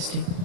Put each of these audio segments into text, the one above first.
Testing.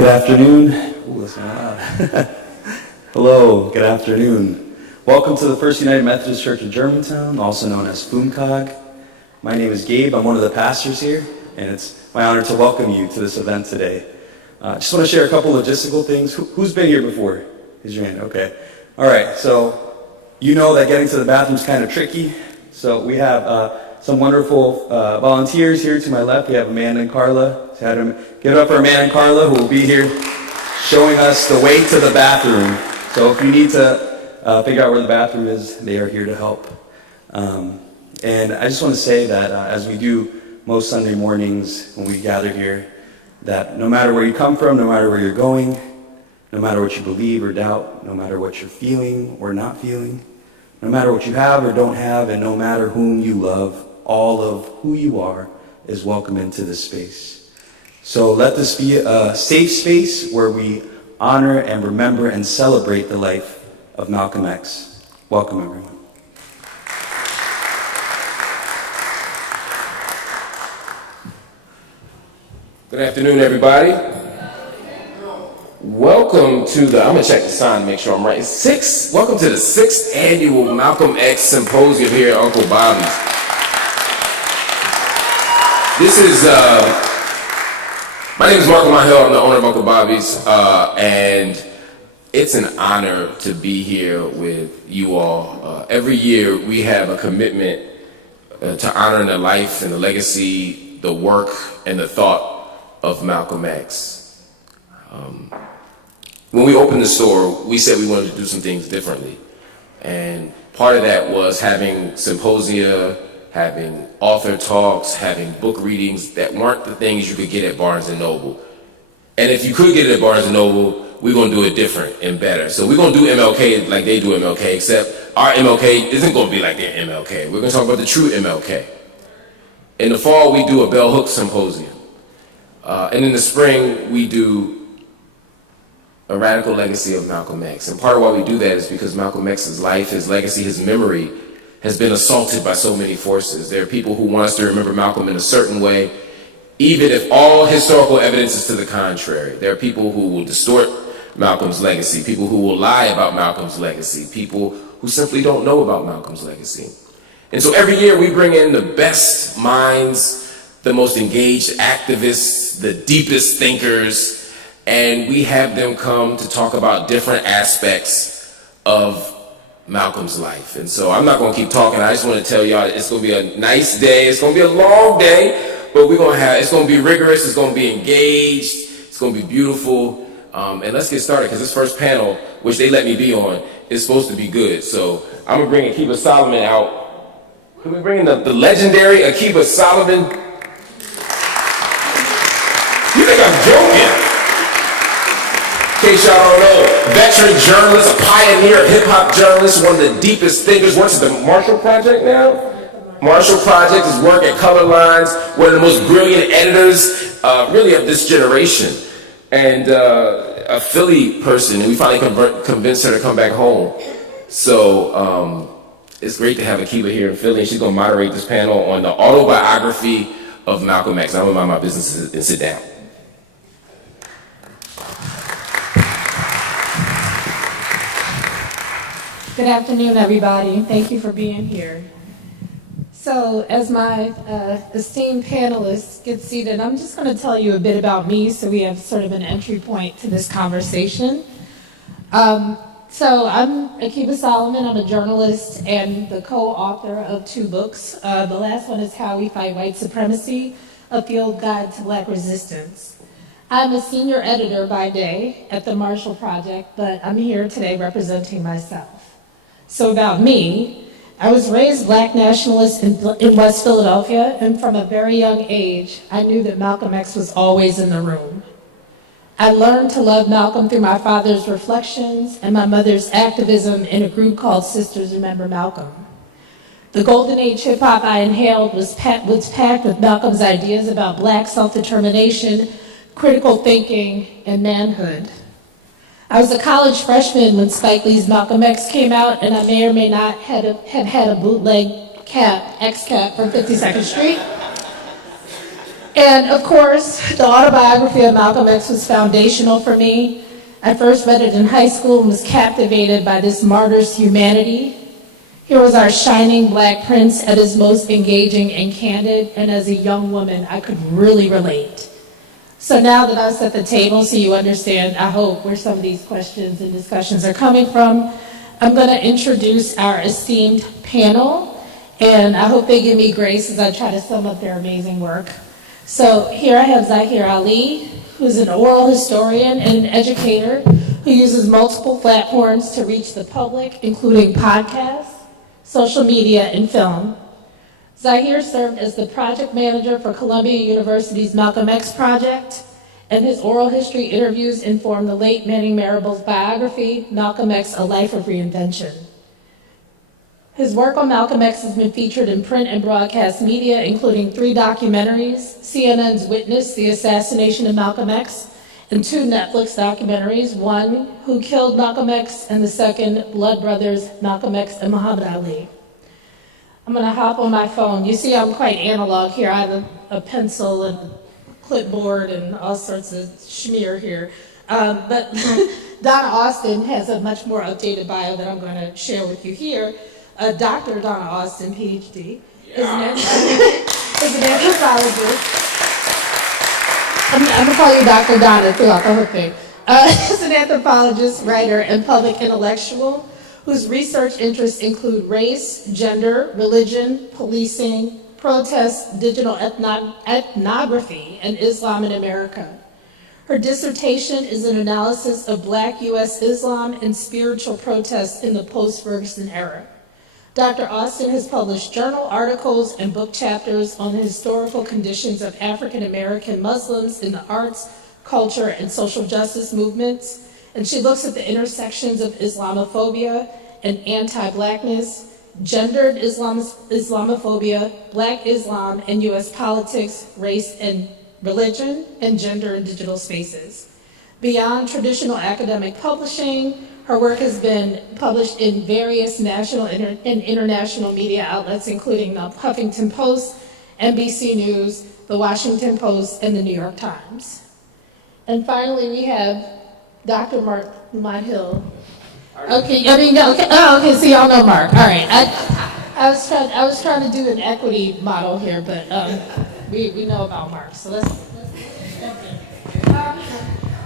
Good afternoon. Ooh, that's not loud. Hello, good afternoon. Welcome to the First United Methodist Church in Germantown, also known as FUMCOG. My name is Gabe. I'm one of the pastors here, and it's my honor to welcome you to this event today. Just want to share a couple logistical things. Who's been here before? Raise your hand. Okay. All right. So you know that getting to the bathroom is kind of tricky. So we have some wonderful volunteers here to my left. We have Amanda and Carla. So I had them give it up for Amanda and Carla, who will be here showing us the way to the bathroom. So if you need to figure out where the bathroom is, they are here to help. And I just want to say that as we do most Sunday mornings when we gather here, that no matter where you come from, no matter where you're going, no matter what you believe or doubt, no matter what you're feeling or not feeling, no matter what you have or don't have, and no matter whom you love, all of who you are is welcome into this space. So let this be a safe space where we honor and remember and celebrate the life of Malcolm X. Welcome, everyone. Good afternoon, everybody. Welcome to the, I'm gonna check the sign to make sure I'm right. Welcome to the 6th annual Malcolm X Symposium here at Uncle Bobbie's. This is, my name is Marc Lamont Hill. I'm the owner of Uncle Bobbie's, and it's an honor to be here with you all. Every year we have a commitment to honoring the life and the legacy, the work and the thought of Malcolm X. When we opened the store, we said we wanted to do some things differently. And part of that was having symposia, having author talks, having book readings that weren't the things you could get at Barnes & Noble. And if you could get it at Barnes & Noble, we're gonna do it different and better. So we're gonna do MLK like they do MLK, except our MLK isn't gonna be like their MLK. We're gonna talk about the true MLK. In the fall, we do a bell hook symposium. And in the spring, we do a radical legacy of Malcolm X. And part of why we do that is because Malcolm X's life, his legacy, his memory has been assaulted by so many forces. There are people who want us to remember Malcolm in a certain way, even if all historical evidence is to the contrary. There are people who will distort Malcolm's legacy, people who will lie about Malcolm's legacy, people who simply don't know about Malcolm's legacy. And so every year we bring in the best minds, the most engaged activists, the deepest thinkers, and we have them come to talk about different aspects of Malcolm's life. And so I'm not gonna keep talking. I just wanna tell y'all it's gonna be a nice day. It's gonna be a long day, but it's gonna be rigorous, it's gonna be engaged, it's gonna be beautiful. And let's get started, because this first panel, which they let me be on, is supposed to be good. So I'm gonna bring Akiba Solomon out. Can we bring in the legendary Akiba Solomon? You think I'm joking? In case y'all don't know, veteran journalist, a pioneer of hip-hop journalist, one of the deepest thinkers, works at the Marshall Project now. Marshall Project is work at Color Lines, one of the most brilliant editors, really of this generation. And a Philly person, and we finally convinced her to come back home. So it's great to have Akiba here in Philly, and she's gonna moderate this panel on the autobiography of Malcolm X. I'm gonna mind my business and sit down. Good afternoon, everybody. Thank you for being here. So, as my esteemed panelists get seated, I'm just going to tell you a bit about me so we have sort of an entry point to this conversation. So, I'm Akiba Solomon. I'm a journalist and the co-author of 2 books. The last one is How We Fight White Supremacy, A Field Guide to Black Resistance. I'm a senior editor by day at the Marshall Project, but I'm here today representing myself. So about me, I was raised Black nationalist in West Philadelphia, and from a very young age, I knew that Malcolm X was always in the room. I learned to love Malcolm through my father's reflections and my mother's activism in a group called Sisters Remember Malcolm. The golden age hip hop I inhaled was packed with Malcolm's ideas about Black self-determination, critical thinking, and manhood. I was a college freshman when Spike Lee's Malcolm X came out, and I may or may not have had a bootleg X cap from 52nd Street. And of course, the Autobiography of Malcolm X was foundational for me. I first read it in high school and was captivated by this martyr's humanity. Here was our shining black prince at his most engaging and candid, and as a young woman, I could really relate. So now that I've set the table so you understand, I hope, where some of these questions and discussions are coming from, I'm going to introduce our esteemed panel, and I hope they give me grace as I try to sum up their amazing work. So here I have Zaheer Ali, who's an oral historian and an educator who uses multiple platforms to reach the public, including podcasts, social media, and film. Zaheer served as the project manager for Columbia University's Malcolm X project, and his oral history interviews informed the late Manning Marable's biography, Malcolm X, A Life of Reinvention. His work on Malcolm X has been featured in print and broadcast media, including 3 documentaries, CNN's Witness, The Assassination of Malcolm X, and 2 Netflix documentaries, one, Who Killed Malcolm X, and the second, Blood Brothers, Malcolm X and Muhammad Ali. I'm gonna hop on my phone. You see I'm quite analog here. I have a pencil and clipboard and all sorts of schmear here. But Donna Auston has a much more updated bio that I'm gonna share with you here. Dr. Donna Auston, PhD, is an anthropologist. I'm gonna call you Dr. Donna throughout the whole thing. Is an anthropologist, writer, and public intellectual whose research interests include race, gender, religion, policing, protests, digital ethnography, and Islam in America. Her dissertation is an analysis of Black U.S. Islam and spiritual protests in the post-Ferguson era. Dr. Auston has published journal articles and book chapters on the historical conditions of African American Muslims in the arts, culture, and social justice movements, and she looks at the intersections of Islamophobia and anti-Blackness, gendered Islamophobia, Black Islam, and U.S. politics, race and religion, and gender in digital spaces. Beyond traditional academic publishing, her work has been published in various national and international media outlets, including the Huffington Post, NBC News, the Washington Post, and the New York Times. And finally, we have Dr. Marc Lamont Hill. Okay, so y'all know Marc. All right. I was trying to do an equity model here, but we know about Marc. So let's jump in.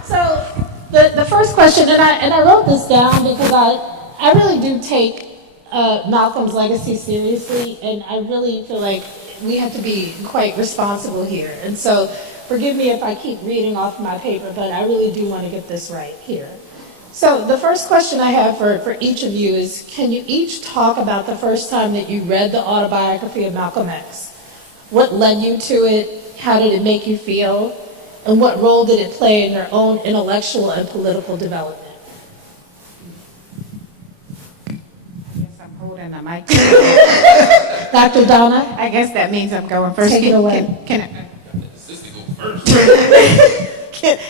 So the first question, and I wrote this down because I really do take Malcolm's legacy seriously, and I really feel like we have to be quite responsible here. And so forgive me if I keep reading off my paper, but I really do want to get this right here. So the first question I have for each of you is, can you each talk about the first time that you read the Autobiography of Malcolm X? What led you to it? How did it make you feel? And what role did it play in your own intellectual and political development? I guess I'm holding the mic. Dr. Donna? I guess that means I'm going first. Take it away.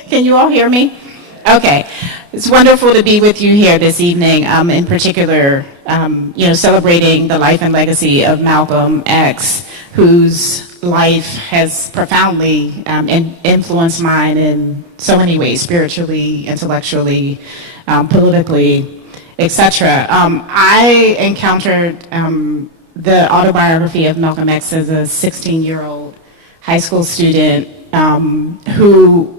Can you all hear me? Okay. It's wonderful to be with you here this evening, in particular, celebrating the life and legacy of Malcolm X, whose life has profoundly influenced mine in so many ways, spiritually, intellectually, politically, etc. I encountered the Autobiography of Malcolm X as a 16-year-old high school student who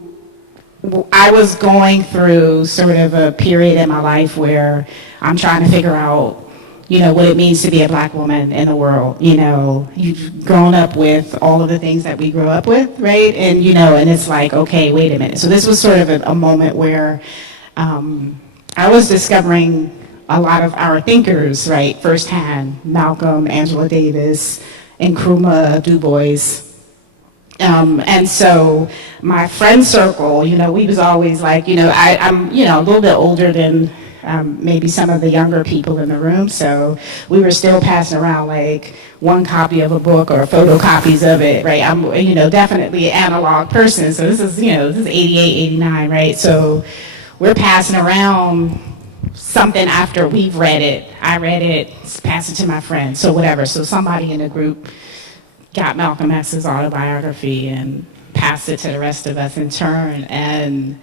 I was going through sort of a period in my life where I'm trying to figure out, what it means to be a Black woman in the world. You've grown up with all of the things that we grew up with, right? And, and it's like, okay, wait a minute. So this was sort of a moment where I was discovering a lot of our thinkers, right, firsthand, Malcolm, Angela Davis, Nkrumah, Du Bois. And so my friend circle, we was always like, I'm, a little bit older than maybe some of the younger people in the room. So we were still passing around like one copy of a book or photocopies of it, right? I'm, definitely an analog person. So this is 88, 89, right? So we're passing around something after we've read it. I read it, pass it to my friend, so whatever. So somebody in the group got Malcolm X's autobiography and passed it to the rest of us in turn. And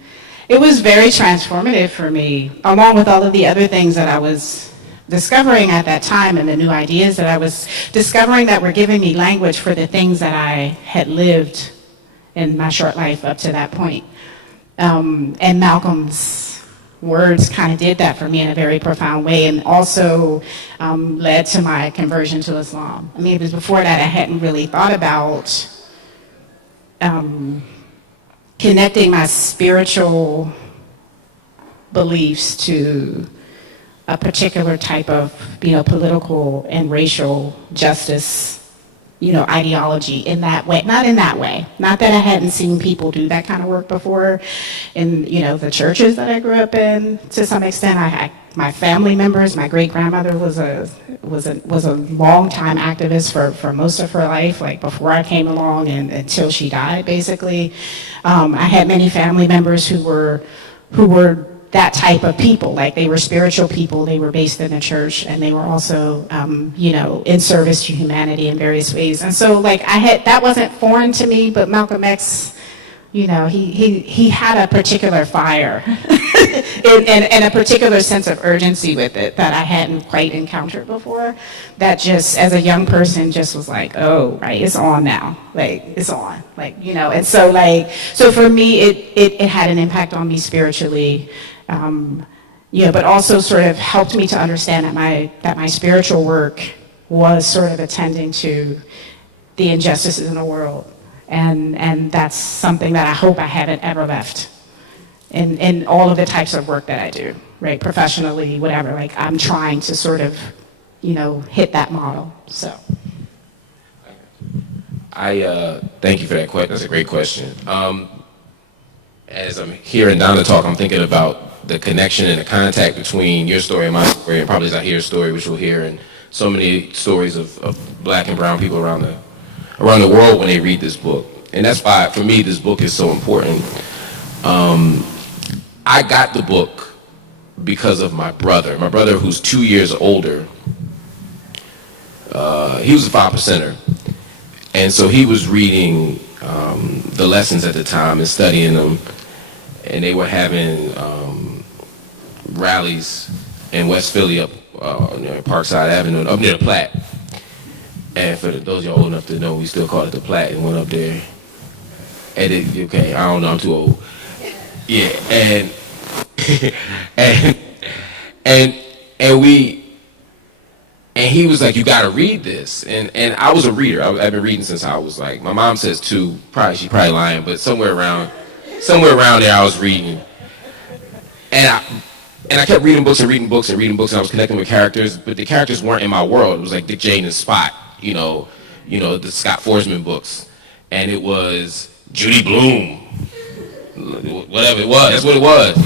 it was very transformative for me, along with all of the other things that I was discovering at that time and the new ideas that I was discovering that were giving me language for the things that I had lived in my short life up to that point. And Malcolm's words kind of did that for me in a very profound way, and also led to my conversion to Islam. I mean, it was before that I hadn't really thought about connecting my spiritual beliefs to a particular type of, political and racial justice, ideology in that way. Not in that way. Not that I hadn't seen people do that kind of work before in, the churches that I grew up in. To some extent, I had my family members. My great grandmother was a long-time activist for most of her life, like before I came along and until she died, basically. I had many family members who were that type of people. Like, they were spiritual people, they were based in the church, and they were also, in service to humanity in various ways. And so, that wasn't foreign to me, but Malcolm X, he had a particular fire and a particular sense of urgency with it that I hadn't quite encountered before, that just, as a young person, just was like, oh, right, it's on now. It's on. And so for me, it had an impact on me spiritually. But also sort of helped me to understand that my spiritual work was sort of attending to the injustices in the world, and that's something that I hope I haven't ever left in all of the types of work that I do, right, professionally, whatever. I'm trying to sort of, hit that model. So. I thank you for that question. That's a great question. As I'm hearing Donna talk, I'm thinking about the connection and the contact between your story and my story, and probably Zaheer's story, which we'll hear, and so many stories of black and brown people around the world when they read this book. And that's why, for me, this book is so important. I got the book because of my brother. My brother, who's 2 years older, he was a 5%er. And so he was reading the lessons at the time and studying them, and they were having rallies in West Philly up near Parkside Avenue, up near the Platte. And for those of y'all old enough to know, we still call it the Platte, and went up there. And okay, I don't know, I'm too old. Yeah, and and he was like, you gotta read this. And I was a reader. I've been reading since I was like, my mom says 2, she probably lying, but somewhere around there I was reading. And I kept reading books, and I was connecting with characters, but the characters weren't in my world. It was like Dick, Jane, and Spot, the Scott Forsman books. And it was Judy Blume, whatever it was, that's what it was.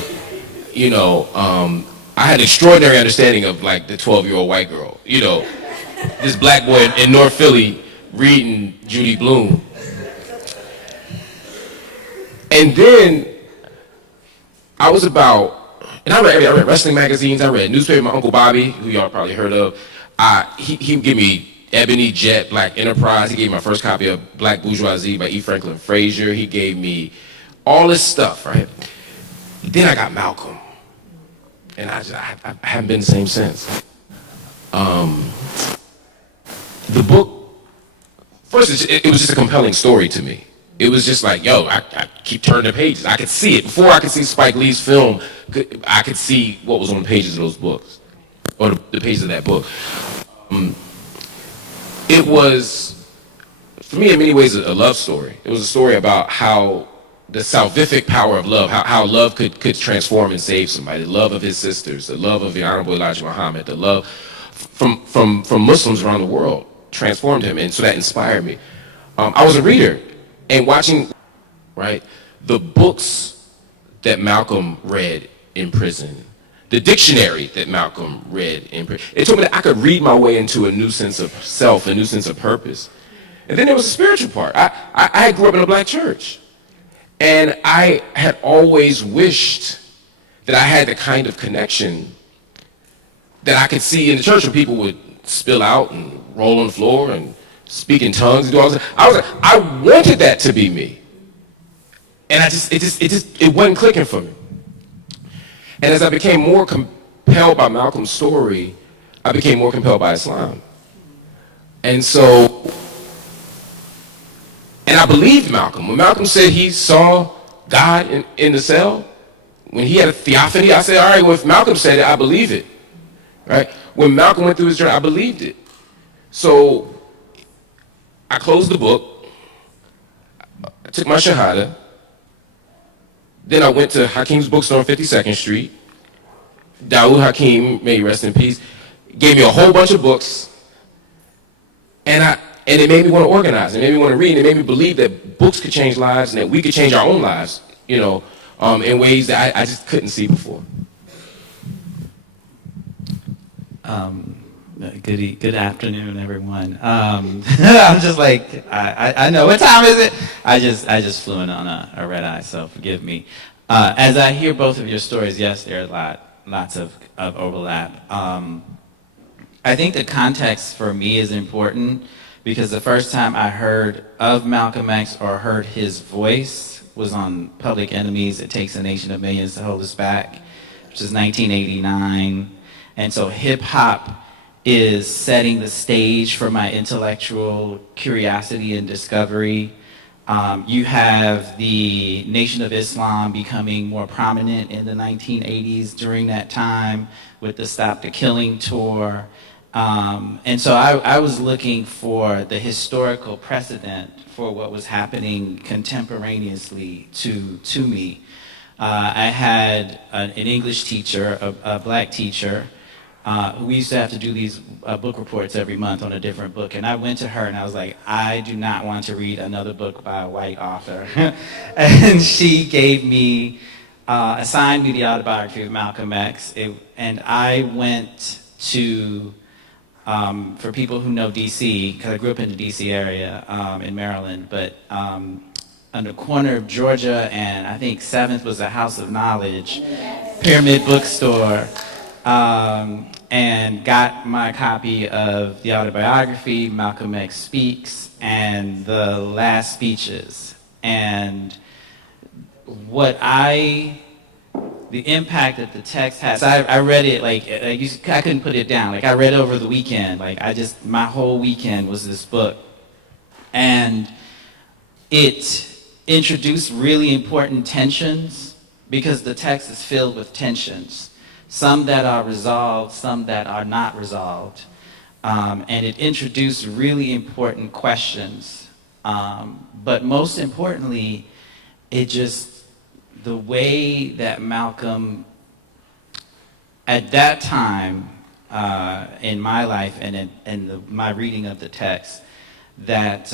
I had an extraordinary understanding of like the 12-year-old white girl, this black boy in North Philly reading Judy Blume. And then I read wrestling magazines, I read newspaper. My Uncle Bobbie, who y'all probably heard of, he would give me Ebony Jet, Black Enterprise. He gave me my first copy of Black Bourgeoisie by E. Franklin Frazier. He gave me all this stuff, right? Then I got Malcolm. And I haven't been the same since. The book, first, it was just a compelling story to me. It was just like, I keep turning the pages. I could see it. Before I could see Spike Lee's film, I could see what was on the pages of those books, or the pages of that book. It was, for me, in many ways, a love story. It was a story about how the salvific power of love, how love could transform and save somebody. The love of his sisters, the love of the Honorable Elijah Muhammad, the love from Muslims around the world transformed him, and so that inspired me. I was a reader, and watching, right, the books that Malcolm read in prison, the dictionary that Malcolm read in prison, it told me that I could read my way into a new sense of self, a new sense of purpose. And then there was a spiritual part. I grew up in a black church. And I had always wished that I had the kind of connection that I could see in the church, where people would spill out and roll on the floor and speak in tongues and do all this. I wanted that to be me. And it wasn't clicking for me. And as I became more compelled by Malcolm's story, I became more compelled by Islam. And I believed Malcolm. When Malcolm said he saw God in the cell, when he had a theophany, I said, all right, well, if Malcolm said it, I believe it. Right? When Malcolm went through his journey, I believed it. So I closed the book. I took my Shahada. Then I went to Hakeem's bookstore on 52nd Street. Daoud Hakeem, may he rest in peace, gave me a whole bunch of books. And it made me want to organize. It made me want to read. It made me believe that books could change lives and that we could change our own lives, in ways that I just couldn't see before. Good afternoon, everyone. I'm just like, I know, what time is it? I just flew in on a red eye, so forgive me. As I hear both of your stories, yes, there are lots of overlap. I think the context for me is important because the first time I heard of Malcolm X or heard his voice was on Public Enemy's It Takes a Nation of Millions to Hold Us Back, which is 1989. And so hip hop is setting the stage for my intellectual curiosity and discovery. You have the Nation of Islam becoming more prominent in the 1980s during that time with the Stop the Killing tour. And so I was looking for the historical precedent for what was happening contemporaneously to me. I had an English teacher, a black teacher, we used to have to do these book reports every month on a different book. And I went to her and I was like, I do not want to read another book by a white author. And she gave me, assigned me the Autobiography of Malcolm X. And I went to, for people who know DC, because I grew up in the DC area in Maryland, but on the corner of Georgia and I think 7th was the House of Knowledge, Pyramid Bookstore. And got my copy of the autobiography, Malcolm X Speaks, and the last speeches. And the impact that the text has, I read it I couldn't put it down. I read it over the weekend. My whole weekend was this book. And it introduced really important tensions because the text is filled with tensions. Some that are resolved, some that are not resolved. And it introduced really important questions. But most importantly, the way that Malcolm, at that time in my life and in my reading of the text, that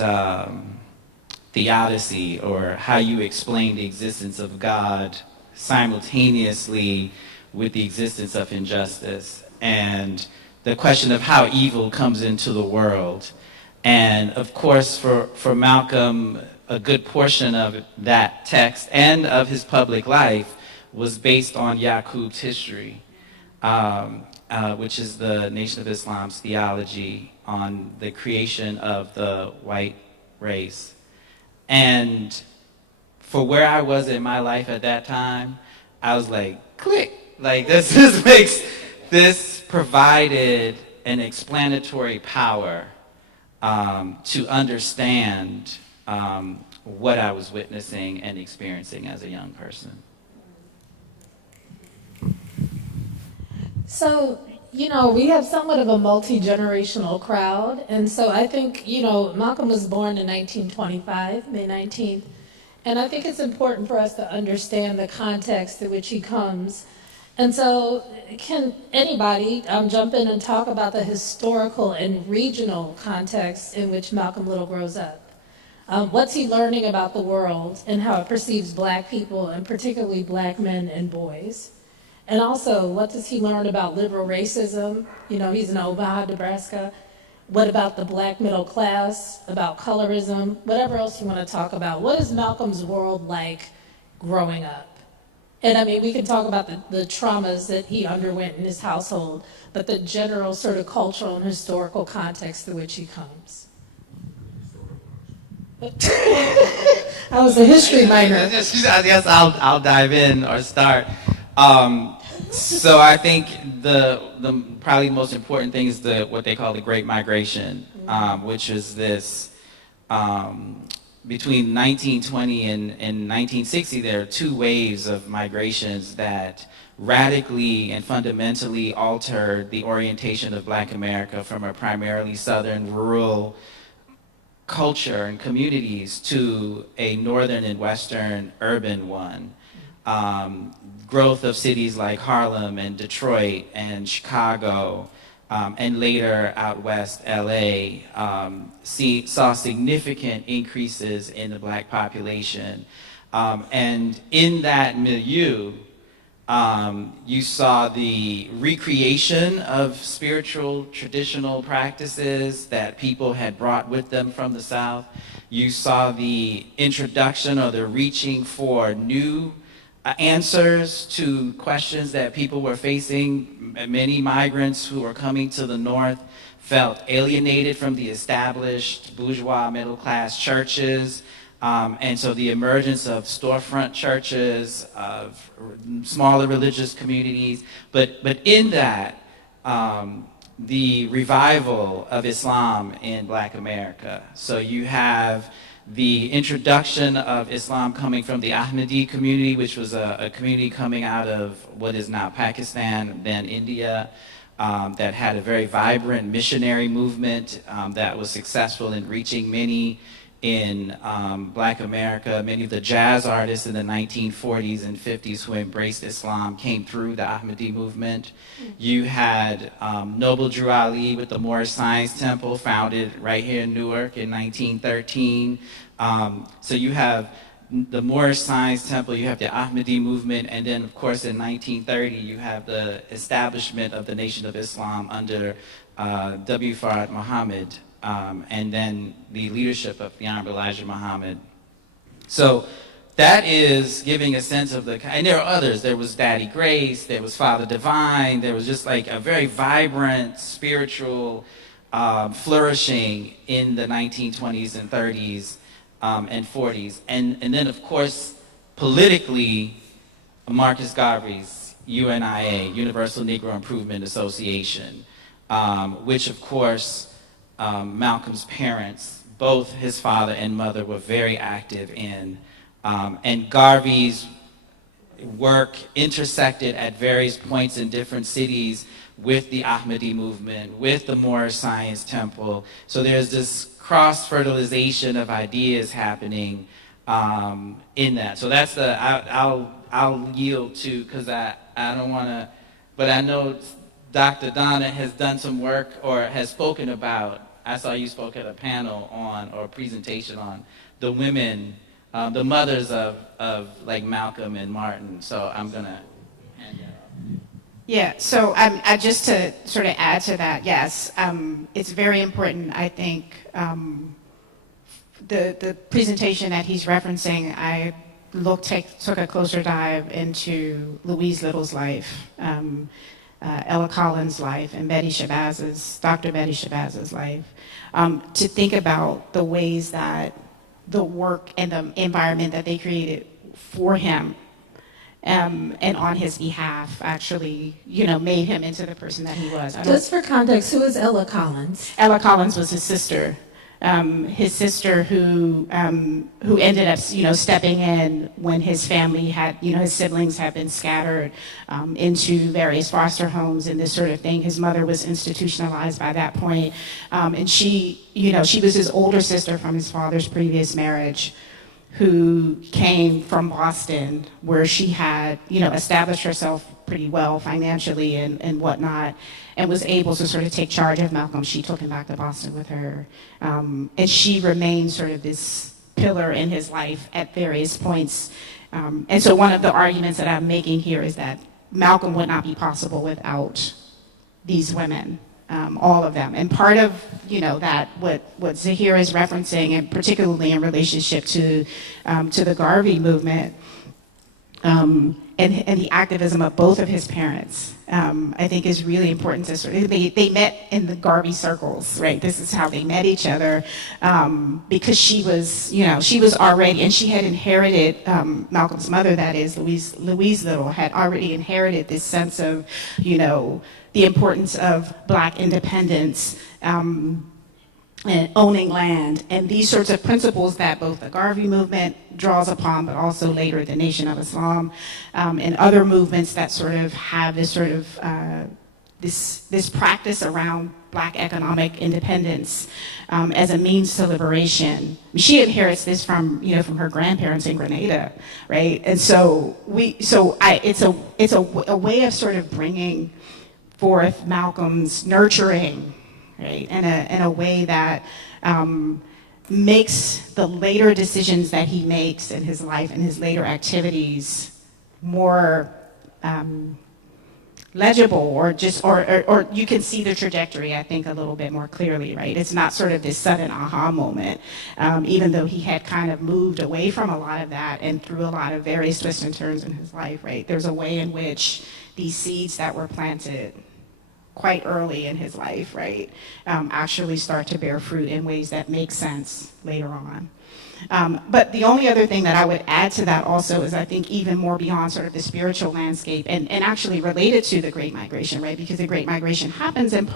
theodicy, or how you explain the existence of God simultaneously with the existence of injustice, and the question of how evil comes into the world. And of course, for Malcolm, a good portion of that text and of his public life was based on Yaqub's history, which is the Nation of Islam's theology on the creation of the white race. And for where I was in my life at that time, I was like, click. This provided an explanatory power to understand what I was witnessing and experiencing as a young person. So, we have somewhat of a multi-generational crowd. And so I think, Malcolm was born in 1925, May 19th. And I think it's important for us to understand the context in which he comes. And so can anybody jump in and talk about the historical and regional context in which Malcolm Little grows up? What's he learning about the world and how it perceives black people, and particularly black men and boys? And also, what does he learn about liberal racism? He's in Omaha, Nebraska. What about the black middle class, about colorism, whatever else you want to talk about? What is Malcolm's world like growing up? And we can talk about the traumas that he underwent in his household, but the general sort of cultural and historical context to which he comes. I was a history minor. I guess I'll dive in or start. So I think the probably the most important thing is what they call the Great Migration, which is this between 1920 and 1960. There are two waves of migrations that radically and fundamentally altered the orientation of Black America from a primarily southern rural culture and communities to a northern and western urban one. Growth of cities like Harlem and Detroit and Chicago, and later out west, LA, saw significant increases in the Black population. And in that milieu, you saw the recreation of spiritual traditional practices that people had brought with them from the South. You saw the introduction or the reaching for new answers to questions that people were facing. Many migrants who were coming to the North felt alienated from the established bourgeois middle-class churches. And so the emergence of storefront churches, of smaller religious communities, but in that, the revival of Islam in Black America. So you have the introduction of Islam coming from the Ahmadi community, which was a community coming out of what is now Pakistan, then India, that had a very vibrant missionary movement that was successful in reaching many in Black America. Many of the jazz artists in the 1940s and 50s who embraced Islam came through the Ahmadi movement. You had Noble Drew Ali with the Moorish Science Temple, founded right here in Newark in 1913. So you have the Moorish Science Temple, you have the Ahmadi movement, and then of course in 1930 you have the establishment of the Nation of Islam under W. Fard Muhammad. And then the leadership of the Honorable Elijah Muhammad. So that is giving a sense of and there are others. There was Daddy Grace, there was Father Divine, there was just like a very vibrant spiritual flourishing in the 1920s and 30s and 40s. And then of course, politically, Marcus Garvey's UNIA, Universal Negro Improvement Association, which of course, Malcolm's parents, both his father and mother, were very active in. And Garvey's work intersected at various points in different cities with the Ahmadi movement, with the Moorish Science Temple. So there's this cross-fertilization of ideas happening in that. So that's I'll yield to, because I don't want to, but I know Dr. Donna has done some work or has spoken about, I saw you spoke at a panel on, or a presentation on, the women, the mothers of like Malcolm and Martin. So I'm going to hand that off. Yeah, so I just to sort of add to that, yes, it's very important, I think, the presentation that he's referencing, I took a closer dive into Louise Little's life, Ella Collins' life, and Dr. Betty Shabazz's life, to think about the ways that the work and the environment that they created for him and on his behalf actually, made him into the person that he was. Just for context, who is Ella Collins? Ella Collins was his sister. Who ended up, stepping in when his family had, his siblings had been scattered into various foster homes and this sort of thing. His mother was institutionalized by that point. And she was his older sister from his father's previous marriage, who came from Boston, where she had, established herself pretty well financially and whatnot, and was able to sort of take charge of Malcolm. She took him back to Boston with her. And she remained sort of this pillar in his life at various points. And so one of the arguments that I'm making here is that Malcolm would not be possible without these women, all of them. And part of, that what Zaheer is referencing, and particularly in relationship to the Garvey movement, and the activism of both of his parents, I think is really important to sort of, they met in the Garvey circles, right? This is how they met each other, because she was already, and she had inherited, Malcolm's mother, that is, Louise Little, had already inherited this sense of, the importance of Black independence, and owning land, and these sorts of principles that both the Garvey movement draws upon, but also later the Nation of Islam, and other movements that sort of have this sort of this practice around Black economic independence as a means to liberation. She inherits this from her grandparents in Grenada, right? And so it's a way of sort of bringing forth Malcolm's nurturing, right, in a way that makes the later decisions that he makes in his life and his later activities more legible, or you can see the trajectory, I think, a little bit more clearly, right? It's not sort of this sudden aha moment, even though he had kind of moved away from a lot of that and through a lot of various twists and turns in his life, right? There's a way in which these seeds that were planted quite early in his life, right, actually start to bear fruit in ways that make sense later on. But the only other thing that I would add to that also is, I think, even more beyond sort of the spiritual landscape, and actually related to the Great Migration, right, because the Great Migration happens in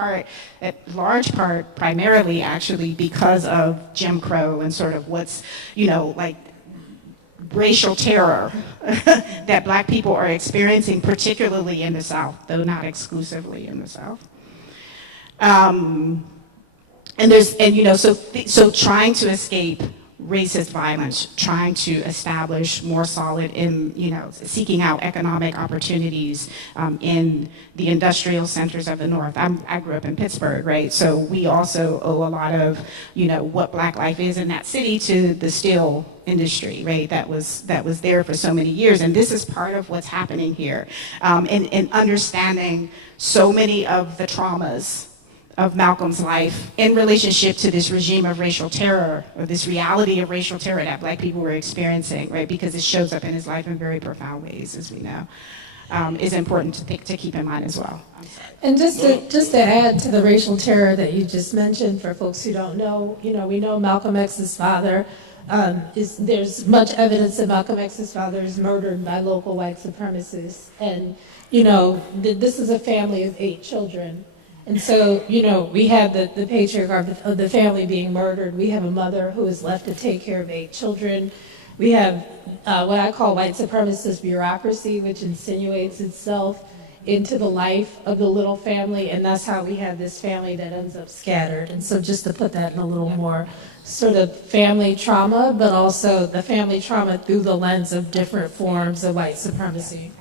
large part, primarily actually because of Jim Crow and sort of what's, like, racial terror that Black people are experiencing, particularly in the South, though not exclusively in the South. So trying to escape racist violence, trying to establish more solid seeking out economic opportunities in the industrial centers of the North. I grew up in Pittsburgh, right? So we also owe a lot of, what Black life is in that city to the steel industry, right? That was there for so many years. And this is part of what's happening here. And understanding so many of the traumas of Malcolm's life in relationship to this regime of racial terror, or this reality of racial terror that Black people were experiencing, right? Because it shows up in his life in very profound ways, as we know, is important to keep in mind as well. And just to add to the racial terror that you just mentioned, for folks who don't know, we know Malcolm X's father there's much evidence that Malcolm X's father is murdered by local white supremacists, and this is a family of 8 children. And so, we have the patriarch of the family being murdered. We have a mother who is left to take care of 8 children. We have what I call white supremacist bureaucracy, which insinuates itself into the life of the little family, and that's how we have this family that ends up scattered. And so just to put that in a little more sort of family trauma, but also the family trauma through the lens of different forms of white supremacy.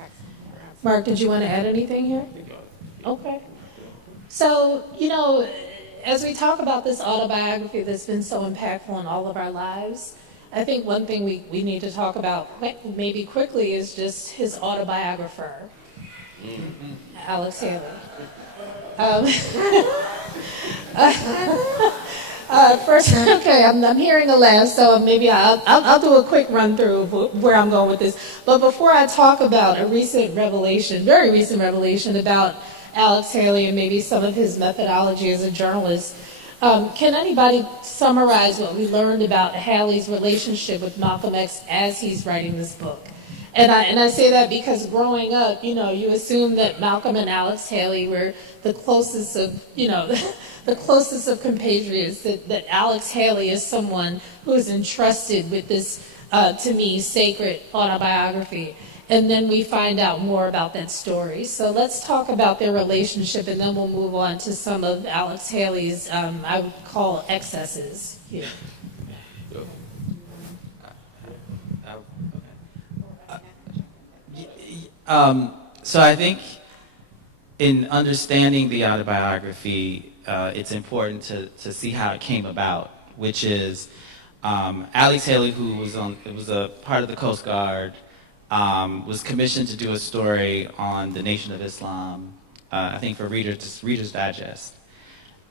Mark, did you want to add anything here? Okay. So, as we talk about this autobiography that's been so impactful in all of our lives, I think one thing we need to talk about maybe quickly is just his autobiographer, Alex Haley. First, okay, I'm hearing a laugh, so maybe I'll do a quick run through of where I'm going with this. But before I talk about a recent revelation, very recent revelation about Alex Haley and maybe some of his methodology as a journalist, can anybody summarize what we learned about Haley's relationship with Malcolm X as he's writing this book? And I say that because growing up, you assume that Malcolm and Alex Haley were the closest of, the closest of compatriots, that Alex Haley is someone who is entrusted with this, to me, sacred autobiography. And then we find out more about that story. So let's talk about their relationship, and then we'll move on to some of Alex Haley's, I would call, excesses here. So I think in understanding the autobiography, it's important to see how it came about, which is Alex Haley, who was a part of the Coast Guard, was commissioned to do a story on the Nation of Islam, I think for Reader's Digest.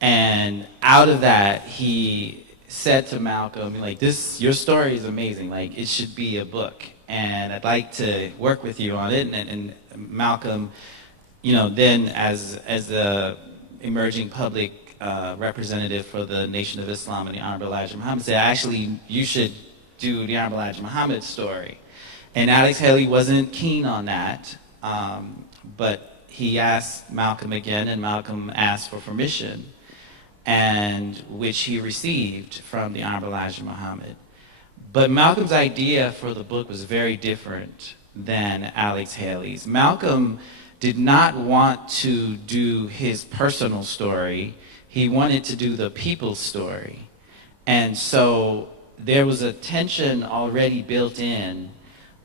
And out of that, he said to Malcolm, like, your story is amazing, like, it should be a book. and I'd like to work with you on it. And Malcolm, then as the emerging public representative for the Nation of Islam and the Honorable Elijah Muhammad said, actually, you should do the Honorable Elijah Muhammad story. And Alex Haley wasn't keen on that, but he asked Malcolm again, and Malcolm asked for permission, and which he received from the Honorable Elijah Muhammad. But Malcolm's idea for the book was very different than Alex Haley's. Malcolm did not want to do his personal story. He wanted to do the people's story. And so there was a tension already built in,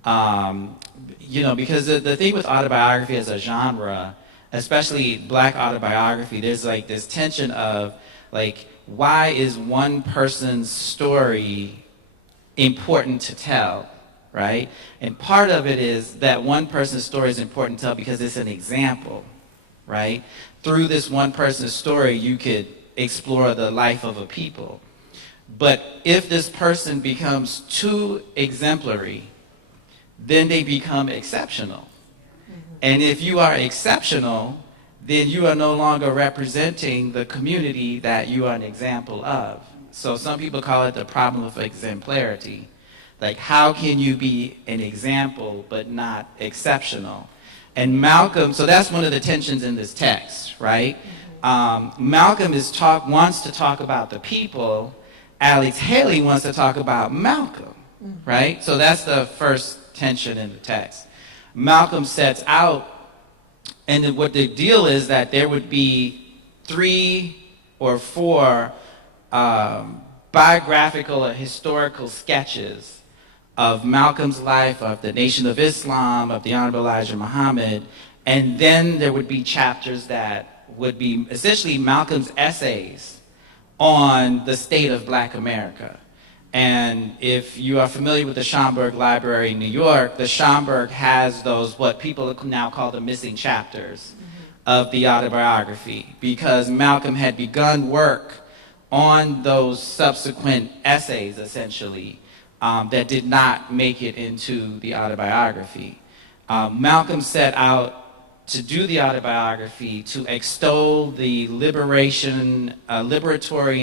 because the thing with autobiography as a genre, especially Black autobiography, there's like this tension of like, why is one person's story important to tell, right? And part of it is that one person's story is important to tell because it's an example, right? Through this one person's story, you could explore the life of a people. But if this person becomes too exemplary, then they become exceptional. And if you are exceptional, then you are no longer representing the community that you are an example of. So some people call it the problem of exemplarity. Like, how can you be an example but not exceptional? And Malcolm, so that's one of the tensions in this text, right? Malcolm wants to talk about the people. Alex Haley wants to talk about Malcolm, right? So that's the first tension in the text. Malcolm sets out, and then what the deal is that there would be 3 or 4 biographical or historical sketches of Malcolm's life, of the Nation of Islam, of the Honorable Elijah Muhammad, and then there would be chapters that would be essentially Malcolm's essays on the state of Black America. And if you are familiar with the Schomburg Library in New York, the Schomburg has those, what people now call the missing chapters of the autobiography, because Malcolm had begun work on those subsequent essays, essentially, that did not make it into the autobiography. Malcolm set out to do the autobiography to extol the liberatory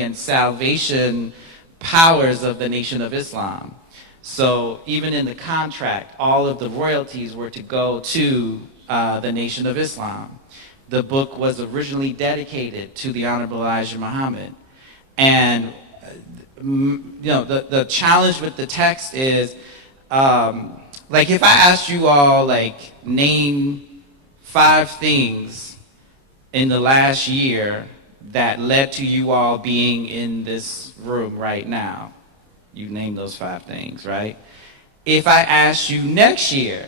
and salvation powers of the Nation of Islam. So even in the contract, all of the royalties were to go to the Nation of Islam. The book was originally dedicated to the Honorable Elijah Muhammad. And the challenge with the text is, like, if I asked you all, like, name 5 things in the last year that led to you all being in this room right now, you name those 5 things, right? If I asked you next year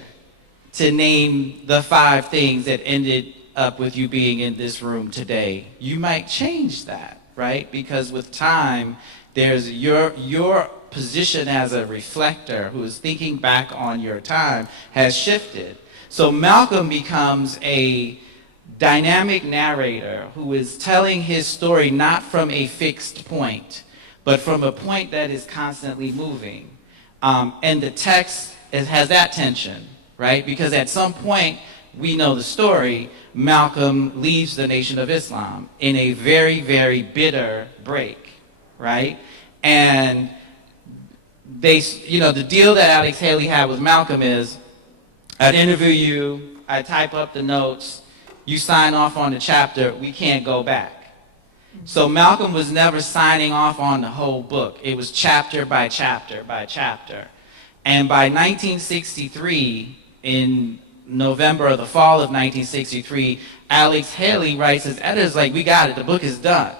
to name the 5 things that ended up with you being in this room today, you might change that, right? Because with time, there's your position as a reflector who is thinking back on your time has shifted. So Malcolm becomes a dynamic narrator who is telling his story not from a fixed point, but from a point that is constantly moving. And the text has that tension, right? Because at some point, we know the story, Malcolm leaves the Nation of Islam in a very, very bitter break, right? And the deal that Alex Haley had with Malcolm is, I'd interview you, I'd type up the notes, you sign off on the chapter, we can't go back. So Malcolm was never signing off on the whole book. It was chapter by chapter by chapter. And by 1963, in November or the fall of 1963, Alex Haley writes his editors like, we got it, the book is done.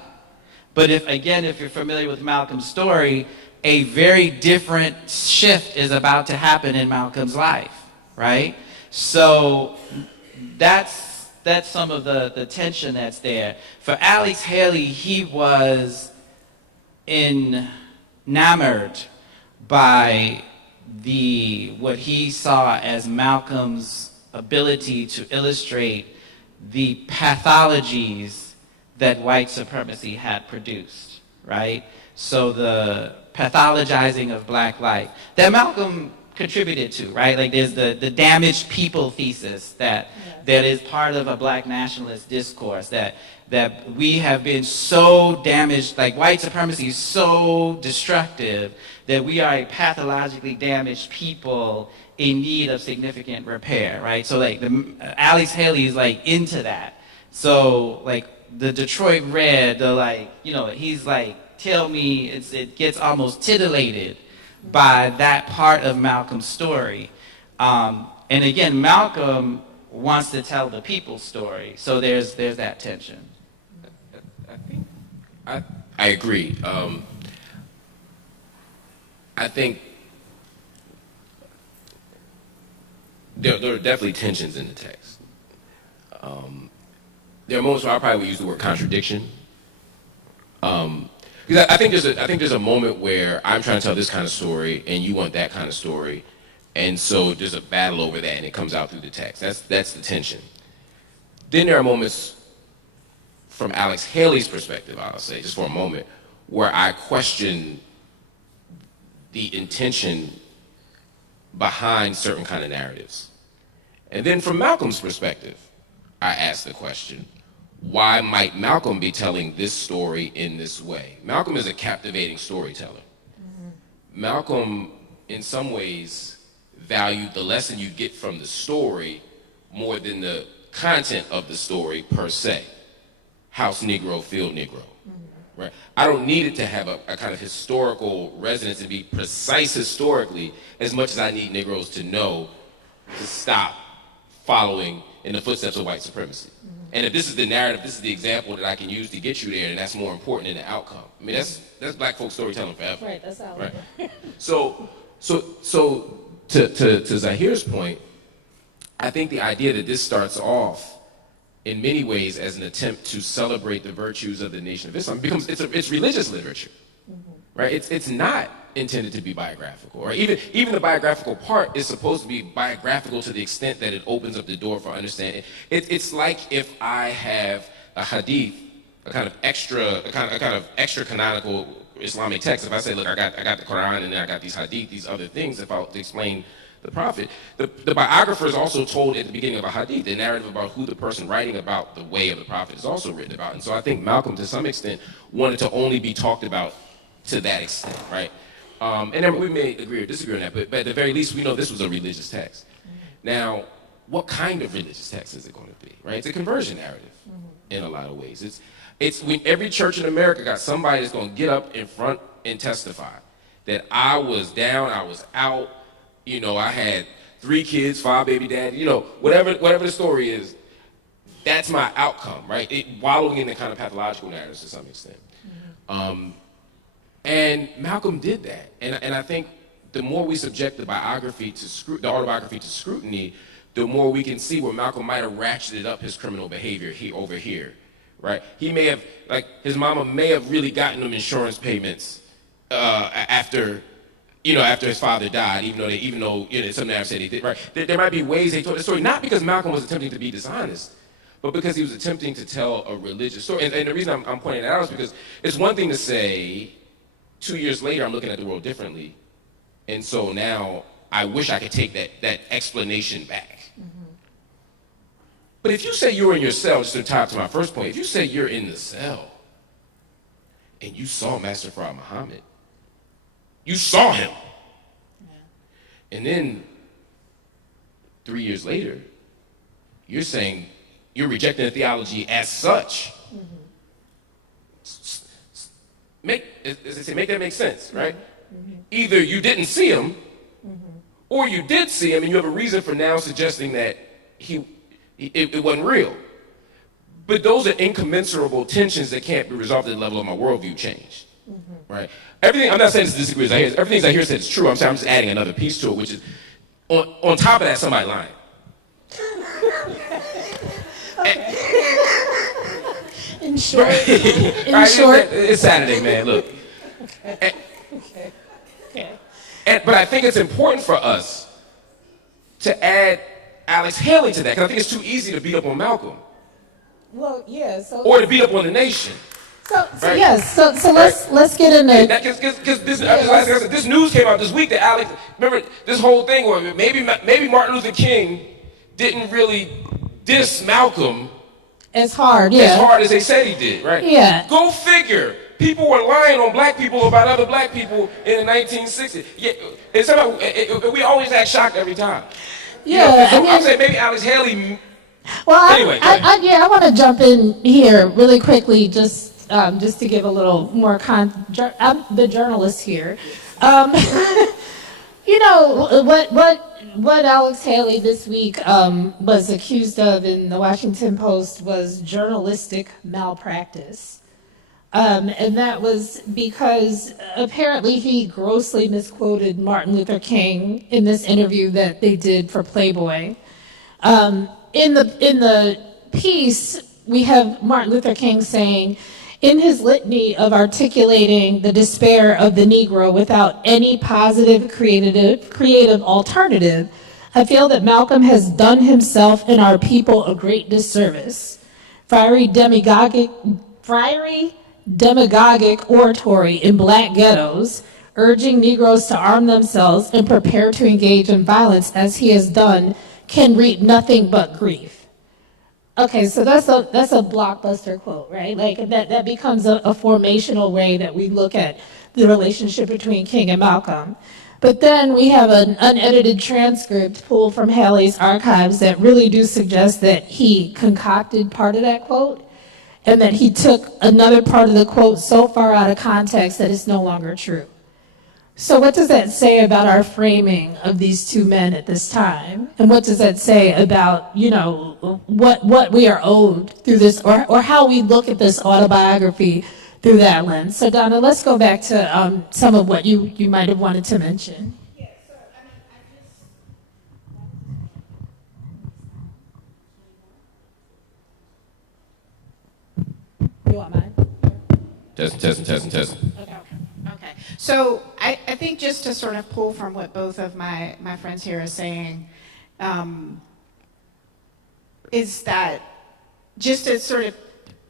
But if you're familiar with Malcolm's story, a very different shift is about to happen in Malcolm's life, right? So that's some of the tension that's there. For Alex Haley, he was enamored by what he saw as Malcolm's ability to illustrate the pathologies that white supremacy had produced, right? So the pathologizing of Black life that Malcolm contributed to, right? Like there's the damaged people thesis that is part of a black nationalist discourse, that we have been so damaged, like white supremacy is so destructive that we are a pathologically damaged people in need of significant repair, right? So like Alex Haley is like into that. So like the Detroit Red, he's like, tell me, it gets almost titillated by that part of Malcolm's story. And again, Malcolm wants to tell the people's story, so there's that tension. I agree. I think there are definitely tensions in the text. There are moments where I probably would use the word contradiction. Because I think there's a moment where I'm trying to tell this kind of story and you want that kind of story, and so there's a battle over that and it comes out through the text. That's the tension. Then there are moments from Alex Haley's perspective, I'll say, just for a moment, where I question the intention behind certain kind of narratives. And then from Malcolm's perspective, I ask the question, why might Malcolm be telling this story in this way? Malcolm is a captivating storyteller. Mm-hmm. Malcolm, in some ways, valued the lesson you get from the story more than the content of the story per se. House Negro, field Negro. Mm-hmm. Right? I don't need it to have a kind of historical resonance and be precise historically as much as I need Negroes to know to stop following in the footsteps of white supremacy. Mm-hmm. And if this is the narrative, this is the example that I can use to get you there, and that's more important than the outcome. I mean, that's black folk storytelling forever. Right, that's how. Right. So to Zaheer's point, I think the idea that this starts off in many ways as an attempt to celebrate the virtues of the Nation of Islam becomes it's religious literature, mm-hmm. right? It's not intended to be biographical, or even the biographical part is supposed to be biographical to the extent that it opens up the door for understanding. It's like if I have a hadith, a kind of extra canonical Islamic text. If I say, look, I got the Quran and then I got these hadith, these other things, if I to explain the Prophet. The biographer is also told at the beginning of a hadith, the narrative about who the person writing about the way of the Prophet is also written about. And so I think Malcolm, to some extent, wanted to only be talked about to that extent, right? And then we may agree or disagree on that, but at the very least, we know this was a religious text. Mm-hmm. Now, what kind of religious text is it going to be, right? It's a conversion narrative in a lot of ways. It's when every church in America got somebody that's going to get up in front and testify that I was down, I was out, I had 3 kids, 5 baby daddies, whatever the story is, that's my outcome, right? Wallowing in the kind of pathological narratives to some extent. Mm-hmm. And Malcolm did that. And I think the more we subject the autobiography to scrutiny, the more we can see where Malcolm might have ratcheted up his criminal behavior over here, right? He may have, his mama may have really gotten him insurance payments after his father died, even though some narratives said he did, right? There might be ways they told the story, not because Malcolm was attempting to be dishonest, but because he was attempting to tell a religious story. And the reason I'm pointing that out is because it's one thing to say, 2 years later, I'm looking at the world differently. And so now I wish I could take that explanation back. Mm-hmm. But if you say you were in your cell, just to tie up to my first point, if you say you're in the cell and you saw Master Fard Muhammad, you saw him. Yeah. And then 3 years later, you're saying you're rejecting the theology as such. Mm-hmm. Make that make sense, right? Mm-hmm. Either you didn't see him, mm-hmm. or you did see him, and you have a reason for now suggesting that it wasn't real. But those are incommensurable tensions that can't be resolved at the level of my worldview change, mm-hmm. right? Everything, I'm not saying this disagrees with Zaheer. Everything Zaheer said is true. I'm just adding another piece to it, which is, on top of that, somebody lying. In short, it's Saturday, man. Look, okay. But I think it's important for us to add Alex Haley to that, because I think it's too easy to beat up on Malcolm. Well, yeah. So or to beat up on the nation. Right. yes, so let's get into Yeah, because this, like I said, this news came out this week that Alex, remember this whole thing where maybe Martin Luther King didn't really diss Malcolm as hard as they said he did, right? Yeah. Go figure. People were lying on black people about other black people in the 1960s. Yeah, it's about, we always act shocked every time. Yeah, I'm saying maybe Alex Haley. Well, Anyway, I want to jump in here really quickly, just to give a little more I'm the journalist here. What Alex Haley this week was accused of in the Washington Post was journalistic malpractice. And that was because apparently he grossly misquoted Martin Luther King in this interview that they did for Playboy. In the piece, we have Martin Luther King saying, in his litany of articulating the despair of the Negro without any positive creative alternative, I feel that Malcolm has done himself and our people a great disservice. Fiery demagogic oratory in black ghettos, urging Negroes to arm themselves and prepare to engage in violence as he has done, can reap nothing but grief. Okay, so that's a blockbuster quote, right? Like that becomes a formational way that we look at the relationship between King and Malcolm. But then we have an unedited transcript pulled from Haley's archives that really do suggest that he concocted part of that quote, and that he took another part of the quote so far out of context that it's no longer true. So what does that say about our framing of these two men at this time? And what does that say about, what we are owed through this, or how we look at this autobiography through that lens? So Donna, let's go back to some of what you might have wanted to mention. You want mine? Testing. Okay. So I think just to sort of pull from what both of my friends here are saying, is that just to sort of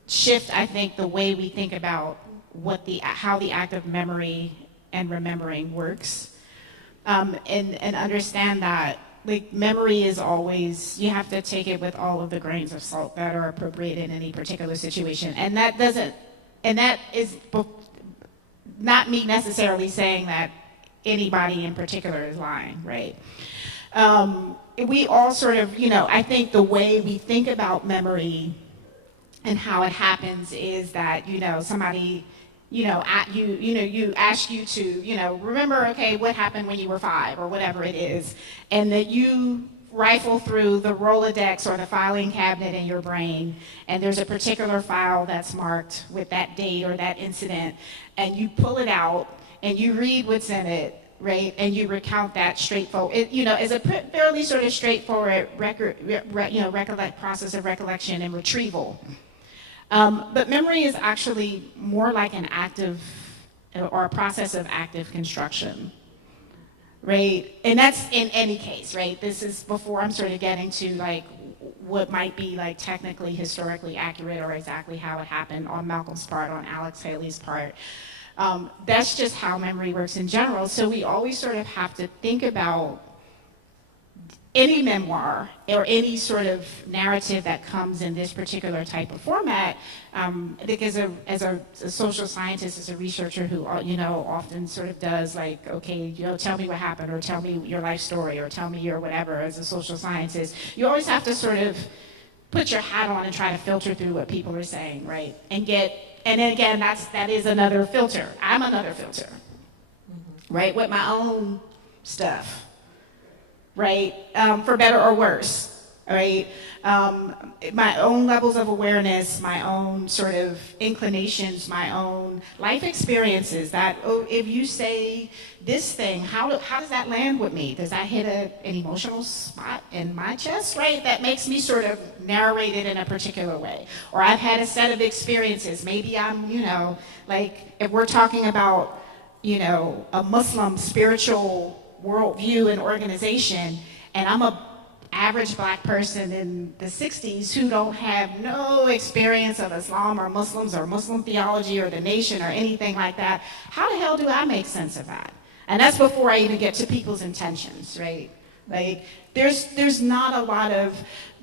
shift, I think, the way we think about how the act of memory and remembering works, and understand that like memory is always, you have to take it with all of the grains of salt that are appropriate in any particular situation, and that is not me necessarily saying that anybody in particular is lying, right? We all sort of, I think the way we think about memory and how it happens is that, somebody, you ask you to, remember, okay, what happened when you were 5 or whatever it is, and that you rifle through the Rolodex or the filing cabinet in your brain, and there's a particular file that's marked with that date or that incident, and you pull it out and you read what's in it, right? And you recount that straightforward. It's a fairly sort of straightforward process of recollection and retrieval. But memory is actually more like an active or a process of active construction. Right, and that's in any case, right? This is before I'm sort of getting to like what might be like technically, historically accurate or exactly how it happened on Malcolm's part, on Alex Haley's part. That's just how memory works in general. So we always sort of have to think about any memoir or any sort of narrative that comes in this particular type of format, because as a social scientist, as a researcher who often sort of does like, okay, tell me what happened, or tell me your life story, or tell me your whatever. As a social scientist, you always have to sort of put your hat on and try to filter through what people are saying, right? And then again, that is another filter. I'm another filter, right? With my own stuff. Right, for better or worse, right? My own levels of awareness, my own sort of inclinations, my own life experiences. That if you say this thing, how does that land with me? Does that hit an emotional spot in my chest, right? That makes me sort of narrate it in a particular way. Or I've had a set of experiences. Maybe I'm, like if we're talking about, a Muslim spiritual worldview and organization, and I'm a average black person in the 60s who don't have no experience of Islam or Muslims or Muslim theology or the nation or anything like that, how the hell do I make sense of that? And that's before I even get to people's intentions, right? Like, there's not a lot of,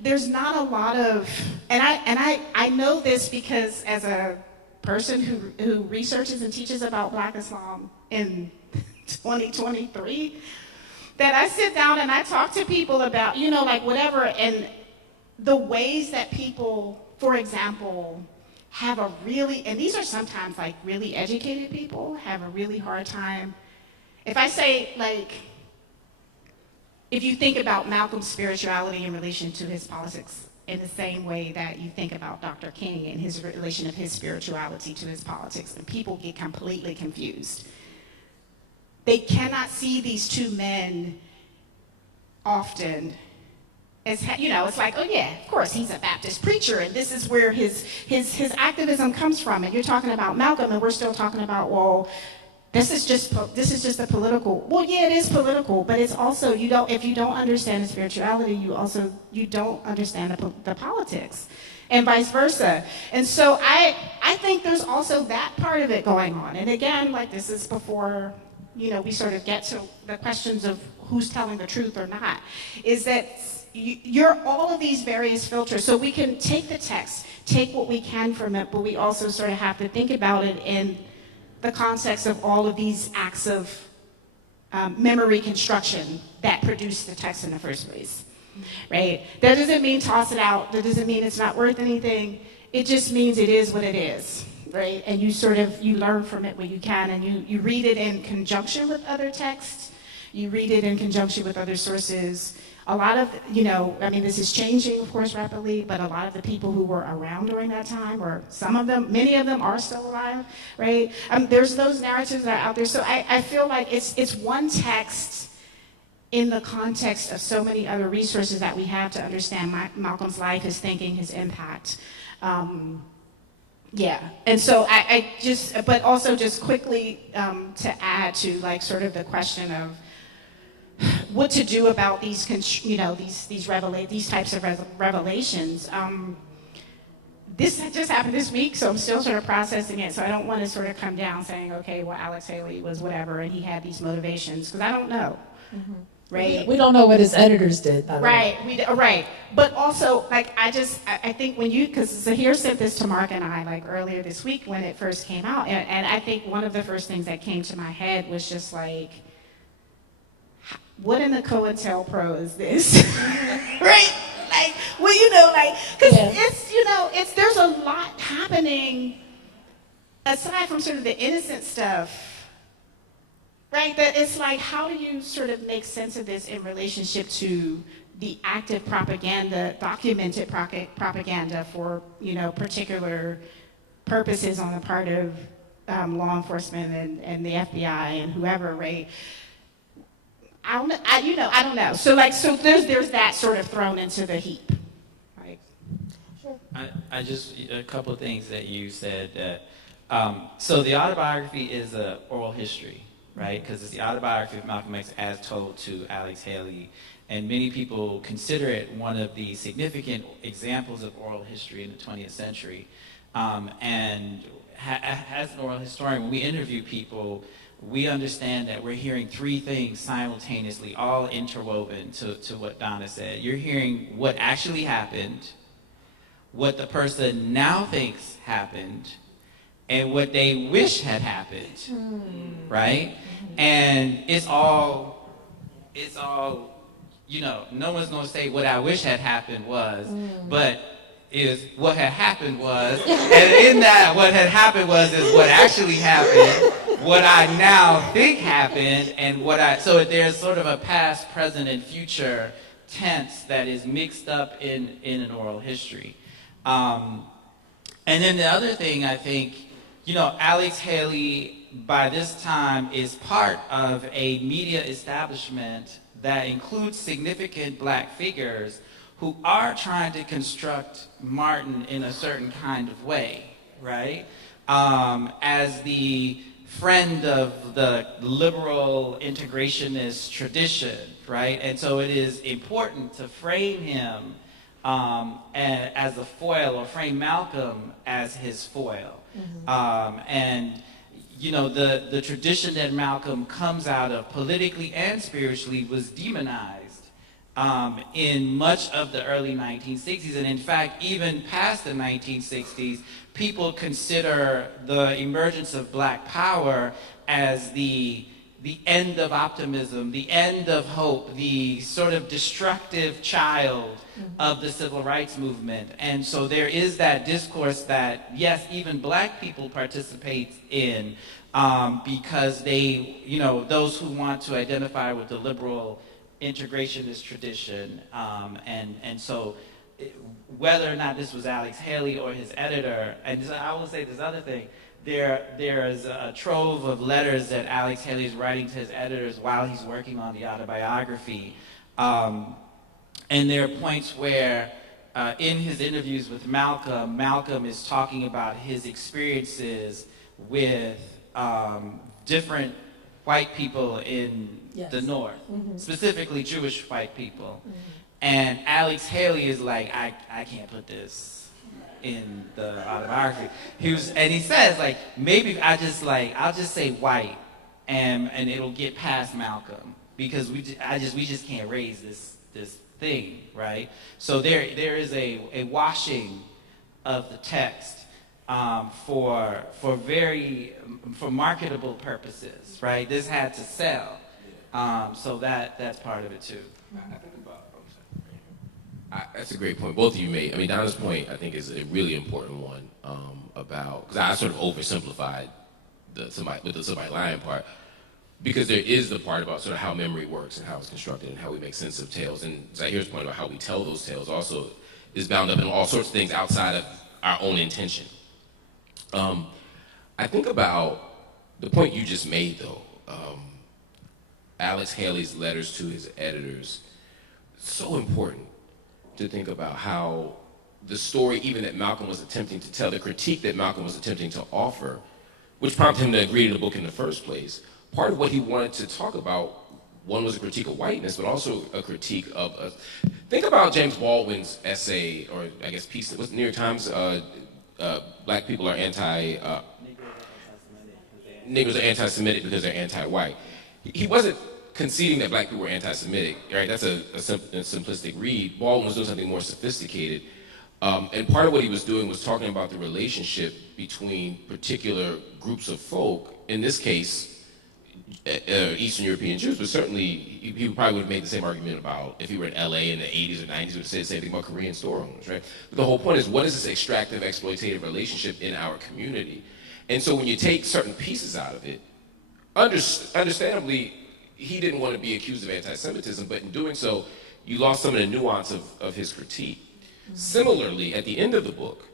and I know this because as a person who researches and teaches about Black Islam in 2023, that I sit down and I talk to people about, like whatever, and the ways that people, for example, have a really, and these are sometimes like really educated people, have a really hard time. If I say, like, if you think about Malcolm's spirituality in relation to his politics in the same way that you think about Dr. King and his relation of his spirituality to his politics, and people get completely confused. They cannot see these two men often as, it's like, oh yeah, of course, he's a Baptist preacher, and this is where his activism comes from, and you're talking about Malcolm, and we're still talking about, well, this is just a political. Well, yeah, it is political, but it's also if you don't understand the spirituality, you don't understand the politics, and vice versa. And so I think there's also that part of it going on. And again, like this is before we sort of get to the questions of who's telling the truth or not. Is that you're all of these various filters. So we can take the text, take what we can from it, but we also sort of have to think about it in the context of all of these acts of memory construction that produce the text in the first place, right? That doesn't mean toss it out. That doesn't mean it's not worth anything. It just means it is what it is, right? And you learn from it when you can, and you read it in conjunction with other texts. You read it in conjunction with other sources. A lot of, this is changing, of course, rapidly, but a lot of the people who were around during that time, or many of them are still alive, right? There's those narratives that are out there. So I feel like it's one text in the context of so many other resources that we have to understand Malcolm's life, his thinking, his impact. Yeah, and so but also just quickly to add to like sort of the question of what to do about these types of revelations. This just happened this week, so I'm still sort of processing it. So I don't want to sort of come down saying, okay, well, Alex Haley was whatever, and he had these motivations, because I don't know, right? We don't know what his editors did, by the way. Right. But also, like, I think because Zaheer sent this to Mark and I, like, earlier this week when it first came out, and I think one of the first things that came to my head was just like, what in the COINTELPRO is this? Right? Like, well, because there's a lot happening aside from sort of the innocent stuff, right? That it's like, how do you sort of make sense of this in relationship to the active propaganda, documented propaganda for, particular purposes on the part of law enforcement and the FBI and whoever, right? I don't know. So there's that sort of thrown into the heap, right? Sure. I just, a couple of things that you said that, so the autobiography is an oral history, right? Because it's the autobiography of Malcolm X as told to Alex Haley, and many people consider it one of the significant examples of oral history in the 20th century. And as an oral historian, when we interview people, we understand that we're hearing three things simultaneously, all interwoven to what Donna said. You're hearing what actually happened, what the person now thinks happened, and what they wish had happened, right? And it's all, no one's gonna say what I wish had happened was, but is what had happened was, and in that what had happened was is what actually happened, what I now think happened, and so there's sort of a past, present, and future tense that is mixed up in an oral history. And then the other thing, I think, Alex Haley by this time is part of a media establishment that includes significant Black figures who are trying to construct Martin in a certain kind of way, right? As the friend of the liberal integrationist tradition, right? And so it is important to frame him as a foil, or frame Malcolm as his foil. And you know, the tradition that Malcolm comes out of politically and spiritually was demonized in much of the early 1960s. And in fact, even past the 1960s, people consider the emergence of Black power as the end of optimism, the end of hope, the sort of destructive child of the civil rights movement. And so there is that discourse that, yes, even Black people participate in because they, you know, those who want to identify with the liberal integrationist tradition. And so whether or not this was Alex Haley or his editor, and I will say this other thing, there is a trove of letters that Alex Haley is writing to his editors while he's working on the autobiography. And there are points where in his interviews with Malcolm, Malcolm is talking about his experiences with different white people in the North, specifically Jewish white people. And Alex Haley is like, I can't put this in the autobiography. He says, like, maybe I'll just say white, and it'll get past Malcolm, because we just can't raise this thing, right? So there is a washing of the text for marketable purposes, right? This had to sell, so that's part of it too. That's a great point. Both of you made. I mean, Donna's point, I think, is a really important one about, because I sort of oversimplified the somebody lying part, because there is the part about sort of how memory works and how it's constructed and how we make sense of tales. And Zaheer's point about how we tell those tales also is bound up in all sorts of things outside of our own intention. I think about the point you just made, though. Alex Haley's letters to his editors, so important to think about how the story even that Malcolm was attempting to tell, the critique that Malcolm was attempting to offer, which prompted him to agree to the book in the first place, part of what he wanted to talk about, one was a critique of whiteness, but also a critique of, think about James Baldwin's essay, or I guess piece, was the New York Times, Black people are Negroes are anti-Semitic because they're anti-white. He wasn't conceding that Black people were anti-Semitic, right? That's a simplistic read. Baldwin was doing something more sophisticated. And part of what he was doing was talking about the relationship between particular groups of folk, in this case, Eastern European Jews, but certainly he probably would have made the same argument about, if he were in LA in the 80s or 90s, he would have said the same thing about Korean store owners, right? But the whole point is, what is this extractive, exploitative relationship in our community? And so when you take certain pieces out of it, understandably, he didn't want to be accused of anti-Semitism, but in doing so, you lost some of the nuance of his critique. Similarly, at the end of the book,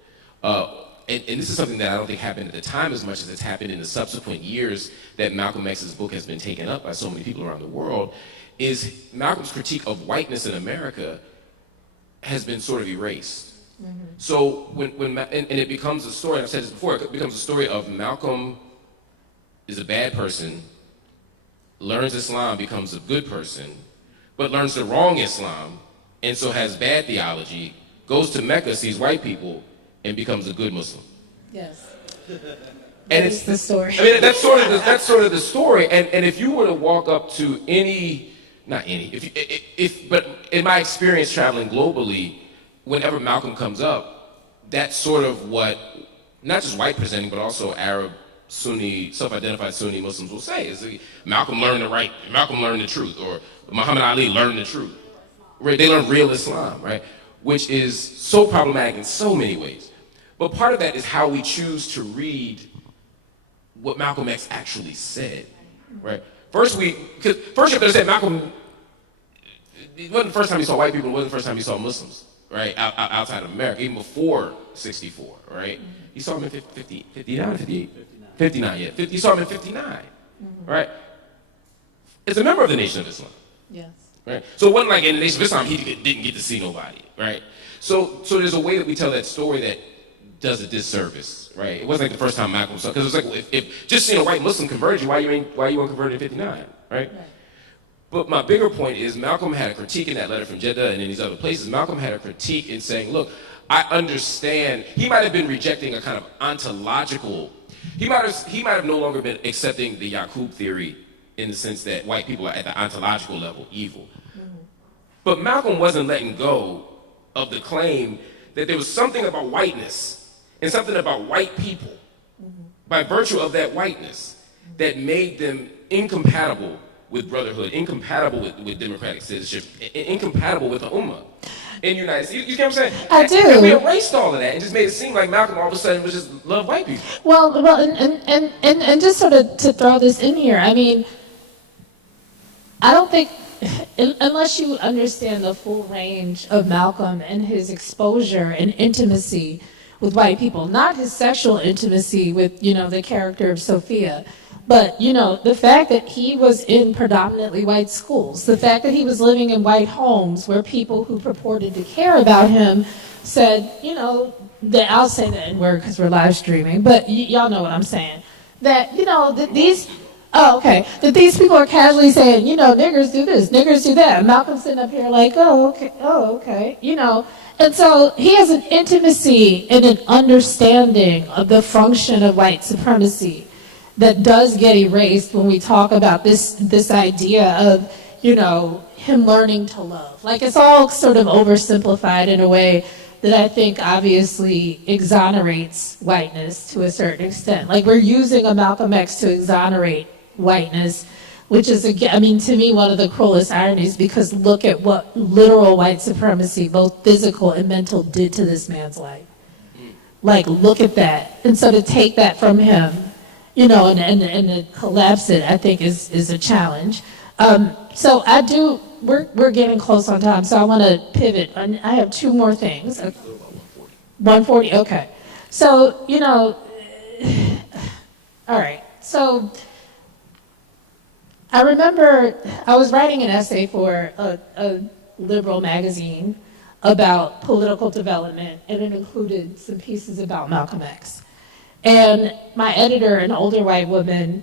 and this is something that I don't think happened at the time as much as it's happened in the subsequent years that Malcolm X's book has been taken up by so many people around the world, is Malcolm's critique of whiteness in America has been sort of erased. So when it becomes a story, and I've said this before, it becomes a story of Malcolm is a bad person, learns Islam, becomes a good person, but learns the wrong Islam, and so has bad theology, goes to Mecca, sees white people, and becomes a good Muslim. Yes. And it's the story. I mean, that's sort of the story. And if you were to walk up to but in my experience traveling globally, whenever Malcolm comes up, that's sort of what not just white presenting, but also Arab, Sunni, self-identified Sunni Muslims will say is Malcolm learned the truth, or Muhammad Ali learned the truth. Right? They learned real Islam, right? Which is so problematic in so many ways. But part of that is how we choose to read what Malcolm X actually said, right? First you have to understand Malcolm, it wasn't the first time he saw white people, it wasn't the first time he saw Muslims, right? Outside of America, even before 64, right? He saw them in 59, 58? 59, yeah. He saw them in 59, right? As a member of the Nation of Islam. Yes. Right? So it wasn't like in the Nation of Islam, he didn't get to see nobody, right? So there's a way that we tell that story that does a disservice, right? It wasn't like the first time Malcolm saw, because it was like, if just seeing a white Muslim convert you, why you weren't converted in 59, right? But my bigger point is Malcolm had a critique in that letter from Jeddah and in these other places. Malcolm had a critique in saying, look, I understand. He might have been rejecting a kind of ontological, he might have no longer been accepting the Yaqub theory in the sense that white people are at the ontological level evil. But Malcolm wasn't letting go of the claim that there was something about whiteness and something about white people by virtue of that whiteness that made them incompatible with brotherhood, incompatible with democratic citizenship, incompatible with the Ummah in the United States. You get what I'm saying? I do. And we erased all of that and just made it seem like Malcolm all of a sudden was just love white people. Well, and just sort of to throw this in here, I mean, I don't think, unless you understand the full range of Malcolm and his exposure and intimacy with white people, not his sexual intimacy with, the character of Sophia, but, the fact that he was in predominantly white schools, the fact that he was living in white homes where people who purported to care about him said, that I'll say the N-word because we're live streaming, but y'all know what I'm saying, that, that these... Oh, okay. That these people are casually saying, niggers do this, niggers do that. And Malcolm's sitting up here like, oh, okay. And so he has an intimacy and an understanding of the function of white supremacy that does get erased when we talk about this idea of, him learning to love. Like, it's all sort of oversimplified in a way that I think obviously exonerates whiteness to a certain extent. Like, we're using a Malcolm X to exonerate whiteness, which is, to me, one of the cruelest ironies, because look at what literal white supremacy, both physical and mental, did to this man's life. Like, look at that. And so to take that from him, and to collapse it, I think is a challenge. So we're getting close on time, so I want to pivot. I have two more things. 140, okay. So, all right. So I remember I was writing an essay for a liberal magazine about political development, and it included some pieces about Malcolm X. And my editor, an older white woman,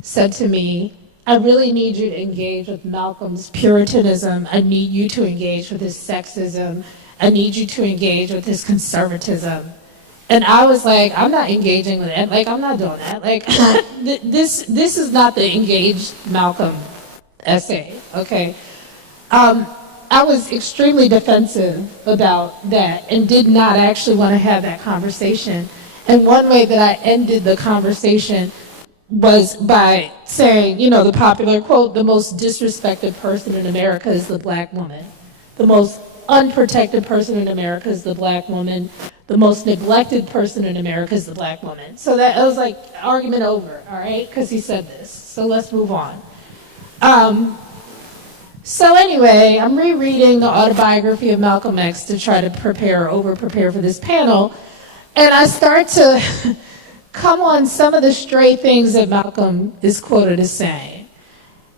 said to me, I really need you to engage with Malcolm's Puritanism. I need you to engage with his sexism. I need you to engage with his conservatism. And I was like, I'm not engaging with that. Like, I'm not doing that. Like, this is not the engaged Malcolm essay, okay? I was extremely defensive about that and did not actually want to have that conversation. And one way that I ended the conversation was by saying, the popular quote, the most disrespected person in America is the black woman. The most unprotected person in America is the black woman. The most neglected person in America is the black woman. So that was like argument over, all right? Because he said this. So let's move on. So anyway, I'm rereading the Autobiography of Malcolm X to try to over-prepare for this panel. And I start to come on some of the stray things that Malcolm is quoted as saying.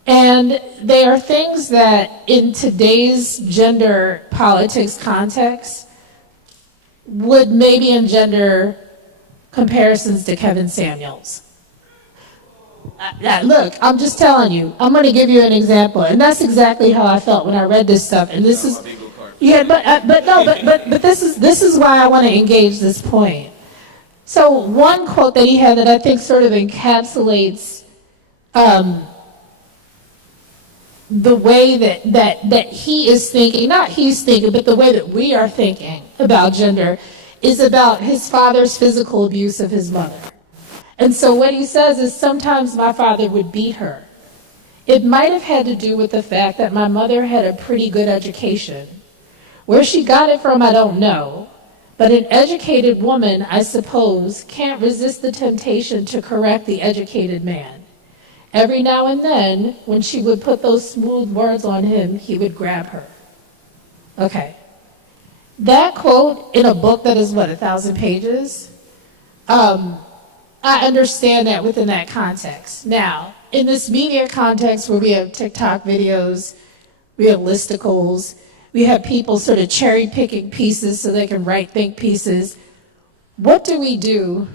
And they are things that in today's gender politics context would maybe engender comparisons to Kevin Samuels. Look, I'm just telling you. I'm going to give you an example, and that's exactly how I felt when I read this stuff. And this is, but this is why I want to engage this point. So one quote that he had that I think sort of encapsulates the way that he is thinking, not he's thinking, but the way that we are thinking about gender is about his father's physical abuse of his mother. And so what he says is, sometimes my father would beat her. It might have had to do with the fact that my mother had a pretty good education. Where she got it from, I don't know. But an educated woman, I suppose, can't resist the temptation to correct the educated man. Every now and then, when she would put those smooth words on him, he would grab her. Okay. That quote in a book that is, 1,000 pages? I understand that within that context. Now, in this media context where we have TikTok videos, we have listicles, we have people sort of cherry-picking pieces so they can write think pieces, what do we do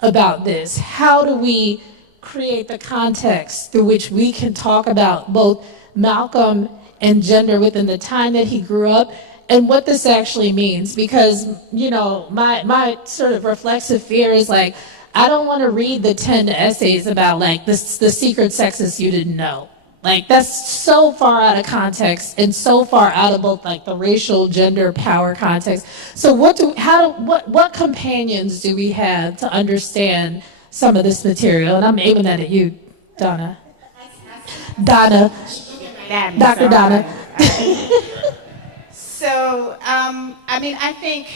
about this? How do we create the context through which we can talk about both Malcolm and gender within the time that he grew up and what this actually means. Because, you know, my sort of reflexive fear is like, I don't want to read the 10 essays about like the secret sexes you didn't know. Like, that's so far out of context and so far out of both like the racial, gender, power context. So what companions do we have to understand some of this material? And I'm aiming that at you, Donna. Donna. Dr. Donna. So, I mean, I think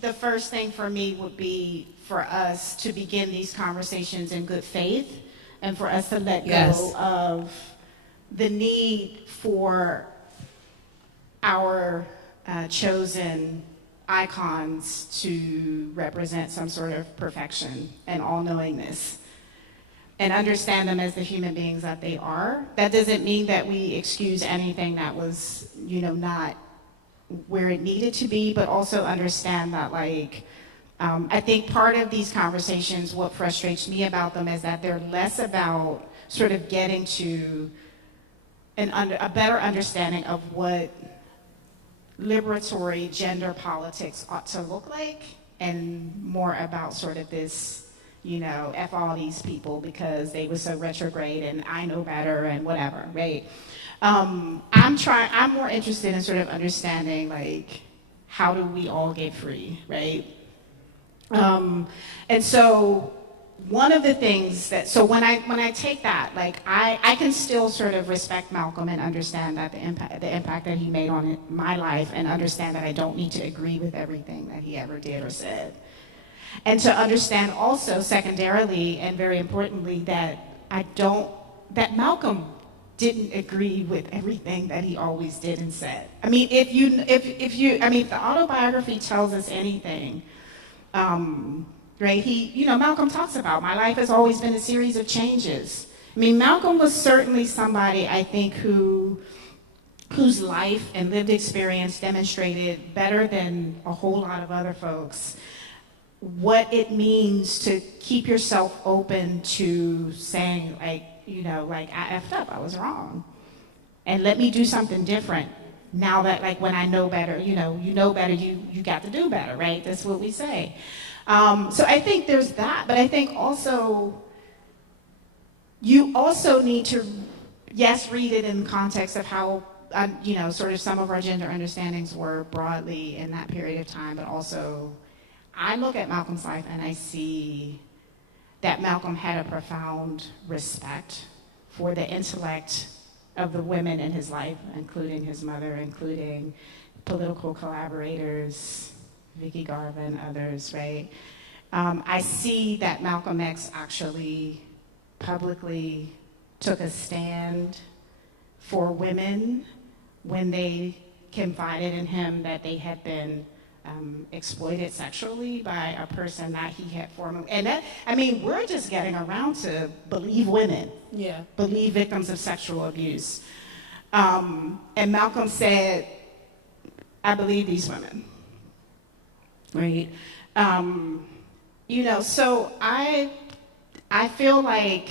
the first thing for me would be for us to begin these conversations in good faith and for us to let go of the need for our chosen icons to represent some sort of perfection and all-knowingness, and understand them as the human beings that they are. That doesn't mean that we excuse anything that was, you know, not where it needed to be, but also understand that, like, I think part of these conversations, what frustrates me about them is that they're less about sort of getting to a better understanding of what liberatory gender politics ought to look like, and more about sort of this, you know, F all these people because they were so retrograde and I know better and whatever, right? I'm more interested in sort of understanding, like, how do we all get free, right? And so one of the things that, so when I take that, like, I can still sort of respect Malcolm and understand that the impact that he made on my life, and understand that I don't need to agree with everything that he ever did or said. And to understand also secondarily and very importantly that that Malcolm didn't agree with everything that he always did and said. I mean, if the autobiography tells us anything, right? Malcolm talks about, my life has always been a series of changes. I mean, Malcolm was certainly somebody, I think, whose life and lived experience demonstrated better than a whole lot of other folks what it means to keep yourself open to saying, like, you know, like, I effed up, I was wrong. And let me do something different now that, like, when I know better, you know better, you got to do better, right? That's what we say. So I think there's that, but I think also, you also need to, yes, read it in the context of how, sort of some of our gender understandings were broadly in that period of time, but also, I look at Malcolm's life and I see that Malcolm had a profound respect for the intellect of the women in his life, including his mother, including political collaborators, Vicky Garvin, others, right? I see that Malcolm X actually publicly took a stand for women when they confided in him that they had been exploited sexually by a person that he had formerly, and that, I mean, we're just getting around to believe women, believe victims of sexual abuse. And Malcolm said, I believe these women, right? So I feel like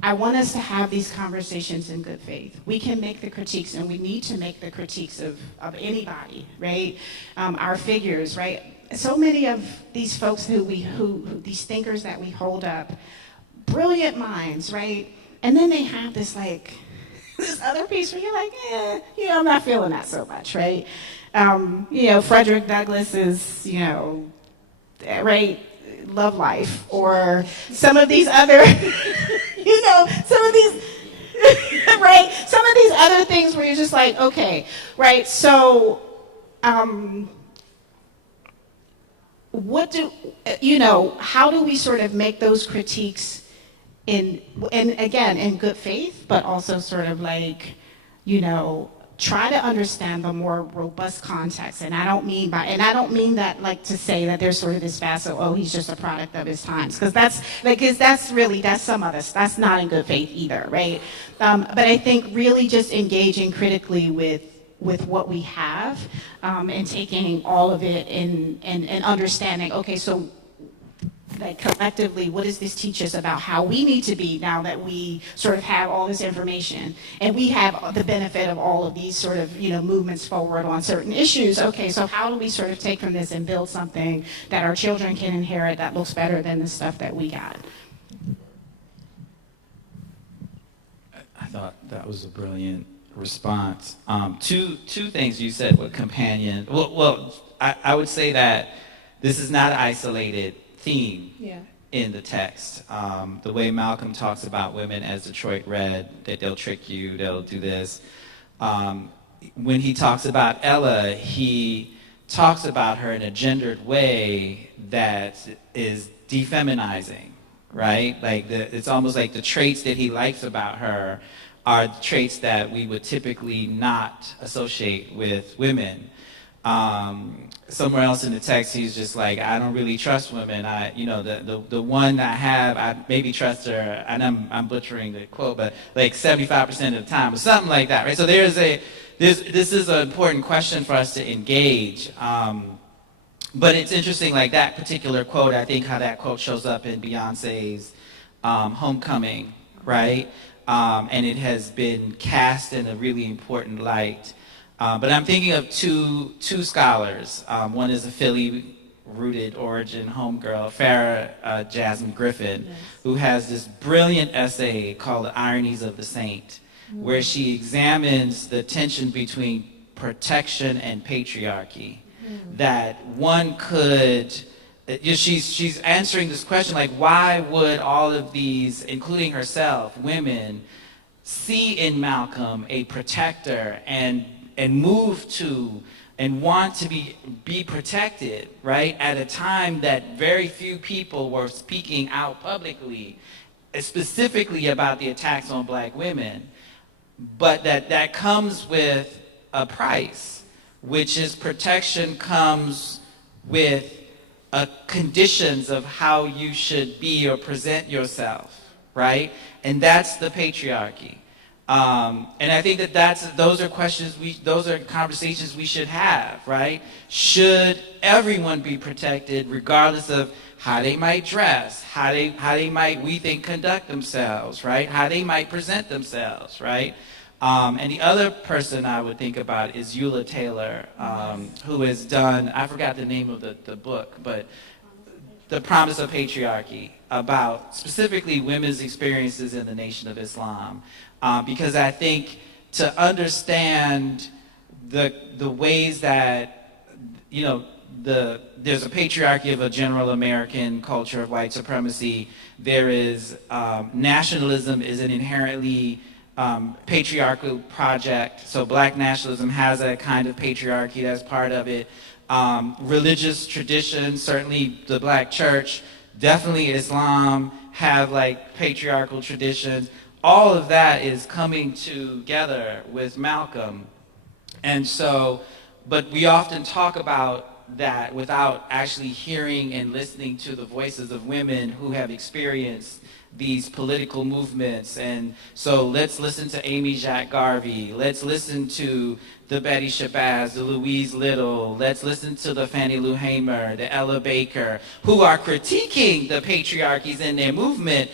I want us to have these conversations in good faith. We can make the critiques, and we need to make the critiques of anybody, right? Our figures, right? So many of these folks who these thinkers that we hold up, brilliant minds, right? And then they have this, like, this other piece where you're like, I'm not feeling that so much, right? Frederick Douglass is, right? Love life, or some of these other, some of these, right? Some of these other things where you're just like, okay, right? So, how do we sort of make those critiques in good faith, but also sort of like, try to understand the more robust context. And I don't mean that, like, to say that there's sort of this facile, he's just a product of his times. Because that's some of us. That's not in good faith either, right? But I think really just engaging critically with what we have, and taking all of it and understanding, okay, so like collectively, what does this teach us about how we need to be now that we sort of have all this information and we have the benefit of all of these sort of, movements forward on certain issues? Okay, so how do we sort of take from this and build something that our children can inherit that looks better than the stuff that we got? I thought that was a brilliant response. Two things you said with companion. Well, I would say that this is not an isolated theme in the text. The way Malcolm talks about women as Detroit Red, that they'll trick you, they'll do this. When he talks about Ella, he talks about her in a gendered way that is defeminizing, right? Like it's almost like the traits that he likes about her are traits that we would typically not associate with women. Somewhere else in the text, he's just like, I don't really trust women. The one I have, I maybe trust her, and I'm butchering the quote, but like 75% of the time, or something like that, right? So this is an important question for us to engage. But it's interesting, like that particular quote, I think how that quote shows up in Beyonce's Homecoming, right? And it has been cast in a really important light. But I'm thinking of two scholars. One is a Philly-rooted origin homegirl, Farrah Jasmine Griffin, who has this brilliant essay called The Ironies of the Saint, where she examines the tension between protection and patriarchy. That one could, she's answering this question, like, why would all of these, including herself, women, see in Malcolm a protector and move to and want to be protected, right? At a time that very few people were speaking out publicly, specifically about the attacks on black women, but that comes with a price, which is protection comes with conditions of how you should be or present yourself, right? And that's the patriarchy. And I think those are questions those are conversations we should have, right? Should everyone be protected regardless of how they might dress, how they might, we think, conduct themselves, right? How they might present themselves, right? And the other person I would think about is Eula Taylor, who has done, I forgot the name of the book, but The Promise of Patriarchy, about specifically women's experiences in the Nation of Islam. Because I think to understand the ways that, there's a patriarchy of a general American culture of white supremacy. There is, nationalism is an inherently patriarchal project. So black nationalism has a kind of patriarchy that's part of it. Religious traditions, certainly the black church, definitely Islam, have like patriarchal traditions. All of that is coming together with Malcolm. And so, but we often talk about that without actually hearing and listening to the voices of women who have experienced these political movements. And so let's listen to Amy Jacques Garvey. Let's listen to the Betty Shabazz, the Louise Little. Let's listen to the Fannie Lou Hamer, the Ella Baker, who are critiquing the patriarchies in their movement,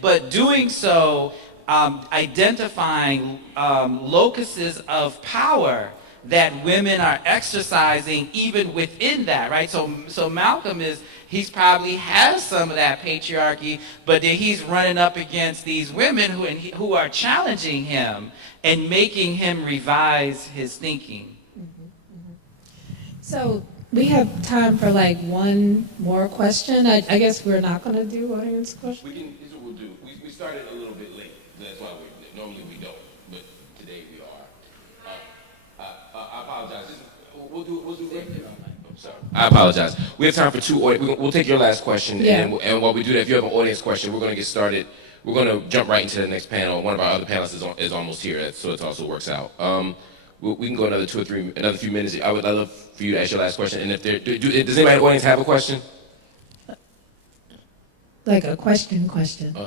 but doing so, identifying locuses of power that women are exercising even within that, right? So Malcolm he's probably has some of that patriarchy, but then he's running up against these women who are challenging him and making him revise his thinking. So we have time for like one more question. I guess we're not going to do audience questions. Here's what we'll do. We started a little bit late. That's why normally we don't, but today we are. I apologize. We'll do it. Sorry. I apologize. We have time for two. We'll take your last question, and while we do that, if you have an audience question, we're going to get started. We're going to jump right into the next panel. One of our other panelists is almost here, so it also works out. We can go another few minutes. I'd love for you to ask your last question. And if does anybody in the audience have a question? like a question?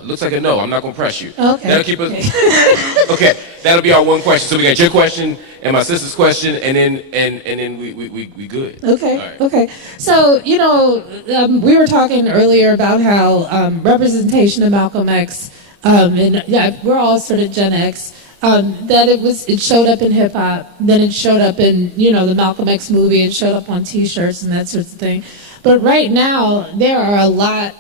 Looks like a no. I'm not gonna press you. Okay. That'll keep us. Okay, that'll be our one question. So we got your question and my sister's question, and then we good. Okay. All right. Okay. So we were talking earlier about how representation of Malcolm X, and yeah, we're all sort of Gen X. That it showed up in hip hop, then it showed up in the Malcolm X movie, it showed up on T-shirts and that sort of thing. But right now there are a lot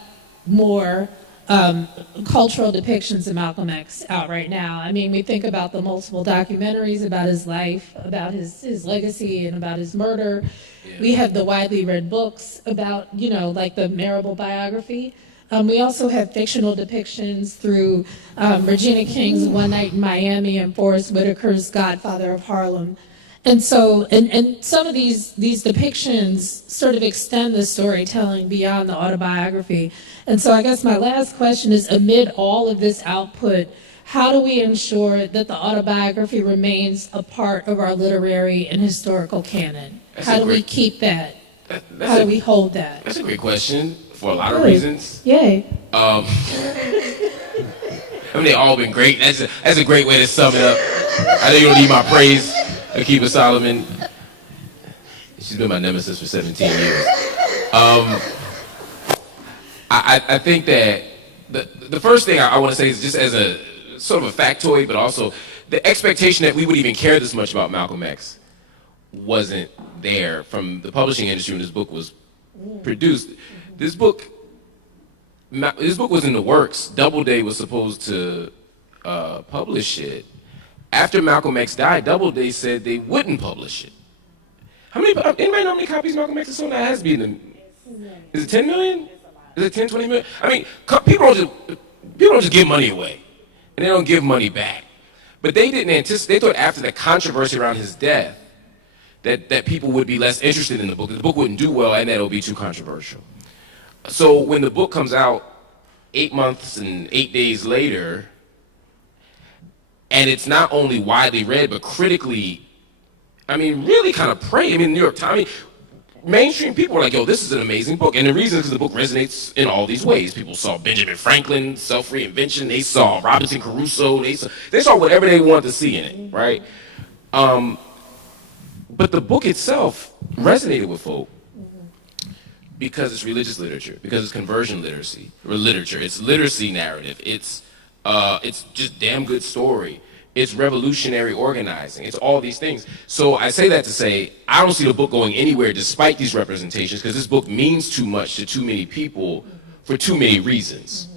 more cultural depictions of Malcolm X out right now. I mean, we think about the multiple documentaries about his life, about his legacy, and about his murder. Yeah. We have the widely read books about like the Marable biography. We also have fictional depictions through Regina King's One Night in Miami and Forrest Whitaker's Godfather of Harlem. And so, and some of these depictions sort of extend the storytelling beyond the autobiography. And so I guess my last question is, amid all of this output, how do we ensure that the autobiography remains a part of our literary and historical canon? How do we keep that? How do we hold that? That's a great question. For a lot of reasons. Yay. I mean, they've all been great. That's a great way to sum it up. I know you don't need my praise, Akiba Solomon. She's been my nemesis for 17 years. I think that the first thing I want to say is just as a sort of a factoid, but also the expectation that we would even care this much about Malcolm X wasn't there from the publishing industry when this book was produced. This book was in the works. Doubleday was supposed to publish it. After Malcolm X died, Doubleday said they wouldn't publish it. Anybody know how many copies Malcolm X has sold? That has to be is it 10 million? Is it 10, 20 million? I mean, people don't just give money away, and they don't give money back. But they didn't anticipate. They thought after the controversy around his death that people would be less interested in the book, that the book wouldn't do well, and that it would be too controversial. So when the book comes out 8 months and 8 days later, and it's not only widely read, but critically, I mean, really kind of praised. I mean, New York Times, I mean, mainstream people were like, yo, this is an amazing book. And the reason is because the book resonates in all these ways. People saw Benjamin Franklin, self-reinvention. They saw Robinson Crusoe. They saw whatever they wanted to see in it, right? But the book itself resonated with folk. Because it's religious literature, because it's conversion literature, it's literacy narrative, it's just damn good story, it's revolutionary organizing, it's all these things. So I say that to say, I don't see the book going anywhere despite these representations, because this book means too much to too many people for too many reasons.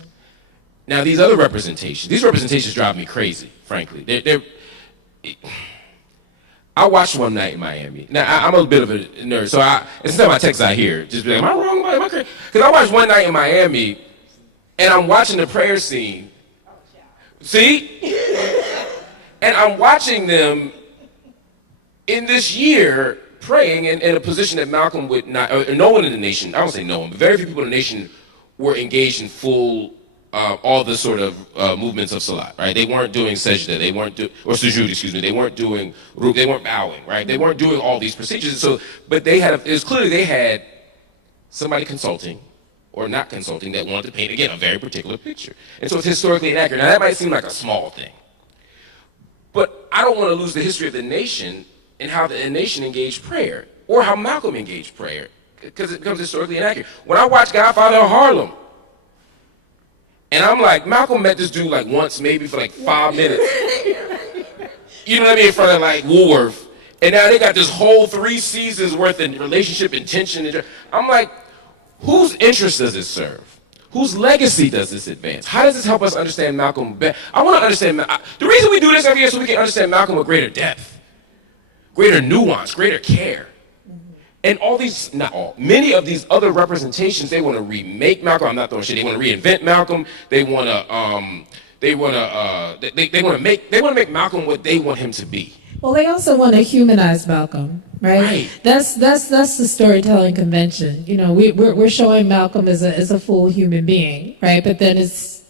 Now these representations drive me crazy, frankly. I watched One Night in Miami. Now, I'm a bit of a nerd, so instead of I text Zaheer, just be like, am I wrong? Am I crazy? Because I watched One Night in Miami, and I'm watching the prayer scene. See? And I'm watching them in this year praying in a position that Malcolm would not, or no one in the nation, I don't say no one, but very few people in the nation were engaged in full all the sort of movements of salat, right? They weren't doing sajda, or sujood, excuse me. They weren't bowing, right? They weren't doing all these procedures. So, but it was clearly they had somebody consulting or not consulting that wanted to paint, again, a very particular picture. And so it's historically inaccurate. Now that might seem like a small thing, but I don't want to lose the history of the nation and how the nation engaged prayer or how Malcolm engaged prayer, because it becomes historically inaccurate. When I watch Godfather of Harlem, and I'm like, Malcolm met this dude like once, maybe for like 5 minutes. You know what I mean? In front of like Woolworth. And now they got this whole 3 seasons worth of relationship and tension. I'm like, whose interest does this serve? Whose legacy does this advance? How does this help us understand Malcolm better? I want to understand, the reason we do this every year is so we can understand Malcolm with greater depth, greater nuance, greater care. And all these, not all, many of these other representations, they want to remake Malcolm. I'm not throwing shit. They want to reinvent Malcolm. They want to make Malcolm what they want him to be. Well, they also want to humanize Malcolm, right? That's the storytelling convention. You know, we're showing Malcolm as a full human being, right? But then it's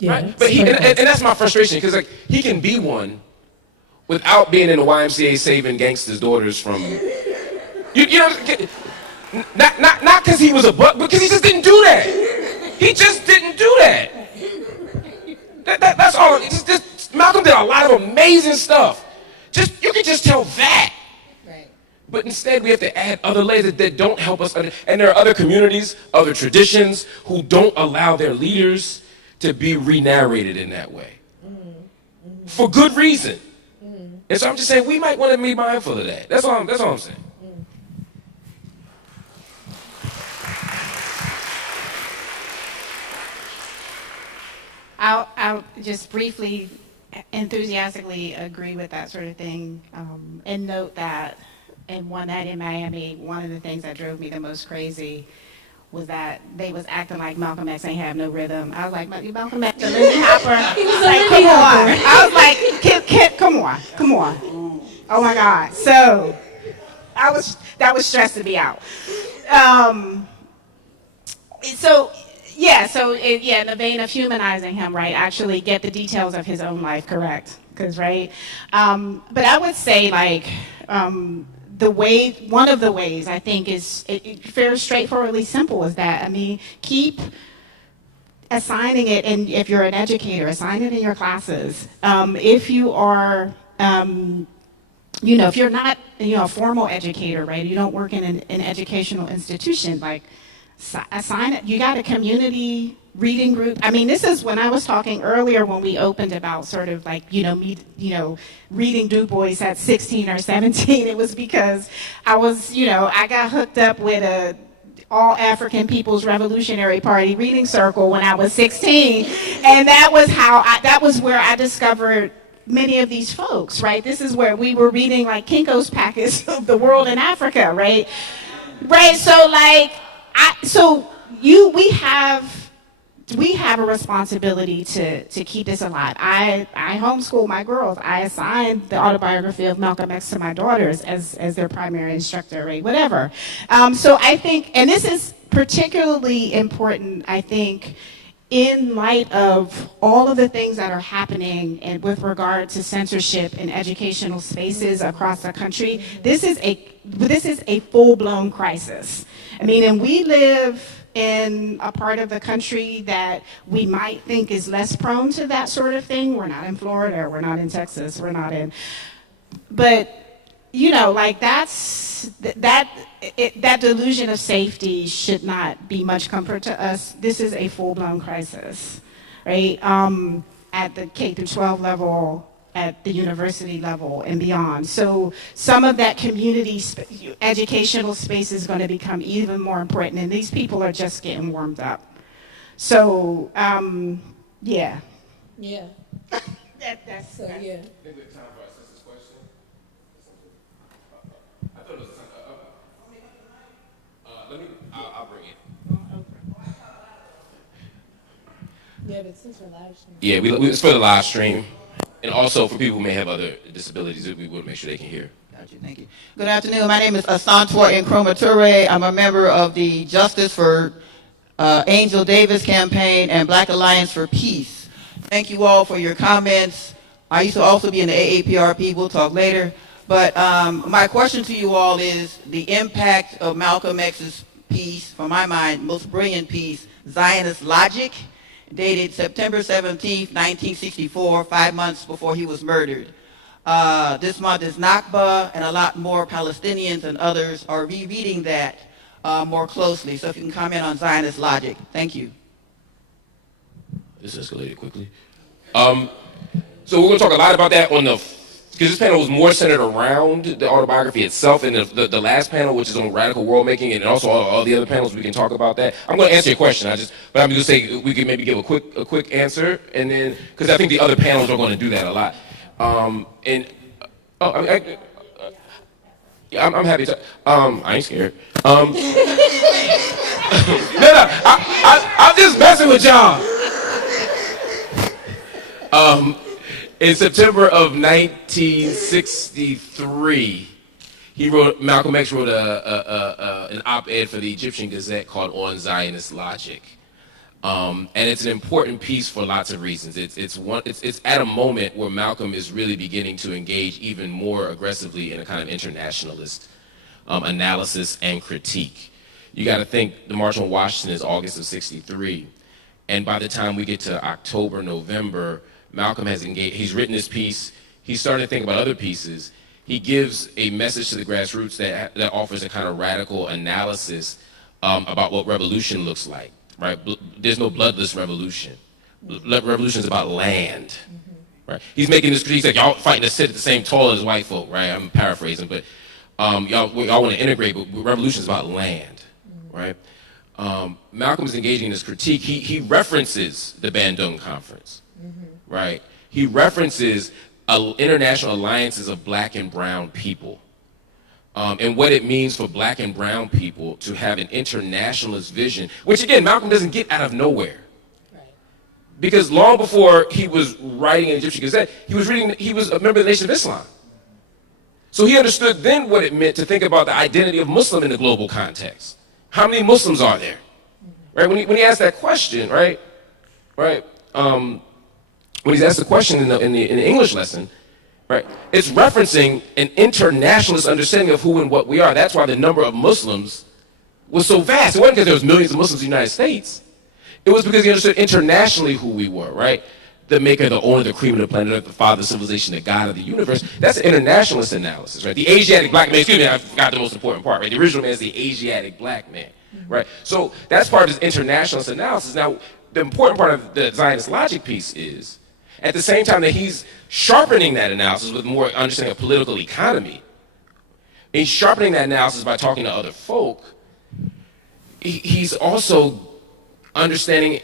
right. But and that's my frustration, because like he can be one without being in the YMCA saving gangsters' daughters from. You know, not because he was a buck, because he just didn't do that. He just didn't do that. That's all. Malcolm did a lot of amazing stuff. You can just tell that. Right. But instead, we have to add other layers that don't help us. And there are other communities, other traditions who don't allow their leaders to be re-narrated in that way. For good reason. And so I'm just saying we might want to be mindful of that. That's all I'm saying. I'll just briefly, enthusiastically agree with that sort of thing, and note that in one night in Miami, one of the things that drove me the most crazy was that they was acting like Malcolm X ain't have no rhythm. I was like, Malcolm X, the Lindy Hopper. He was Like, a Lindy come Hopper. on. I was like, kid, come on. Oh my God. So that was stressing me out. In the vein of humanizing him, right, actually get the details of his own life correct, because, right, but I would say, like, one of the ways I think is very straightforwardly simple is that, I mean, keep assigning it, and if you're an educator, assign it in your classes. If you are, if you're not, a formal educator, right, you don't work in an educational institution, like, assign it. You got a community reading group. I mean, this is when I was talking earlier when we opened about sort of like, reading Du Bois at 16 or 17. It was because I was, I got hooked up with a All African People's Revolutionary Party reading circle when I was 16. And that was where I discovered many of these folks, right? This is where we were reading like Kinko's packets of the world in Africa, right? Right, so like, we have a responsibility to keep this alive. I homeschool my girls. I assigned the Autobiography of Malcolm X to my daughters as their primary instructor, right? Whatever. So I think, and this is particularly important, I think, in light of all of the things that are happening and with regard to censorship in educational spaces across the country, this is a full-blown crisis. I mean, and we live in a part of the country that we might think is less prone to that sort of thing. We're not in Florida, we're not in Texas, but like that delusion of safety should not be much comfort to us. This is a full-blown crisis, right? At the K through 12 level, at the university level and beyond. So some of that community educational space is going to become even more important, and these people are just getting warmed up. So, yeah. Yeah. That's So, yeah. I think we have time for our sister's question. I thought it was I'll bring it. Yeah, but since we're live streaming. Yeah, it's for the live stream. And also for people who may have other disabilities, we want to make sure they can hear. Got you, thank you. Good afternoon. My name is Asantwa Nkrumah. I'm a member of the Justice for Angel Davis campaign and Black Alliance for Peace. Thank you all for your comments. I used to also be in the AAPRP. We'll talk later. But my question to you all is the impact of Malcolm X's piece, for my mind, most brilliant piece, Zionist Logic, dated September 17th, 1964, 5 months before he was murdered. This month is Nakba, and a lot more Palestinians and others are rereading that more closely. So if you can comment on Zionist Logic. Thank you. This escalated quickly. So we're going to talk a lot about that because this panel was more centered around the autobiography itself, and the last panel, which is on radical worldmaking, and also all the other panels, we can talk about that. I'm going to answer your question. But I'm going to say we can maybe give a quick answer, and then because I think the other panels are going to do that a lot. I'm happy to. I ain't scared. No, I'm just messing with y'all. In September of 1963, Malcolm X wrote an op-ed for the Egyptian Gazette called On Zionist Logic. And it's an important piece for lots of reasons. It's at a moment where Malcolm is really beginning to engage even more aggressively in a kind of internationalist analysis and critique. You got to think the March on Washington is August of '63. And by the time we get to October, November, Malcolm has engaged, he's written this piece, he's starting to think about other pieces. He gives a message to the grassroots that offers a kind of radical analysis about what revolution looks like, right? There's no bloodless revolution. Revolution is about land, right? He's making this critique, he's like, y'all fighting to sit at the same tall as white folk, right? I'm paraphrasing, but y'all want to integrate, but revolution is about land, right? Malcolm's engaging in this critique. He references the Bandung Conference, right? He references international alliances of black and brown people, and what it means for black and brown people to have an internationalist vision, which again, Malcolm doesn't get out of nowhere. Because long before he was writing in Egyptian Gazette, he was a member of the Nation of Islam. So he understood then what it meant to think about the identity of Muslim in the global context. How many Muslims are there? Right? When he asked that question, right? When he's asked the question in the English lesson, right? It's referencing an internationalist understanding of who and what we are. That's why the number of Muslims was so vast. It wasn't because there was millions of Muslims in the United States. It was because he understood internationally who we were, right? The maker, the owner, the cream of the planet Earth, the father of civilization, the God of the universe. That's an internationalist analysis, right? The Asiatic black man, excuse me, I forgot the most important part, right? The original man is the Asiatic black man, right? So that's part of his internationalist analysis. Now, the important part of the Zionist logic piece is, at the same time that he's sharpening that analysis with more understanding of political economy, he's sharpening that analysis by talking to other folk, he's also understanding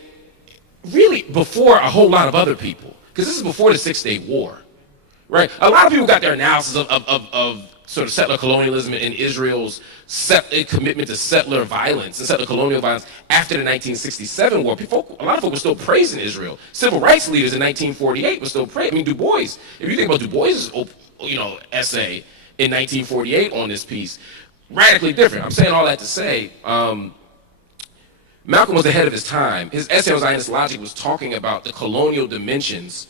really before a whole lot of other people, because this is before the 6-Day War, right? A lot of people got their analysis of sort of settler colonialism and Israel's commitment to settler violence and settler colonial violence after the 1967 war. A lot of folk were still praising Israel. Civil rights leaders in 1948 were still praising. I mean, Du Bois, if you think about Du Bois' essay in 1948 on this piece, radically different. I'm saying all that to say, Malcolm was ahead of his time. His essay on Zionist logic was talking about the colonial dimensions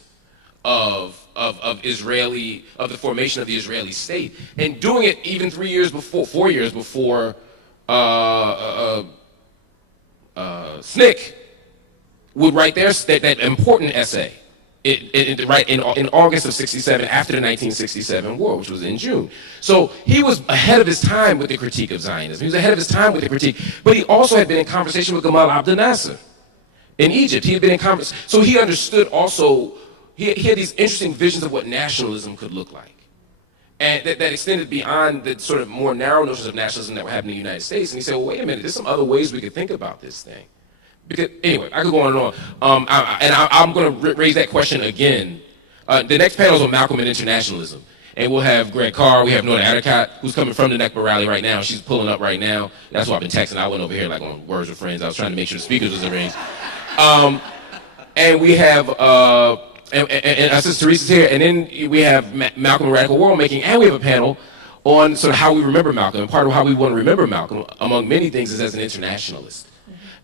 of the formation of the Israeli state, and doing it even 4 years before SNCC would write that important essay in August of 67 after the 1967 war, which was in June. So he was ahead of his time with the critique of Zionism. He was ahead of his time with the critique, but he also had been in conversation with Gamal Abdel Nasser in Egypt. He had been in conversation, so he understood also. He had these interesting visions of what nationalism could look like, and that extended beyond the sort of more narrow notions of nationalism that were happening in the United States. And he said, well, wait a minute, there's some other ways we could think about this thing. Because, anyway, I could go on and on. I'm going to raise that question again. The next panel is on Malcolm and internationalism. And we'll have Greg Carr. We have Noura Erakat, who's coming from the NECBA rally right now. She's pulling up right now. That's why I've been texting. I went over here like on Words with Friends. I was trying to make sure the speakers was arranged. And we have, and our sister Tarisse is here. And then we have Malcolm and Radical Worldmaking. And we have a panel on sort of how we remember Malcolm. And part of how we want to remember Malcolm, among many things, is as an internationalist.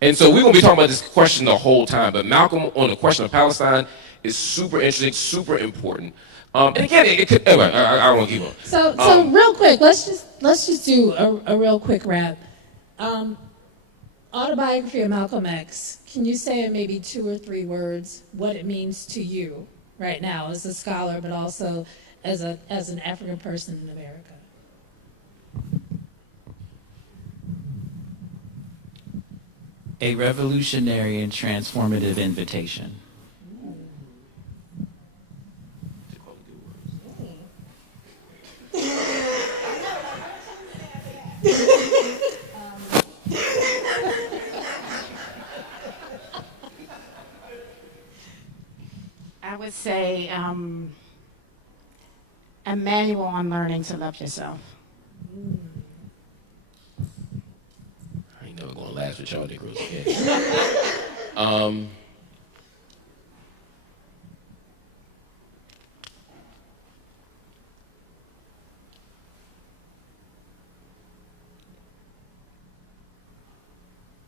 And so we're going to be talking about this question the whole time. But Malcolm on the question of Palestine is super interesting, super important. And again, it could, anyway, I don't want to keep on. So real quick, let's just do a real quick wrap. Autobiography of Malcolm X. Can you say in maybe 2 or 3 words what it means to you right now as a scholar, but also as an African person in America? A revolutionary and transformative invitation. I would say a manual on learning to love yourself. I ain't never gonna last with y'all Negroes again.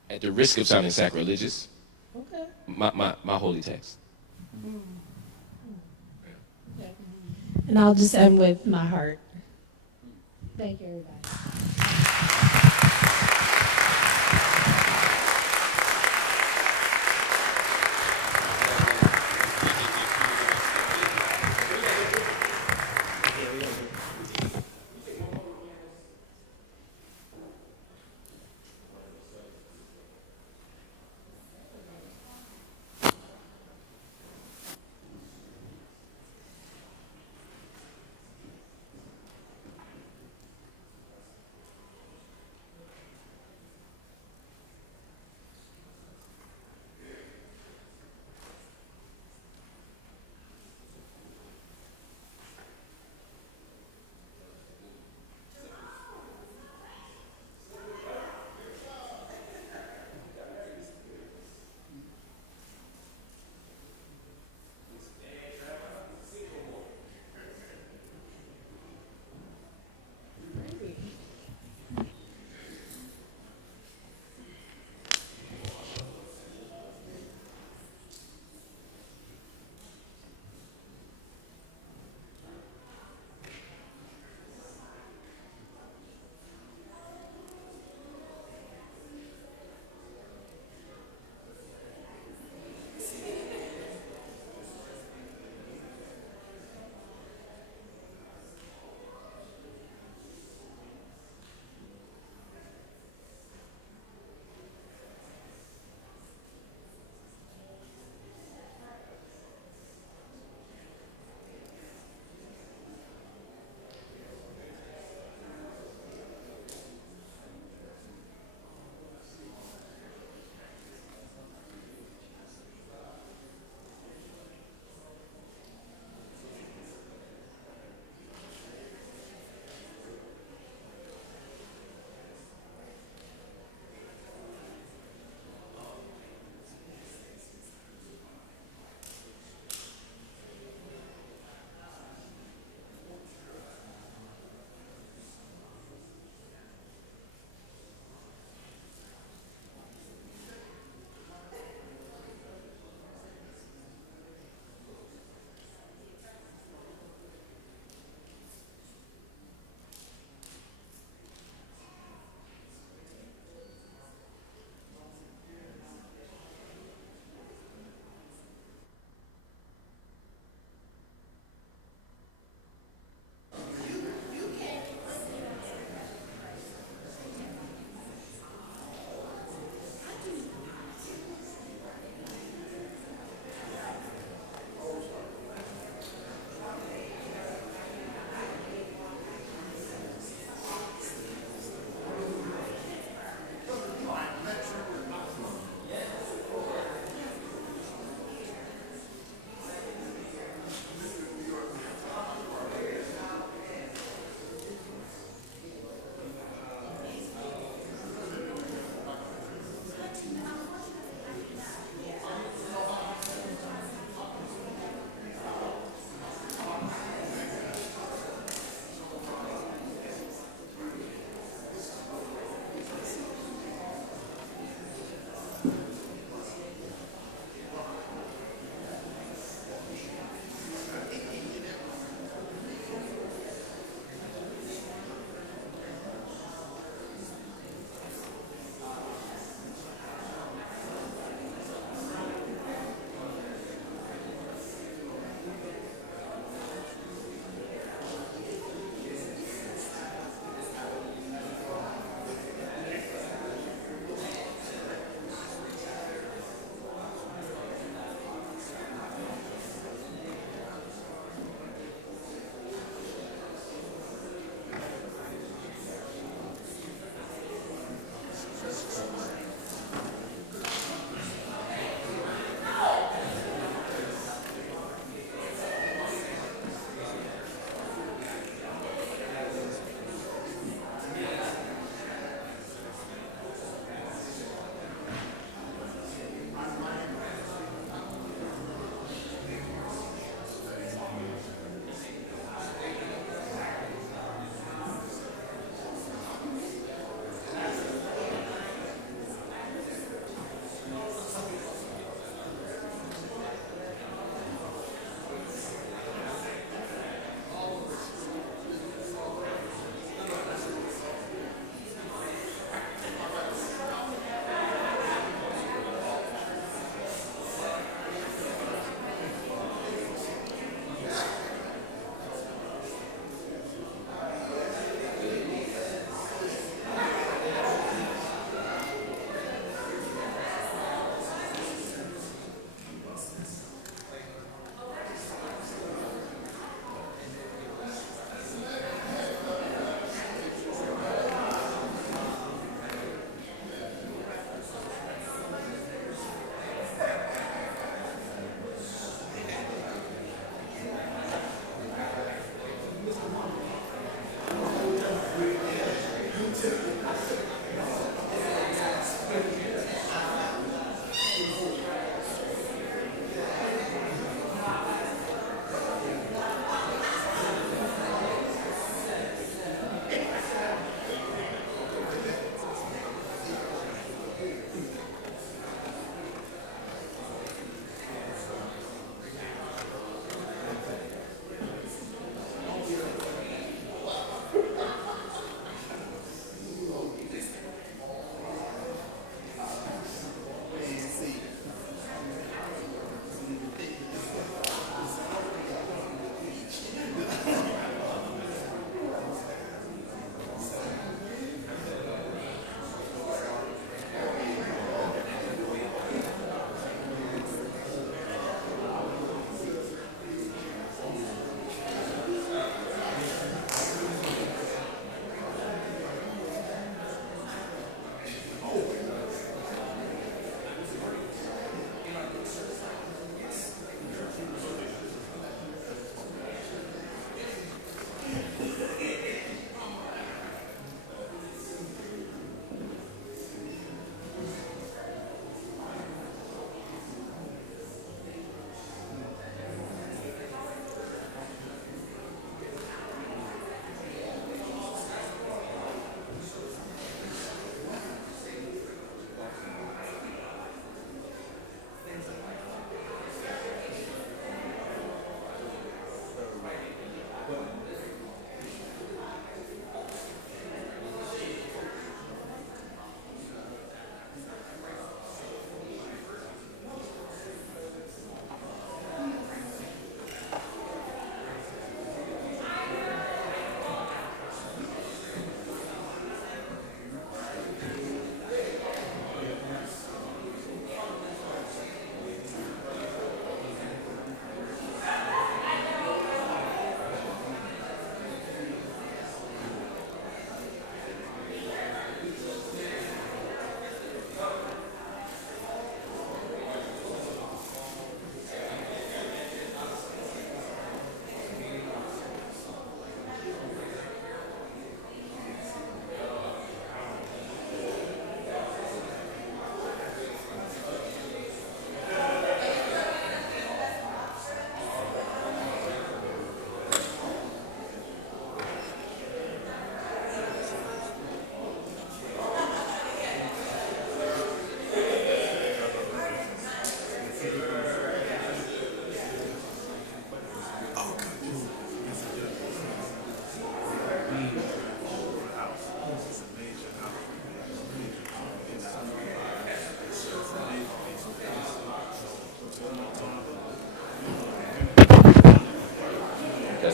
At the risk of sounding sacrilegious, Okay. my holy text. And I'll just end with my heart. Thank you, everybody.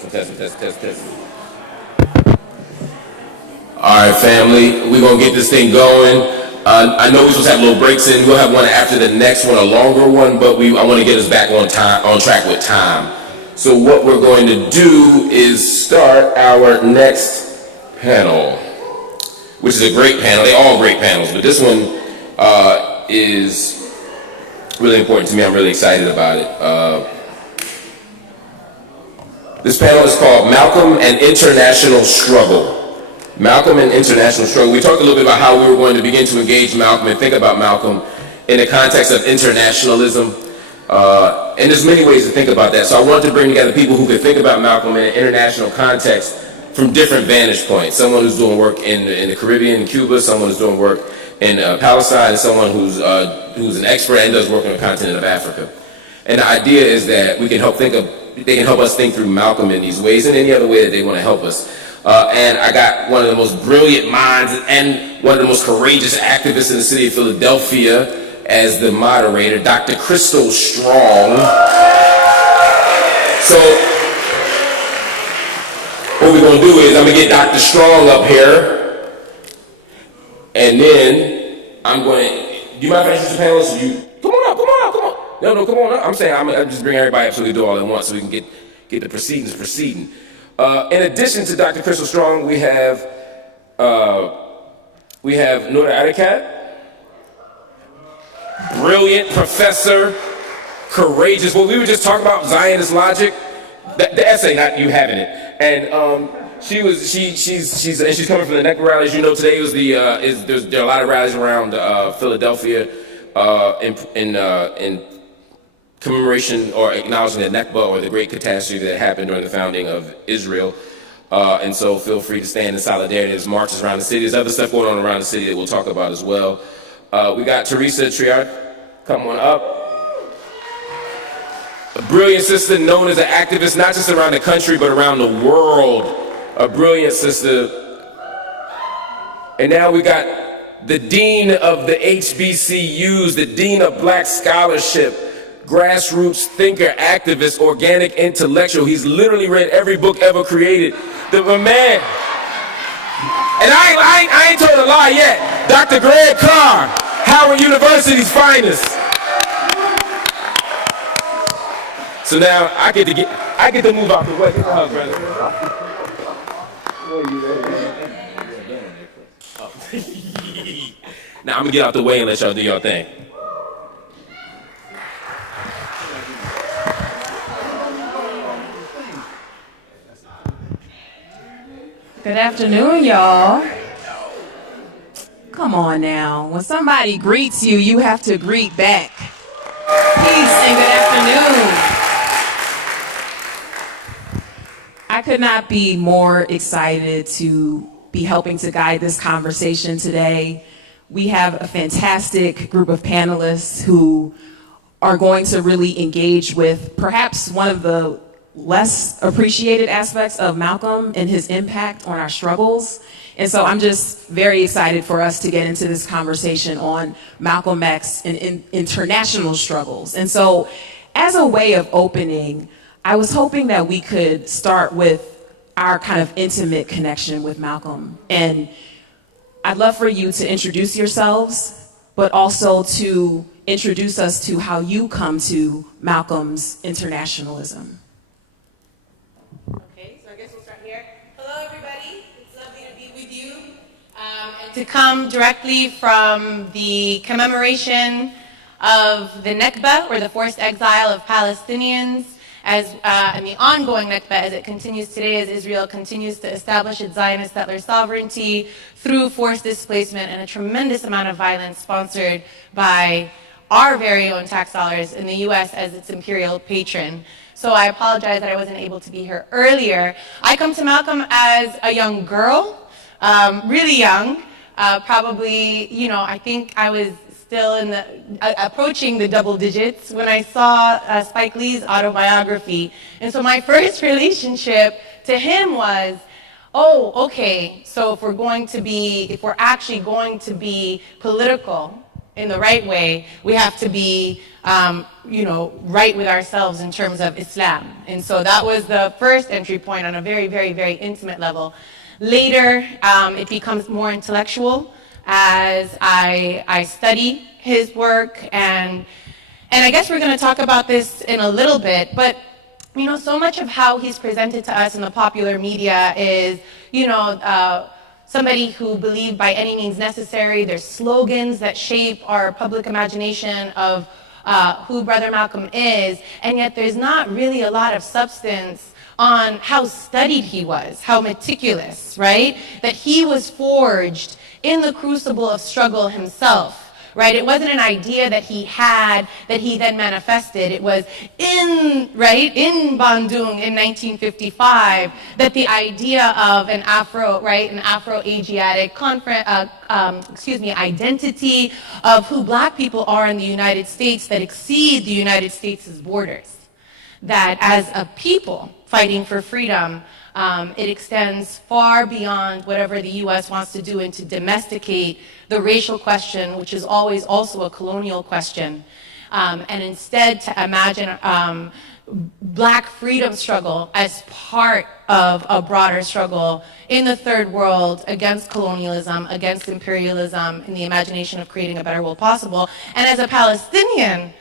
Test. All right, family, we're gonna get this thing going. I know we're supposed to have little breaks in. We'll have one after the next one, a longer one, but I want to get us back on track with time. So what we're going to do is start our next panel, which is a great panel. They're all great panels, but this one is really important to me. I'm really excited about it. This panel is called Malcolm and International Struggle. Malcolm and International Struggle. We talked a little bit about how we were going to begin to engage Malcolm and think about Malcolm in the context of internationalism. And there's many ways to think about that. So I wanted to bring together people who could think about Malcolm in an international context from different vantage points. Someone who's doing work in the Caribbean, in Cuba, someone who's doing work in Palestine, and someone who's an expert and does work on the continent of Africa. And the idea is that they can help us think through Malcolm in these ways and any other way that they want to help us. And I got one of the most brilliant minds and one of the most courageous activists in the city of Philadelphia as the moderator, Dr. Krystal Strong. So what we're going to do is I'm going to get Dr. Strong up here, and then I'm going to, do you mind if I introduce the panelists? Come on up. No, come on up. I'm saying I'm just bring everybody up so we do all at once so we can get the proceedings proceeding. In addition to Dr. Krystal Strong, we have Noura Erakat, brilliant professor, courageous. Well, we were just talking about Zionist logic, the essay, not you having it, and she's coming from the NECBA rally. As you know, today was there are a lot of rallies around Philadelphia in commemoration or acknowledging the Nakba, or the great catastrophe that happened during the founding of Israel. And so feel free to stand in solidarity. There's marches around the city. There's other stuff going on around the city that we'll talk about as well. We got Tarisse, come on up. A brilliant sister known as an activist, not just around the country, but around the world. A brilliant sister. And now we got the dean of the HBCUs, the dean of Black scholarship, grassroots thinker, activist, organic intellectual. He's literally read every book ever created. The man, and I ain't told a lie yet. Dr. Carr, Howard University's finest. So now I get to move out the way. Get the hug, brother. Now I'm gonna get out the way and let y'all do your thing. Good afternoon, y'all. Come on now. When somebody greets you, you have to greet back. Peace and good afternoon. I could not be more excited to be helping to guide this conversation today. We have a fantastic group of panelists who are going to really engage with perhaps one of the less appreciated aspects of Malcolm and his impact on our struggles. And so I'm just very excited for us to get into this conversation on Malcolm X and international struggles. And so as a way of opening, I was hoping that we could start with our kind of intimate connection with Malcolm. And I'd love for you to introduce yourselves, but also to introduce us to how you come to Malcolm's internationalism. Okay, so I guess we'll start here. Hello, everybody. It's lovely to be with you. And to come directly from the commemoration of the Nakba, or the forced exile of Palestinians, and the ongoing Nakba as it continues today, as Israel continues to establish its Zionist settler sovereignty through forced displacement and a tremendous amount of violence sponsored by our very own tax dollars in the U.S. as its imperial patron. So I apologize that I wasn't able to be here earlier. I come to Malcolm as a young girl, really young, probably, I think I was still in approaching the double digits when I saw Spike Lee's Autobiography. And so my first relationship to him was, oh, okay, so if we're actually going to be political in the right way, we have to be right with ourselves in terms of Islam. And so that was the first entry point on a very, very, very intimate level. Later, it becomes more intellectual as I study his work, and I guess we're going to talk about this in a little bit, but so much of how he's presented to us in the popular media is, somebody who believed by any means necessary. There's slogans that shape our public imagination of who Brother Malcolm is, and yet there's not really a lot of substance on how studied he was, how meticulous, right? That he was forged in the crucible of struggle himself. Right? It wasn't an idea that he had that he then manifested. It was in Bandung in 1955 that the idea of an Afro-Asiatic identity of who black people are in the United States that exceed the United States' borders. That as a people fighting for freedom, it extends far beyond whatever the U.S. wants to do and to domesticate the racial question, which is always also a colonial question, and instead to imagine black freedom struggle as part of a broader struggle in the third world against colonialism, against imperialism, in the imagination of creating a better world possible. And as a Palestinian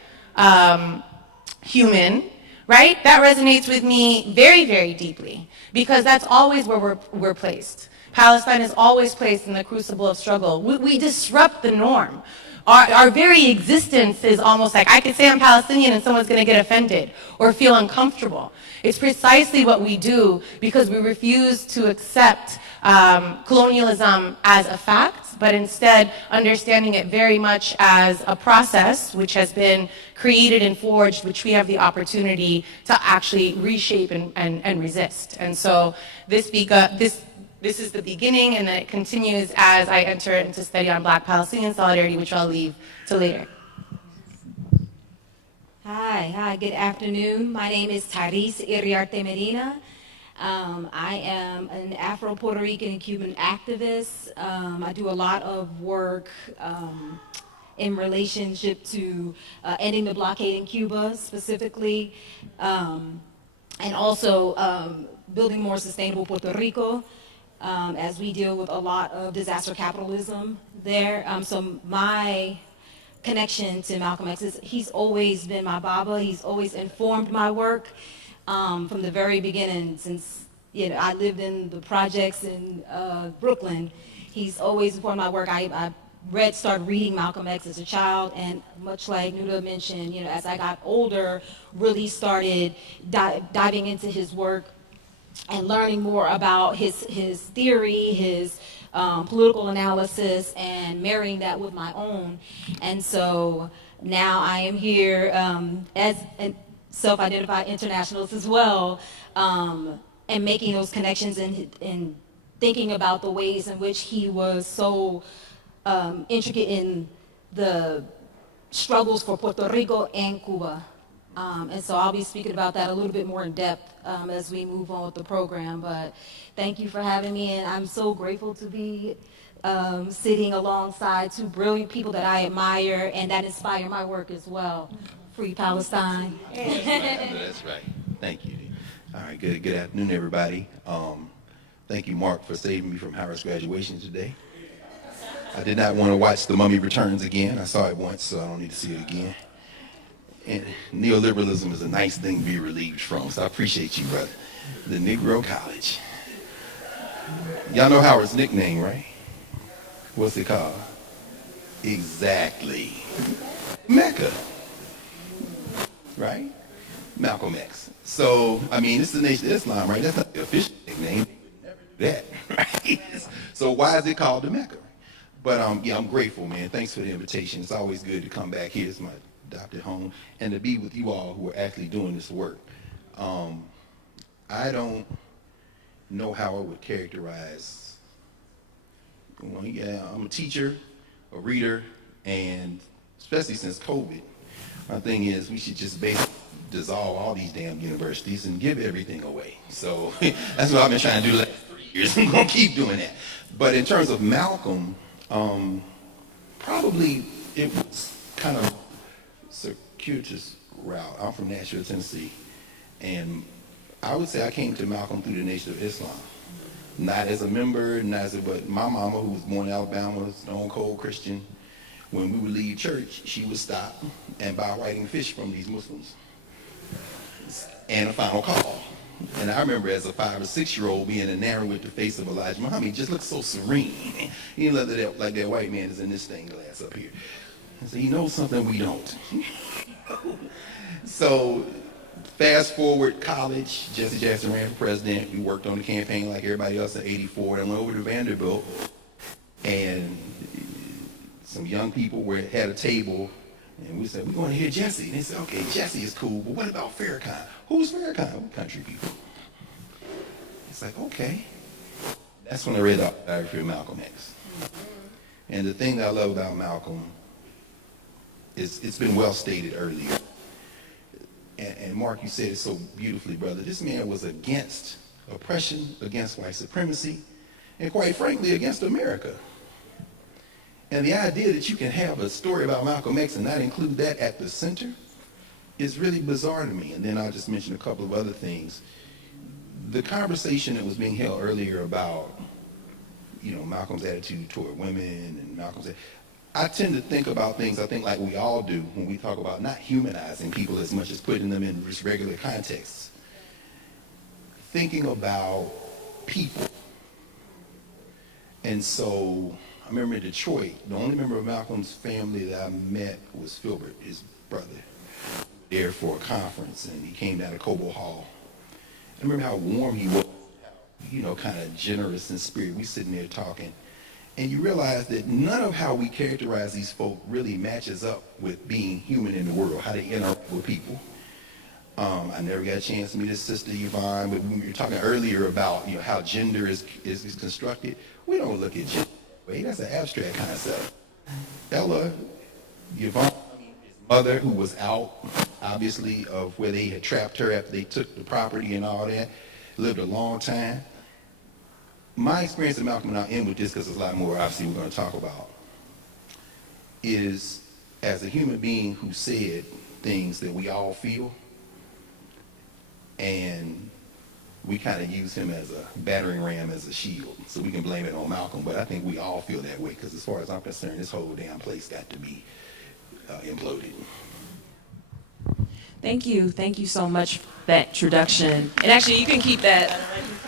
human, right, that resonates with me very, very deeply, because that's always where we're placed. Palestine is always placed in the crucible of struggle. We disrupt the norm. Our very existence is almost like, I could say I'm Palestinian and someone's going to get offended or feel uncomfortable. It's precisely what we do because we refuse to accept colonialism as a fact, but instead understanding it very much as a process which has been created and forged, which we have the opportunity to actually reshape and resist. And so this is the beginning, and then it continues as I enter into study on Black-Palestinian solidarity, which I'll leave till later. Hi, good afternoon. My name is Tarisse Iriarte Medina. I am an Afro-Puerto Rican and Cuban activist. I do a lot of work in relationship to ending the blockade in Cuba specifically, and also building more sustainable Puerto Rico. As we deal with a lot of disaster capitalism there. So my connection to Malcolm X is he's always been my Baba. He's always informed my work from the very beginning. Since I lived in the projects in Brooklyn, he's always informed my work. I started reading Malcolm X as a child, and much like Noura mentioned, as I got older, really started diving into his work and learning more about his theory, his political analysis, and marrying that with my own. And so now I am here as a self-identified internationalist as well, and making those connections and thinking about the ways in which he was so intricate in the struggles for Puerto Rico and Cuba. And so I'll be speaking about that a little bit more in depth as we move on with the program. But thank you for having me, and I'm so grateful to be sitting alongside two brilliant people that I admire and that inspire my work as well. Free Palestine. That's right. Thank you. All right, good afternoon, everybody. Thank you, Mark, for saving me from Howard's graduation today. I did not want to watch The Mummy Returns again. I saw it once, so I don't need to see it again. And neoliberalism is a nice thing to be relieved from, so I appreciate you, brother. The Negro College. Y'all know Howard's nickname, right? What's it called? Exactly. Mecca. Right? Malcolm X. So, I mean, it's the Nation of Islam, right? That's not the official nickname. They would never do that, right? So why is it called the Mecca? But yeah, I'm grateful, man. Thanks for the invitation. It's always good to come back here. It's my adopted home, and to be with you all who are actually doing this work. I don't know how I would characterize. Well, yeah, I'm a teacher, a reader, and especially since COVID, my thing is we should just basically dissolve all these damn universities and give everything away. So that's what I've been trying to do the last 3 years. I'm gonna keep doing that. But in terms of Malcolm, probably it was kind of circuitous route. I'm from Nashville, Tennessee, and I would say I came to Malcolm through the Nation of Islam. Not as a member, but my mama, who was born in Alabama, was a stone cold Christian. When we would leave church, she would stop and buy white and fish from these Muslims. And a final call. And I remember as a 5 or 6 year old being enamored with the face of Elijah Muhammad. He just looked so serene. He looked like that white man is in this stained glass up here. So he knows something we don't. So fast forward college, Jesse Jackson ran for president. We worked on the campaign like everybody else in '84. And I went over to Vanderbilt, and some young people had a table, and we said, we're going to hear Jesse. And they said, okay, Jesse is cool, but what about Farrakhan? Who's Farrakhan? We're country people. It's like, okay. That's when I read Autobiography of Malcolm X. And the thing that I love about Malcolm is it's been well stated earlier. And Mark, you said it so beautifully, brother. This man was against oppression, against white supremacy, and quite frankly, against America. And the idea that you can have a story about Malcolm X and not include that at the center is really bizarre to me. And then I'll just mention a couple of other things. The conversation that was being held earlier about, Malcolm's attitude toward women and Malcolm's, I tend to think about things, I think like we all do when we talk about not humanizing people as much as putting them in just regular contexts. Thinking about people. And so I remember in Detroit, the only member of Malcolm's family that I met was Filbert, his brother. There for a conference, and he came down to Cobo Hall. I remember how warm he was, kind of generous in spirit. We sitting there talking, and you realize that none of how we characterize these folk really matches up with being human in the world, how they interact with people. I never got a chance to meet his sister Yvonne, but when we were talking earlier about how gender is constructed, we don't look at gender that way. That's an abstract concept. Ella, Yvonne, his mother, who was out, obviously, of where they had trapped her after they took the property and all that, lived a long time. My experience of Malcolm, and I'll end with this because there's a lot more obviously we're going to talk about, is as a human being who said things that we all feel, and we kind of use him as a battering ram, as a shield. So we can blame it on Malcolm, but I think we all feel that way because as far as I'm concerned, this whole damn place got to be imploded. Thank you so much for that introduction. And actually, you can keep that.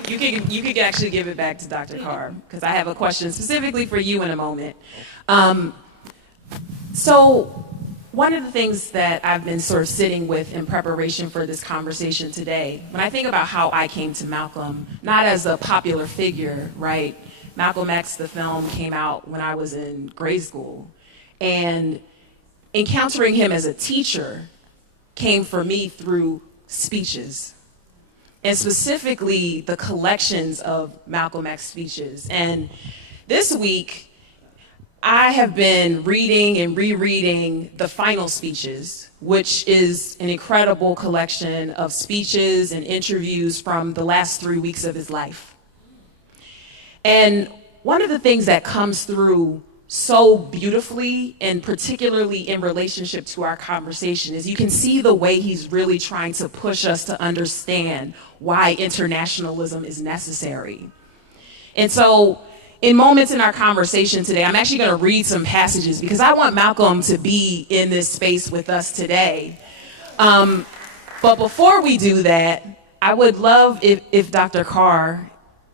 You can actually give it back to Dr. Carr because I have a question specifically for you in a moment. So one of the things that I've been sort of sitting with in preparation for this conversation today, when I think about how I came to Malcolm, not as a popular figure, right? Malcolm X, the film, came out when I was in grade school, and encountering him as a teacher came for me through speeches, and specifically the collections of Malcolm X speeches. And this week, I have been reading and rereading the final speeches, which is an incredible collection of speeches and interviews from the last 3 weeks of his life. And one of the things that comes through so beautifully, and particularly in relationship to our conversation, is you can see the way he's really trying to push us to understand why internationalism is necessary. And so in moments in our conversation today, I'm actually going to read some passages because I want Malcolm to be in this space with us today. But before we do that, I would love if Dr. Carr,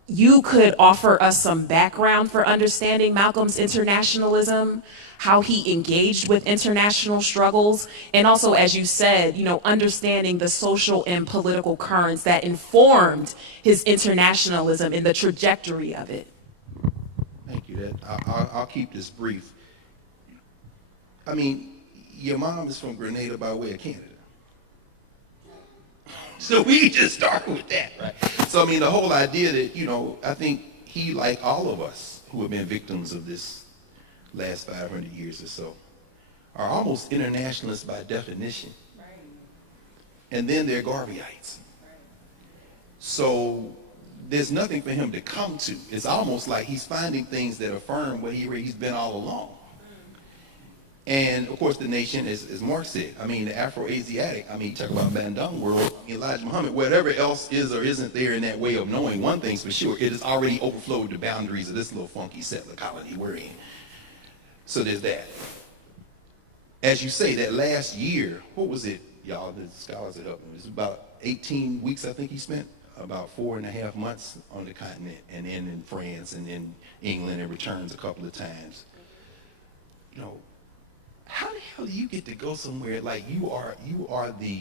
you could offer us some background for understanding Malcolm's internationalism, how he engaged with international struggles, and also, as you said, understanding the social and political currents that informed his internationalism and the trajectory of it. Thank you. I'll keep this brief. I mean, your mom is from Grenada by way of Canada. So we just start with that, right? So, I mean, the whole idea that, I think he, like all of us who have been victims of this last 500 years or so, are almost internationalists by definition. Right. And then they're Garveyites. Right. So there's nothing for him to come to. It's almost like he's finding things that affirm what he's been all along. And of course, the nation, as Mark said, I mean, the Afro-Asiatic, I mean, talk about Bandung world, Elijah Muhammad, whatever else is or isn't there in that way of knowing, one thing's for sure, it has already overflowed the boundaries of this little funky settler colony we're in. So there's that. As you say, that last year, what was it, y'all, the scholars that helped me, it was about 18 weeks, I think he spent, about 4.5 months on the continent, and then in France, and then England, and returns a couple of times. You know, how the hell do you get to go somewhere like you are the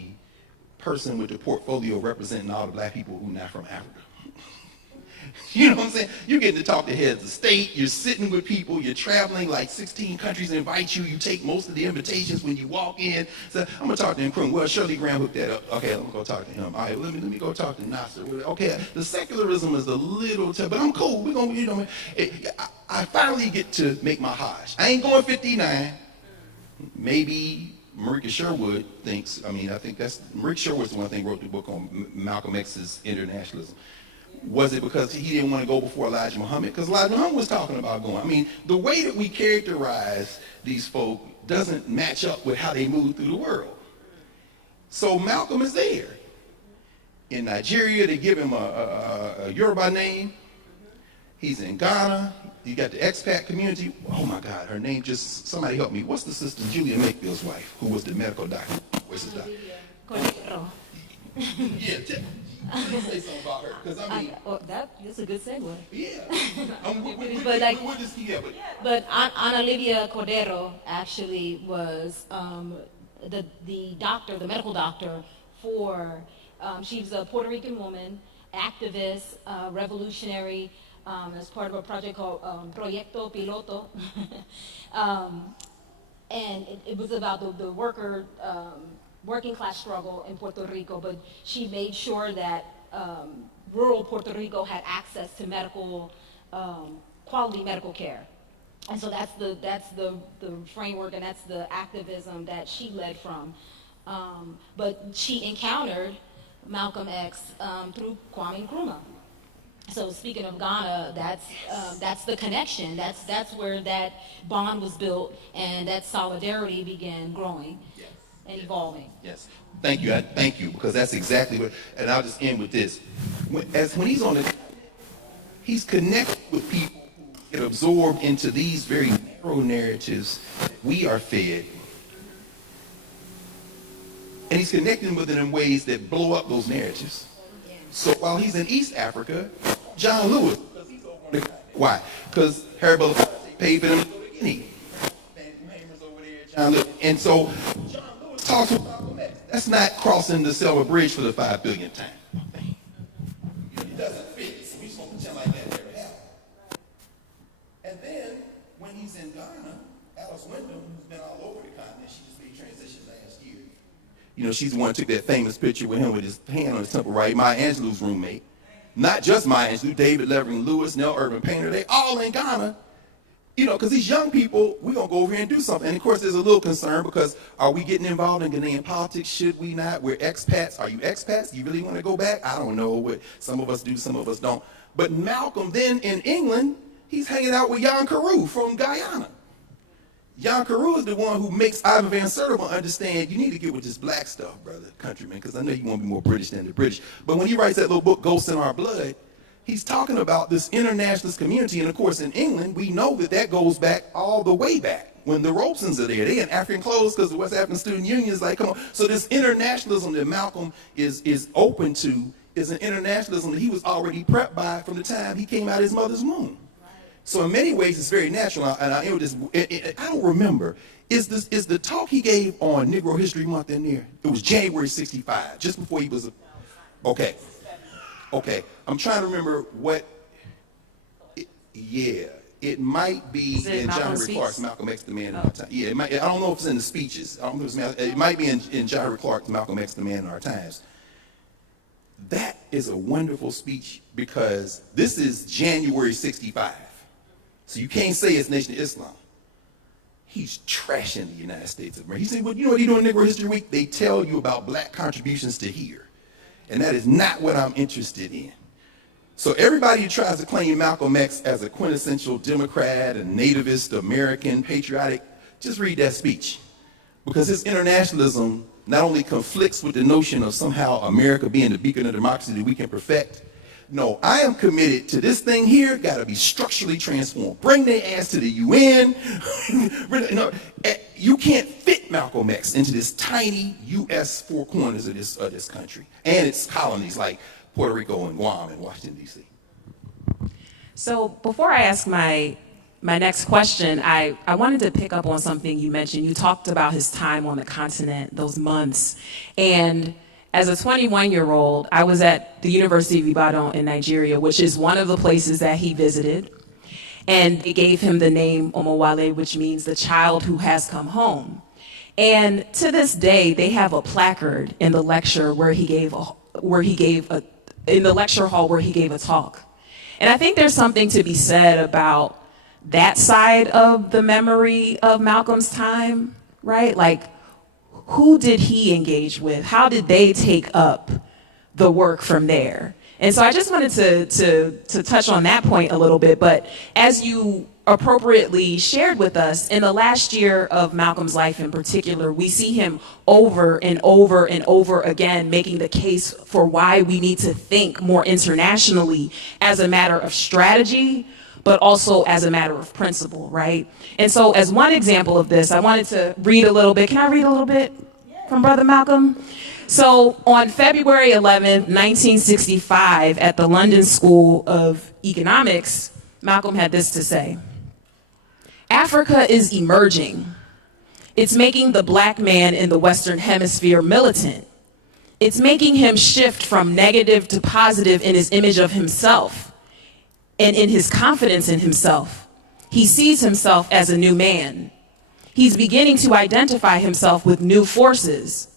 person with the portfolio representing all the black people who are not from Africa? You know what I'm saying? You're getting to talk to heads of state, you're sitting with people, you're traveling like 16 countries invite you, you take most of the invitations when you walk in. So I'm gonna talk to him, well, Shirley Graham hooked that up. Okay, I'm gonna go talk to him. All right, let me go talk to Nasser. Okay, the secularism is a little tough, but I'm cool. We're gonna, you know, I finally get to make my Hajj. I ain't going 59. Maybe Marika Sherwood thinks, I mean, I think that's, Marika Sherwood's the one thing wrote the book on Malcolm X's internationalism. Was it because he didn't want to go before Elijah Muhammad? Because Elijah Muhammad was talking about going. I mean, the way that we characterize these folk doesn't match up with how they move through the world. So Malcolm is there. In Nigeria, they give him a Yoruba name. He's in Ghana. You got the expat community. Oh my God, her name just, somebody help me. What's the sister, Julia Mayfield's wife, who was the medical doctor? Where's his doctor? Yeah, say something about her, because I mean, That's a good segue. yeah. But Ana Livia Cordero actually was the doctor, the medical doctor for, she's a Puerto Rican woman, activist, revolutionary, as part of a project called Proyecto Piloto. And it was about the working class struggle in Puerto Rico, but she made sure that rural Puerto Rico had access to medical, quality medical care. And so that's the framework, and that's the activism that she led from. But she encountered Malcolm X through Kwame Nkrumah. So speaking of Ghana, that's the connection. That's where that bond was built, and that solidarity began growing and evolving. Yes, thank you, because that's exactly what, and I'll just end with this. When he's on the, he's connected with people who get absorbed into these very narrow narratives that we are fed, and he's connecting with them in ways that blow up those narratives. So while he's in East Africa, John Lewis, why? Because Harry Belafonte paid for them to go to Guinea. John Lewis. And so John Lewis talks with Malcolm X. That's not crossing the Selma Bridge for the 5 billionth time. It doesn't fit, so we just gonna pretend like that never happened. And then when he's in Ghana, Alice Wyndham, who's been all over the continent, she just made transition last year. You know, she's the one who took that famous picture with him with his hand on his temple, right? Maya Angelou's roommate. Not just Maya Angelou, David Levering Lewis, Nell Irvin Painter, they all in Ghana. You know, because these young people, we're going to go over here and do something. And of course, there's a little concern because are we getting involved in Ghanaian politics? Should we not? We're expats. Are you expats? You really want to go back? I don't know. Some of us do, some of us don't. But Malcolm then in England, he's hanging out with Jan Carew from Guyana. Jan Carew is the one who makes Ivan Van Sertima understand you need to get with this black stuff, brother, countryman, because I know you want to be more British than the British. But when he writes that little book, Ghosts in Our Blood, he's talking about this internationalist community. And of course, in England, we know that goes back all the way back when the Robesons are there. They in African clothes because the West African Student Union is like, come on. So this internationalism that Malcolm is open to is an internationalism that he was already prepped by from the time he came out of his mother's womb. So in many ways, it's very natural. And I don't remember. Is the talk he gave on Negro History Month in there? It was January '65, just before he was okay. I'm trying to remember what. It might be in John Henry Clark's Malcolm X, the Man in Our Time. Yeah, it might. I don't know if it's in the speeches. I don't know if it might be in John Henry Clark's Malcolm X, the Man in Our Times. That is a wonderful speech because this is January '65. So you can't say it's Nation of Islam. He's trashing the United States of America. He said, well, you know what you do in Negro History Week? They tell you about black contributions to here. And that is not what I'm interested in. So everybody who tries to claim Malcolm X as a quintessential Democrat, a nativist, American, patriotic, just read that speech. Because his internationalism not only conflicts with the notion of somehow America being the beacon of democracy that we can perfect. No, I am committed to this thing here, gotta be structurally transformed. Bring their ass to the UN. You can't fit Malcolm X into this tiny US four corners of this country. And its colonies like Puerto Rico and Guam and Washington, D.C. So before I ask my next question, I wanted to pick up on something you mentioned. You talked about his time on the continent, those months. And as a 21-year-old, I was at the University of Ibadan in Nigeria, which is one of the places that he visited. And they gave him the name Omowale, which means the child who has come home. And to this day, they have a placard in the lecture where he gave in the lecture hall where he gave a talk. And I think there's something to be said about that side of the memory of Malcolm's time, right? Like, who did he engage with? How did they take up the work from there? And so I just wanted to touch on that point a little bit. But as you appropriately shared with us, in the last year of Malcolm's life in particular, we see him over and over and over again making the case for why we need to think more internationally as a matter of strategy, but also as a matter of principle, right? And so as one example of this, I wanted to read a little bit. Can I read a little bit from Brother Malcolm? So on February 11th, 1965, at the London School of Economics, Malcolm had this to say: Africa is emerging. It's making the black man in the Western Hemisphere militant. It's making him shift from negative to positive in his image of himself and in his confidence in himself. He sees himself as a new man. He's beginning to identify himself with new forces.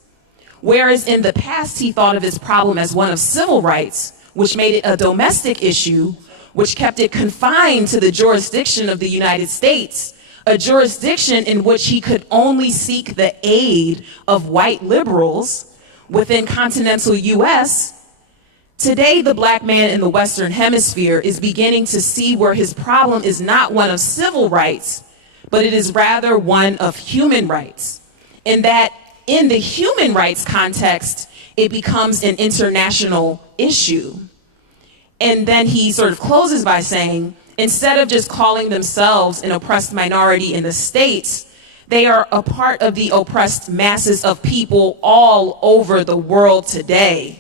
Whereas in the past, he thought of his problem as one of civil rights, which made it a domestic issue, which kept it confined to the jurisdiction of the United States, a jurisdiction in which he could only seek the aid of white liberals within continental US. Today, the black man in the Western Hemisphere is beginning to see where his problem is not one of civil rights, but it is rather one of human rights. And that in the human rights context, it becomes an international issue. And then he sort of closes by saying, instead of just calling themselves an oppressed minority in the States, they are a part of the oppressed masses of people all over the world today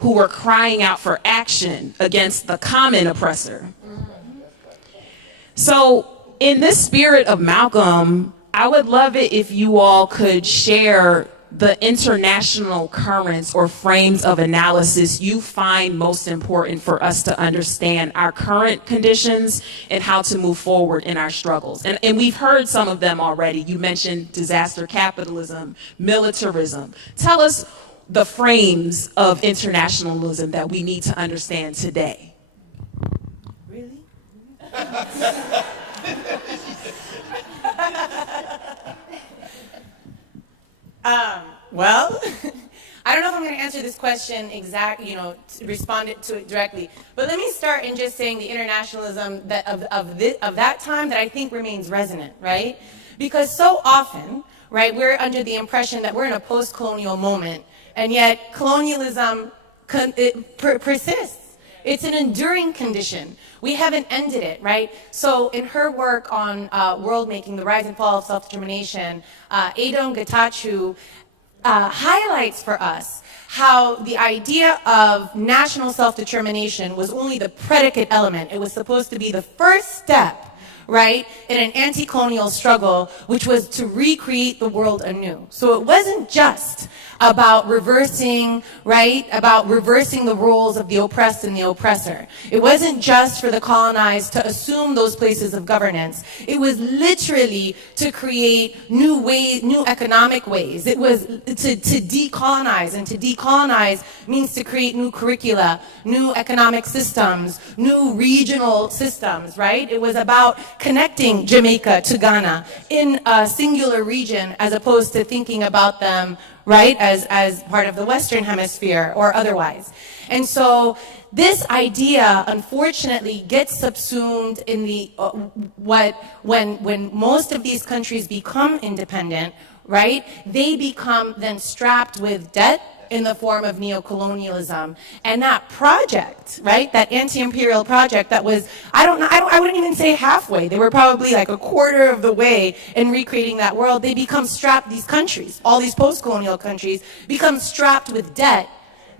who are crying out for action against the common oppressor. So in this spirit of Malcolm, I would love it if you all could share the international currents or frames of analysis you find most important for us to understand our current conditions and how to move forward in our struggles. And we've heard some of them already. You mentioned disaster capitalism, militarism. Tell us the frames of internationalism that we need to understand today. Really? Well, I don't know if I'm going to answer this question exactly, respond to it directly. But let me start in just saying the internationalism of that time that I think remains resonant, right? Because so often, right, we're under the impression that we're in a post-colonial moment, and yet colonialism persists. It's an enduring condition. We haven't ended it, right? So in her work on Worldmaking, the rise and fall of self-determination, Adon Getachew highlights for us how the idea of national self-determination was only the predicate element. It was supposed to be the first step, right, in an anti-colonial struggle, which was to recreate the world anew. So it wasn't just about reversing, right, about reversing the roles of the oppressed and the oppressor. It wasn't just for the colonized to assume those places of governance. It was literally to create new ways, new economic ways. It was to decolonize, and to decolonize means to create new curricula, new economic systems, new regional systems, right? It was about connecting Jamaica to Ghana in a singular region as opposed to thinking about them, right? As part of the Western Hemisphere or otherwise. And so this idea, unfortunately, gets subsumed in the when most of these countries become independent, right? They become then strapped with debt in the form of neocolonialism. And that project, right, that anti-imperial project that was, I wouldn't even say halfway. They were probably like a quarter of the way in recreating that world. They become strapped, these countries, all these post-colonial countries, become strapped with debt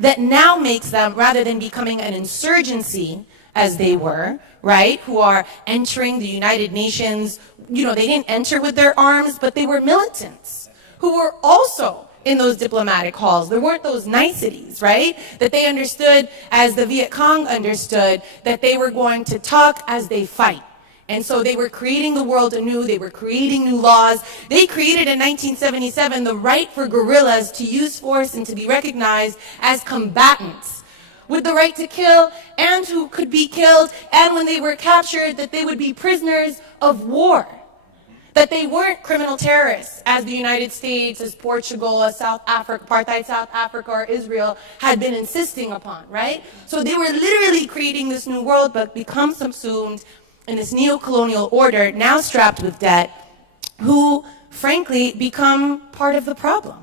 that now makes them, rather than becoming an insurgency, as they were, right, who are entering the United Nations, they didn't enter with their arms, but they were militants who were also in those diplomatic halls. There weren't those niceties, right? That they understood, as the Viet Cong understood, that they were going to talk as they fight. And so they were creating the world anew. They were creating new laws. They created in 1977 the right for guerrillas to use force and to be recognized as combatants, with the right to kill and who could be killed, and when they were captured, that they would be prisoners of war. That they weren't criminal terrorists, as the United States, as Portugal, as South Africa, apartheid South Africa, or Israel had been insisting upon, right? So they were literally creating this new world, but become subsumed in this neo-colonial order, now strapped with debt, who, frankly, become part of the problem.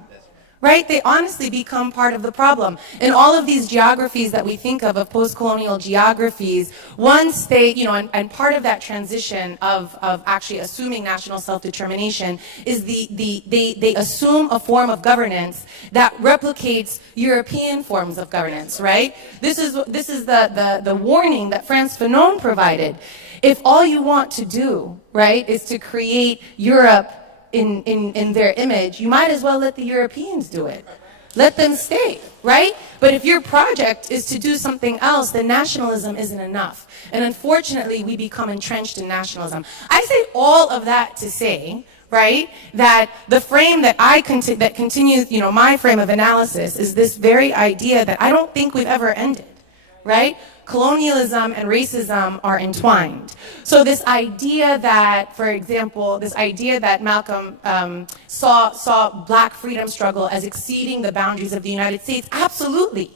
Right? They honestly become part of the problem. In all of these geographies that we think of post-colonial geographies, once they, and part of that transition of actually assuming national self-determination is they assume a form of governance that replicates European forms of governance, right? This is the warning that Frantz Fanon provided. If all you want to do, right, is to create Europe in their image, you might as well let the Europeans do it. Let them stay, right? But if your project is to do something else, then nationalism isn't enough. And unfortunately, we become entrenched in nationalism. I say all of that to say, right, that the frame that that continues, my frame of analysis is this very idea that I don't think we've ever ended, right? Colonialism and racism are entwined. So this idea that, for example, Malcolm saw black freedom struggle as exceeding the boundaries of the United States, absolutely.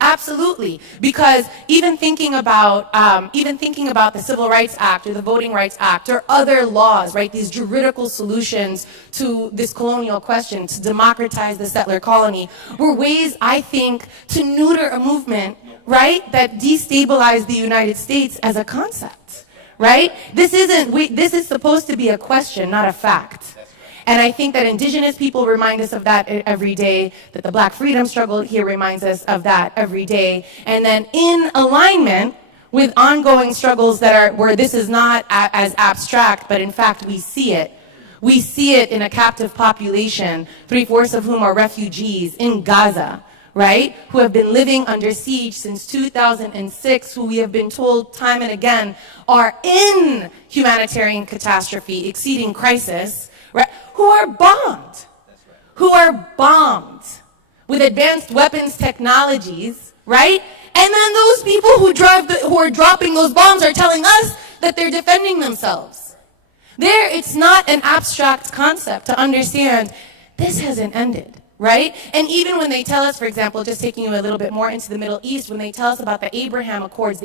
Absolutely, because even thinking about the Civil Rights Act or the Voting Rights Act or other laws, right, these juridical solutions to this colonial question, to democratize the settler colony, were ways, I think, to neuter a movement, right, that destabilized the United States as a concept, right? This is supposed to be a question, not a fact. And I think that indigenous people remind us of that every day, that the black freedom struggle here reminds us of that every day. And then in alignment with ongoing struggles where this is not as abstract, but in fact we see it. We see it in a captive population, 3/4 of whom are refugees in Gaza, right? Who have been living under siege since 2006, who we have been told time and again are in humanitarian catastrophe, exceeding crisis, right? Who are bombed with advanced weapons technologies, right? And then those people who are dropping those bombs are telling us that they're defending themselves. It's not an abstract concept to understand this hasn't ended, right? And even when they tell us, for example, just taking you a little bit more into the Middle East, when they tell us about the Abraham Accords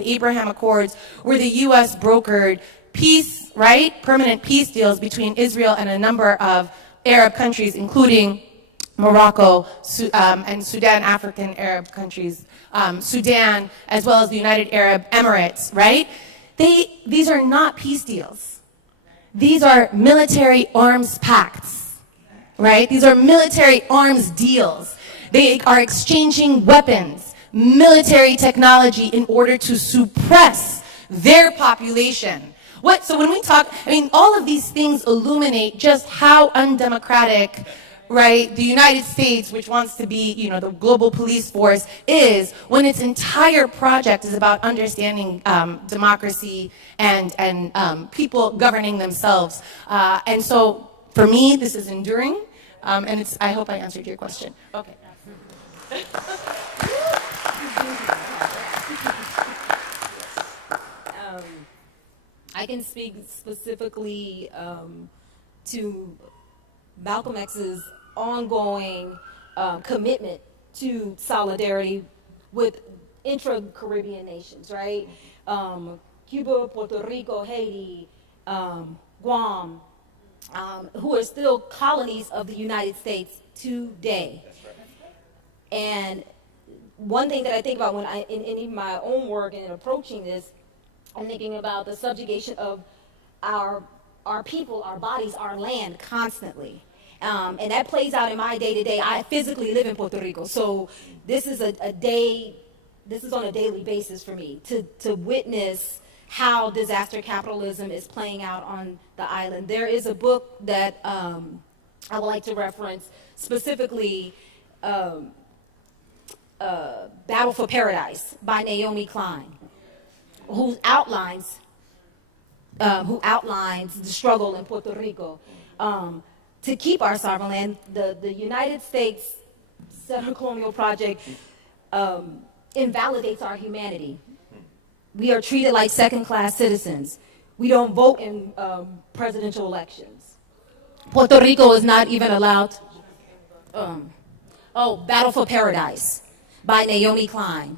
were the U.S. brokered peace, right? Permanent peace deals between Israel and a number of Arab countries, including Morocco and Sudan, African Arab countries, Sudan, as well as the United Arab Emirates, right? These are not peace deals. These are military arms pacts, right? These are military arms deals. They are exchanging weapons, military technology in order to suppress their population. So when we talk, all of these things illuminate just how undemocratic, right, the United States, which wants to be, the global police force, is, when its entire project is about understanding democracy and people governing themselves. And so, for me, this is enduring, and I hope I answered your question. Okay. I can speak specifically to Malcolm X's ongoing commitment to solidarity with intra-Caribbean nations, right? Cuba, Puerto Rico, Haiti, Guam, who are still colonies of the United States today. And one thing that I think about when in my own work and in approaching this, I'm thinking about the subjugation of our people, our bodies, our land constantly. And that plays out in my day-to-day. I physically live in Puerto Rico, so this is on a daily basis for me to witness how disaster capitalism is playing out on the island. There is a book that I would like to reference, specifically Battle for Paradise by Naomi Klein, who outlines the struggle in Puerto Rico to keep our sovereign land. The United States Settler Colonial Project invalidates our humanity. We are treated like second-class citizens. We don't vote in presidential elections. Puerto Rico is not even allowed. Battle for Paradise by Naomi Klein.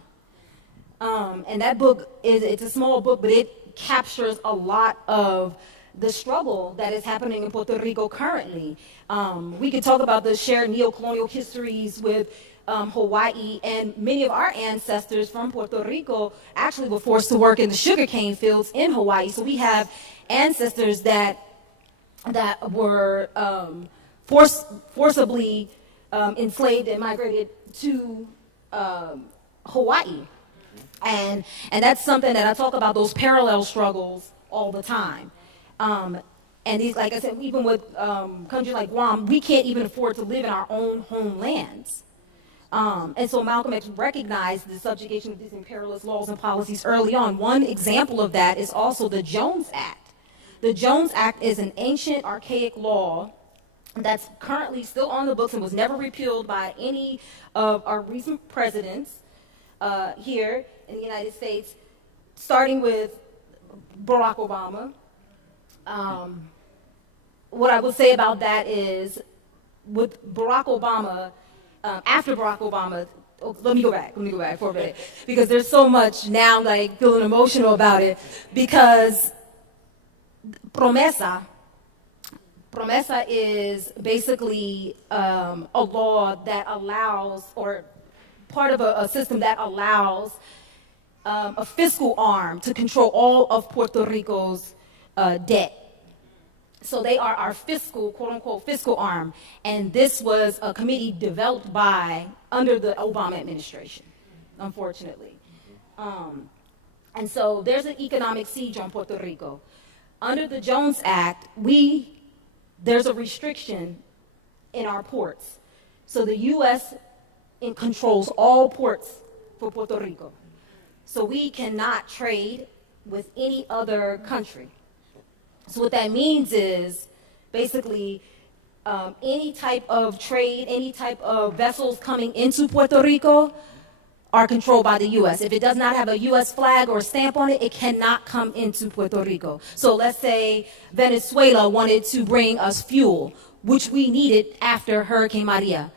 And that book it's a small book, but it captures a lot of the struggle that is happening in Puerto Rico currently. We could talk about the shared neo-colonial histories with Hawaii, and many of our ancestors from Puerto Rico actually were forced to work in the sugarcane fields in Hawaii. So we have ancestors that were forcibly enslaved and migrated to Hawaii. And that's something that I talk about, those parallel struggles all the time. And these, like I said, even with countries like Guam, we can't even afford to live in our own homelands. And so Malcolm X recognized the subjugation of these imperialist laws and policies early on. One example of that is also the Jones Act. The Jones Act is an ancient, archaic law that's currently still on the books and was never repealed by any of our recent presidents here in the United States, starting with Barack Obama. What I will say about that is, with Barack Obama, after Barack Obama, let me go back for a minute, because there's so much now, like, feeling emotional about it, because Promesa is basically a law that allows, or part of a system that allows a fiscal arm to control all of Puerto Rico's debt. So they are our fiscal, quote unquote, fiscal arm. And this was a committee developed under the Obama administration, unfortunately. And so there's an economic siege on Puerto Rico. Under the Jones Act, there's a restriction in our ports. So the U.S. controls all ports for Puerto Rico. So we cannot trade with any other country. So what that means is, basically, any type of trade, any type of vessels coming into Puerto Rico are controlled by the U.S. If it does not have a U.S. flag or stamp on it, it cannot come into Puerto Rico. So let's say Venezuela wanted to bring us fuel, which we needed after Hurricane Maria.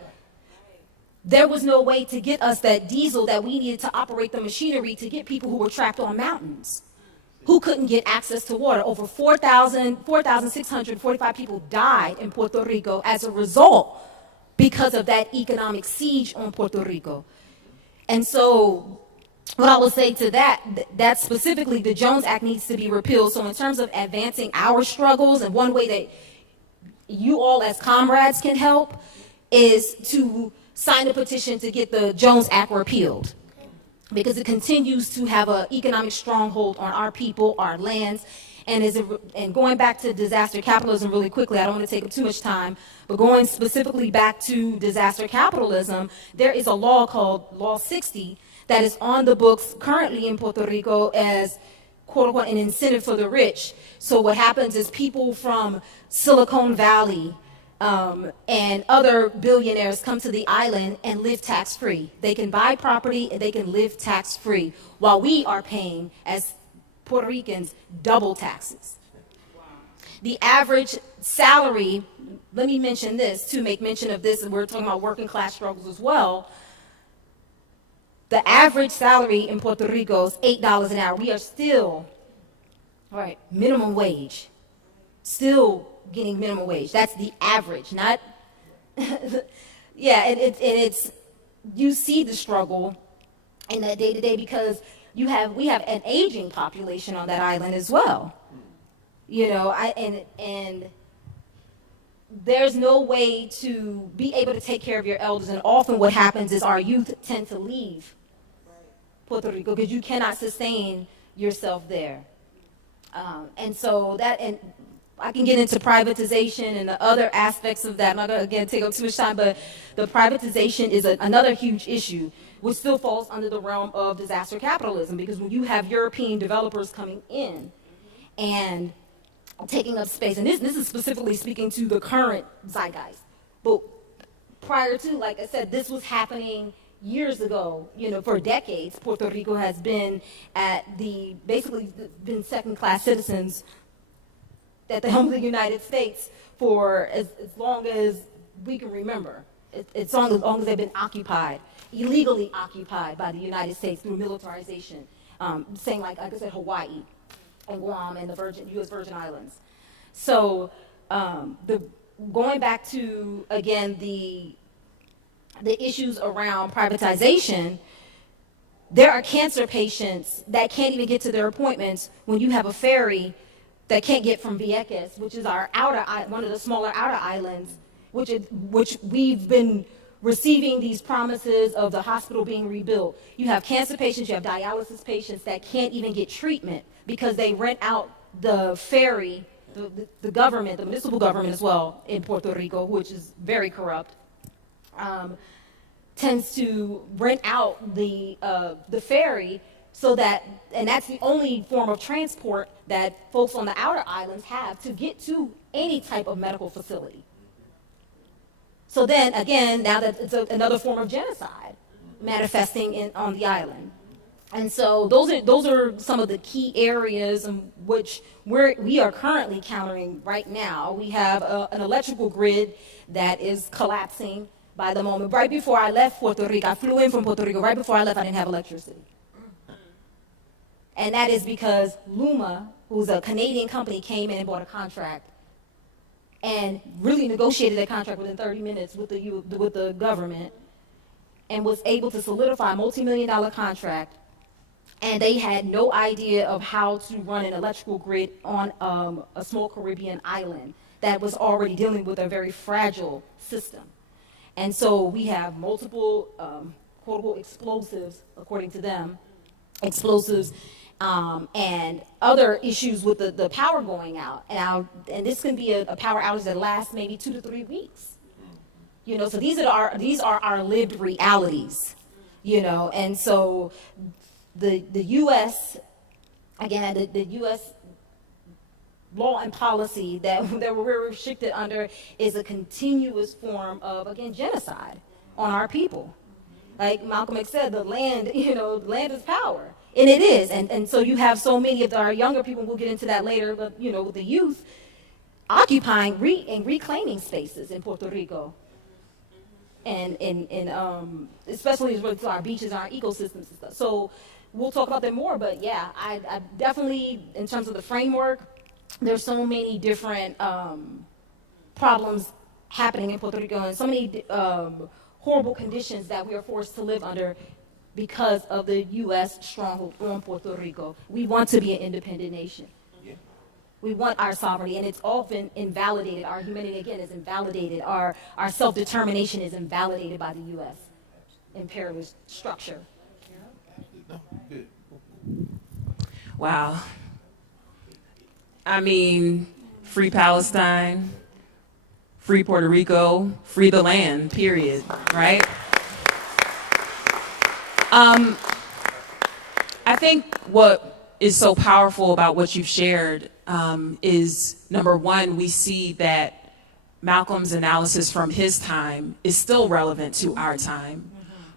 There was no way to get us that diesel that we needed to operate the machinery to get people who were trapped on mountains, who couldn't get access to water. Over 4,645 people died in Puerto Rico as a result because of that economic siege on Puerto Rico. And so what I will say to that specifically, the Jones Act needs to be repealed. So in terms of advancing our struggles, and one way that you all as comrades can help is to sign a petition to get the Jones Act repealed, because it continues to have an economic stronghold on our people, our lands. And going back to disaster capitalism really quickly, I don't want to take up too much time, but going specifically back to disaster capitalism, there is a law called Law 60 that is on the books currently in Puerto Rico as, quote unquote, an incentive for the rich. So what happens is people from Silicon Valley and other billionaires come to the island and live tax-free. They can buy property and they can live tax-free, while we are paying, as Puerto Ricans, double taxes. The average salary, let me mention this, to make mention of this, and we're talking about working class struggles as well. The average salary in Puerto Rico is $8 an hour. We are still, all right, minimum wage. Still getting minimum wage. That's the average, not, yeah, and it's, you see the struggle in that day to day because we have an aging population on that island as well. You know, and there's no way to be able to take care of your elders, and often what happens is our youth tend to leave Puerto Rico because you cannot sustain yourself there. And so that, and I can get into privatization and the other aspects of that. I'm not going to, again, take up too much time, but the privatization is another huge issue, which still falls under the realm of disaster capitalism, because when you have European developers coming in and taking up space, and this is specifically speaking to the current zeitgeist, but prior to, like I said, this was happening years ago. You know, for decades, Puerto Rico has been basically been second-class citizens at the helm of the United States for as long as we can remember. As long as they've been occupied, illegally occupied by the United States through militarization, saying like I said, Hawaii and Guam and the U.S. Virgin Islands. So going back to, again, the issues around privatization, there are cancer patients that can't even get to their appointments when you have a ferry that can't get from Vieques, which is one of the smaller outer islands, which we've been receiving these promises of the hospital being rebuilt. You have cancer patients, you have dialysis patients that can't even get treatment because they rent out the ferry, the government, the municipal government as well in Puerto Rico, which is very corrupt, tends to rent out the ferry so that, and that's the only form of transport that folks on the outer islands have to get to any type of medical facility. So then, again, now that it's another form of genocide manifesting on the island. And so those are some of the key areas in which we are currently countering right now. We have an electrical grid that is collapsing by the moment. Right before I left Puerto Rico, I flew in from Puerto Rico. Right before I left, I didn't have electricity. And that is because Luma, who's a Canadian company, came in and bought a contract and really negotiated that contract within 30 minutes with the government and was able to solidify a multi-million-dollar contract. And they had no idea of how to run an electrical grid on a small Caribbean island that was already dealing with a very fragile system. And so we have multiple quotable explosives, according to them, explosives, and other issues with the power going out. And this can be a power outage that lasts maybe 2 to 3 weeks. You know, so these are our lived realities, you know. And so the U.S., again, the U.S. law and policy that we're restricted under is a continuous form of, again, genocide on our people. Like Malcolm X said, the land is power. And it is. And so you have so many of our younger people, we'll get into that later, but, you know, the youth occupying and reclaiming spaces in Puerto Rico. And especially as relates to our beaches and our ecosystems and stuff. So we'll talk about that more, but yeah, I definitely, in terms of the framework, there's so many different problems happening in Puerto Rico and so many horrible conditions that we are forced to live under because of the U.S. stronghold on Puerto Rico. We want to be an independent nation. Yeah. We want our sovereignty, and it's often invalidated. Our humanity, again, is invalidated. Our self-determination is invalidated by the U.S. imperialist structure. Wow. I mean, free Palestine, free Puerto Rico, free the land, period, right? I think what is so powerful about what you've shared is, number one, we see that Malcolm's analysis from his time is still relevant to our time,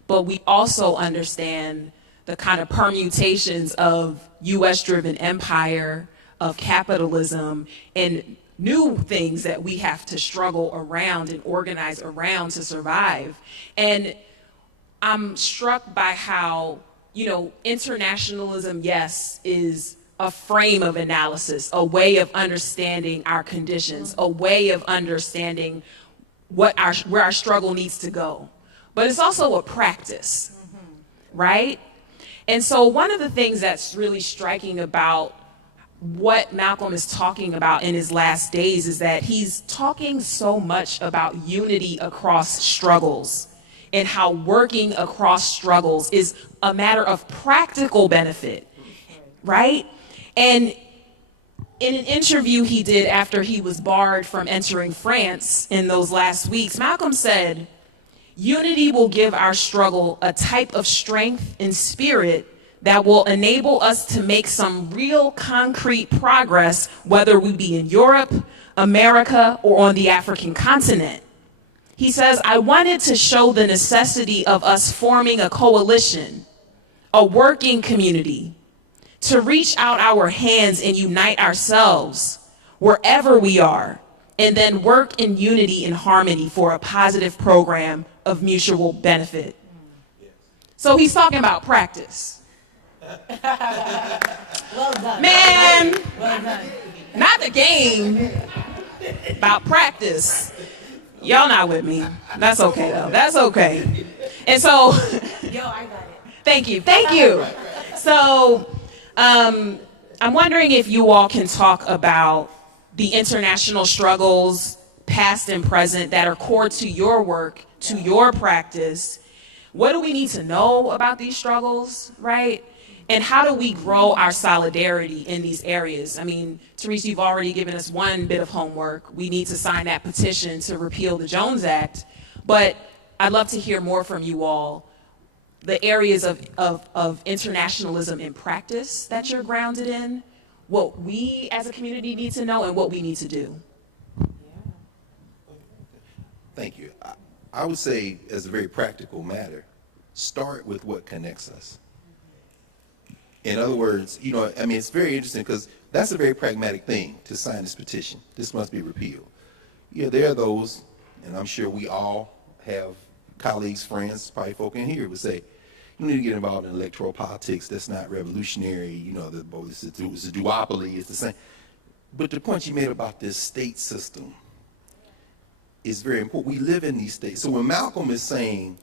but we also understand the kind of permutations of US-driven empire, of capitalism, and new things that we have to struggle around and organize around to survive. And I'm struck by how, internationalism, yes, is a frame of analysis, a way of understanding our conditions, a way of understanding where our struggle needs to go. But it's also a practice, right? And so one of the things that's really striking about what Malcolm is talking about in his last days is that he's talking so much about unity across struggles and how working across struggles is a matter of practical benefit, right? And in an interview he did after he was barred from entering France in those last weeks, Malcolm said, "Unity will give our struggle a type of strength and spirit that will enable us to make some real concrete progress, whether we be in Europe, America, or on the African continent." He says, "I wanted to show the necessity of us forming a coalition, a working community, to reach out our hands and unite ourselves wherever we are, and then work in unity and harmony for a positive program of mutual benefit." So he's talking about practice. Well done. Man, Well done. not the game, about practice. Y'all not with me. That's okay though. That's okay. And so, Yo, I got it. thank you. So, I'm wondering if you all can talk about the international struggles, past and present, that are core to your work, to your practice. What do we need to know about these struggles, right? And how do we grow our solidarity in these areas? I mean, Tarisse, you've already given us one bit of homework. We need to sign that petition to repeal the Jones Act. But I'd love to hear more from you all, the areas of internationalism in practice that you're grounded in, what we as a community need to know, and what we need to do. Thank you. I would say, as a very practical matter, start with what connects us. In other words, it's very interesting because that's a very pragmatic thing to sign this petition. This must be repealed. Yeah, there are those, and I'm sure we all have colleagues, friends, probably folk in here would say, you need to get involved in electoral politics. That's not revolutionary. It's a duopoly. It's the same. But the point you made about this state system is very important. We live in these states. So when Malcolm is saying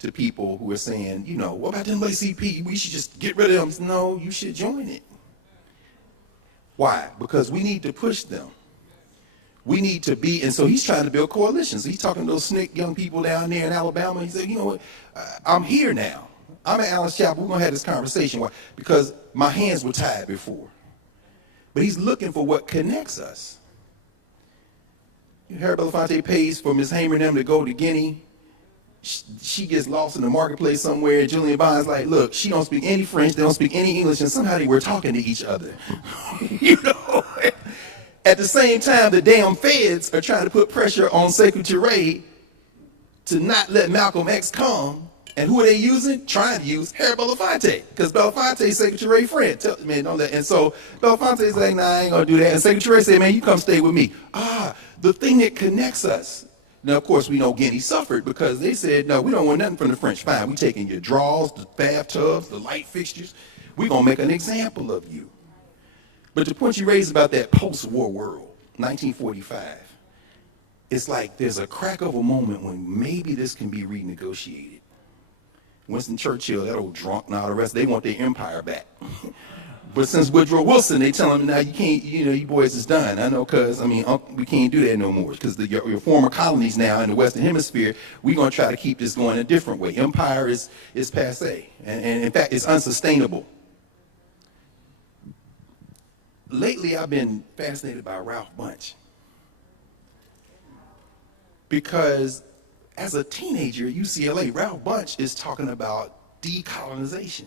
to people who are saying, what about the NAACP? We should just get rid of them. No, you should join it. Why? Because we need to push them. We need to be, and so he's trying to build coalitions. So he's talking to those SNCC young people down there in Alabama. He said, you know what, I'm here now. I'm at Alice Chapel. We're going to have this conversation. Why? Because my hands were tied before. But he's looking for what connects us. Harry Belafonte pays for Ms. Hamer and them to go to Guinea. She gets lost in the marketplace somewhere. Julian Bond's like, look, she don't speak any French, they don't speak any English, and somehow they were talking to each other. At the same time, the damn feds are trying to put pressure on Sekou Touré to not let Malcolm X come. And who are they using? Trying to use Harry Belafonte, because Belafonte is Sekou Touré's friend. Man, don't let. And so Belafonte is like, nah, I ain't gonna do that. And Sekou Touré said, man, you come stay with me. The thing that connects us. Now, of course, we know Guinea suffered because they said, no, we don't want nothing from the French. Fine, we taking your drawers, the bathtubs, the light fixtures. We're going to make an example of you. But the point you raised about that post-war world, 1945, it's like there's a crack of a moment when maybe this can be renegotiated. Winston Churchill, that old drunk and all the rest, they want their empire back. But since Woodrow Wilson, they tell him, now you can't, you boys is done. I know, because, we can't do that no more. Because your former colonies now in the Western Hemisphere, we're going to try to keep this going a different way. Empire is passe. And in fact, it's unsustainable. Lately, I've been fascinated by Ralph Bunche. Because as a teenager at UCLA, Ralph Bunche is talking about decolonization.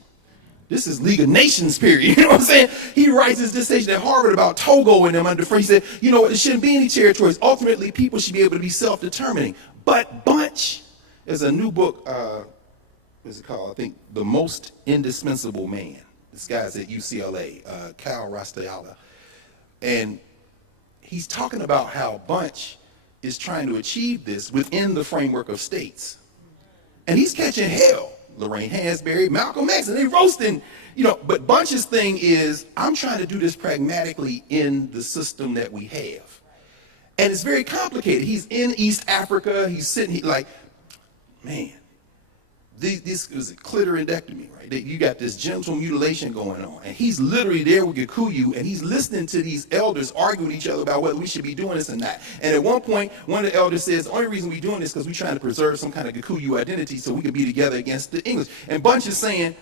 This is League of Nations period, you know what I'm saying? He writes his dissertation at Harvard about Togo and them under French. He said, you know what, there shouldn't be any territories. Ultimately, people should be able to be self-determining. But Bunche is a new book, what's it called? I think The Most Indispensable Man. This guy's at UCLA, Cal Rastayala. And he's talking about how Bunch is trying to achieve this within the framework of states. And he's catching hell. Lorraine Hansberry, Malcolm X, and they roasting, but Bunch's thing is, I'm trying to do this pragmatically in the system that we have. And it's very complicated. He's in East Africa, he's sitting like, man, this is a clitoridectomy, right? You got this genital mutilation going on, and he's literally there with Gikuyu, and he's listening to these elders arguing with each other about whether we should be doing this or not. And at one point, one of the elders says, the only reason we're doing this is because we're trying to preserve some kind of Gikuyu identity so we can be together against the English. And Bunch is saying,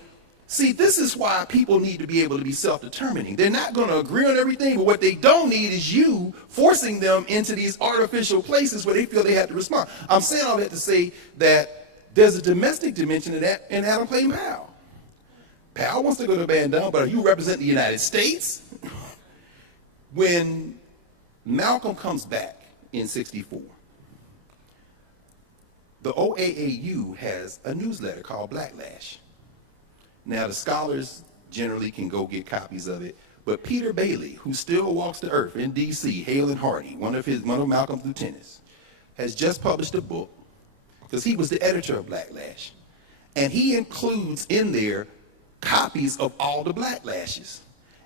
see, this is why people need to be able to be self-determining. They're not going to agree on everything, but what they don't need is you forcing them into these artificial places where they feel they have to respond. I'm saying all that to say that there's a domestic dimension to that in Adam Clayton Powell. Powell wants to go to Bandung, but you represent the United States. When Malcolm comes back in '64, the OAAU has a newsletter called Blacklash. Now, the scholars generally can go get copies of it, but Peter Bailey, who still walks the earth in D.C., Hale and Hardy, one of Malcolm's lieutenants, has just published a book, because he was the editor of Blacklash. And he includes in there copies of all the Blacklashes.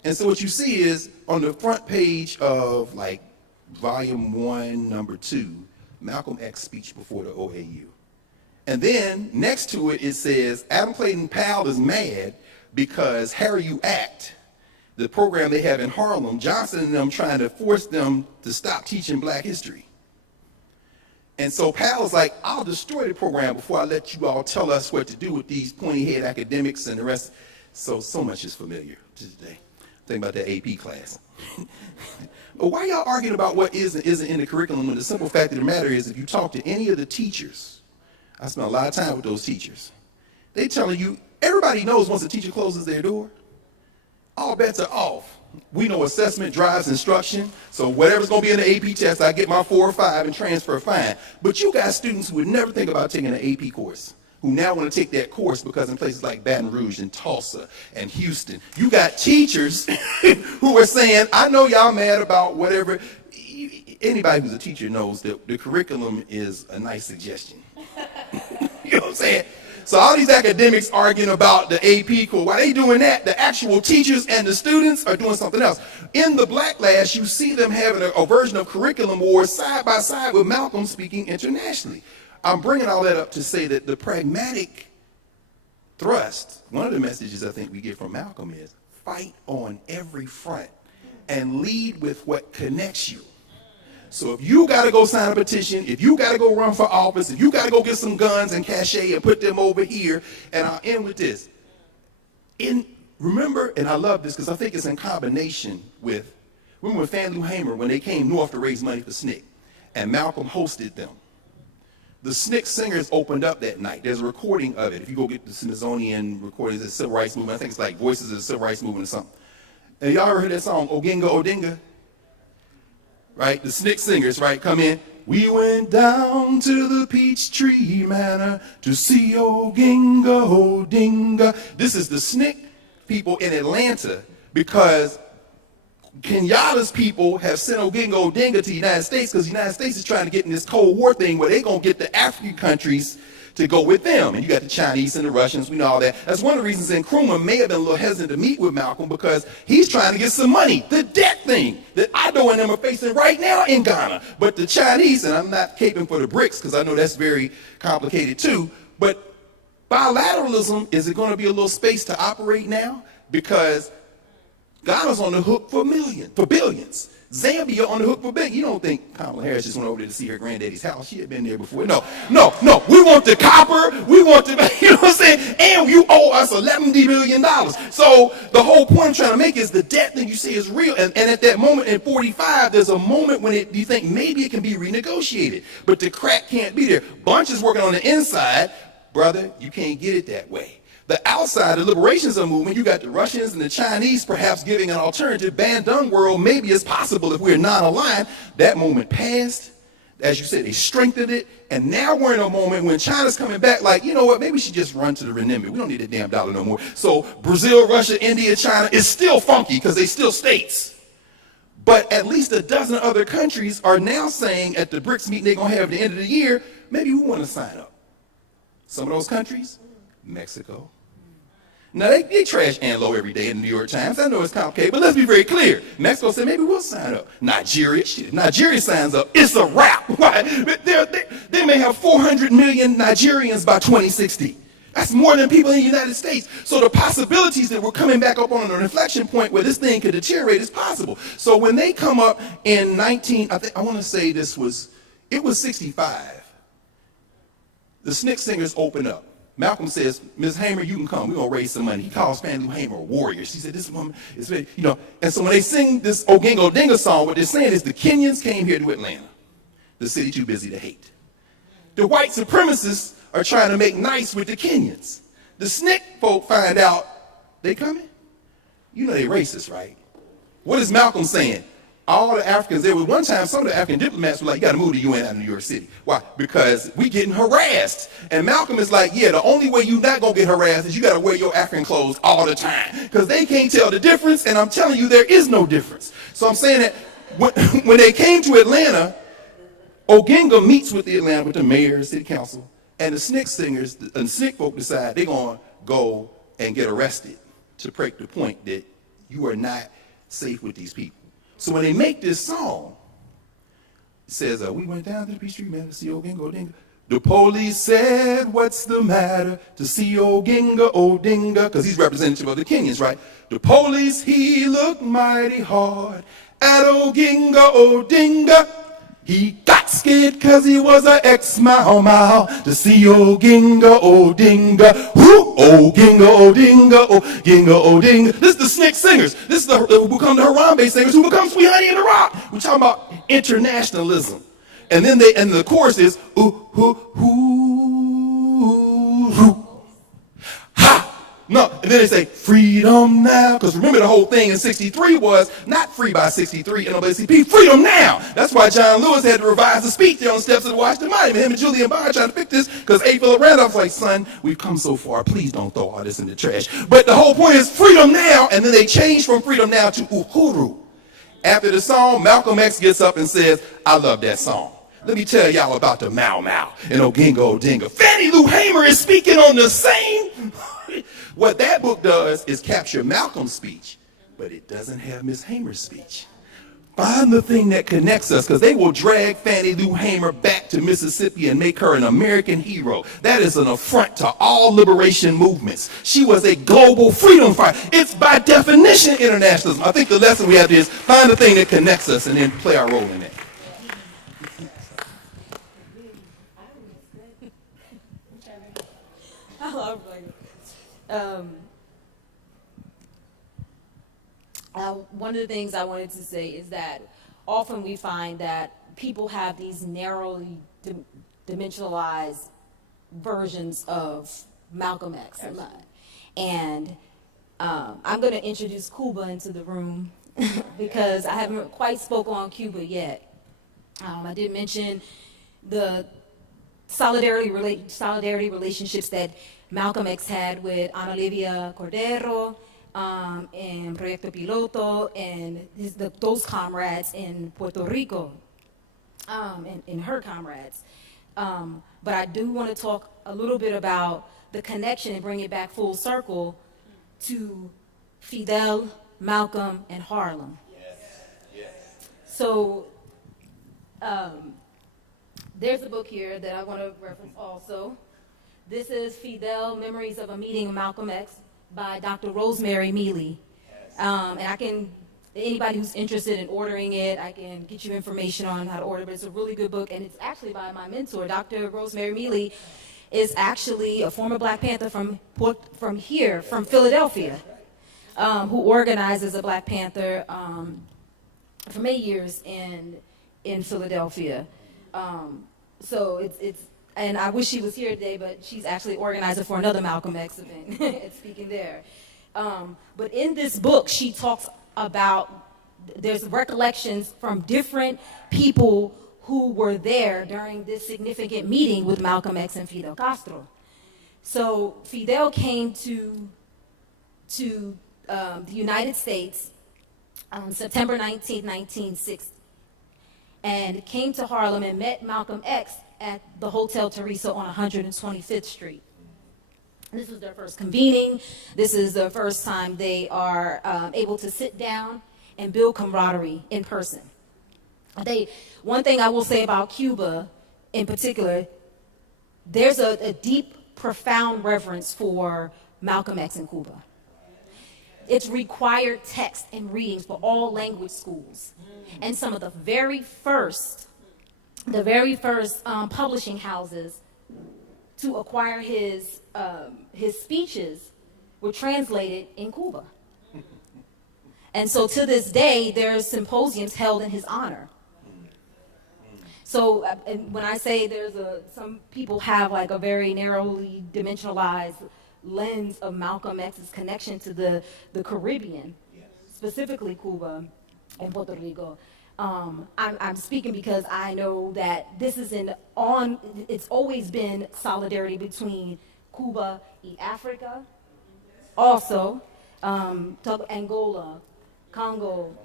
And so what you see is on the front page of like volume 1, number 2, Malcolm X speech before the OAU. And then next to it, it says, Adam Clayton Powell is mad because Harry You Act, the program they have in Harlem, Johnson and them trying to force them to stop teaching black history. And so Powell's like, I'll destroy the program before I let you all tell us what to do with these pointy-head academics and the rest. So much is familiar to today. Think about that AP class. But why y'all arguing about what is and isn't in the curriculum when the simple fact of the matter is if you talk to any of the teachers, I spent a lot of time with those teachers, they telling you, everybody knows once a teacher closes their door, all bets are off. We know assessment drives instruction, so whatever's going to be in the AP test, I get my 4 or 5 and transfer fine. But you got students who would never think about taking an AP course, who now want to take that course because in places like Baton Rouge and Tulsa and Houston, you got teachers who are saying, I know y'all mad about whatever. Anybody who's a teacher knows that the curriculum is a nice suggestion. You know what I'm saying? So all these academics arguing about the AP course, while they doing that, the actual teachers and the students are doing something else. In the Blacklash, you see them having a version of curriculum wars side by side with Malcolm speaking internationally. I'm bringing all that up to say that the pragmatic thrust, one of the messages I think we get from Malcolm is fight on every front and lead with what connects you. So if you got to go sign a petition, if you got to go run for office, if you got to go get some guns and cachet and put them over here, and I'll end with this. Remember, and I love this because I think it's in combination with, remember with Fannie Lou Hamer when they came north to raise money for SNCC, and Malcolm hosted them. The SNCC singers opened up that night. There's a recording of it. If you go get the Smithsonian recordings of the Civil Rights Movement, I think it's like Voices of the Civil Rights Movement or something. And y'all ever heard that song, Oginga Odinga? Right, the SNCC singers, right, come in. We went down to the Peachtree Manor to see Oginga Odinga. This is the SNCC people in Atlanta because Kenyatta's people have sent Oginga Odinga to the United States because the United States is trying to get in this Cold War thing where they're going to get the African countries to go with them. And you got the Chinese and the Russians, we know all that. That's one of the reasons Nkrumah may have been a little hesitant to meet with Malcolm because he's trying to get some money. The debt thing that Ado and them are facing right now in Ghana. But the Chinese, and I'm not caping for the BRICS because I know that's very complicated too, but bilateralism, is it going to be a little space to operate now? Because Ghana's on the hook for billions. Zambia on the hook for billions. You don't think Kamala Harris just went over there to see her granddaddy's house? She had been there before. No. We want the copper. We want the, you know what I'm saying? And you owe us $11 billion. So the whole point I'm trying to make is the debt that you say is real. And at that moment in 45, there's a moment when you think maybe it can be renegotiated. But the crack can't be there. Bunch is working on the inside. Brother, you can't get it that way. The outside, the liberationism movement, you got the Russians and the Chinese perhaps giving an alternative. Bandung world maybe is possible if we're non-aligned. That moment passed. As you said, they strengthened it. And now we're in a moment when China's coming back like, you know what, maybe we should just run to the renminbi. We don't need a damn dollar no more. So Brazil, Russia, India, China is still funky because they still states. But at least a dozen other countries are now saying at the BRICS meeting they're going to have at the end of the year, maybe we want to sign up. Some of those countries, Mexico. Now, they trash Anlo every day in the New York Times. I know it's complicated, but let's be very clear. Mexico said, maybe we'll sign up. Nigeria, shit, Nigeria signs up, it's a wrap. Why? They may have 400 million Nigerians by 2060. That's more than people in the United States. So the possibilities that we're coming back up on an inflection point where this thing could deteriorate is possible. So when they come up in I want to say it was 65. The SNCC singers open up. Malcolm says, Ms. Hamer, you can come. We're going to raise some money. He calls Fannie Lou Hamer a warrior. She said, this woman is very, And so when they sing this Oginga Odinga song, what they're saying is the Kenyans came here to Atlanta. The city too busy to hate. The white supremacists are trying to make nice with the Kenyans. The SNCC folk find out, they coming? You know they racist, right? What is Malcolm saying? All the Africans, there was one time some of the African diplomats were like, you got to move the UN out of New York City. Why? Because we getting harassed. And Malcolm is like, yeah, the only way you're not going to get harassed is you got to wear your African clothes all the time. Because they can't tell the difference, and I'm telling you, there is no difference. So I'm saying that when they came to Atlanta, Oginga meets with the mayor, city council, and the SNCC singers and SNCC folk decide they're going to go and get arrested to break the point that you are not safe with these people. So when they make this song, it says, we went down to the Peachtree man to see Oginga Odinga. The police said, what's the matter to see Oginga Odinga? Because he's representative of the Kenyans, right? The police, he looked mighty hard at Oginga Odinga. He got scared because he was an ex-Mau to see Oginga Odinga. Whoo! Oginga Odinga, Oginga Odinga. This is the SNCC singers. This is the who become the Harambe singers, who become Sweet Honey in the Rock. We're talking about internationalism. And then the chorus is, ooh, ooh, ooh, ooh. Ha! No, and then they say, freedom now. Because remember the whole thing in 63 was not free by 63 NAACP, freedom now. That's why John Lewis had to revise the speech there on the steps of the Washington Monument. Him and Julian Bond trying to fix this because A. Philip Randolph's like, son, we've come so far. Please don't throw all this in the trash. But the whole point is freedom now. And then they changed from freedom now to uhuru. After the song, Malcolm X gets up and says, I love that song. Let me tell y'all about the Mau Mau and Oginga Odinga. Fannie Lou Hamer is speaking on the same. What that book does is capture Malcolm's speech, but it doesn't have Miss Hamer's speech. Find the thing that connects us, because they will drag Fannie Lou Hamer back to Mississippi and make her an American hero. That is an affront to all liberation movements. She was a global freedom fighter. It's by definition internationalism. I think the lesson we have is find the thing that connects us and then play our role in it. One of the things I wanted to say is that often we find that people have these narrowly dimensionalized versions of Malcolm X. And I'm going to introduce Cuba into the room because I haven't quite spoken on Cuba yet. I did mention the solidarity relationships that Malcolm X had with Ana Olivia Cordero, and Proyecto Piloto, and those comrades in Puerto Rico, and her comrades. But I do want to talk a little bit about the connection and bring it back full circle to Fidel, Malcolm, and Harlem. Yes. So there's a book here that I want to reference also. This is Fidel, Memories of a Meeting with Malcolm X by Dr. Rosemary Mealy. And I can, anybody who's interested in ordering it, I can get you information on how to order it. But it's a really good book, and it's actually by my mentor. Dr. Rosemary Mealy is actually a former Black Panther from here, from Philadelphia, who organizes a Black Panther for many years in Philadelphia. So it's and I wish she was here today, but she's actually organizer for another Malcolm X event and speaking there. But in this book, she talks about, there's recollections from different people who were there during this significant meeting with Malcolm X and Fidel Castro. So Fidel came to the United States on September 19, 1960, and came to Harlem and met Malcolm X at the Hotel Tarisse on 125th Street. This was their first convening. This is the first time they are able to sit down and build camaraderie in person. One thing I will say about Cuba in particular, there's a deep, profound reverence for Malcolm X in Cuba. It's required text and readings for all language schools. And some of the very first publishing houses to acquire his speeches were translated in Cuba. And so to this day, there's symposiums held in his honor. So and when I say some people have like a very narrowly dimensionalized lens of Malcolm X's connection to the Caribbean, specifically Cuba and Puerto Rico. I'm speaking because I know that this is it's always been solidarity between Cuba and Africa, also Angola, Congo,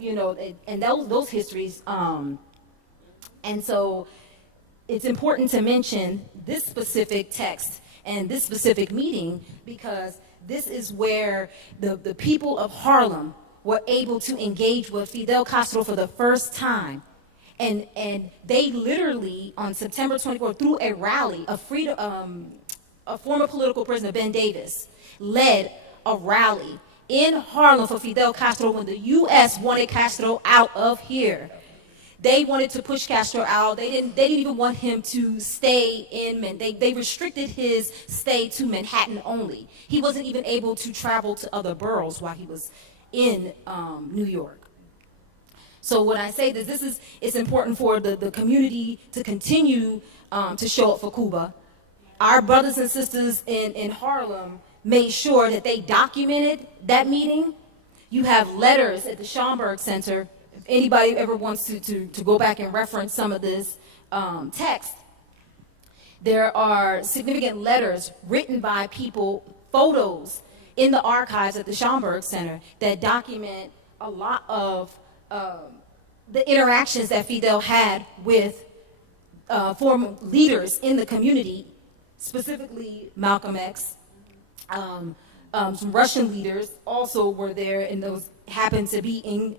and those histories. And so it's important to mention this specific text and this specific meeting because this is where the people of Harlem were able to engage with Fidel Castro for the first time. And they literally, on September 24th, through a rally, a former political prisoner, Ben Davis, led a rally in Harlem for Fidel Castro when the U.S. wanted Castro out of here. They wanted to push Castro out. They didn't even want him to stay in Manhattan. They restricted his stay to Manhattan only. He wasn't even able to travel to other boroughs while he was in New York. So when I say this, it's important for the community to continue to show up for Cuba. Our brothers and sisters in Harlem made sure that they documented that meeting. You have letters at the Schomburg Center. If anybody ever wants to go back and reference some of this text, there are significant letters written by people, photos in the archives at the Schomburg Center that document a lot of the interactions that Fidel had with former leaders in the community, specifically Malcolm X. Some Russian leaders also were there, and those happened to be in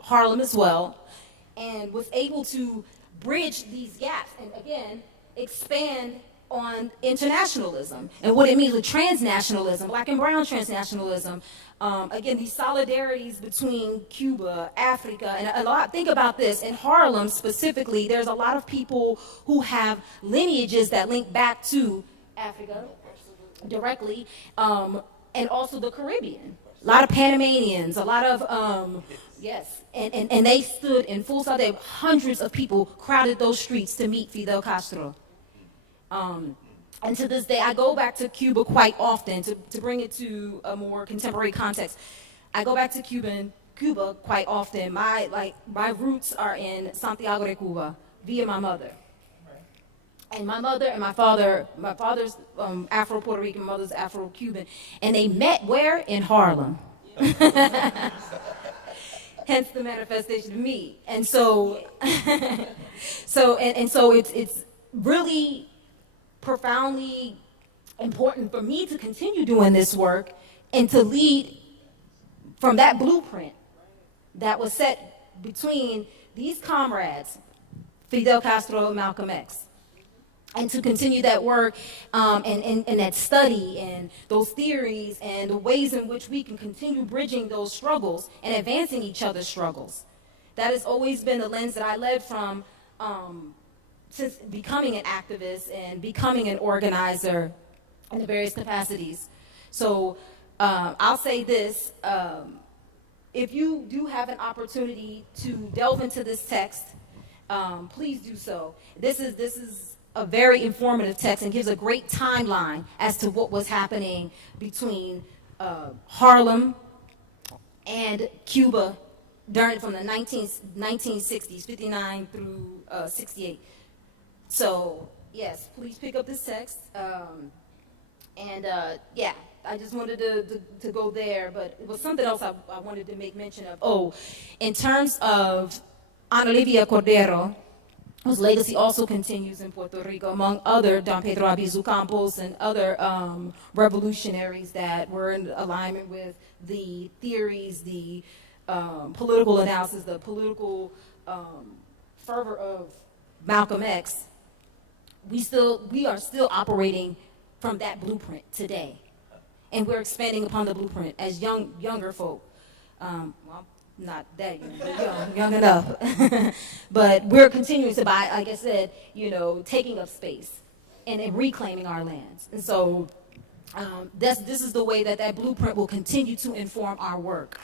Harlem as well, and was able to bridge these gaps and again expand on internationalism and what it means with transnationalism, black and brown transnationalism. Again, these solidarities between Cuba, Africa, and think about this, in Harlem specifically, there's a lot of people who have lineages that link back to Africa directly, and also the Caribbean. A lot of Panamanians, a lot of, yes, and they stood in full solidarity. Hundreds of people crowded those streets to meet Fidel Castro. And to this day, I go back to Cuba quite often to bring it to a more contemporary context. I go back to Cuba quite often. My roots are in Santiago de Cuba via my mother. And my mother and my father's Afro-Puerto Rican, my mother's Afro-Cuban, and they met where? In Harlem. Hence the manifestation of me. And so, so it's really profoundly important for me to continue doing this work and to lead from that blueprint that was set between these comrades, Fidel Castro and Malcolm X, and to continue that work and that study and those theories and the ways in which we can continue bridging those struggles and advancing each other's struggles. That has always been the lens that I led from since becoming an activist and becoming an organizer in the various capacities. So I'll say this, if you do have an opportunity to delve into this text, please do so. This is a very informative text and gives a great timeline as to what was happening between Harlem and Cuba from the 1960s, 59 through 68. So yes, please pick up this text. Yeah, I just wanted to go there, but it was something else I wanted to make mention of. Oh, in terms of Ana Olivia Cordero, whose legacy also continues in Puerto Rico, among other Don Pedro Albizu Campos and other revolutionaries that were in alignment with the theories, the political analysis, the political fervor of Malcolm X. We are still operating from that blueprint today, and we're expanding upon the blueprint as younger folk. Well, not that young, but young enough. But we're continuing to, like I said, taking up space and reclaiming our lands. And so this is the way that blueprint will continue to inform our work.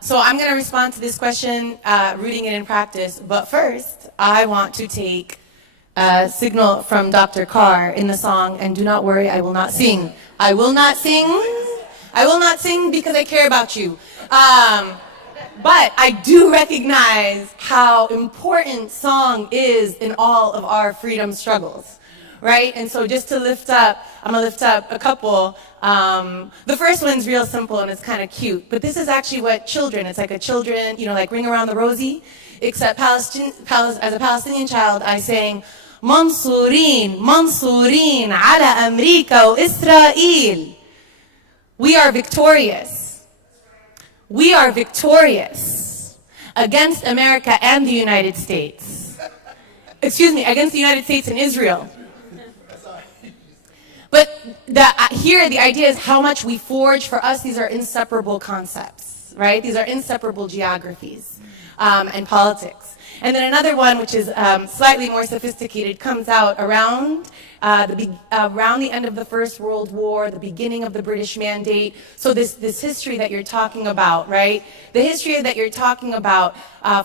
So I'm going to respond to this question, rooting it in practice. But first, I want to take a signal from Dr. Carr in the song, and do not worry, I will not sing. I will not sing. I will not sing because I care about you. But I do recognize how important song is in all of our freedom struggles, right? And so just to lift up, I'm going to lift up a couple. The first one's real simple and it's kind of cute, but this is actually what children, it's like a children, like Ring Around the Rosie, except as a Palestinian child, I sang, Mansurin, Mansurin, ala Amerika wa Israel. We are victorious. We are victorious against America and the United States. Excuse me, against the United States and Israel. But here the idea is how much we forge. For us, these are inseparable concepts, right? These are inseparable geographies and politics. And then another one, which is slightly more sophisticated, comes out around the end of the First World War, the beginning of the British Mandate. So this history that you're talking about, right? The history that you're talking about,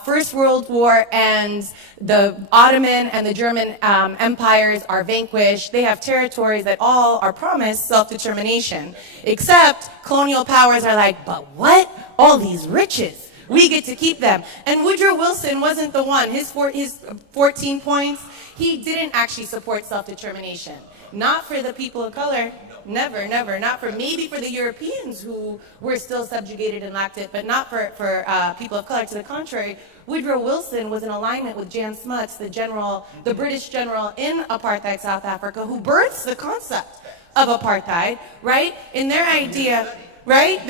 First World War ends, the Ottoman and the German empires are vanquished. They have territories that all are promised self-determination, except colonial powers are like, but what? All these riches. We get to keep them. And Woodrow Wilson wasn't the one. His 14 points, he didn't actually support self-determination. Not for the people of color. Never, never. Not for, maybe for the Europeans who were still subjugated and lacked it, but not for people of color. To the contrary, Woodrow Wilson was in alignment with Jan Smuts, the British general in apartheid South Africa, who births the concept of apartheid, right? In their idea, right?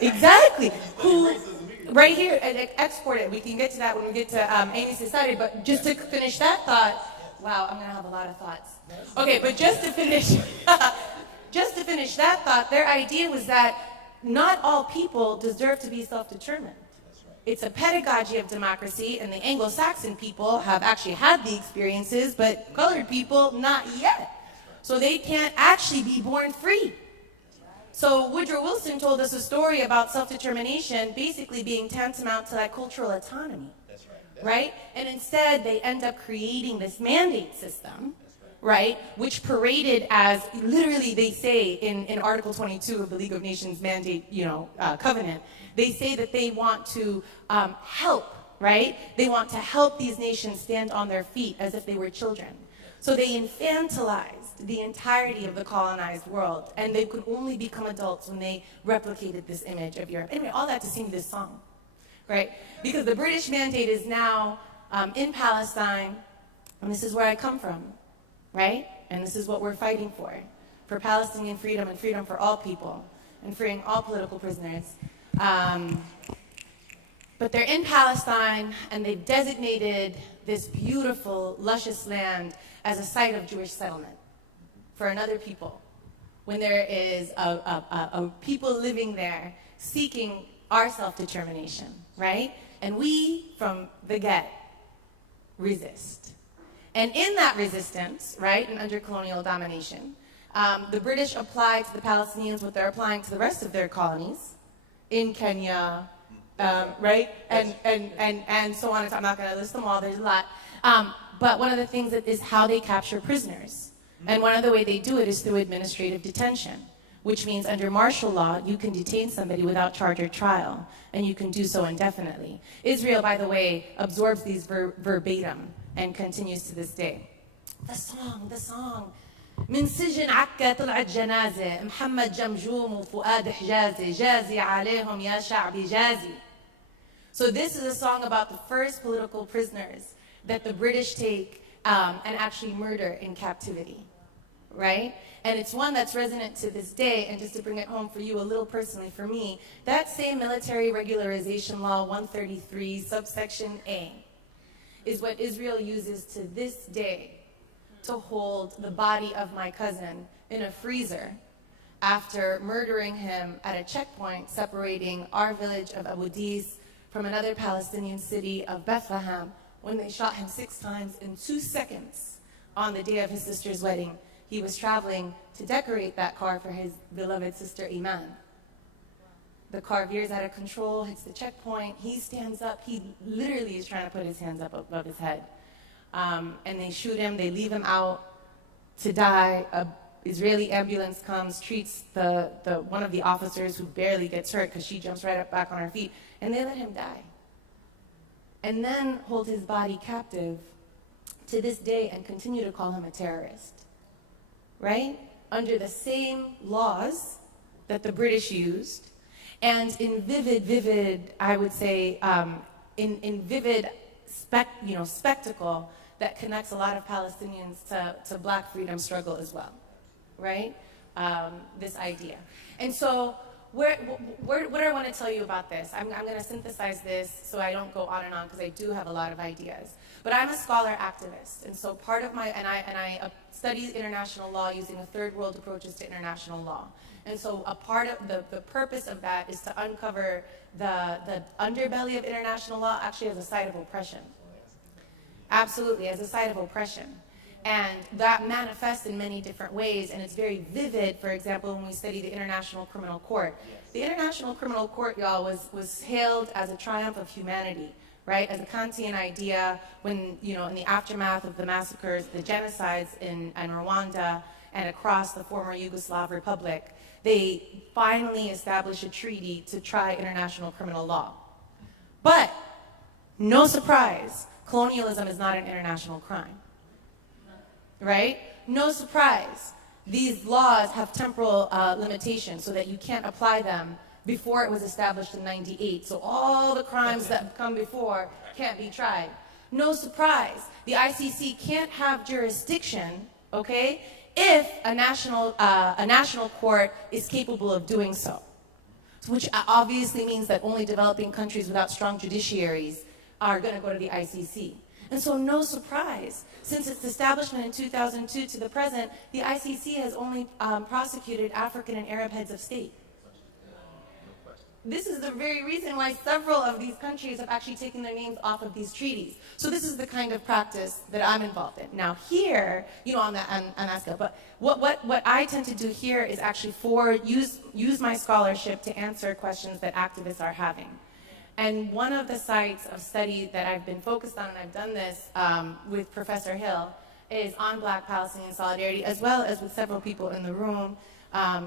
Exactly. Who... Right here, export it. We can get to that when we get to Amy Society, but just to finish that thought, wow, I'm gonna have a lot of thoughts. Okay, but just to finish that thought, their idea was that not all people deserve to be self-determined. It's a pedagogy of democracy, and the Anglo-Saxon people have actually had the experiences, but colored people, not yet. So they can't actually be born free. So Woodrow Wilson told us a story about self-determination basically being tantamount to that cultural autonomy, right? And instead, they end up creating this mandate system, right, which paraded as, literally they say in Article 22 of the League of Nations Mandate, Covenant, they say that they want to help, right? They want to help these nations stand on their feet as if they were children. So they infantilized the entirety of the colonized world, and they could only become adults when they replicated this image of Europe. Anyway, all that to sing this song, right? Because the British Mandate is now in Palestine, and this is where I come from, right? And this is what we're fighting for Palestinian freedom and freedom for all people, and freeing all political prisoners. But they're in Palestine, and they've designated this beautiful, luscious land as a site of Jewish settlement for another people, when there is a people living there seeking our self-determination, right? And we, from the get, resist. And in that resistance, right, and under colonial domination, the British apply to the Palestinians what they're applying to the rest of their colonies in Kenya, right, and so on. I'm not going to list them all. There's a lot. But one of the things that is how they capture prisoners. And one of the way they do it is through administrative detention, which means under martial law, you can detain somebody without charge or trial, and you can do so indefinitely. Israel, by the way, absorbs these verbatim and continues to this day. The song. من سجن عكا طلعت جنازة محمد جمجوم وفؤاد حجازي جازي عليهم يا شعبي جازي. So this is a song about the first political prisoners that the British take and actually murder in captivity, right? And it's one that's resonant to this day. And just to bring it home for you a little personally for me, that same military regularization law 133 subsection A is what Israel uses to this day to hold the body of my cousin in a freezer after murdering him at a checkpoint separating our village of Abu Dis from another Palestinian city of Bethlehem, when they shot him 6 times in 2 seconds on the day of his sister's wedding. He was traveling to decorate that car for his beloved sister Iman. The car veers out of control, hits the checkpoint, he stands up, he literally is trying to put his hands up above his head. And they shoot him, they leave him out to die. An Israeli ambulance comes, treats one of the officers who barely gets hurt because she jumps right up back on her feet, and they let him die. And then hold his body captive to this day and continue to call him a terrorist, right? Under the same laws that the British used, and in vivid, I would say, in vivid spectacle that connects a lot of Palestinians to black freedom struggle as well, right? This idea. And so what do I want to tell you about this? I'm going to synthesize this so I don't go on and on because I do have a lot of ideas. But I'm a scholar activist, and so part of my, and I study international law using a third world approaches to international law. And so a part of the purpose of that is to uncover the underbelly of international law actually as a site of oppression. Absolutely, as a site of oppression. And that manifests in many different ways, and it's very vivid, for example, when we study the International Criminal Court. The International Criminal Court, y'all, was hailed as a triumph of humanity, right? As a Kantian idea when, in the aftermath of the massacres, the genocides in Rwanda and across the former Yugoslav Republic, they finally established a treaty to try international criminal law. But, no surprise, colonialism is not an international crime. Right? No surprise. These laws have temporal limitations so that you can't apply them before it was established in 98. So all the crimes that have come before can't be tried. No surprise. The ICC can't have jurisdiction, okay, if a national court is capable of doing so. Which obviously means that only developing countries without strong judiciaries are going to go to the ICC. And so no surprise, since its establishment in 2002 to the present, the ICC has only prosecuted African and Arab heads of state. This is the very reason why several of these countries have actually taken their names off of these treaties. So this is the kind of practice that I'm involved in. Now here, on that scale, but what I tend to do here is actually use my scholarship to answer questions that activists are having. And one of the sites of study that I've been focused on, and I've done this with Professor Hill, is on Black Palestinian solidarity, as well as with several people in the room,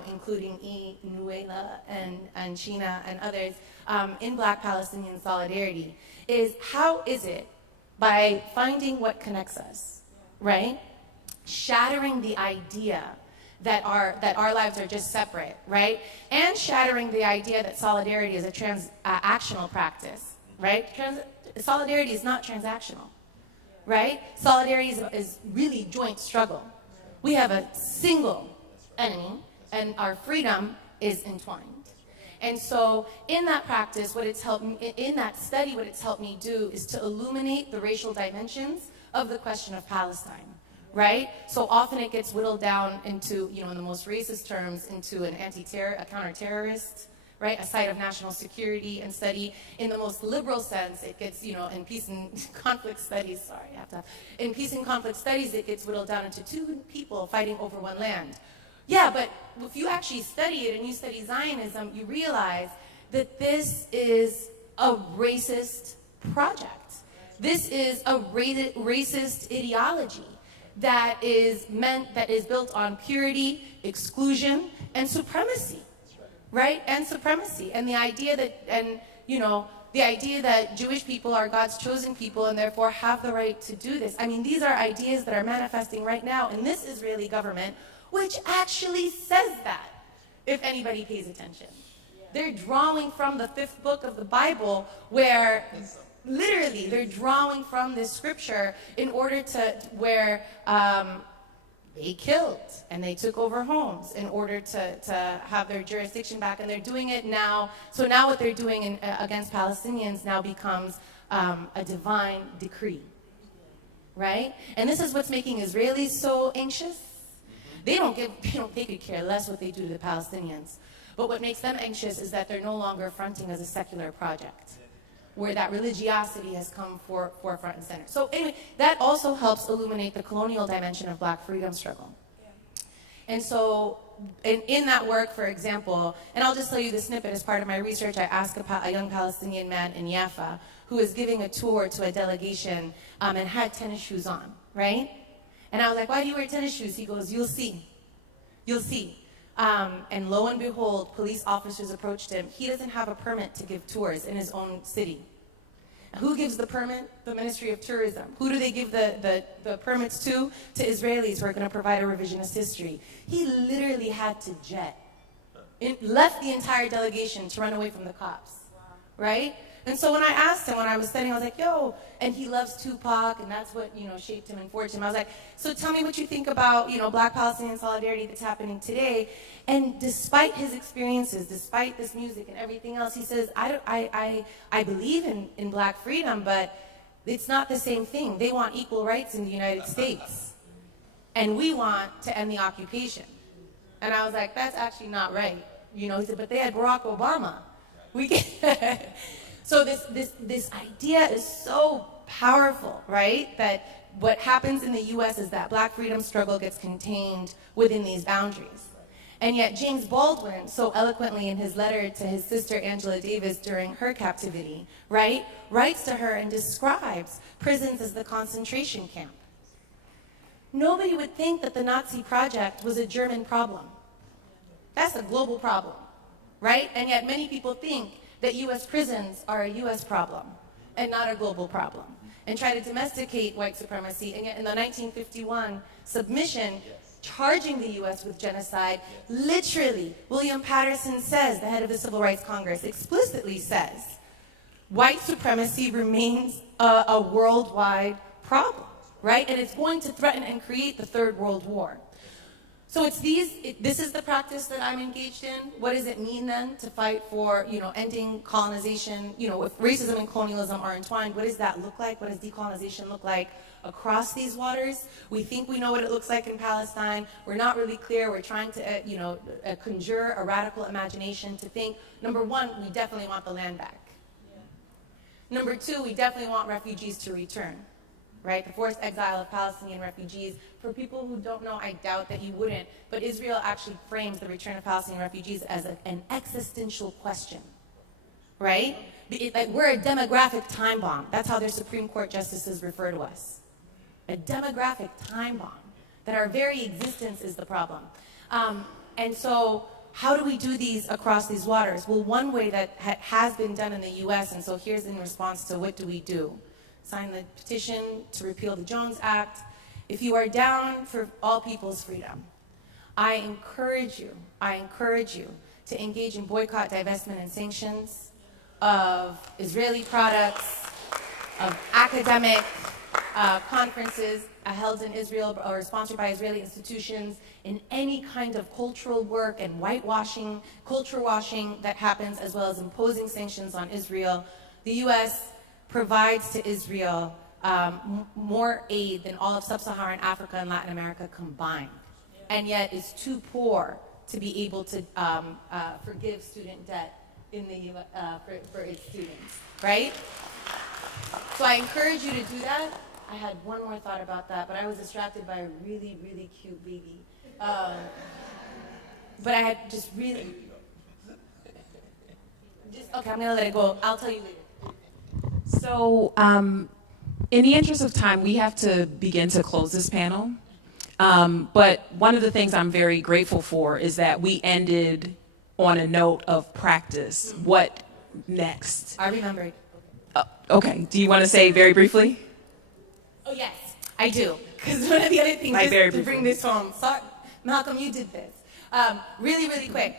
including Nuela and Sheena and others, in Black Palestinian solidarity, is how is it, by finding what connects us, right? Shattering the idea that our lives are just separate, right? And shattering the idea that solidarity is a transactional practice, right? Solidarity is not transactional, right? Solidarity is really joint struggle. We have a single enemy, and our freedom is entwined. And so in that practice, in that study, what it's helped me do is to illuminate the racial dimensions of the question of Palestine. Right? So often it gets whittled down into, in the most racist terms, into a counter-terrorist, right? A site of national security and study. In the most liberal sense, it gets, in peace and conflict studies, in peace and conflict studies, it gets whittled down into 2 people fighting over one land. Yeah, but if you actually study it and you study Zionism, you realize that this is a racist project. This is a racist ideology. that is built on purity, exclusion, and supremacy, right? And supremacy, and the idea that Jewish people are God's chosen people and therefore have the right to do this. I mean, these are ideas that are manifesting right now in this Israeli government, which actually says that, if anybody pays attention. They're drawing from the 5th book of the Bible, where literally they're drawing from this scripture in order to where they killed and they took over homes in order to have their jurisdiction back, and they're doing it now. So now what they're doing against Palestinians now becomes a divine decree, right? And this is what's making Israelis so anxious. They could care less what they do to the Palestinians. But what makes them anxious is that they're no longer fronting as a secular project, where that religiosity has come forefront and center. So anyway, that also helps illuminate the colonial dimension of Black freedom struggle. And so in that work, for example, and I'll just tell you the snippet as part of my research, I asked a young Palestinian man in Jaffa who was giving a tour to a delegation and had tennis shoes on, right? And I was like, why do you wear tennis shoes? He goes, you'll see. You'll see. And lo and behold, police officers approached him. He doesn't have a permit to give tours in his own city. Who gives the permit? The Ministry of Tourism. Who do they give the permits to? To Israelis who are going to provide a revisionist history. He literally had to jet. Left the entire delegation to run away from the cops, right? And so when I asked him, when I was studying, I was like, yo, and he loves Tupac, and that's what, shaped him and forged him. I was like, so tell me what you think about, Black Palestinian solidarity that's happening today. And despite his experiences, despite this music and everything else, he says, I believe in Black freedom, but it's not the same thing. They want equal rights in the United States, and we want to end the occupation. And I was like, that's actually not right. He said, but they had Barack Obama. We can. So this idea is so powerful, right? That what happens in the U.S. is that Black freedom struggle gets contained within these boundaries. And yet James Baldwin, so eloquently in his letter to his sister Angela Davis during her captivity, right, writes to her and describes prisons as the concentration camp. Nobody would think that the Nazi project was a German problem. That's a global problem, right? And yet many people think that U.S. prisons are a U.S. problem and not a global problem, and try to domesticate white supremacy. And yet in the 1951 submission charging the U.S. with genocide, literally, William Patterson says, the head of the Civil Rights Congress, explicitly says, white supremacy remains a worldwide problem, right? And it's going to threaten and create the Third World War. So this is the practice that I'm engaged in. What does it mean then to fight for, ending colonization? If racism and colonialism are entwined, what does that look like? What does decolonization look like across these waters? We think we know what it looks like in Palestine. We're not really clear. We're trying to, conjure a radical imagination to think, number one, we definitely want the land back. Yeah. Number two, we definitely want refugees to return. Right, the forced exile of Palestinian refugees. For people who don't know, I doubt that you wouldn't, but Israel actually frames the return of Palestinian refugees as an existential question, right? Like we're a demographic time bomb. That's how their Supreme Court justices refer to us. A demographic time bomb, that our very existence is the problem. And so how do we do these across these waters? Well, one way that has been done in the US, and so here's in response to what do we do? Sign the petition to repeal the Jones Act. If you are down for all people's freedom, I encourage you to engage in boycott, divestment, and sanctions of Israeli products, of academic conferences held in Israel or sponsored by Israeli institutions, in any kind of cultural work and whitewashing, culture washing that happens, as well as imposing sanctions on Israel. The U.S. provides to Israel more aid than all of sub-Saharan Africa and Latin America combined, and yet is too poor to be able to forgive student debt in the for its students, right? So I encourage you to do that. I had one more thought about that, but I was distracted by a really, really cute baby. But I had just really, okay, I'm gonna let it go. I'll tell you later. So, in the interest of time, we have to begin to close this panel. But one of the things I'm very grateful for is that we ended on a note of practice. What next? I remembered. Okay, do you want to say very briefly? Oh, yes, I do. Because one of the other things, Like just very to bring briefly. this home, sorry, Malcolm, you did this. Really, really quick.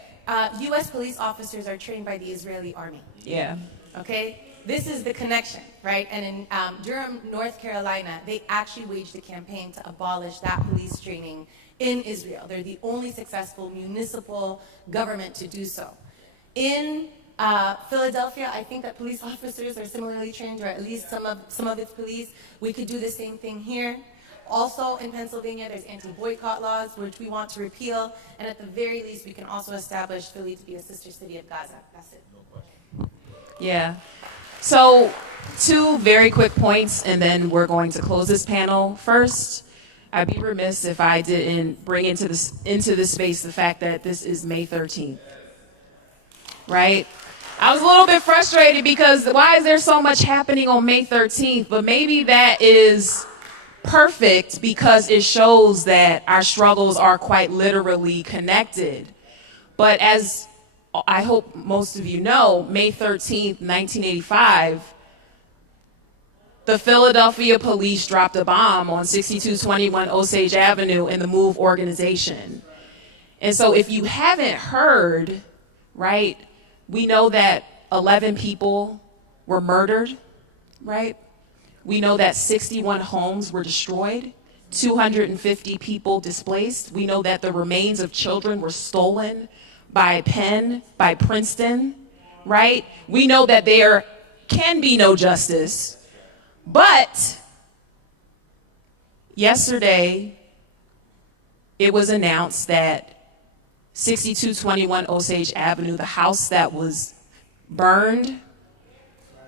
U.S. police officers are trained by the Israeli army. Yeah. Okay? This is the connection, right? And in Durham, North Carolina, they actually waged a campaign to abolish that police training in Israel. They're the only successful municipal government to do so. In Philadelphia, I think that police officers are similarly trained, or at least some of its police. We could do the same thing here. Also in Pennsylvania, there's anti-boycott laws, which we want to repeal. And at the very least, we can also establish Philly to be a sister city of Gaza. That's it. Yeah. So 2 very quick points, and then we're going to close this panel. First, I'd be remiss if I didn't bring into this space the fact that this is May 13th, right? I was a little bit frustrated because why is there so much happening on May 13th? But maybe that is perfect because it shows that our struggles are quite literally connected. But as I hope most of you know, May 13th, 1985, the Philadelphia police dropped a bomb on 6221 Osage Avenue in the MOVE organization. And so if you haven't heard, right, we know that 11 people were murdered, right? We know that 61 homes were destroyed, 250 people displaced. We know that the remains of children were stolen by Penn, by Princeton, right? We know that there can be no justice. But yesterday, it was announced that 6221 Osage Avenue, the house that was burned,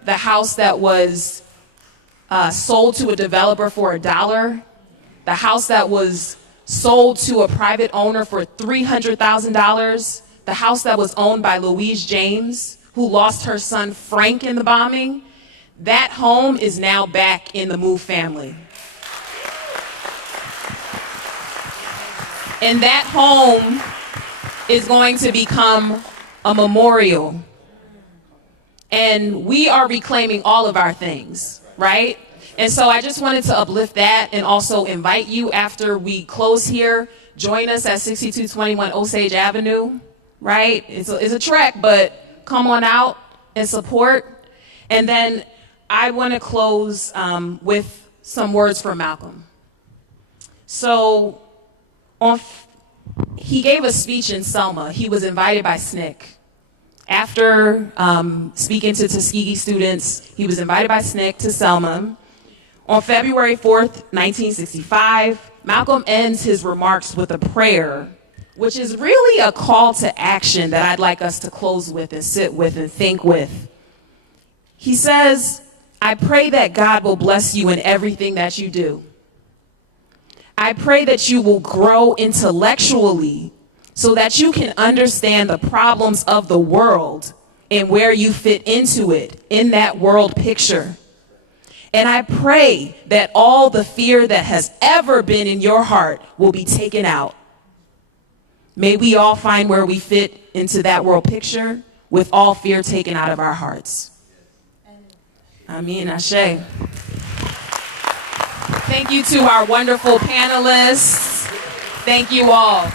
the house that was sold to a developer for $1, the house that was sold to a private owner for $300,000, the house that was owned by Louise James, who lost her son Frank in the bombing, that home is now back in the MOVE family. And that home is going to become a memorial. And we are reclaiming all of our things, right? And so I just wanted to uplift that and also invite you after we close here, join us at 6221 Osage Avenue, right? It's a trek, but come on out and support. And then I want to close with some words from Malcolm. So he gave a speech in Selma. He was invited by SNCC. After speaking to Tuskegee students, he was invited by SNCC to Selma. On February 4th, 1965, Malcolm ends his remarks with a prayer, which is really a call to action that I'd like us to close with and sit with and think with. He says, I pray that God will bless you in everything that you do. I pray that you will grow intellectually so that you can understand the problems of the world and where you fit into it in that world picture. And I pray that all the fear that has ever been in your heart will be taken out. May we all find where we fit into that world picture with all fear taken out of our hearts. Amen, ashe. Thank you to our wonderful panelists. Thank you all.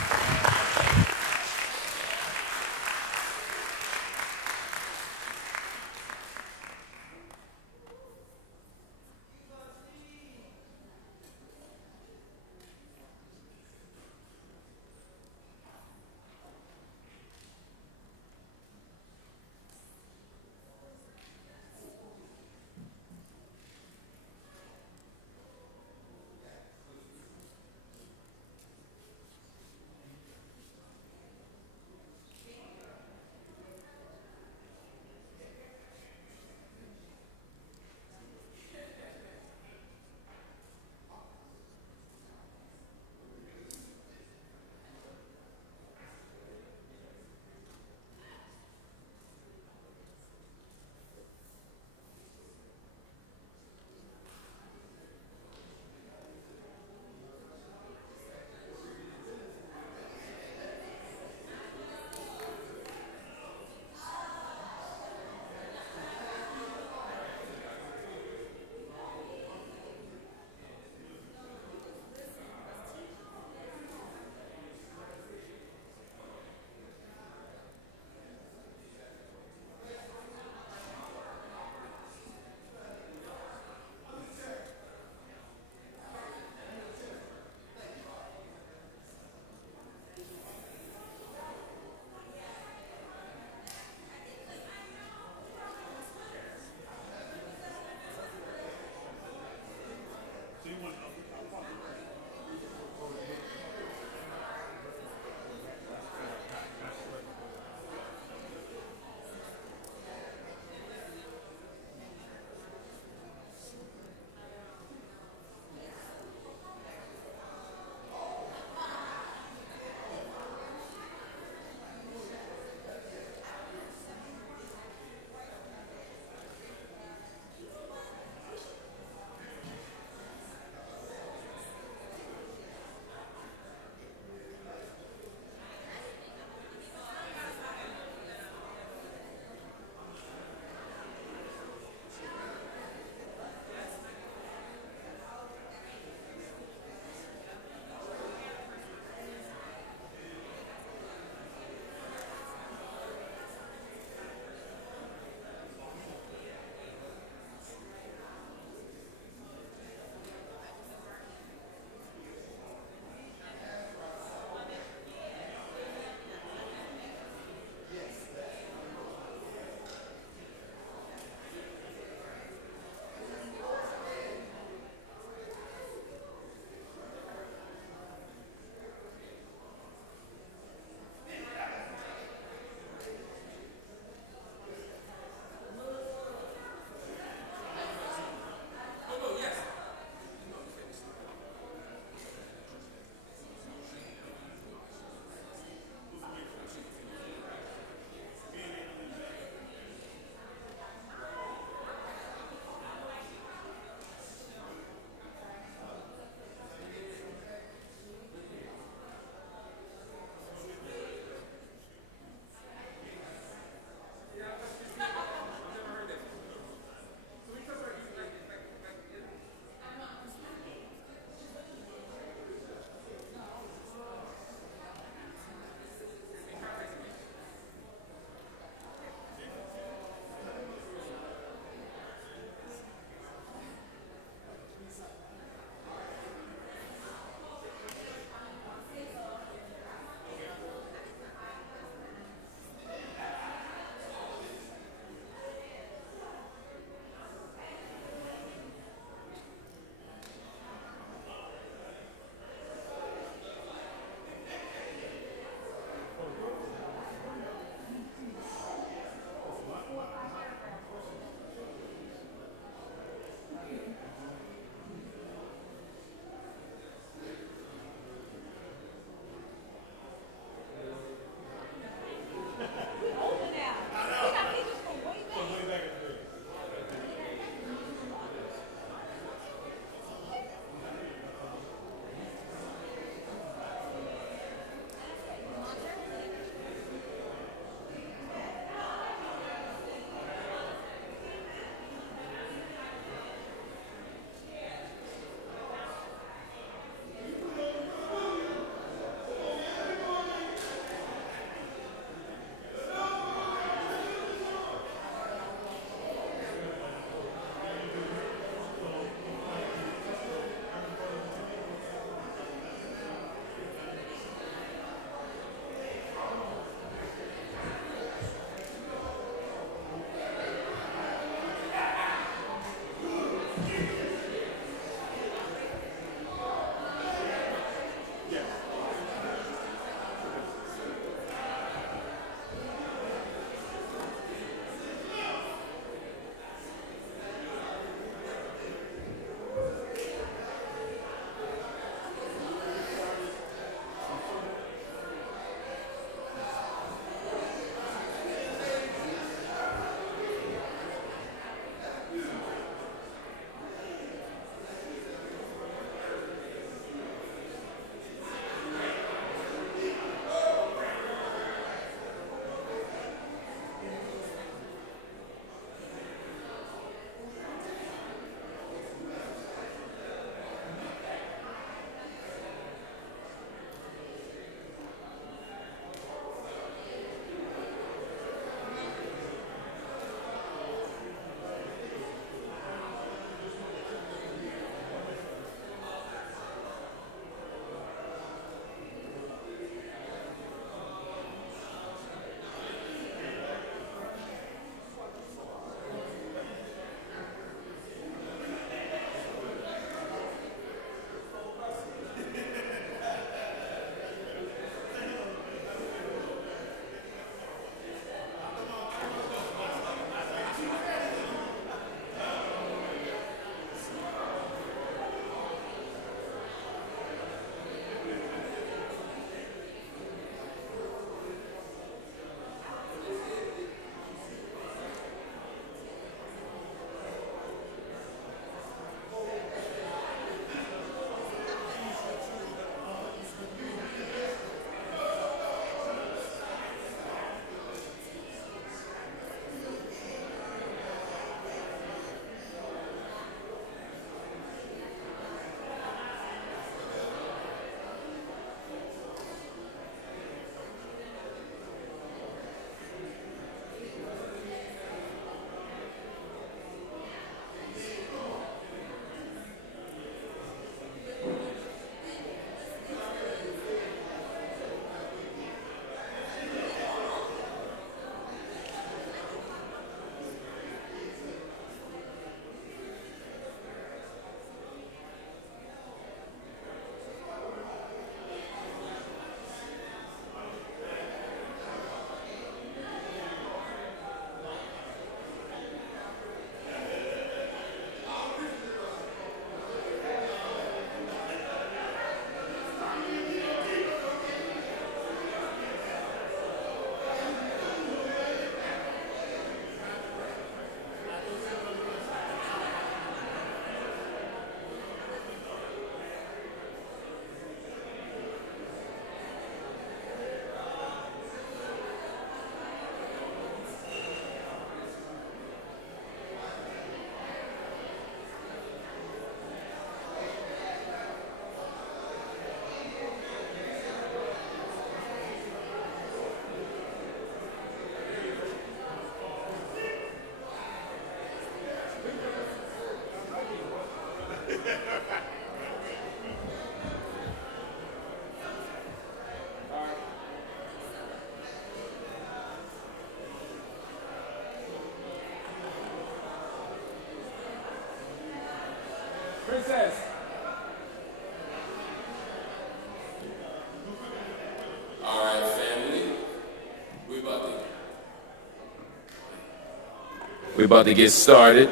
We're about to get started.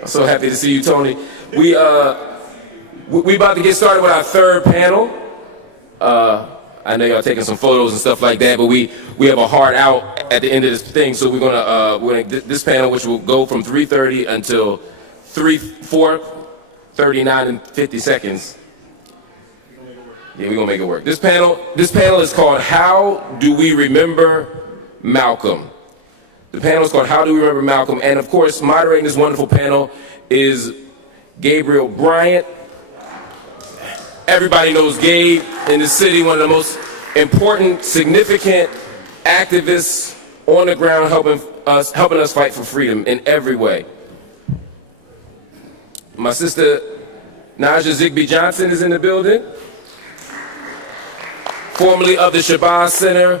I'm so happy to see you, Tony. We about to get started with our third panel. I know y'all taking some photos and stuff like that, but we have a hard out at the end of this thing, so we're gonna this panel, which will go from 3:30 until 4:39 and 50 seconds. Yeah, we're gonna make it work. This panel is called "How Do We Remember Malcolm?" The panel is called "How Do We Remember Malcolm?" And of course, moderating this wonderful panel is Gabriel Bryant. Everybody knows Gabe in the city, one of the most important, significant activists on the ground, helping us fight for freedom in every way. My sister Najha Zigbi-Johnson is in the building, formerly of the Shabazz Center,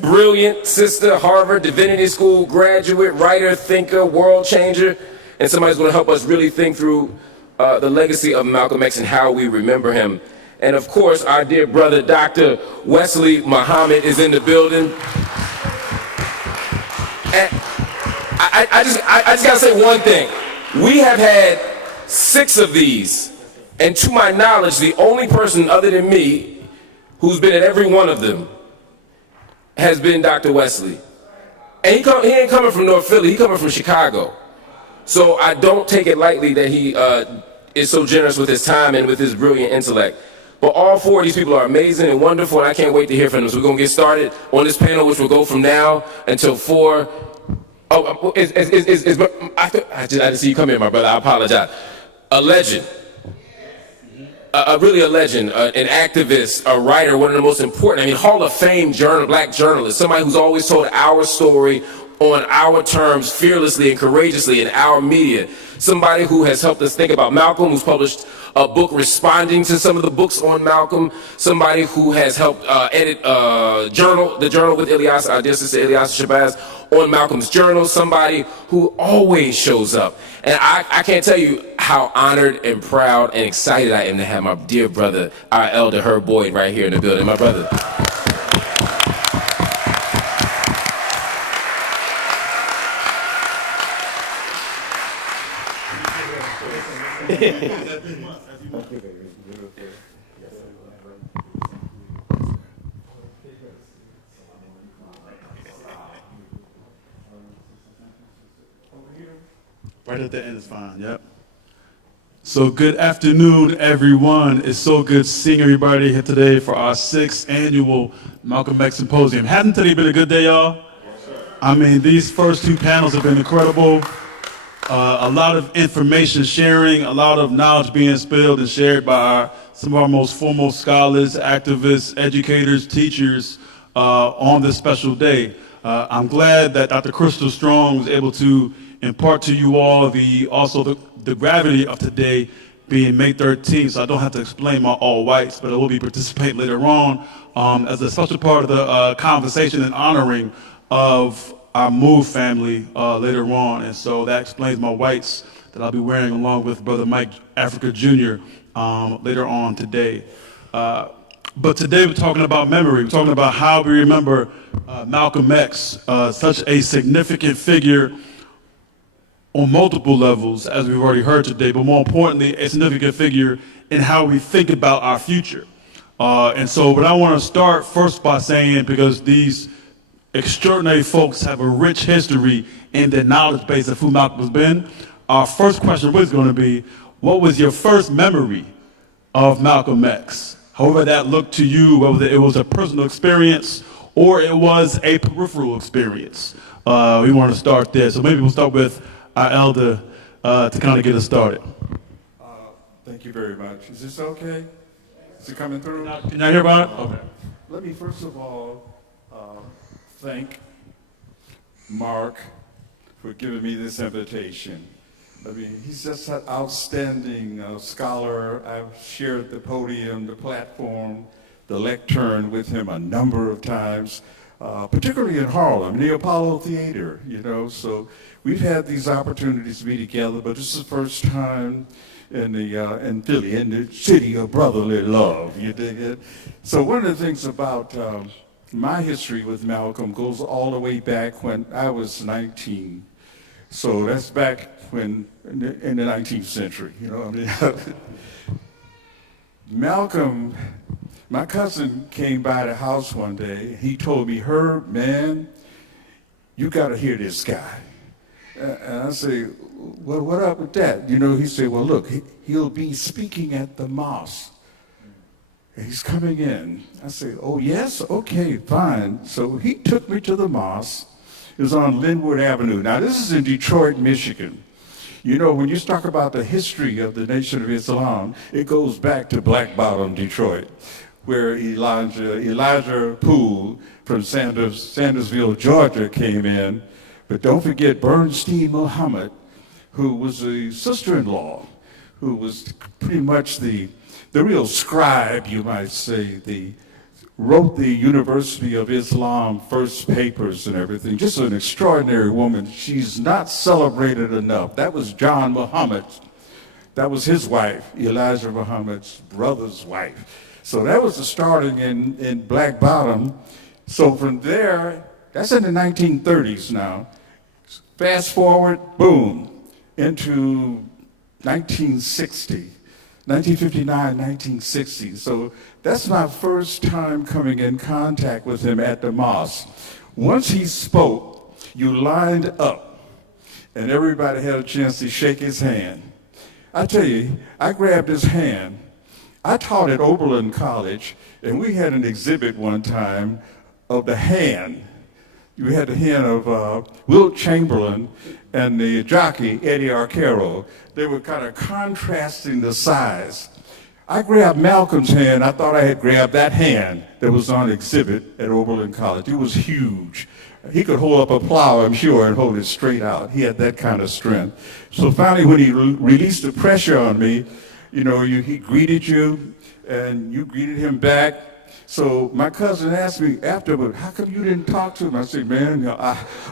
brilliant sister, Harvard Divinity School graduate, writer, thinker, world changer, and somebody's going to help us really think through the legacy of Malcolm X and how we remember him. And of course, our dear brother, Dr. Wesley Muhammad, is in the building. And I just gotta say one thing. We have had 6 of these, and to my knowledge, the only person other than me who's been at every one of them has been Dr. Wesley. And he ain't coming from North Philly, he coming from Chicago. So I don't take it lightly that he is so generous with his time and with his brilliant intellect. But all 4 of these people are amazing and wonderful, and I can't wait to hear from them. So we're gonna get started on this panel, which will go from now until 4. Oh, I didn't see you come in, my brother, I apologize. A legend. Really a legend, an activist, a writer, one of the most important, Hall of Fame black journalist, somebody who's always told our story on our terms, fearlessly and courageously in our media. Somebody who has helped us think about Malcolm, who's published a book responding to some of the books on Malcolm. Somebody who has helped edit the journal with Ilyas, our dear sister Ilyas Shabazz, on Malcolm's journal. Somebody who always shows up. And I can't tell you how honored and proud and excited I am to have my dear brother, our elder Herb Boyd, right here in the building. My brother. Right at the end is fine, yep. So good afternoon, everyone. It's so good seeing everybody here today for our 6th annual Malcolm X Symposium. Hasn't today been a good day, y'all? These first 2 panels have been incredible. A lot of information sharing, a lot of knowledge being spilled and shared by some of our most foremost scholars, activists, educators, teachers on this special day. I'm glad that Dr. Krystal Strong was able to impart to you all the gravity of today being May 13th, so I don't have to explain my all whites, but I will be participating later on as a special part of the conversation and honoring of our Move family later on, and so that explains my whites that I'll be wearing along with Brother Mike Africa Jr. Later on today. But today we're talking about memory. We're talking about how we remember Malcolm X, such a significant figure on multiple levels, as we've already heard today, but more importantly, a significant figure in how we think about our future. And so what I want to start first by saying, because these extraordinary folks have a rich history in their knowledge base of who Malcolm has been, our first question was going to be, what was your first memory of Malcolm X? However that looked to you, whether it was a personal experience or it was a peripheral experience. We want to start there. So maybe we'll start with our elder to kind of get us started. Thank you very much. Is this okay? Is it coming through? Can y'all hear about it? Okay. Let me first of all thank Mark for giving me this invitation. He's just an outstanding scholar. I've shared the podium, the platform, the lectern with him a number of times, particularly in Harlem, the Apollo Theater, so we've had these opportunities to be together, but this is the first time in Philly, in the city of brotherly love, you dig it? So one of the things about my history with Malcolm goes all the way back when I was 19. So that's back when, in the 19th century, you know what I mean? Malcolm, my cousin came by the house one day. He told me, Herb, man, you got to hear this guy. And I say, well, what up with that? You know, he said, well, look, he'll be speaking at the mosque. He's coming in. I said, oh, yes? Okay, fine. So he took me to the mosque. It was on Linwood Avenue. Now, this is in Detroit, Michigan. You know, when you talk about the history of the Nation of Islam, it goes back to Black Bottom, Detroit, where Elijah Poole from Sandersville, Georgia came in. But don't forget Bernstein Muhammad, who was a sister-in-law, who was pretty much the real scribe, you might say, wrote the University of Islam first papers and everything. Just an extraordinary woman. She's not celebrated enough. That was John Muhammad. That was his wife, Elijah Muhammad's brother's wife. So that was the starting in Black Bottom. So from there, that's in the 1930s now. Fast forward, boom, into 1960. 1959, 1960. So that's my first time coming in contact with him at the mosque. Once he spoke, you lined up, and everybody had a chance to shake his hand. I tell you, I grabbed his hand. I taught at Oberlin College, and we had an exhibit one time of the hand. You had the hand of Wilt Chamberlain and the jockey, Eddie Arcaro. They were kind of contrasting the size. I grabbed Malcolm's hand. I thought I had grabbed that hand that was on exhibit at Oberlin College. It was huge. He could hold up a plow, I'm sure, and hold it straight out. He had that kind of strength. So finally, when he released the pressure on me, you know, he greeted you, and you greeted him back. So my cousin asked me afterward, how come you didn't talk to him? I said, man, you know,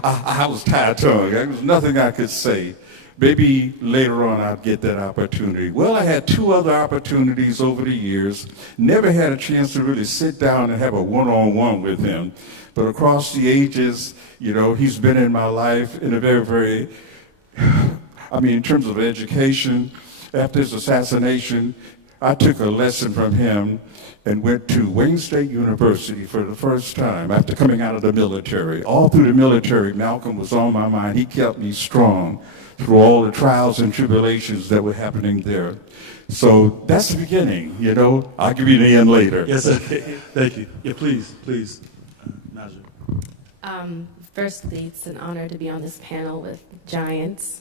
I was tired-tongued. There was nothing I could say. Maybe later on I'd get that opportunity. Well, I had 2 other opportunities over the years. Never had a chance to really sit down and have a one-on-one with him. But across the ages, you know, he's been in my life in a very, very, I mean, in terms of education. After his assassination, I took a lesson from him and went to Wayne State University for the first time after coming out of the military. All through the military, Malcolm was on my mind. He kept me strong through all the trials and tribulations that were happening there. So that's the beginning, you know. I'll give you the end later. Yes, sir. Thank you. Yeah, please, Najha. Firstly, it's an honor to be on this panel with giants.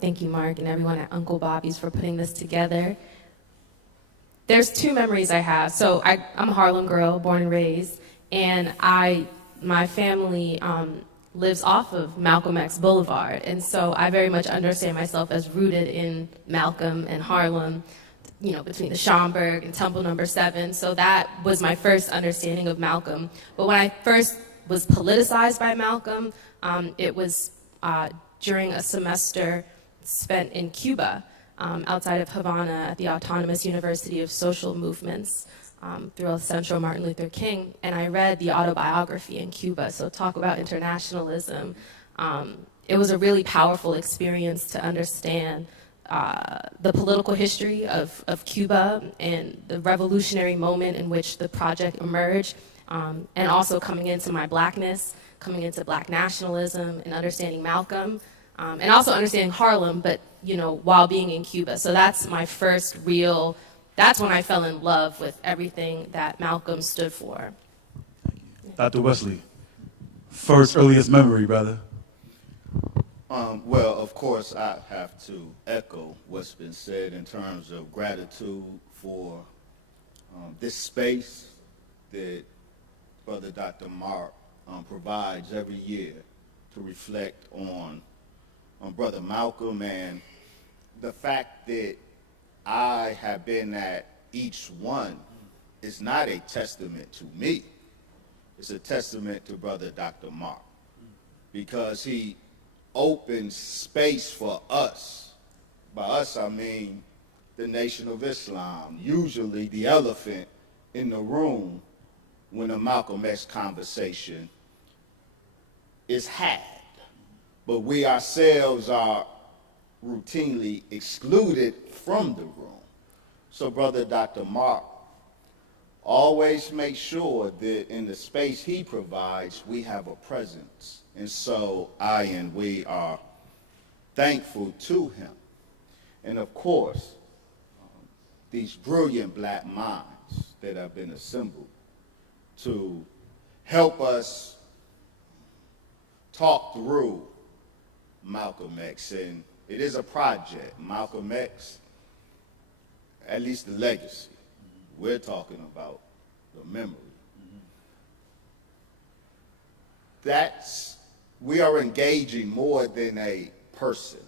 Thank you, Mark, and everyone at Uncle Bobbie's for putting this together. There's 2 memories I have. So I'm a Harlem girl, born and raised, and my family lives off of Malcolm X Boulevard, and so I very much understand myself as rooted in Malcolm and Harlem, you know, between the Schomburg and Temple No. 7. So that was my first understanding of Malcolm. But when I first was politicized by Malcolm, it was during a semester spent in Cuba, outside of Havana at the Autonomous University of Social Movements through El Centro Martin Luther King, and I read the autobiography in Cuba, so talk about internationalism. It was a really powerful experience to understand the political history of Cuba and the revolutionary moment in which the project emerged, and also coming into my blackness, coming into black nationalism and understanding Malcolm, and also understanding Harlem, but you know, while being in Cuba. So that's my first real, that's when I fell in love with everything that Malcolm stood for. Dr. Wesley, first earliest memory, brother. Well, of course, I have to echo what's been said in terms of gratitude for this space that Brother Dr. Mark provides every year to reflect on Brother Malcolm, and the fact that I have been at each one is not a testament to me. It's a testament to Brother Dr. Mark, because he opened space for us. By us, I mean the Nation of Islam, usually the elephant in the room when a Malcolm X conversation is had, but we ourselves are routinely excluded from the room. So Brother Dr. Mark always makes sure that in the space he provides, we have a presence. And so I and we are thankful to him. And of course, these brilliant black minds that have been assembled to help us talk through Malcolm X. And it is a project. Malcolm X, at least the legacy. We're talking about the memory. We are engaging more than a person.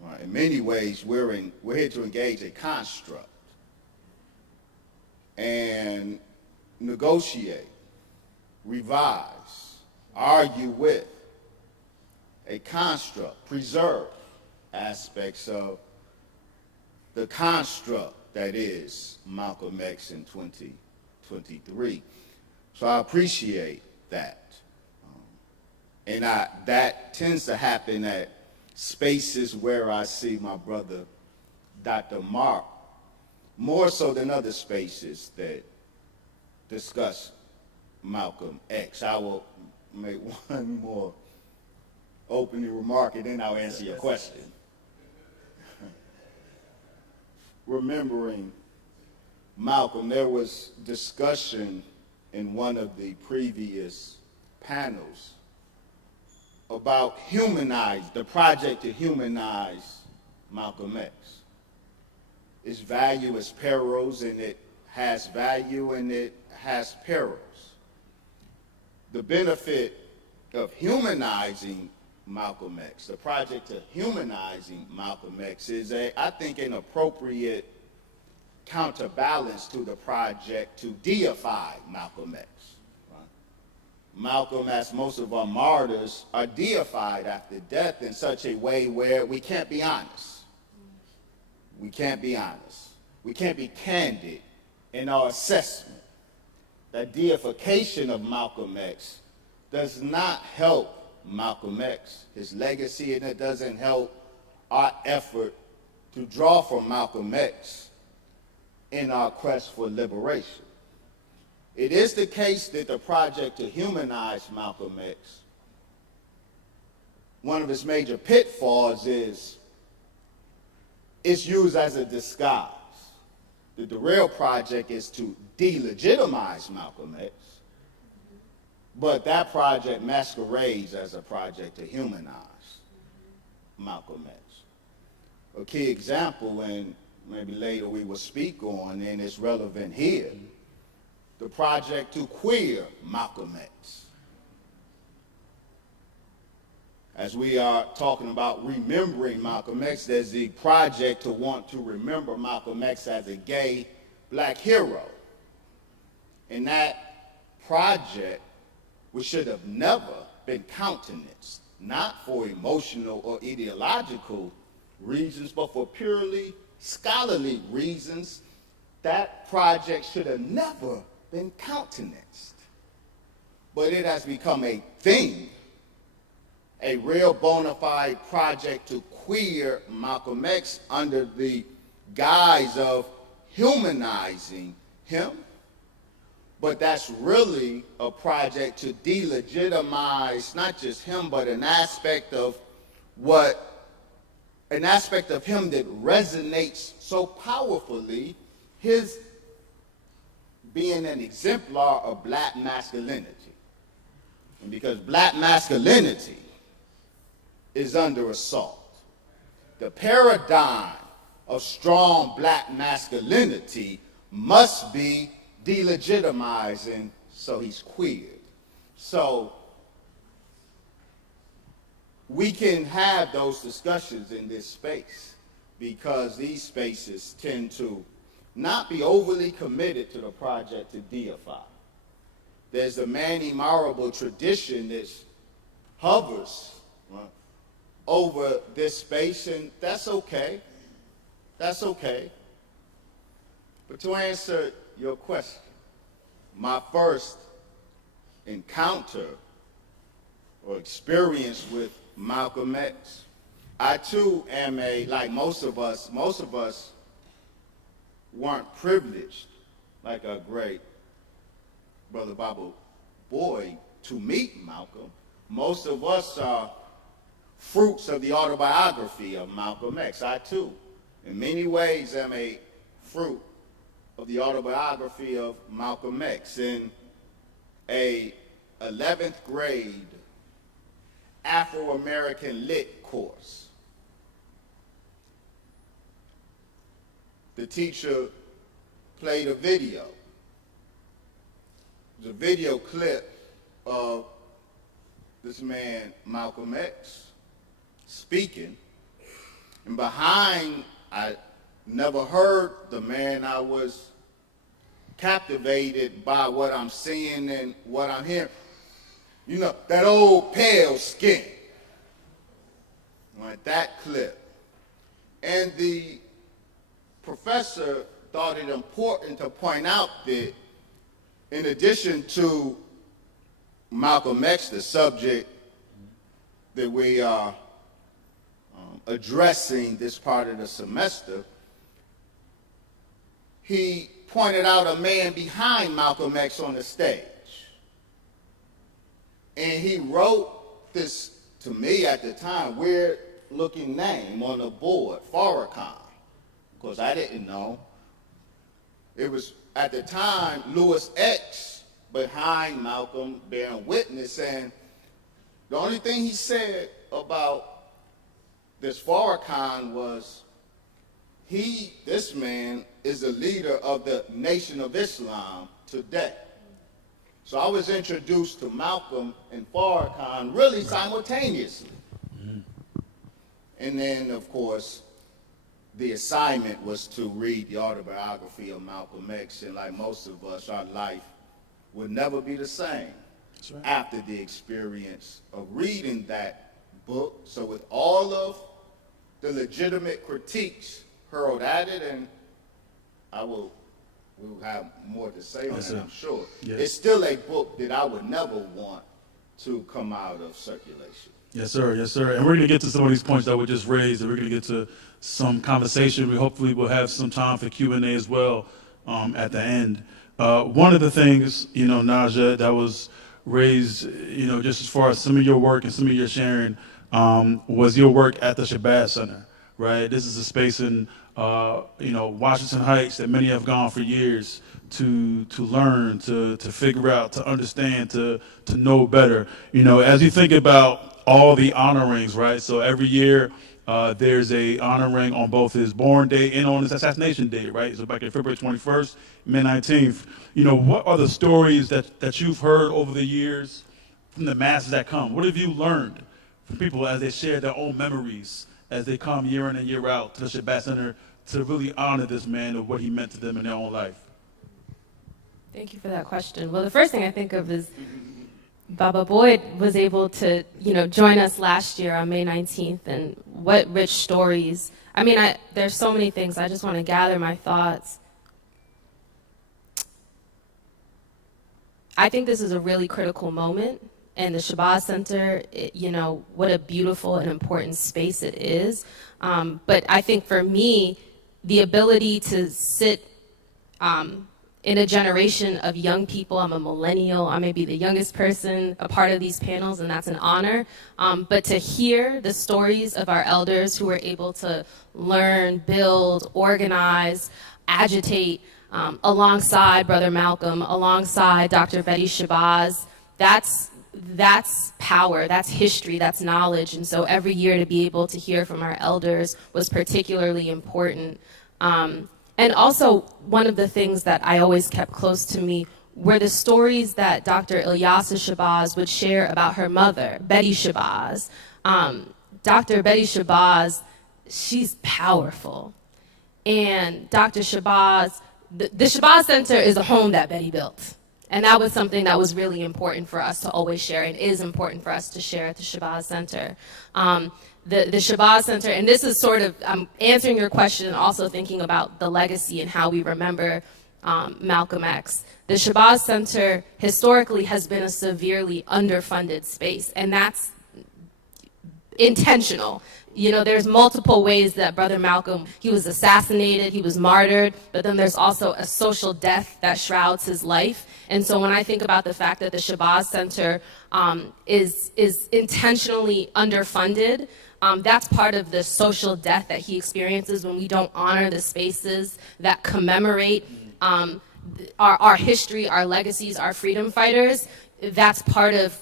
Right? In many ways, we're here to engage a construct and negotiate, revise, argue with a construct, preserve aspects of the construct that is Malcolm X in 2023. So I appreciate that. And that tends to happen at spaces where I see my brother, Dr. Mark, more so than other spaces that discuss Malcolm X. I will make one more opening remark and then I'll answer your question. Remembering Malcolm, there was discussion in one of the previous panels about the project to humanize Malcolm X. Its value is perils, and it has value and it has perils. The benefit of humanizing Malcolm X, the project to humanizing Malcolm X is I think an appropriate counterbalance to the project to deify Malcolm X. Malcolm, as most of our martyrs, are deified after death in such a way where we can't be honest. We can't be honest. We can't be candid in our assessment. That deification of Malcolm X does not help Malcolm X, his legacy, and it doesn't help our effort to draw from Malcolm X in our quest for liberation. It is the case that the project to humanize Malcolm X, one of its major pitfalls is it's used as a disguise. The real project is to delegitimize Malcolm X, but that project masquerades as a project to humanize Malcolm X. A key example, and maybe later we will speak on, and it's relevant here, the project to queer Malcolm X. As we are talking about remembering Malcolm X, there's the project to want to remember Malcolm X as a gay black hero. And that project, which should have never been countenanced, not for emotional or ideological reasons, but for purely scholarly reasons, that project should have never been countenanced. But it has become a thing, a real bona fide project to queer Malcolm X under the guise of humanizing him. But that's really a project to delegitimize not just him, but an aspect of him that resonates so powerfully, his being an exemplar of black masculinity. And because black masculinity is under assault, the paradigm of strong black masculinity must be delegitimized, and so he's queered. So we can have those discussions in this space because these spaces tend to not be overly committed to the project to deify. There's a man-marable tradition that hovers over this space, and that's okay. That's okay. But to answer your question, my first encounter or experience with Malcolm X. I too am like most of us weren't privileged like our great brother Bobbie to meet Malcolm. Most of us are fruits of the autobiography of Malcolm X. I too, in many ways, am a fruit of the autobiography of Malcolm X. In a 11th grade Afro-American Lit course, the teacher played a video. It was a video clip of this man, Malcolm X, speaking. And behind, I never heard the man. I was captivated by what I'm seeing and what I'm hearing. You know, that old pale skin, like that clip. And the professor thought it important to point out that in addition to Malcolm X, the subject that we are addressing this part of the semester, he pointed out a man behind Malcolm X on the stage. And he wrote this, to me at the time, weird-looking name on the board, Farrakhan. Of course, I didn't know. It was, at the time, Louis X behind Malcolm bearing witness, and the only thing he said about this Farrakhan was, this man is the leader of the Nation of Islam today. So I was introduced to Malcolm and Farrakhan really simultaneously. And then, of course, the assignment was to read the autobiography of Malcolm X, and like most of us, our life would never be the same after the experience of reading that book. So with all of the legitimate critiques hurled at it, and we'll have more to say on that, I'm sure. Yes. It's still a book that I would never want to come out of circulation. Yes, sir. Yes, sir. And we're going to get to some of these points that were just raised, and we're going to get to some conversation. We hopefully will have some time for Q&A as well at the end. One of the things, Najha, that was raised, just as far as some of your work and some of your sharing, was your work at the Shabazz Center, right? This is a space in, Washington Heights that many have gone for years to learn, to figure out, to understand, to know better. As you think about all the honorings, right? So every year there's a honor ring on both his born day and on his assassination day, right? So back in February 21st, May 19th. What are the stories that you've heard over the years from the masses that come? What have you learned from people as they share their own memories as they come year in and year out to the Shabazz Center to really honor this man and what he meant to them in their own life? Thank you for that question. Well, the first thing I think of is Baba Boyd was able to, join us last year on May 19th, and what rich stories. I mean, there's so many things. I just want to gather my thoughts. I think this is a really critical moment, and the Shabazz Center, what a beautiful and important space it is. But I think for me, the ability to sit in a generation of young people, I'm a millennial, I may be the youngest person a part of these panels, and that's an honor. But to hear the stories of our elders who were able to learn, build, organize, agitate alongside Brother Malcolm, alongside Dr. Betty Shabazz, that's power, that's history, that's knowledge. And so every year to be able to hear from our elders was particularly important. And also, one of the things that I always kept close to me were the stories that Dr. Ilyasa Shabazz would share about her mother, Betty Shabazz. Dr. Betty Shabazz, she's powerful. And Dr. Shabazz, the Shabazz Center is a home that Betty built. And that was something that was really important for us to always share, and is important for us to share at the Shabazz Center. The Shabazz Center, and this is sort of, I'm answering your question and also thinking about the legacy and how we remember Malcolm X. The Shabazz Center historically has been a severely underfunded space, and that's intentional. You know, there's multiple ways that Brother Malcolm, he was assassinated, he was martyred, but then there's also a social death that shrouds his life. And so when I think about the fact that the Shabazz Center is intentionally underfunded, that's part of the social death that he experiences when we don't honor the spaces that commemorate our history, our legacies, our freedom fighters. That's part of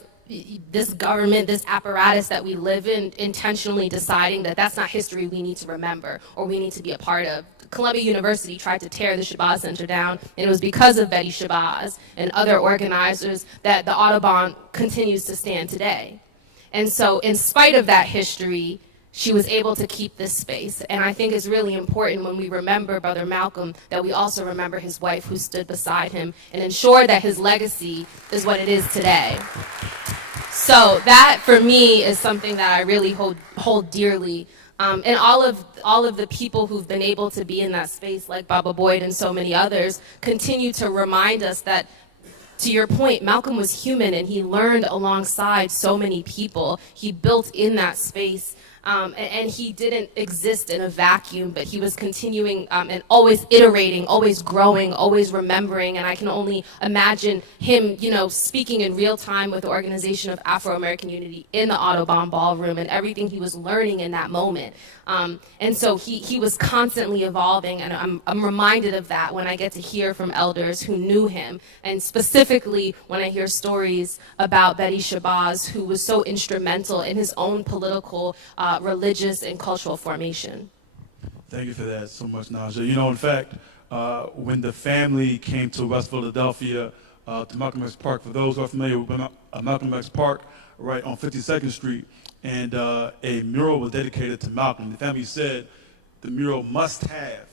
this government, this apparatus that we live in, intentionally deciding that that's not history we need to remember or we need to be a part of. Columbia University tried to tear the Shabazz Center down, and it was because of Betty Shabazz and other organizers that the Audubon continues to stand today. And so in spite of that history, she was able to keep this space. And I think it's really important when we remember Brother Malcolm that we also remember his wife who stood beside him and ensured that his legacy is what it is today. So that, for me, is something that I really hold dearly. And all of the people who've been able to be in that space, like Baba Boyd and so many others, continue to remind us that, to your point, Malcolm was human and he learned alongside so many people. He built in that space. And he didn't exist in a vacuum, but he was continuing and always iterating, always growing, always remembering. And I can only imagine him, you know, speaking in real time with the Organization of Afro-American Unity in the Audubon Ballroom and everything he was learning in that moment. And so he was constantly evolving, and I'm reminded of that when I get to hear from elders who knew him, and specifically when I hear stories about Betty Shabazz, who was so instrumental in his own political, religious, and cultural formation. Thank you for that so much, Najha. You know, in fact, when the family came to West Philadelphia, to Malcolm X Park, for those who are familiar with Malcolm X Park, right on 52nd Street, and a mural was dedicated to Malcolm. The family said the mural must have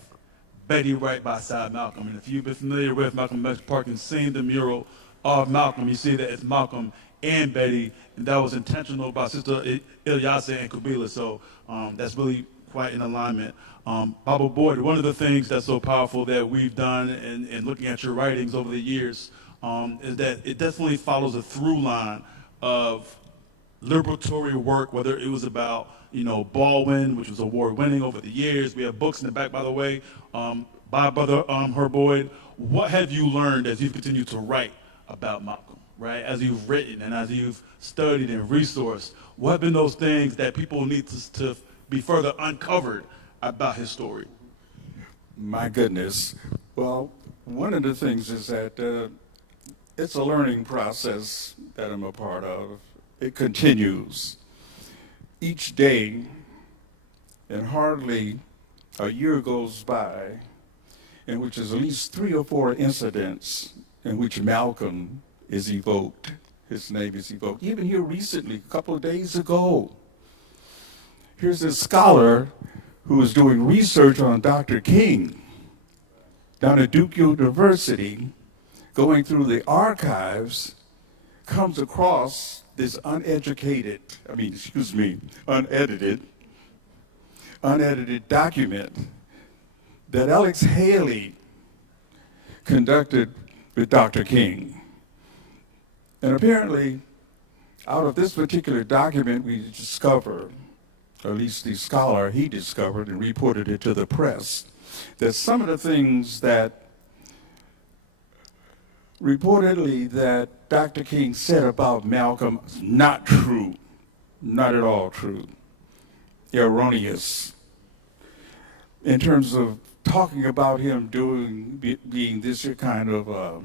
Betty right beside Malcolm. And if you've been familiar with Malcolm X Park and seen the mural of Malcolm, you see that it's Malcolm and Betty, and that was intentional by Sister Iriarte and Kabila. So that's really quite in alignment. Baba Boyd, one of the things that's so powerful that we've done in looking at your writings over the years is that it definitely follows a through line of liberatory work, whether it was about, you know, Baldwin, which was award-winning over the years. We have books in the back, by the way, by Brother Herb Boyd. What have you learned as you've continued to write about Malcolm, right? As you've written and as you've studied and resourced, what have been those things that people need to be further uncovered about his story? My goodness. Well, one of the things is that it's a learning process that I'm a part of. It continues each day, and hardly a year goes by in which there's at least 3 or 4 incidents in which Malcolm is evoked. His name is evoked. Even here recently, a couple of days ago, here's a scholar who was doing research on Dr. King down at Duke University, going through the archives, comes across this unedited document that Alex Haley conducted with Dr. King. And apparently, out of this particular document, we discover, or at least the scholar, he discovered and reported it to the press, that some of the things that reportedly that Dr. King said about Malcolm is not true, not at all true, erroneous, in terms of talking about him being this kind of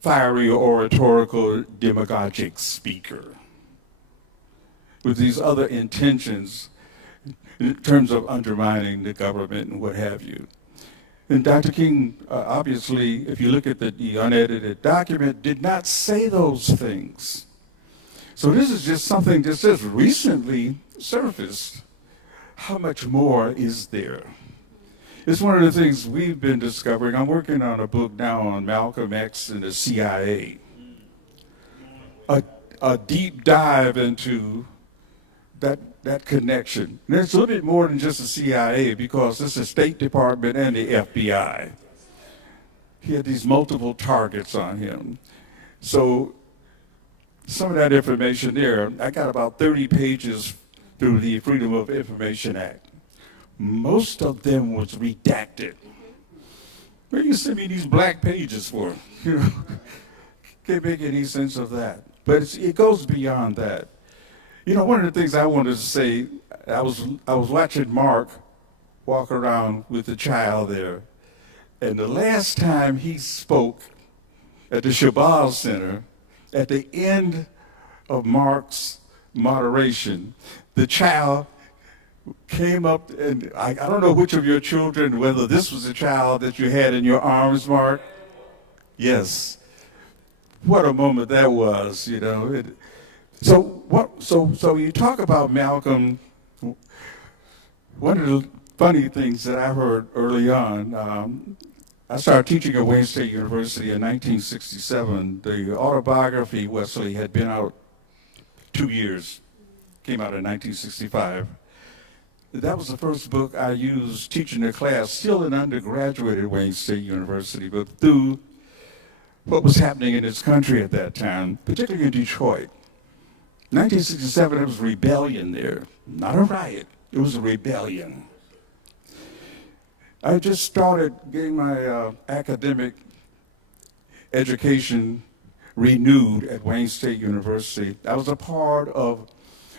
fiery, oratorical, demagogic speaker with these other intentions in terms of undermining the government and what have you. And Dr. King, obviously, if you look at the unedited document, did not say those things. So this is just something that just recently surfaced. How much more is there? It's one of the things we've been discovering. I'm working on a book now on Malcolm X and the CIA. A deep dive into that connection. And it's a little bit more than just the CIA, because it's the State Department and the FBI. he had these multiple targets on him. So some of that information there, I got about 30 pages through the Freedom of Information Act. Most of them was redacted. What do you send me these black pages for? You know, can't make any sense of that. But it goes beyond that. You know, one of the things I wanted to say, I was watching Mark walk around with the child there, and the last time he spoke at the Shabazz Center, at the end of Mark's moderation, the child came up, and I don't know which of your children, whether this was the child that you had in your arms, Mark. Yes. What a moment that was, you know. So you talk about Malcolm. One of the funny things that I heard early on, I started teaching at Wayne State University in 1967. The autobiography, Wesley, had been out 2 years, came out in 1965. That was the first book I used teaching a class, still an undergraduate at Wayne State University, but through what was happening in this country at that time, particularly in Detroit. 1967, there was rebellion there, not a riot, it was a rebellion. I just started getting my academic education renewed at Wayne State University. I was a part of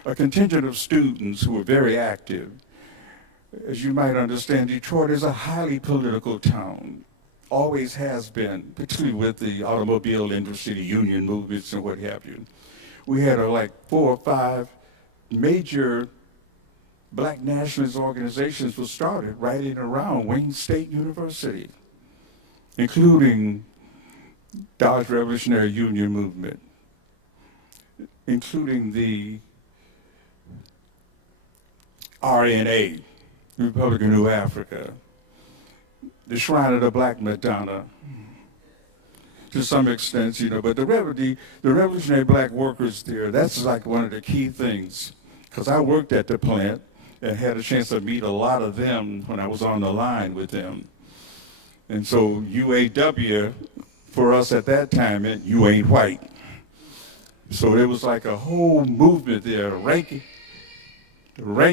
a contingent of students who were very active. As you might understand, Detroit is a highly political town, always has been, particularly with the automobile industry, the union movements and what have you. We had like 4 or 5 major black nationalist organizations were started right in and around Wayne State University, including Dodge Revolutionary Union Movement, including the RNA, Republic of New Africa, the Shrine of the Black Madonna, to some extent, you know, but the Revolutionary Black Workers there, that's like one of the key things, because I worked at the plant and had a chance to meet a lot of them when I was on the line with them. And so UAW, for us at that time, meant you ain't white. So there was like a whole movement there, rank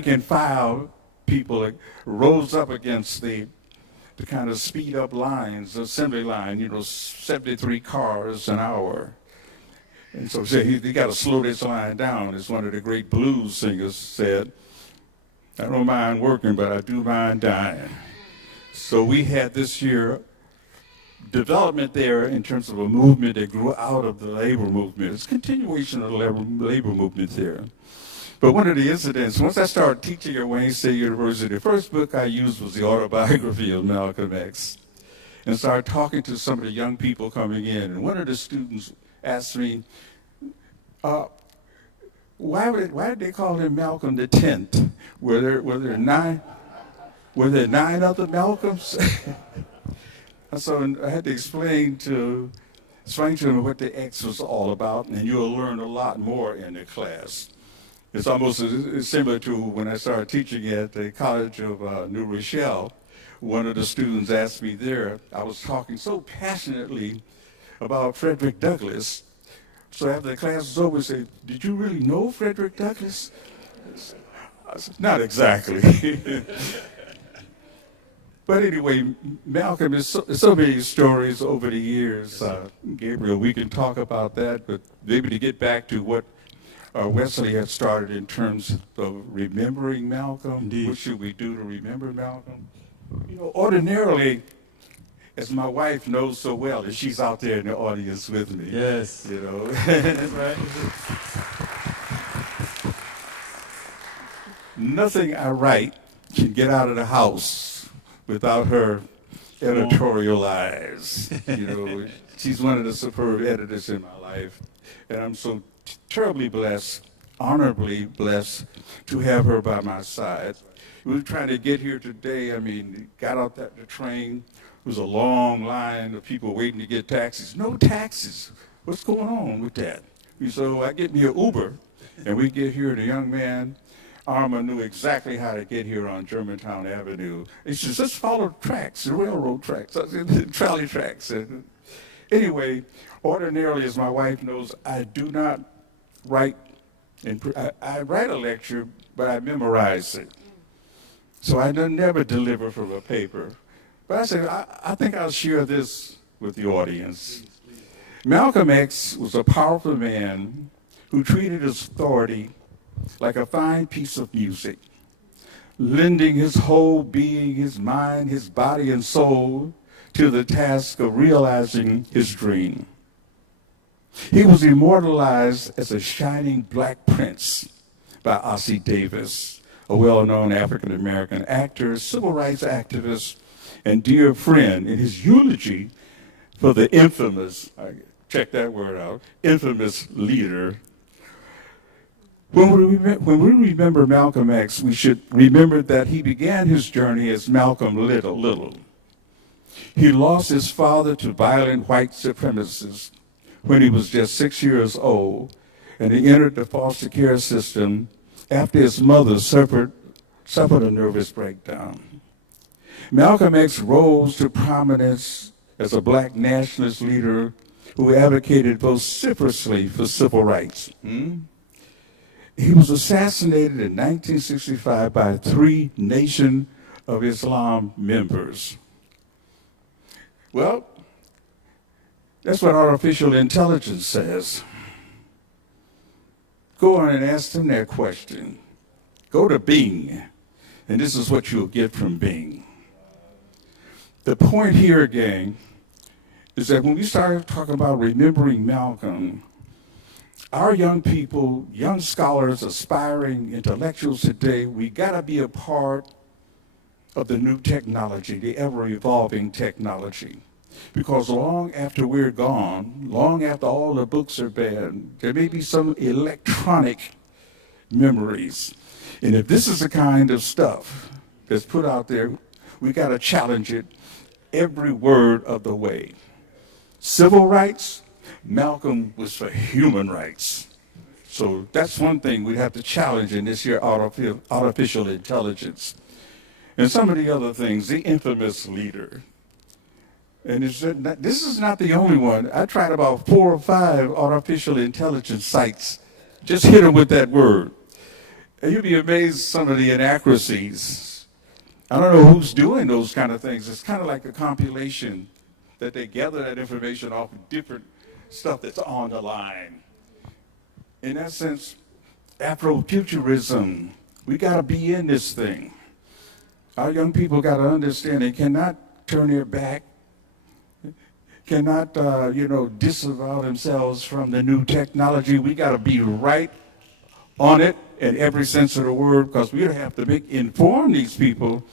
and file people rose up against the kind of speed up lines, the assembly line, you know, 73 cars an hour. And so say you got to slow this line down, as one of the great blues singers said. I don't mind working, but I do mind dying. So we had this year development there in terms of a movement that grew out of the labor movement. It's a continuation of the labor movement there. But one of the incidents, once I started teaching at Wayne State University, the first book I used was the Autobiography of Malcolm X, and started talking to some of the young people coming in. And one of the students asked me, why did they call him Malcolm the 10th? Were there 9 other Malcolms? So I had to explain to them what the X was all about, and you'll learn a lot more in the class. It's almost similar to when I started teaching at the College of New Rochelle. One of the students asked me there, I was talking so passionately about Frederick Douglass. So after the class was over, he said, "Did you really know Frederick Douglass?" I said, "Not exactly." But anyway, Malcolm, there's so many stories over the years. Gabriel, we can talk about that, but maybe to get back to what Wesley had started in terms of remembering Malcolm. Indeed. What should we do to remember Malcolm? You know, ordinarily, as my wife knows so well, and she's out there in the audience with me. Yes. You know, that's right. Nothing I write can get out of the house without her editorial eyes. You know, she's one of the superb editors in my life, and I'm so terribly blessed, honorably blessed, to have her by my side. We were trying to get here today. I mean, got out the train. There was a long line of people waiting to get taxis. No taxis. What's going on with that? So I get me an Uber, and we get here, and a young man Armour knew exactly how to get here on Germantown Avenue. He said, just follow tracks, the railroad tracks, trolley tracks. And anyway, ordinarily, as my wife knows, I do not write, I write a lecture, but I memorize it. So I never deliver from a paper. But I said, I think I'll share this with the audience. Malcolm X was a powerful man who treated his authority like a fine piece of music, lending his whole being, his mind, his body and soul to the task of realizing his dream. He was immortalized as a shining black prince by Ossie Davis, a well-known African-American actor, civil rights activist, and dear friend in his eulogy for the infamous, check that word out, infamous leader. When we remember Malcolm X, we should remember that he began his journey as Malcolm Little. He lost his father to violent white supremacists when he was just 6 years old, and he entered the foster care system after his mother suffered a nervous breakdown. Malcolm X rose to prominence as a black nationalist leader who advocated vociferously for civil rights. He was assassinated in 1965 by 3 Nation of Islam members. Well, that's what artificial intelligence says. Go on and ask them that question. Go to Bing, and this is what you'll get from Bing. The point here, gang, is that when we started talking about remembering Malcolm, our young people, young scholars, aspiring intellectuals today, we gotta be a part of the new technology, the ever-evolving technology. Because long after we're gone, long after all the books are banned, there may be some electronic memories. And if this is the kind of stuff that's put out there, we gotta challenge it every word of the way. Civil rights, Malcolm was for human rights. So that's one thing we have to challenge in this year, artificial intelligence. And some of the other things, the infamous leader. And this is not the only one. I tried about 4 or 5 artificial intelligence sites. Just hit them with that word. And you'd be amazed some of the inaccuracies. I don't know who's doing those kind of things. It's kind of like a compilation that they gather that information off of different stuff that's on the line. In that sense, Afrofuturism, we got to be in this thing. Our young people got to understand they cannot turn their back, cannot, disavow themselves from the new technology. We got to be right on it in every sense of the word, because we have to inform these people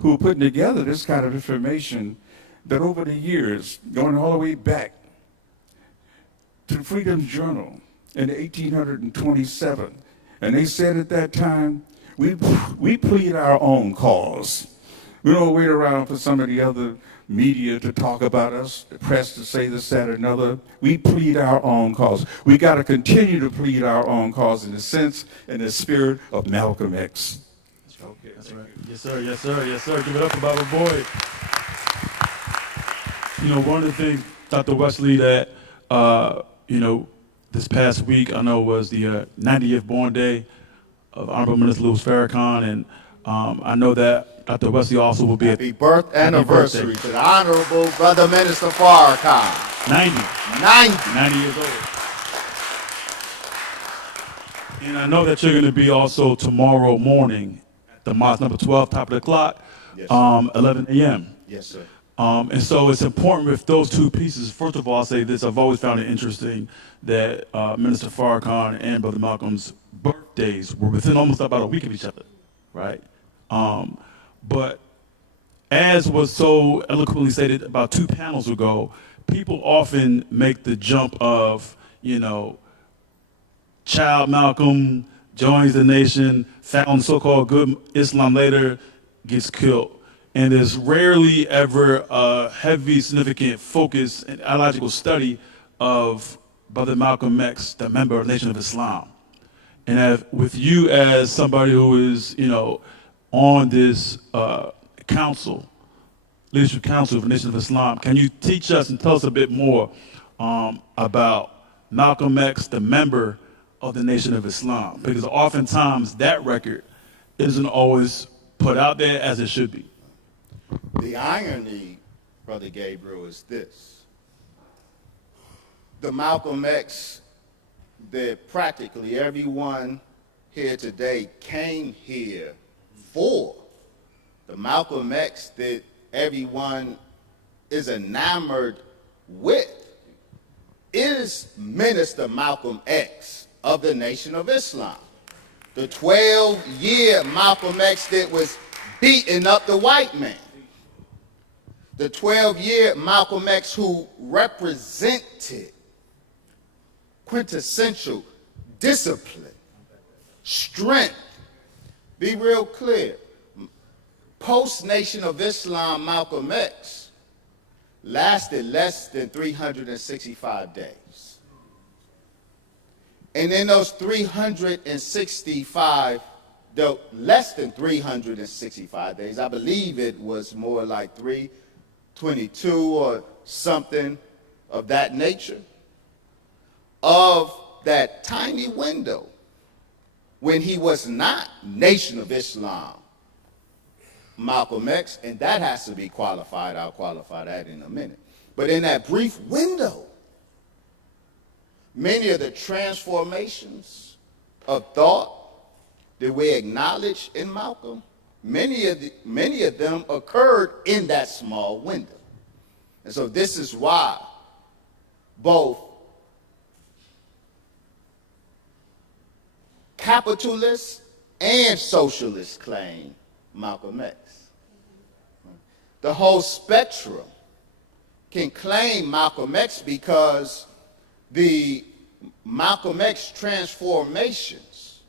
who are putting together this kind of information that over the years, going all the way back to Freedom's Journal in 1827, and they said at that time, we plead our own cause. We don't wait around for some of the other media to talk about us, the press to say this, that, or another. We plead our own cause. We got to continue to plead our own cause in the sense and the spirit of Malcolm X. Okay, that's right. Yes, sir, yes, sir, yes, sir. Give it up for Baba Boy. One of the things, Dr. Wesley, that, this past week, I know was the 90th born day of Honorable Minister Louis Farrakhan, and I know that Dr. Wesley also will be Happy birth anniversary to the Honorable Brother Minister Farrakhan. 90 years old. And I know that you're going to be also tomorrow morning at the mosque number 12, top of the clock, yes, 11 a.m. Yes, sir. And so it's important with those two pieces. First of all, I'll say this. I've always found it interesting that Minister Farrakhan and Brother Malcolm's birthdays were within almost about a week of each other, right? But as was so eloquently stated about 2 panels ago, people often make the jump of, child Malcolm joins the nation, found so-called good Islam later, gets killed. And there's rarely ever a heavy, significant focus and ideological study of Brother Malcolm X, the member of the Nation of Islam. And with you as somebody who is, on this council, Leadership Council of the Nation of Islam, can you teach us and tell us a bit more about Malcolm X, the member of the Nation of Islam? Because oftentimes that record isn't always put out there as it should be. The irony, Brother Gabriel, is this. The Malcolm X that practically everyone here today came here for, the Malcolm X that everyone is enamored with, is Minister Malcolm X of the Nation of Islam. The 12-year Malcolm X that was beating up the white man. The 12-year Malcolm X who represented quintessential discipline, strength. Be real clear. Post-Nation of Islam Malcolm X lasted less than 365 days. And in those 365, though less than 365 days, I believe it was more like 322 or something of that nature, of that tiny window when he was not Nation of Islam Malcolm X, and that has to be qualified. I'll qualify that in a minute. But in that brief window, many of the transformations of thought that we acknowledge in Malcolm, many of them occurred in that small window. And so this is why both capitalists and socialists claim Malcolm X. The whole spectrum can claim Malcolm X because the Malcolm X transformations,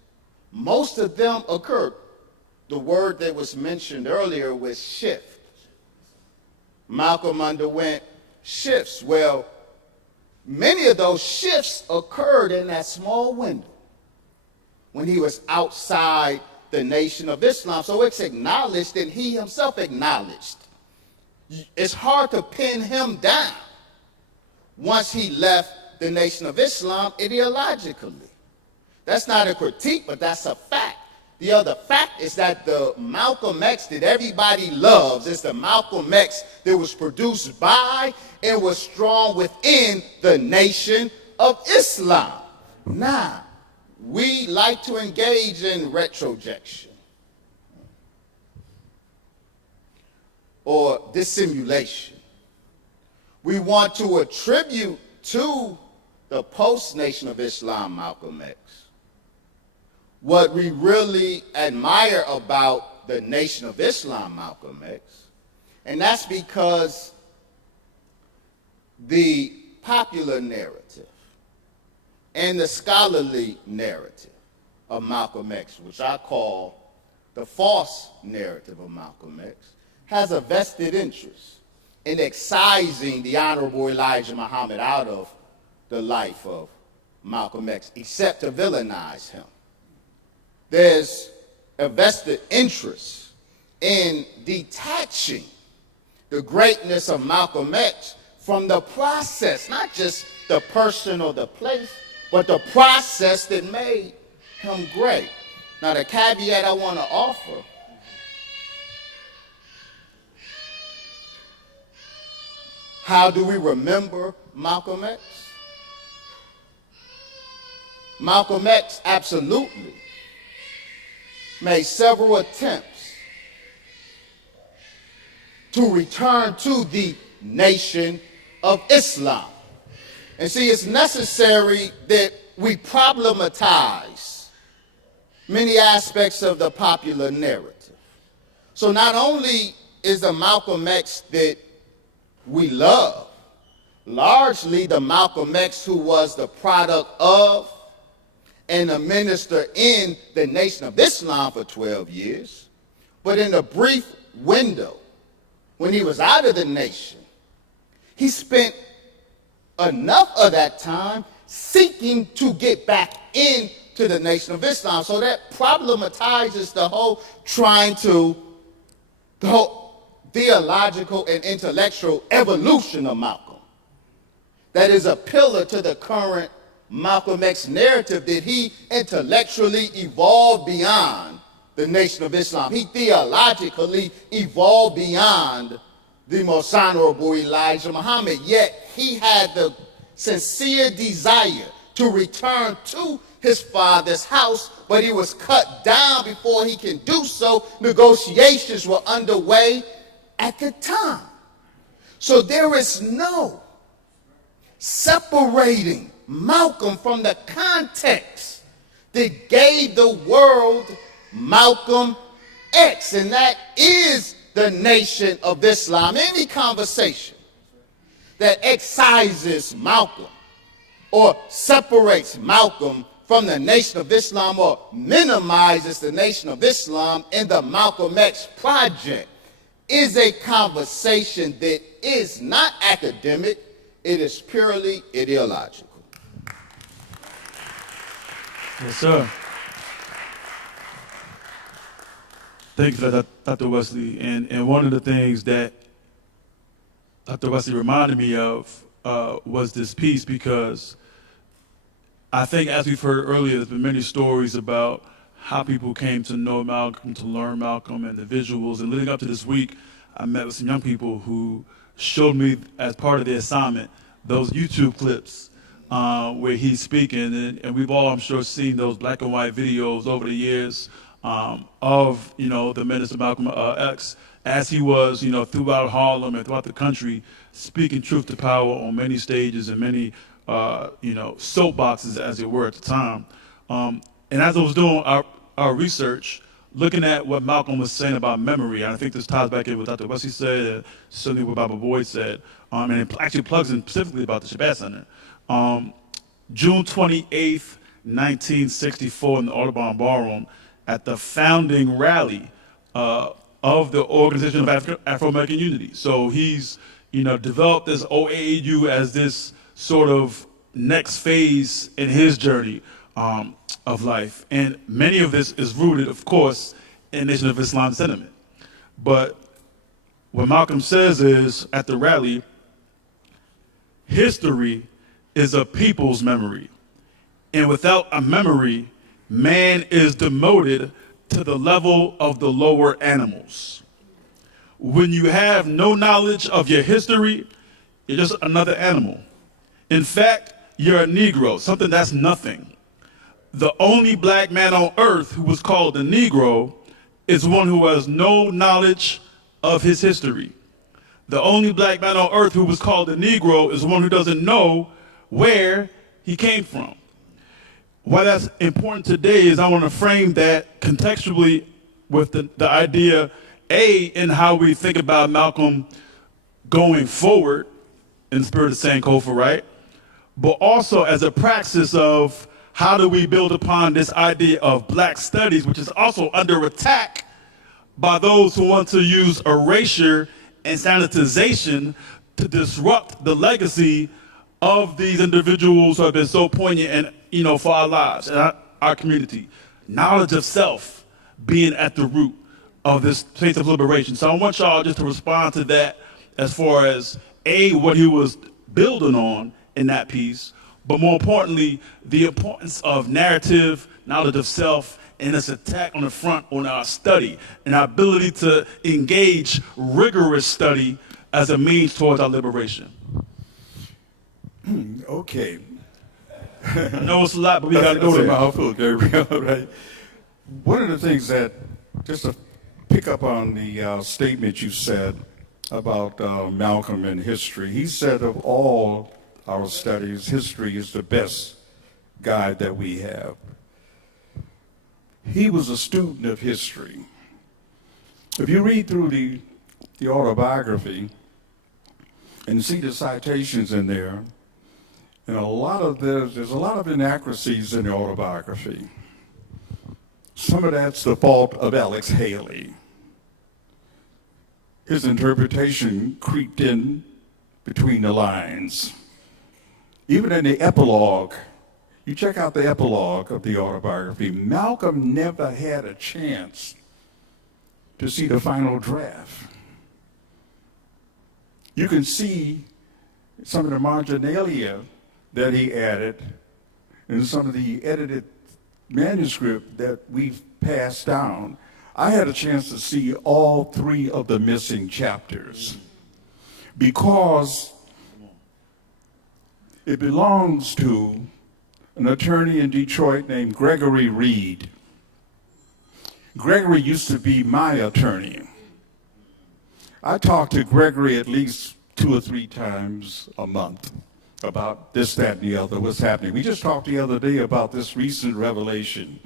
most of them occurred. The word that was mentioned earlier was shift. Malcolm underwent shifts. Well, many of those shifts occurred in that small window when he was outside the Nation of Islam. So it's acknowledged, and he himself acknowledged. It's hard to pin him down once he left the Nation of Islam ideologically. That's not a critique, but that's a fact. The other fact is that the Malcolm X that everybody loves is the Malcolm X that was produced by and was strong within the Nation of Islam. Now, we like to engage in retrojection or dissimulation. We want to attribute to the post-Nation of Islam Malcolm X what we really admire about the Nation of Islam Malcolm X, and that's because the popular narrative and the scholarly narrative of Malcolm X, which I call the false narrative of Malcolm X, has a vested interest in excising the Honorable Elijah Muhammad out of the life of Malcolm X, except to villainize him. There's a vested interest in detaching the greatness of Malcolm X from the process, not just the person or the place, but the process that made him great. Now, the caveat I want to offer, how do we remember Malcolm X? Malcolm X absolutely made several attempts to return to the Nation of Islam. And see, it's necessary that we problematize many aspects of the popular narrative. So not only is the Malcolm X that we love largely the Malcolm X who was the product of and a minister in the Nation of Islam for 12 years, but in a brief window when he was out of the nation, he spent enough of that time seeking to get back in to the Nation of Islam. So that problematizes the whole theological and intellectual evolution of Malcolm. That is a pillar to the current Malcolm X narrative, that he intellectually evolved beyond the Nation of Islam. He theologically evolved beyond the Most Honorable Elijah Muhammad, yet he had the sincere desire to return to his father's house, but he was cut down before he can do so. Negotiations were underway at the time. So there is no separating Malcolm from the context that gave the world Malcolm X, and that is the Nation of Islam. Any conversation that excises Malcolm or separates Malcolm from the Nation of Islam or minimizes the Nation of Islam in the Malcolm X project is a conversation that is not academic, it is purely ideological. Yes, sir. Thank you for that, Dr. Wesley. And one of the things that Dr. Wesley reminded me of was this piece, because I think, as we've heard earlier, there's been many stories about how people came to know Malcolm, to learn Malcolm, and the visuals. And leading up to this week, I met with some young people who showed me, as part of the assignment, those YouTube clips where he's speaking. And we've all, I'm sure, seen those black and white videos over the years of, the Minister Malcolm X, as he was, throughout Harlem and throughout the country, speaking truth to power on many stages and many, soapboxes, as it were, at the time. And as I was doing our research, looking at what Malcolm was saying about memory, and I think this ties back in with Dr. Wesley said, and certainly what Baba Boyd said, and it actually plugs in specifically about the Shabbat Center. June 28th, 1964, in the Audubon Ballroom, at the founding rally of the Organization of Afro-American Unity. So he's, developed this OAU as this sort of next phase in his journey of life. And many of this is rooted, of course, in Nation of Islam sentiment. But what Malcolm says is, at the rally, history is a people's memory. And without a memory, man is demoted to the level of the lower animals. When you have no knowledge of your history, you're just another animal. In fact, you're a Negro, something that's nothing. The only black man on earth who was called a Negro is one who has no knowledge of his history. The only black man on earth who was called a Negro is one who doesn't know where he came from. Why that's important today is I want to frame that contextually with the idea, in how we think about Malcolm going forward in the spirit of Sankofa, right? But also as a praxis of how do we build upon this idea of black studies, which is also under attack by those who want to use erasure and sanitization to disrupt the legacy of these individuals who have been so poignant and, for our lives and our community. Knowledge of self being at the root of this space of liberation. So I want y'all just to respond to that as far as, what he was building on in that piece, but more importantly, the importance of narrative, knowledge of self, and its attack on the front on our study and our ability to engage rigorous study as a means towards our liberation. Okay. I know it's a lot, but we got to go there. there. Mouthful, Gabriel, right? One of the things that, just to pick up on the statement you said about Malcolm and history, he said of all our studies, history is the best guide that we have. He was a student of history. If you read through the autobiography and see the citations in there, and there's a lot of inaccuracies in the autobiography. Some of that's the fault of Alex Haley. His interpretation creeped in between the lines. Even in the epilogue, You check out the epilogue of the autobiography. Malcolm never had a chance to see the final draft. You can see some of the marginalia that he added and some of the edited manuscript that we've passed down. I had a chance to see all 3 of the missing chapters because it belongs to an attorney in Detroit named Gregory Reed. Gregory used to be my attorney. I talked to Gregory at least 2 or 3 times a month about this, that, and the other, what's happening. We just talked the other day about this recent revelation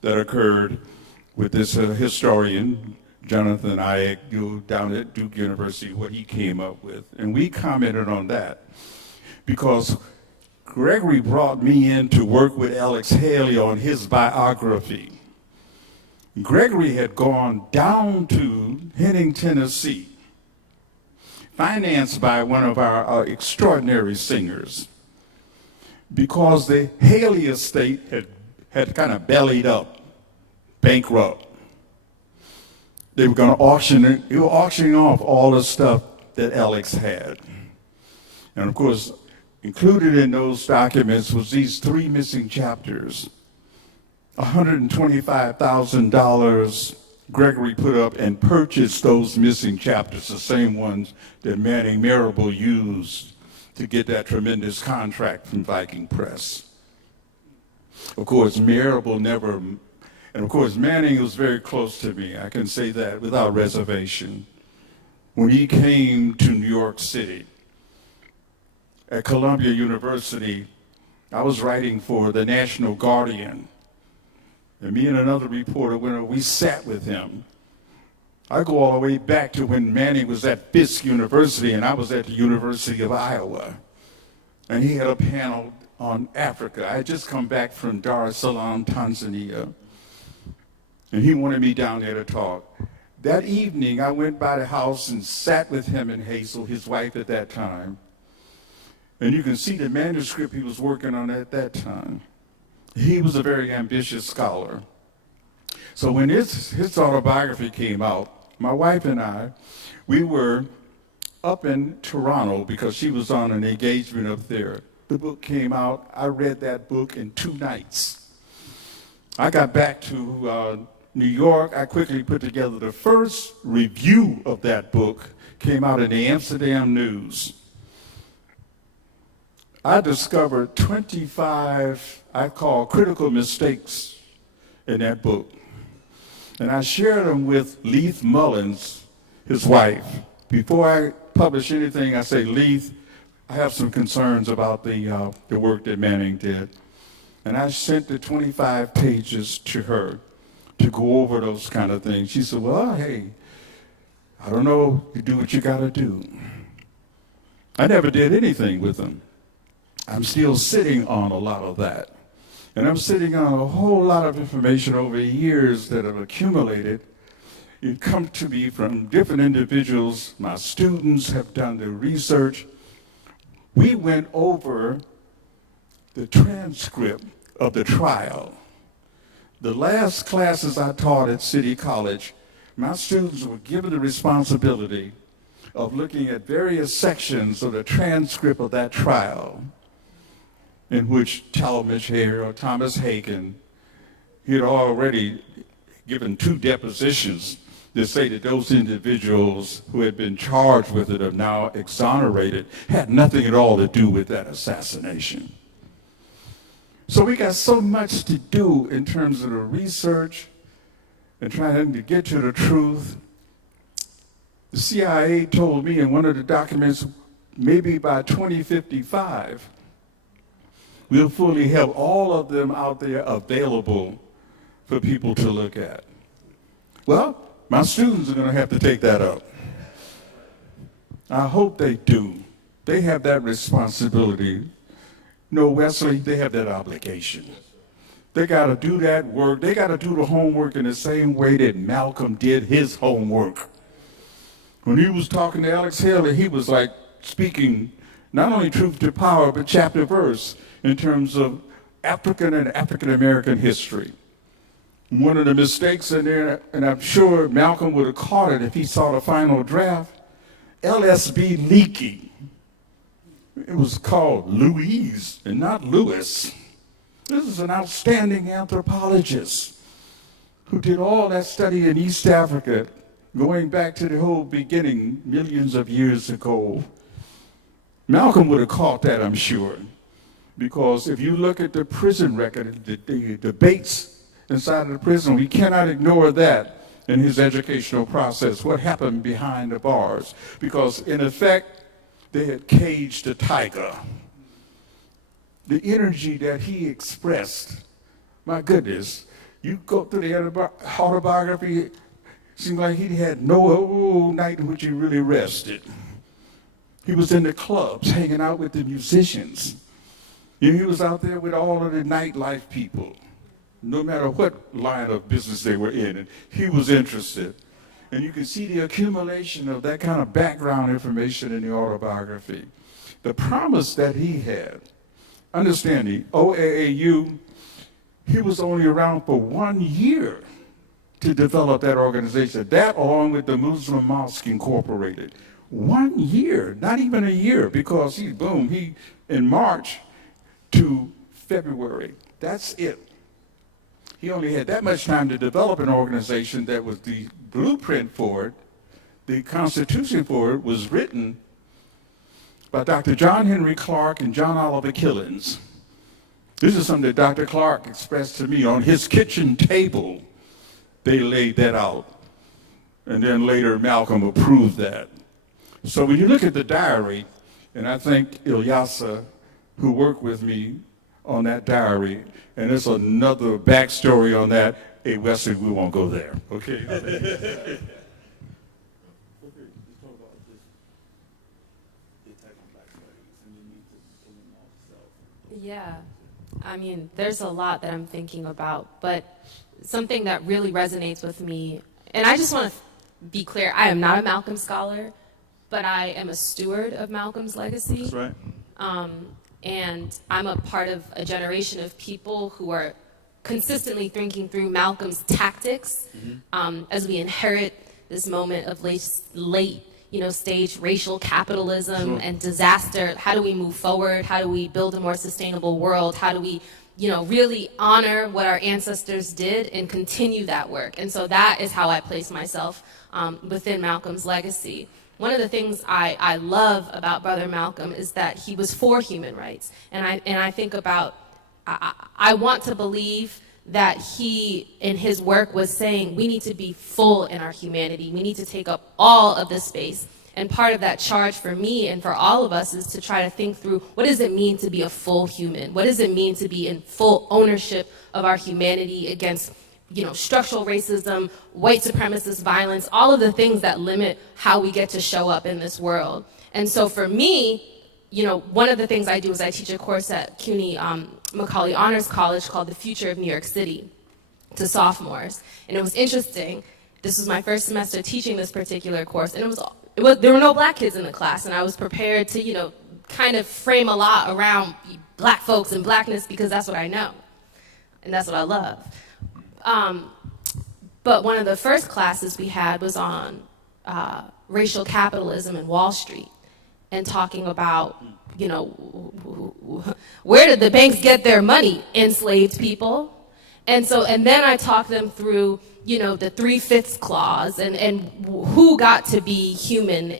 that occurred with this historian, Jonathan Ayek, down at Duke University, what he came up with. And we commented on that because Gregory brought me in to work with Alex Haley on his biography. Gregory had gone down to Henning, Tennessee, financed by one of our extraordinary singers, because the Haley estate had kind of bellied up, bankrupt. They were going to auction it. They were auctioning off all the stuff that Alex had. And of course, included in those documents was these 3 missing chapters. $125,000 Gregory put up and purchased those missing chapters, the same ones that Manning Marable used to get that tremendous contract from Viking Press. Of course, Marable never, and of course, Manning was very close to me. I can say that without reservation. When he came to New York City, at Columbia University, I was writing for the National Guardian. And me and another reporter we sat with him. I go all the way back to when Manning was at Fisk University and I was at the University of Iowa. And he had a panel on Africa. I had just come back from Dar es Salaam, Tanzania. And he wanted me down there to talk. That evening, I went by the house and sat with him and Hazel, his wife at that time. And you can see the manuscript he was working on at that time. He was a very ambitious scholar. So when his autobiography came out, my wife and I, we were up in Toronto because she was on an engagement up there. The book came out. I read that book in 2 nights. I got back to New York. I quickly put together the first review of that book, came out in the Amsterdam News. I discovered 25, I call critical mistakes in that book. And I shared them with Leith Mullins, his wife. Before I publish anything, I say, Leith, I have some concerns about the work that Manning did. And I sent the 25 pages to her to go over those kind of things. She said, well, hey, I don't know, you do what you gotta do. I never did anything with them. I'm still sitting on a lot of that. And I'm sitting on a whole lot of information over years that have accumulated. It comes to me from different individuals. My students have done the research. We went over the transcript of the trial. The last classes I taught at City College, my students were given the responsibility of looking at various sections of the transcript of that trial, in which Talmadge Hare or Thomas Hagen, he had already given 2 depositions to say that those individuals who had been charged with it are now exonerated, had nothing at all to do with that assassination. So we got so much to do in terms of the research and trying to get to the truth. The CIA told me in one of the documents, maybe by 2055, we'll fully have all of them out there available for people to look at. Well, my students are going to have to take that up. I hope they do. They have that responsibility. No, Wesley, they have that obligation. They got to do that work. They got to do the homework in the same way that Malcolm did his homework. When he was talking to Alex Haley, he was like speaking not only truth to power, but chapter verse in terms of African and African American history. One of the mistakes in there, and I'm sure Malcolm would have caught it if he saw the final draft, LSB leaking. It was called Louise and not Louis. This is an outstanding anthropologist who did all that study in East Africa, going back to the whole beginning, millions of years ago. Malcolm would have caught that, I'm sure, because if you look at the prison record, the debates inside of the prison, we cannot ignore that in his educational process, what happened behind the bars, because in effect, they had caged a tiger. The energy that he expressed, my goodness, you go through the autobiography, it seemed like he had no night in which he really rested. He was in the clubs, hanging out with the musicians. He was out there with all of the nightlife people, no matter what line of business they were in, and he was interested. And you can see the accumulation of that kind of background information in the autobiography. The promise that he had, understanding, OAAU, he was only around for 1 year to develop that organization. That along with the Muslim Mosque Incorporated. 1 year, not even a year, because he in March to February, that's it. He only had that much time to develop an organization that was the blueprint for it. The Constitution for it was written by Dr. John Henry Clark and John Oliver Killens. This is something that Dr. Clark expressed to me on his kitchen table. They laid that out. And then later Malcolm approved that. So when you look at the diary, and I think Ilyasa, who worked with me on that diary, and there's another backstory on that. Hey, Wesley, we won't go there, okay? Yeah, I mean, there's a lot that I'm thinking about, but something that really resonates with me, and I just want to be clear, I am not a Malcolm scholar, but I am a steward of Malcolm's legacy. That's right. And I'm a part of a generation of people who are consistently thinking through Malcolm's tactics as we inherit this moment of late stage racial capitalism and disaster. How do we move forward? How do we build a more sustainable world? How do we, really honor what our ancestors did and continue that work? And so that is how I place myself within Malcolm's legacy. One of the things I love about Brother Malcolm is that he was for human rights. And I think about, I want to believe that he, in his work, was saying we need to be full in our humanity. We need to take up all of this space. And part of that charge for me and for all of us is to try to think through, what does it mean to be a full human? What does it mean to be in full ownership of our humanity against structural racism, white supremacist violence, all of the things that limit how we get to show up in this world. And so for me, one of the things I do is I teach a course at CUNY Macaulay Honors College called The Future of New York City to sophomores. And it was interesting. This was my first semester teaching this particular course, and there were no black kids in the class, and I was prepared to, kind of frame a lot around black folks and blackness because that's what I know, and that's what I love. But one of the first classes we had was on racial capitalism and Wall Street, and talking about, where did the banks get their money? Enslaved people. And then I talked them through, the 3/5 clause and who got to be human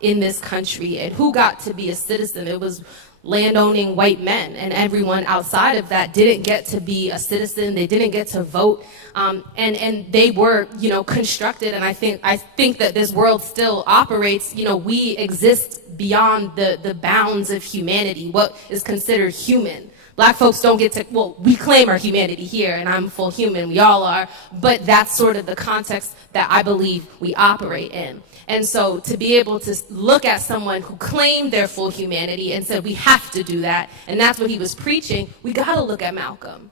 in this country and who got to be a citizen. It was land-owning white men, and everyone outside of that didn't get to be a citizen. They didn't get to vote, and they were, constructed. And I think that this world still operates. We exist beyond the bounds of humanity. What is considered human? Black folks don't get to. Well, we claim our humanity here, and I'm full human. We all are, but that's sort of the context that I believe we operate in. And so to be able to look at someone who claimed their full humanity and said, we have to do that, and that's what he was preaching, we got to look at Malcolm.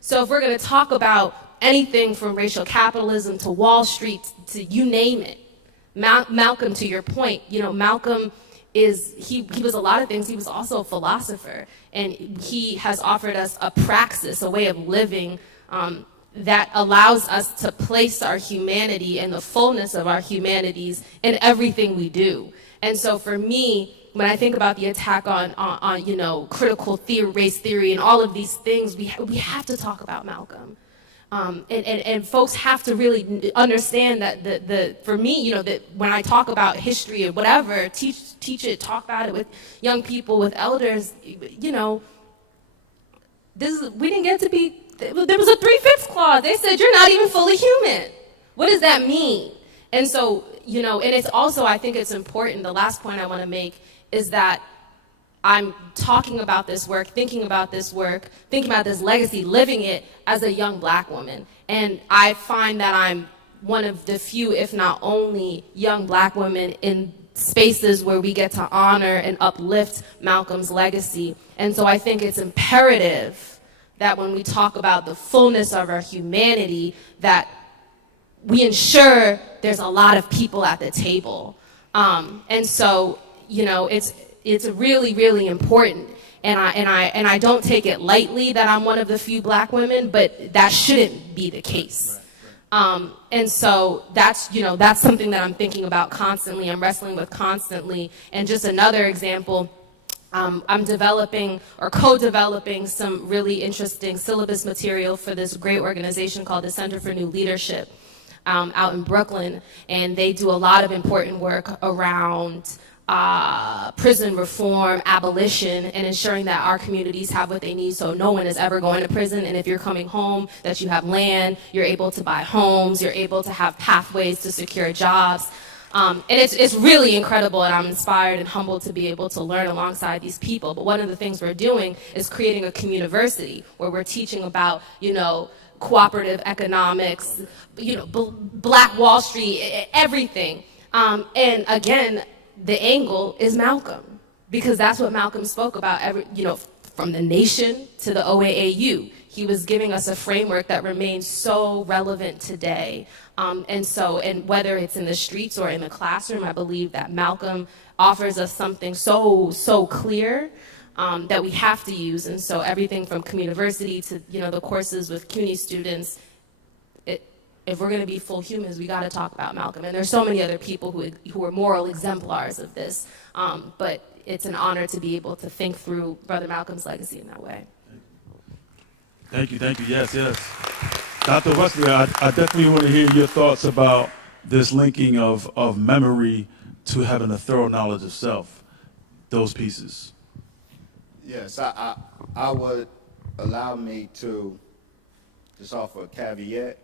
So if we're going to talk about anything from racial capitalism to Wall Street to you name it, Malcolm, to your point, Malcolm he was a lot of things. He was also a philosopher, and he has offered us a praxis, a way of living that allows us to place our humanity and the fullness of our humanities in everything we do. And so for me, when I think about the attack on you know, critical theory, race theory, and all of these things, we have to talk about Malcolm. And folks have to really understand that for me, you know, that when I talk about history or whatever, teach it, talk about it with young people, with elders, you know, we didn't get to be, there was a 3/5 clause. They said, you're not even fully human. What does that mean? And so, you know, and it's also, I think it's important, the last point I want to make is that I'm talking about this work, thinking about this legacy, living it as a young Black woman. And I find that I'm one of the few, if not only, young Black women in spaces where we get to honor and uplift Malcolm's legacy. And so I think it's imperative that when we talk about the fullness of our humanity, that we ensure there's a lot of people at the table. And so, you know, it's really, really important. And I don't take it lightly that I'm one of the few Black women, but that shouldn't be the case. And so that's, you know, that's something that I'm thinking about constantly, I'm wrestling with constantly. And just another example, I'm developing or co-developing some really interesting syllabus material for this great organization called the Center for New Leadership out in Brooklyn. And they do a lot of important work around prison reform, abolition, and ensuring that our communities have what they need so no one is ever going to prison. And if you're coming home, that you have land, you're able to buy homes, you're able to have pathways to secure jobs. And it's really incredible, and I'm inspired and humbled to be able to learn alongside these people. But one of the things we're doing is creating a communiversity where we're teaching about, you know, cooperative economics, you know, Black Wall Street, everything. And again, the angle is Malcolm, because that's what Malcolm spoke about, you know, from the nation to the OAAU. He was giving us a framework that remains so relevant today. And whether it's in the streets or in the classroom, I believe that Malcolm offers us something so clear that we have to use. And so everything from communiversity to, you know, the courses with CUNY students, if we're going to be full humans, we got to talk about Malcolm. And there's so many other people who are moral exemplars of this. But it's an honor to be able to think through Brother Malcolm's legacy in that way. Thank you, yes. Dr. Wesley, I definitely want to hear your thoughts about this linking of memory to having a thorough knowledge of self, those pieces. Yes, I would allow me to just offer a caveat.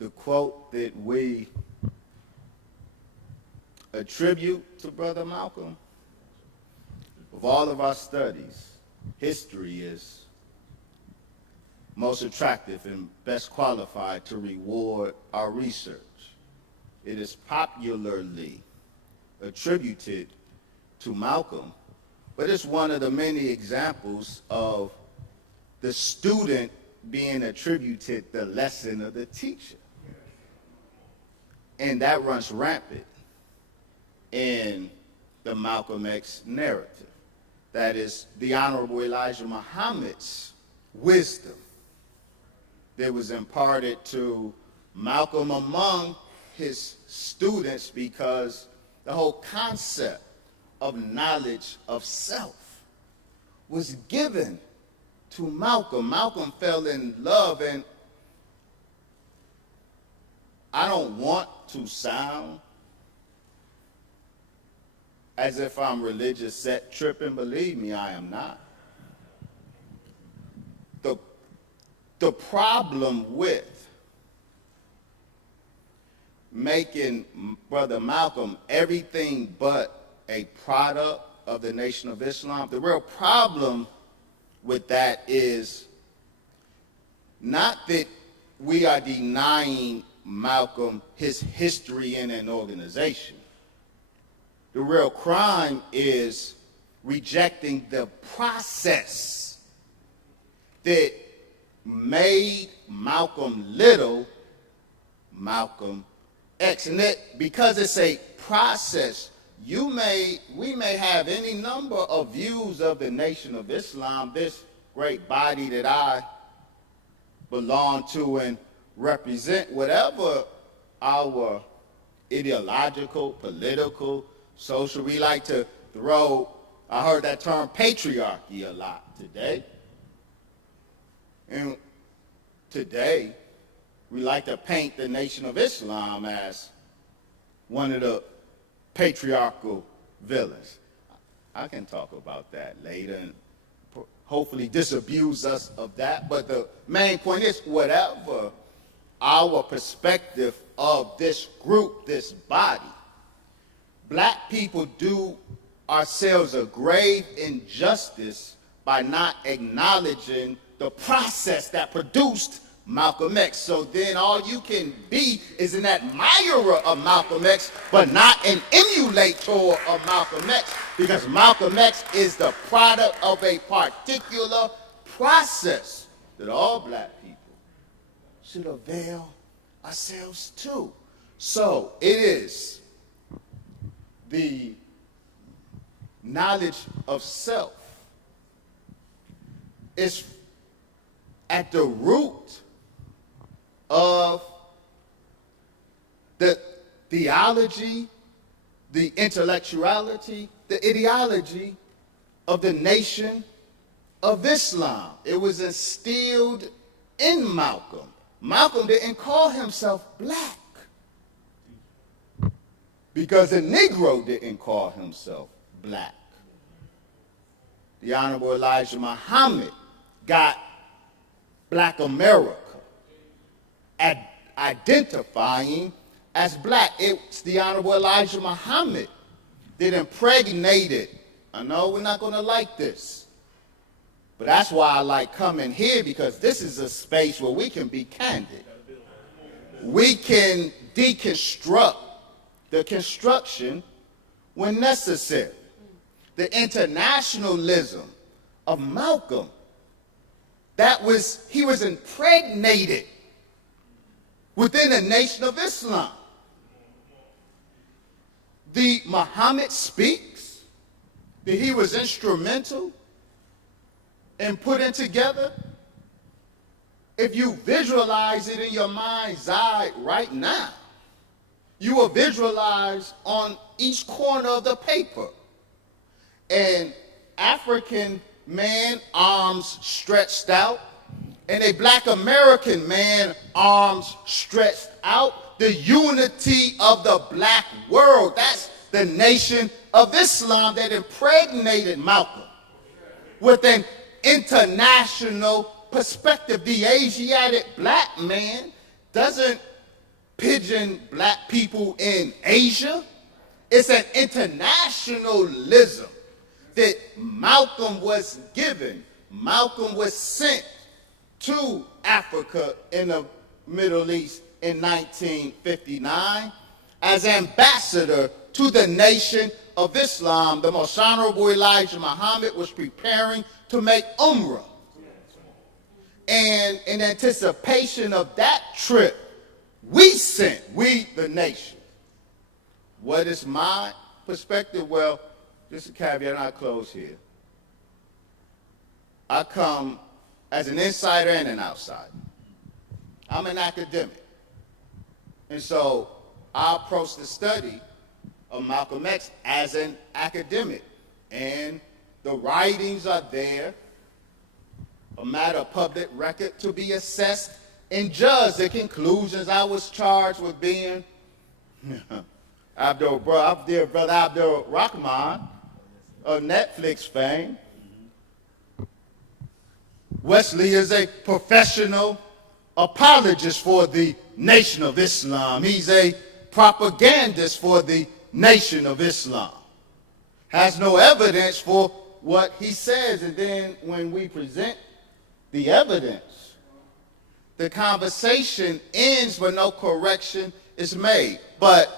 The quote that we attribute to Brother Malcolm, of all of our studies, history is most attractive and best qualified to reward our research. It is popularly attributed to Malcolm, but it's one of the many examples of the student being attributed the lesson of the teacher. And that runs rampant in the Malcolm X narrative. That is the Honorable Elijah Muhammad's wisdom that was imparted to Malcolm among his students, because the whole concept of knowledge of self was given to Malcolm. Malcolm fell in love, and I don't want to sound as if I'm religious set tripping. Believe me, I am not. The problem with making Brother Malcolm everything but a product of the Nation of Islam, the real problem with that is not that we are denying Malcolm his history in an organization. The real crime is rejecting the process that made Malcolm Little Malcolm X. And that because it's a process, we may have any number of views of the Nation of Islam, this great body that I belong to and represent, whatever our ideological, political, social, we like to throw, I heard that term patriarchy a lot today. And today, we like to paint the Nation of Islam as one of the patriarchal villains. I can talk about that later and hopefully disabuse us of that. But the main point is, whatever our perspective of this group, this body, black people do ourselves a grave injustice by not acknowledging the process that produced Malcolm X. So then all you can be is an admirer of Malcolm X, but not an emulator of Malcolm X, because Malcolm X is the product of a particular process that all black people should avail ourselves to. So it is the knowledge of self is at the root of the theology, the intellectuality, the ideology of the Nation of Islam. It was instilled in Malcolm. Malcolm didn't call himself black because a Negro didn't call himself black. The Honorable Elijah Muhammad got Black America identifying as black. It's the Honorable Elijah Muhammad that impregnated. I know we're not going to like this, but that's why I like coming here, because this is a space where we can be candid. We can deconstruct the construction when necessary. The internationalism of Malcolm, he was impregnated within the Nation of Islam. The Muhammad speaks that he was instrumental in putting together. If you visualize it in your mind's eye right now, you will visualize on each corner of the paper an African man, arms stretched out, and a black American man, arms stretched out. The unity of the black world. That's the Nation of Islam that impregnated Malcolm with an international perspective. The Asiatic black man doesn't pigeon black people in Asia. It's an internationalism that Malcolm was given. Malcolm was sent to Africa in the Middle East in 1959 as ambassador to the Nation of Islam. The Most Honorable Elijah Muhammad was preparing to make Umrah. And in anticipation of that trip, we the nation. What is my perspective? Well, just a caveat, and I'll close here. I come as an insider and an outsider. I'm an academic. And so I approach the study of Malcolm X as an academic. And the writings are there, a matter of public record to be assessed and judged. The conclusions I was charged with being dear brother Abdul Rahman of Netflix fame. Wesley is a professional apologist for the Nation of Islam. He's a propagandist for the Nation of Islam. Has no evidence for what he says. And then when we present the evidence, the conversation ends but no correction is made. But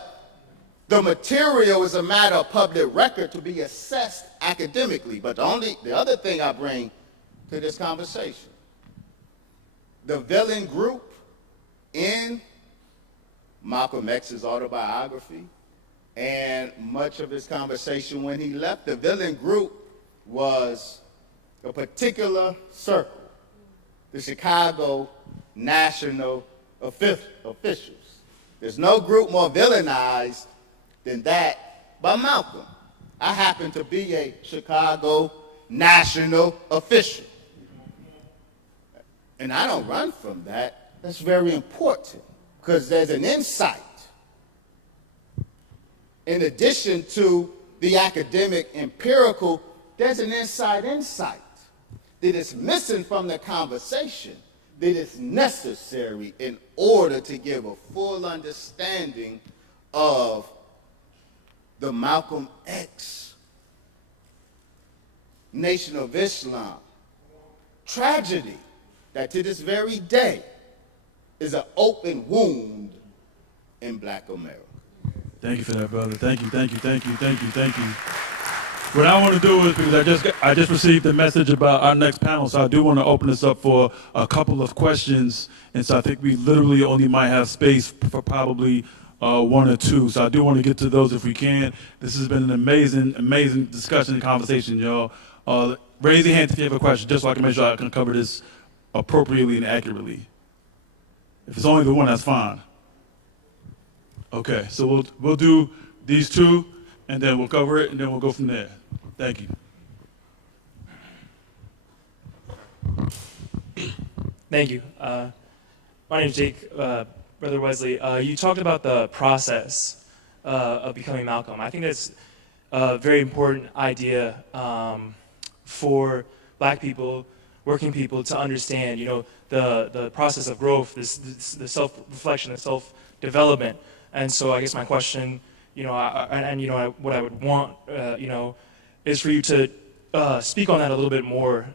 the material is a matter of public record to be assessed academically. But the other thing I bring to this conversation, the villain group in Malcolm X's autobiography And much of his conversation when he left, the villain group was a particular circle, the Chicago National officials. There's no group more villainized than that by Malcolm. I happen to be a Chicago National official. And I don't run from that. That's very important because there's an insight. In addition to the academic empirical, there's an inside insight that is missing from the conversation that is necessary in order to give a full understanding of the Malcolm X Nation of Islam tragedy that to this very day is an open wound in Black America. Thank you for that, brother. Thank you. What I want to do is, because I just received a message about our next panel, so I do want to open this up for a couple of questions. And so I think we literally only might have space for probably one or two. So I do want to get to those if we can. This has been an amazing discussion and conversation, y'all. Raise your hand if you have a question, just so I can make sure I can cover this appropriately and accurately. If it's only the one, that's fine. Okay, so we'll do these two, and then we'll cover it, and then we'll go from there. Thank you. Thank you. My name's Jake, Brother Wesley. You talked about the process of becoming Malcolm. I think that's a very important idea for Black people, working people, to understand. The process of growth, the self-reflection, the self-development. And so I guess my question, what I would want, is for you to speak on that a little bit more.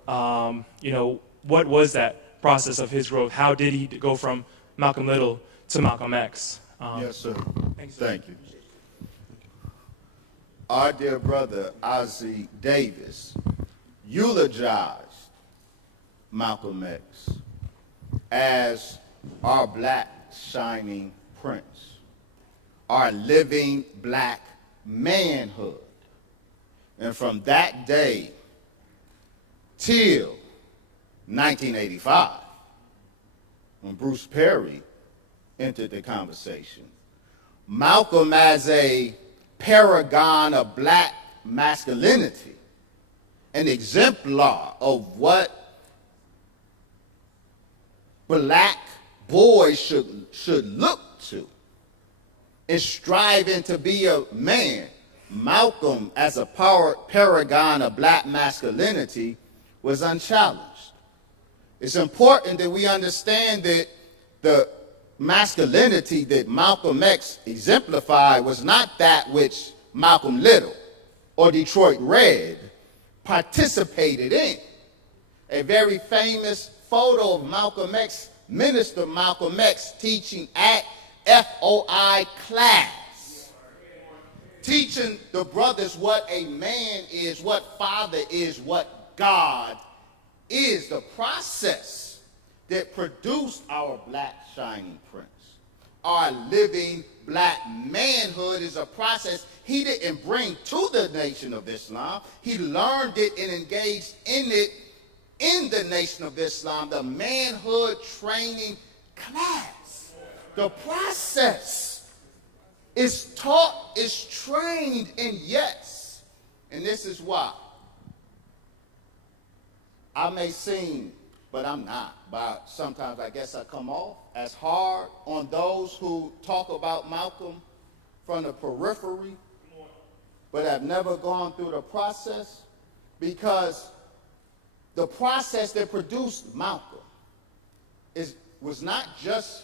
What was that process of his growth? How did he go from Malcolm Little to Malcolm X? Yes, sir. Thank you. Our dear brother, Ossie Davis, eulogized Malcolm X as our Black shining prince, our living Black manhood. And from that day till 1985, when Bruce Perry entered the conversation, Malcolm as a paragon of Black masculinity, an exemplar of what Black boys should look to in striving to be a man. Malcolm, as a paragon of Black masculinity, was unchallenged. It's important that we understand that the masculinity that Malcolm X exemplified was not that which Malcolm Little or Detroit Red participated in. A very famous photo of Malcolm X, Minister Malcolm X, teaching at FOI class, teaching the brothers what a man is, what father is, what God is, the process that produced our Black shining prince. Our living Black manhood is a process he didn't bring to the Nation of Islam. He learned it and engaged in it in the Nation of Islam, the manhood training class. The process is taught, is trained, and yes, and this is why. I may seem, but I'm not, but sometimes I guess I come off as hard on those who talk about Malcolm from the periphery, but have never gone through the process, because the process that produced Malcolm was not just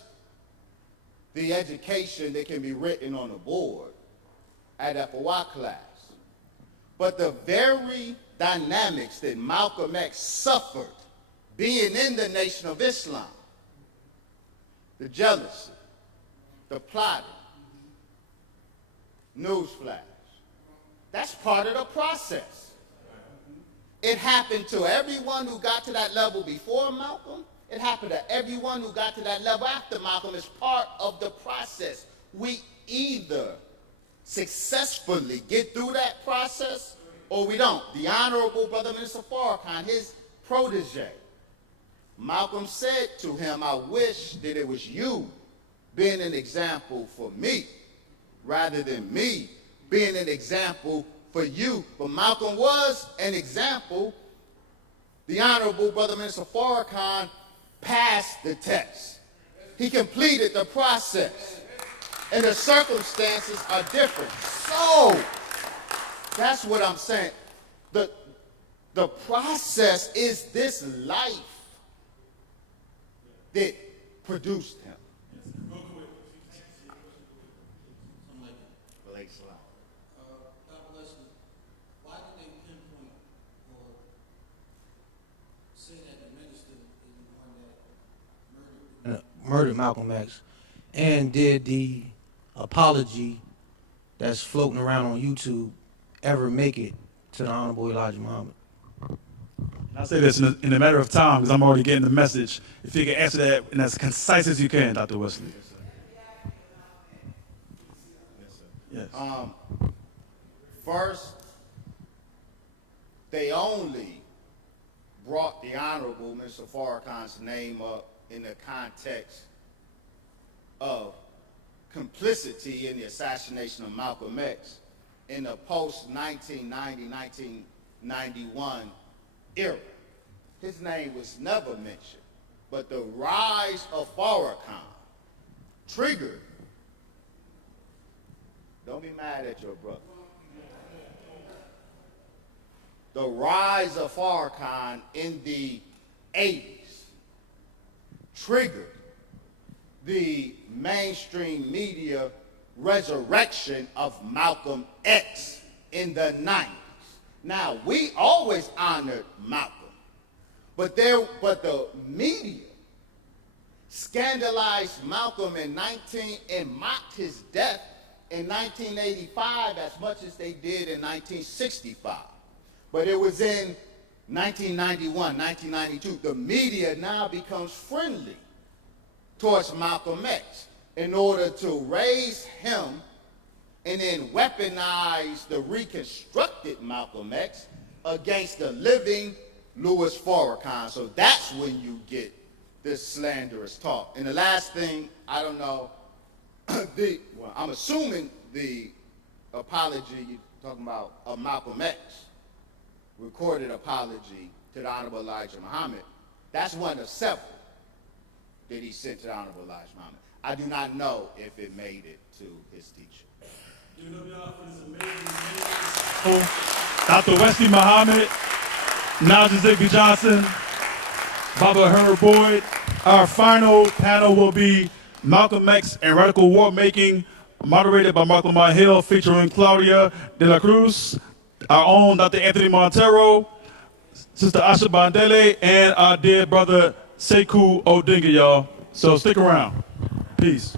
the education that can be written on the board at FOI class, but the very dynamics that Malcolm X suffered being in the Nation of Islam. The jealousy, the plotting, newsflash. That's part of the process. It happened to everyone who got to that level before Malcolm. It happened to everyone who got to that level after Malcolm. It's part of the process. We either successfully get through that process or we don't. The Honorable Brother Minister Farrakhan, his protege, Malcolm said to him, I wish that it was you being an example for me rather than me being an example for you. But Malcolm was an example. The Honorable Brother Minister Farrakhan passed the test. He completed the process. And the circumstances are different. So, that's what I'm saying. The process is this life that produced him. Murdered Malcolm X, and did the apology that's floating around on YouTube ever make it to the Honorable Elijah Muhammad? I'll say this in a matter of time, because I'm already getting the message. If you can answer that in as concise as you can, Dr. Wesley. Yes. First, they only brought the Honorable Mr. Farrakhan's name up in the context of complicity in the assassination of Malcolm X in the post-1990, 1991 era. His name was never mentioned, but the rise of Farrakhan triggered. Don't be mad at your brother. The rise of Farrakhan in the 80s triggered the mainstream media resurrection of Malcolm X in the 90s. Now, we always honored Malcolm, but the media scandalized Malcolm and mocked his death in 1985 as much as they did in 1965. But it was in 1991, 1992, the media now becomes friendly towards Malcolm X in order to raise him and then weaponize the reconstructed Malcolm X against the living Louis Farrakhan. So that's when you get this slanderous talk. And the last thing, I don't know, I'm assuming the apology you're talking about of Malcolm X, recorded apology to the Honorable Elijah Muhammad, that's one of several that he sent to the Honorable Elijah Muhammad. I do not know if it made it to his teacher. Give it up, y'all, for this amazing Dr. Wesley Muhammad, Najha Zigbi-Johnson, Baba Herb Boyd. Our final panel will be Malcolm X and Radical Worldmaking, moderated by Marc Lamont Hill, featuring Claudia de la Cruz, our own Dr. Anthony Monteiro, Sister Asha Bandele, and our dear brother Sekou Odinga, y'all. So stick around. Peace.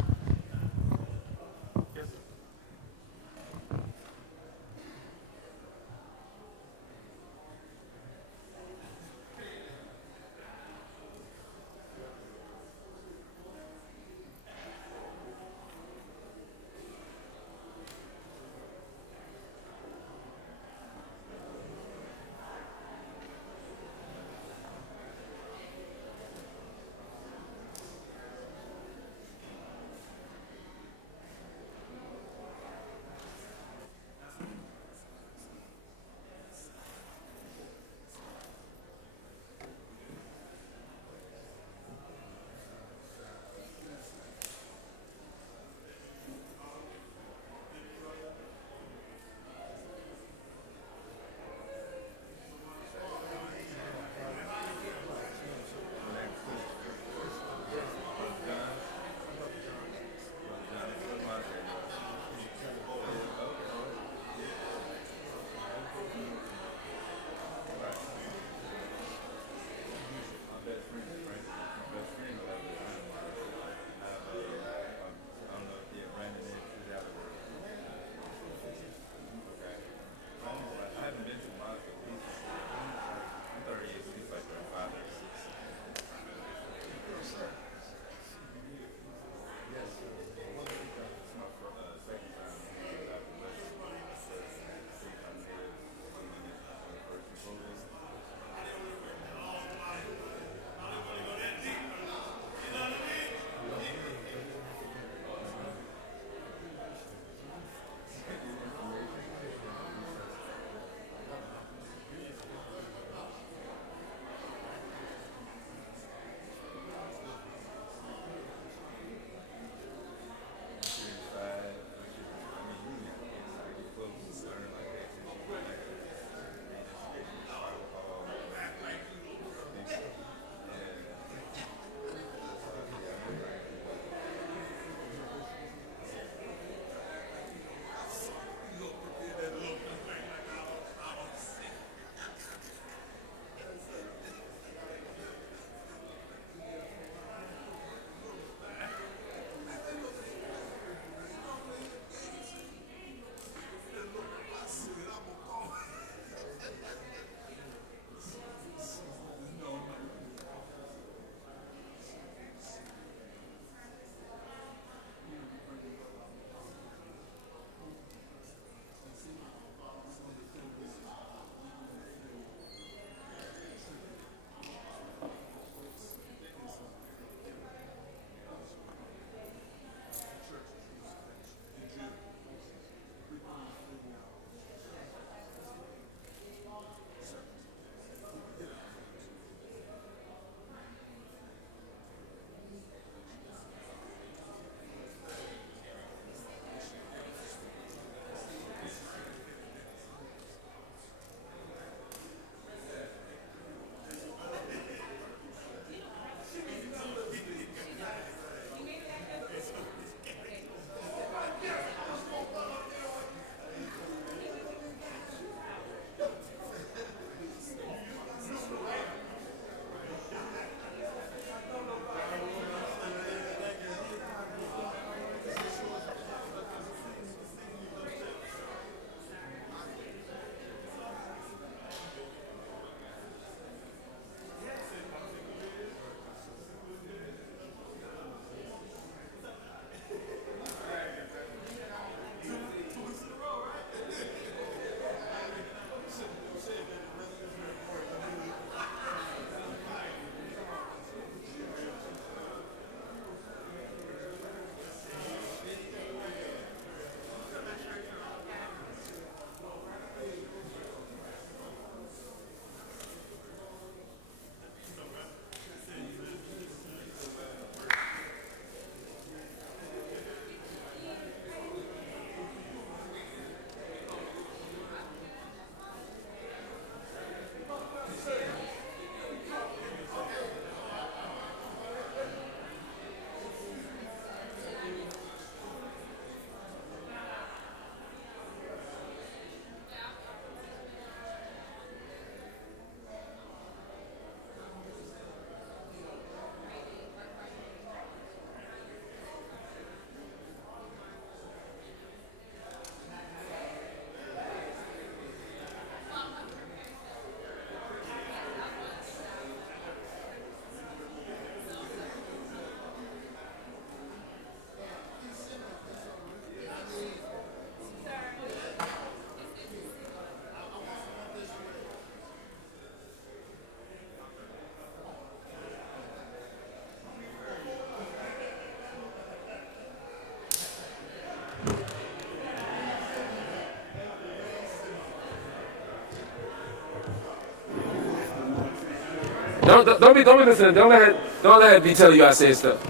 Don't be listening. Don't let it be telling you I said stuff.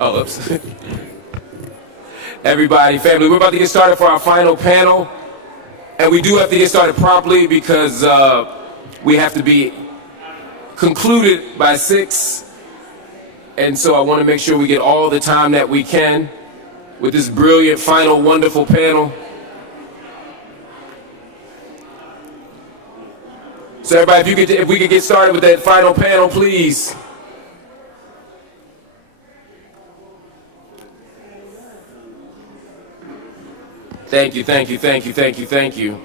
Oh, oops. Everybody, family, we're about to get started for our final panel. And we do have to get started promptly because we have to be concluded by 6. And so I want to make sure we get all the time that we can with this brilliant, final, wonderful panel. So everybody, if we could get started with that final panel, please. Thank you, thank you, thank you, thank you, thank you.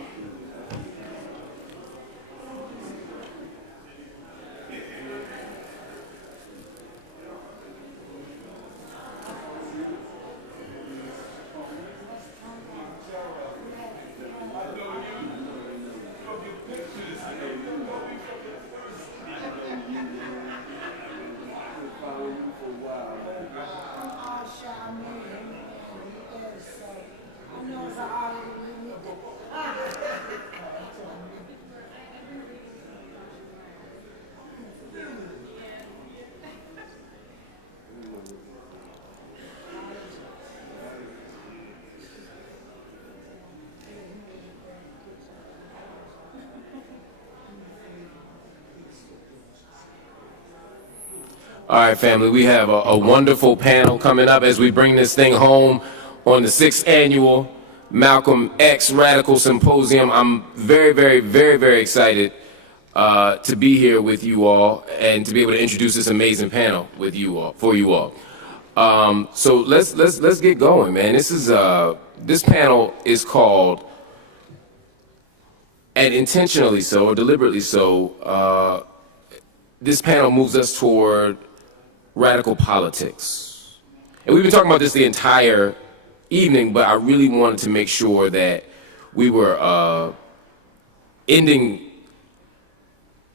All right, family, we have a wonderful panel coming up as we bring this thing home on the 6th annual Malcolm X Radical Symposium. I'm very, very, very, very excited to be here with you all and to be able to introduce this amazing panel with you all, for you all. So let's get going, man. This panel is called, and intentionally so or deliberately so, this panel moves us toward radical politics. And we've been talking about this the entire evening, but I really wanted to make sure that we were ending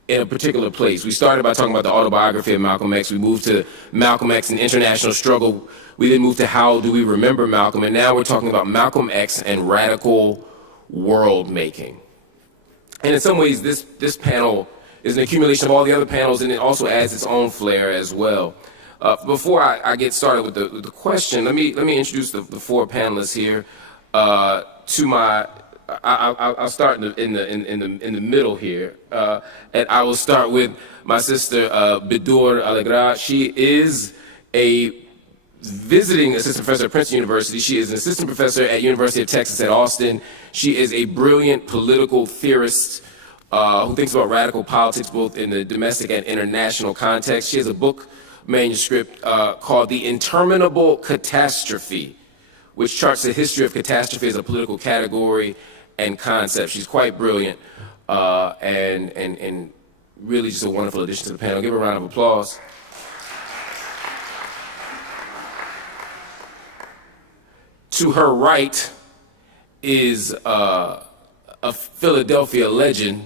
in a particular place. We started by talking about the autobiography of Malcolm X. We moved to Malcolm X and international struggle. We then moved to how do we remember Malcolm, and now we're talking about Malcolm X and radical world making. And in some ways, this panel is an accumulation of all the other panels, and it also adds its own flair as well. Before I get started with the question, let me introduce the 4 panelists here. I'll start in the middle here, and I will start with my sister Bidur Allegra. She is a visiting assistant professor at Princeton University. She is an assistant professor at University of Texas at Austin. She is a brilliant political theorist who thinks about radical politics both in the domestic and international context. She has a book manuscript called The Interminable Catastrophe, which charts the history of catastrophe as a political category and concept. She's quite brilliant and really just a wonderful addition to the panel. Give her a round of applause. To her right is a Philadelphia legend.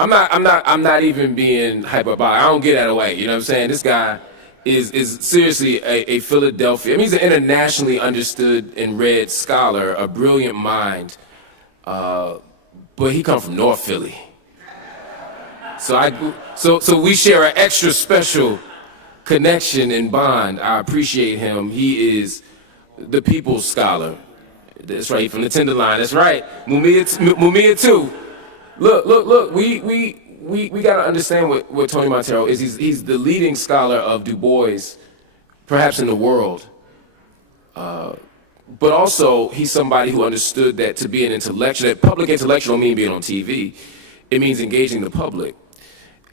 I'm not even being hyperbolic. I don't get out of the way. You know what I'm saying? This guy is seriously a Philadelphia. I mean, he's an internationally understood and read scholar, a brilliant mind. But he comes from North Philly. So we share an extra special connection and bond. I appreciate him. He is the people's scholar. That's right, from the Tenderloin. That's right. Mumia too. Look. We gotta understand what Tony Monteiro is. He's the leading scholar of Du Bois, perhaps in the world. But also, he's somebody who understood that to be an intellectual, that public intellectual don't mean being on TV. It means engaging the public.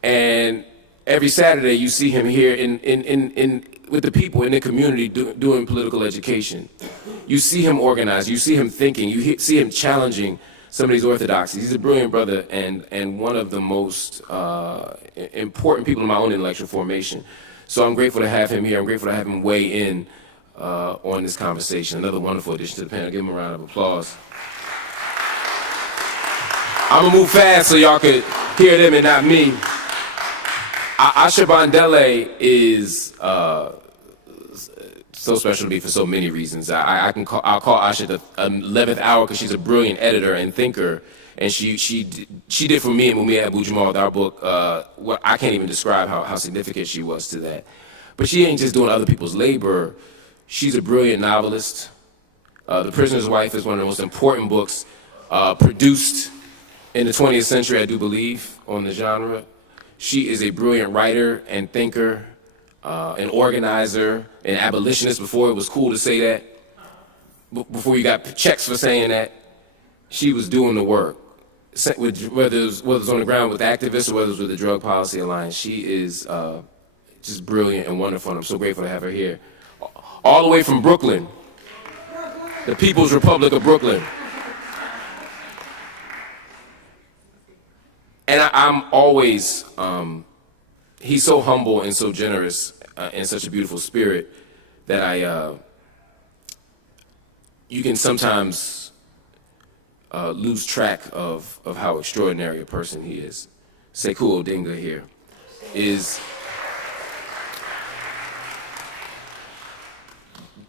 And every Saturday, you see him here with the people in the community doing political education. You see him organize. You see him thinking. You see him challenging some of these orthodoxies. He's a brilliant brother and one of the most important people in my own intellectual formation. So I'm grateful to have him here. I'm grateful to have him weigh in on this conversation. Another wonderful addition to the panel. Give him a round of applause. I'm gonna move fast so y'all could hear them and not me. Asha bandele is so special to me for so many reasons. I'll call Asha the 11th hour because she's a brilliant editor and thinker And she did for me and Mumia Abu Jamal with our book, what I can't even describe how significant she was to that. But she ain't just doing other people's labor. She's a brilliant novelist. The Prisoner's Wife is one of the most important books produced in the 20th century, I do believe, on the genre. She is a brilliant writer and thinker, an organizer, an abolitionist before it was cool to say that. Before you got checks for saying that, she was doing the work. Whether it was on the ground with activists or whether it was with the Drug Policy Alliance, she is just brilliant and wonderful, and I'm so grateful to have her here. All the way from Brooklyn, the People's Republic of Brooklyn. And I'm always, he's so humble and so generous and such a beautiful spirit that you can sometimes lose track of how extraordinary a person he is. Sekou Odinga here is,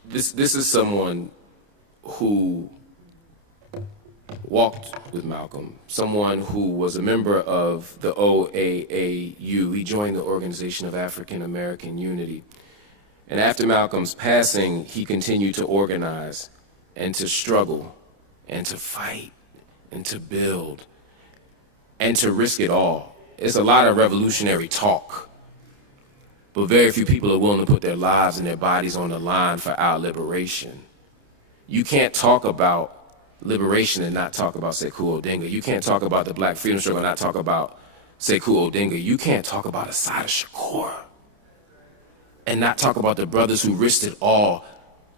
this is someone who walked with Malcolm, someone who was a member of the OAAU. He joined the Organization of African American Unity. And after Malcolm's passing, he continued to organize and to struggle and to fight and to build and to risk it all. It's a lot of revolutionary talk, but very few people are willing to put their lives and their bodies on the line for our liberation. You can't talk about liberation and not talk about Sekou Odinga. You can't talk about the Black freedom struggle and not talk about Sekou Odinga. You can't talk about Assata Shakur and not talk about the brothers who risked it all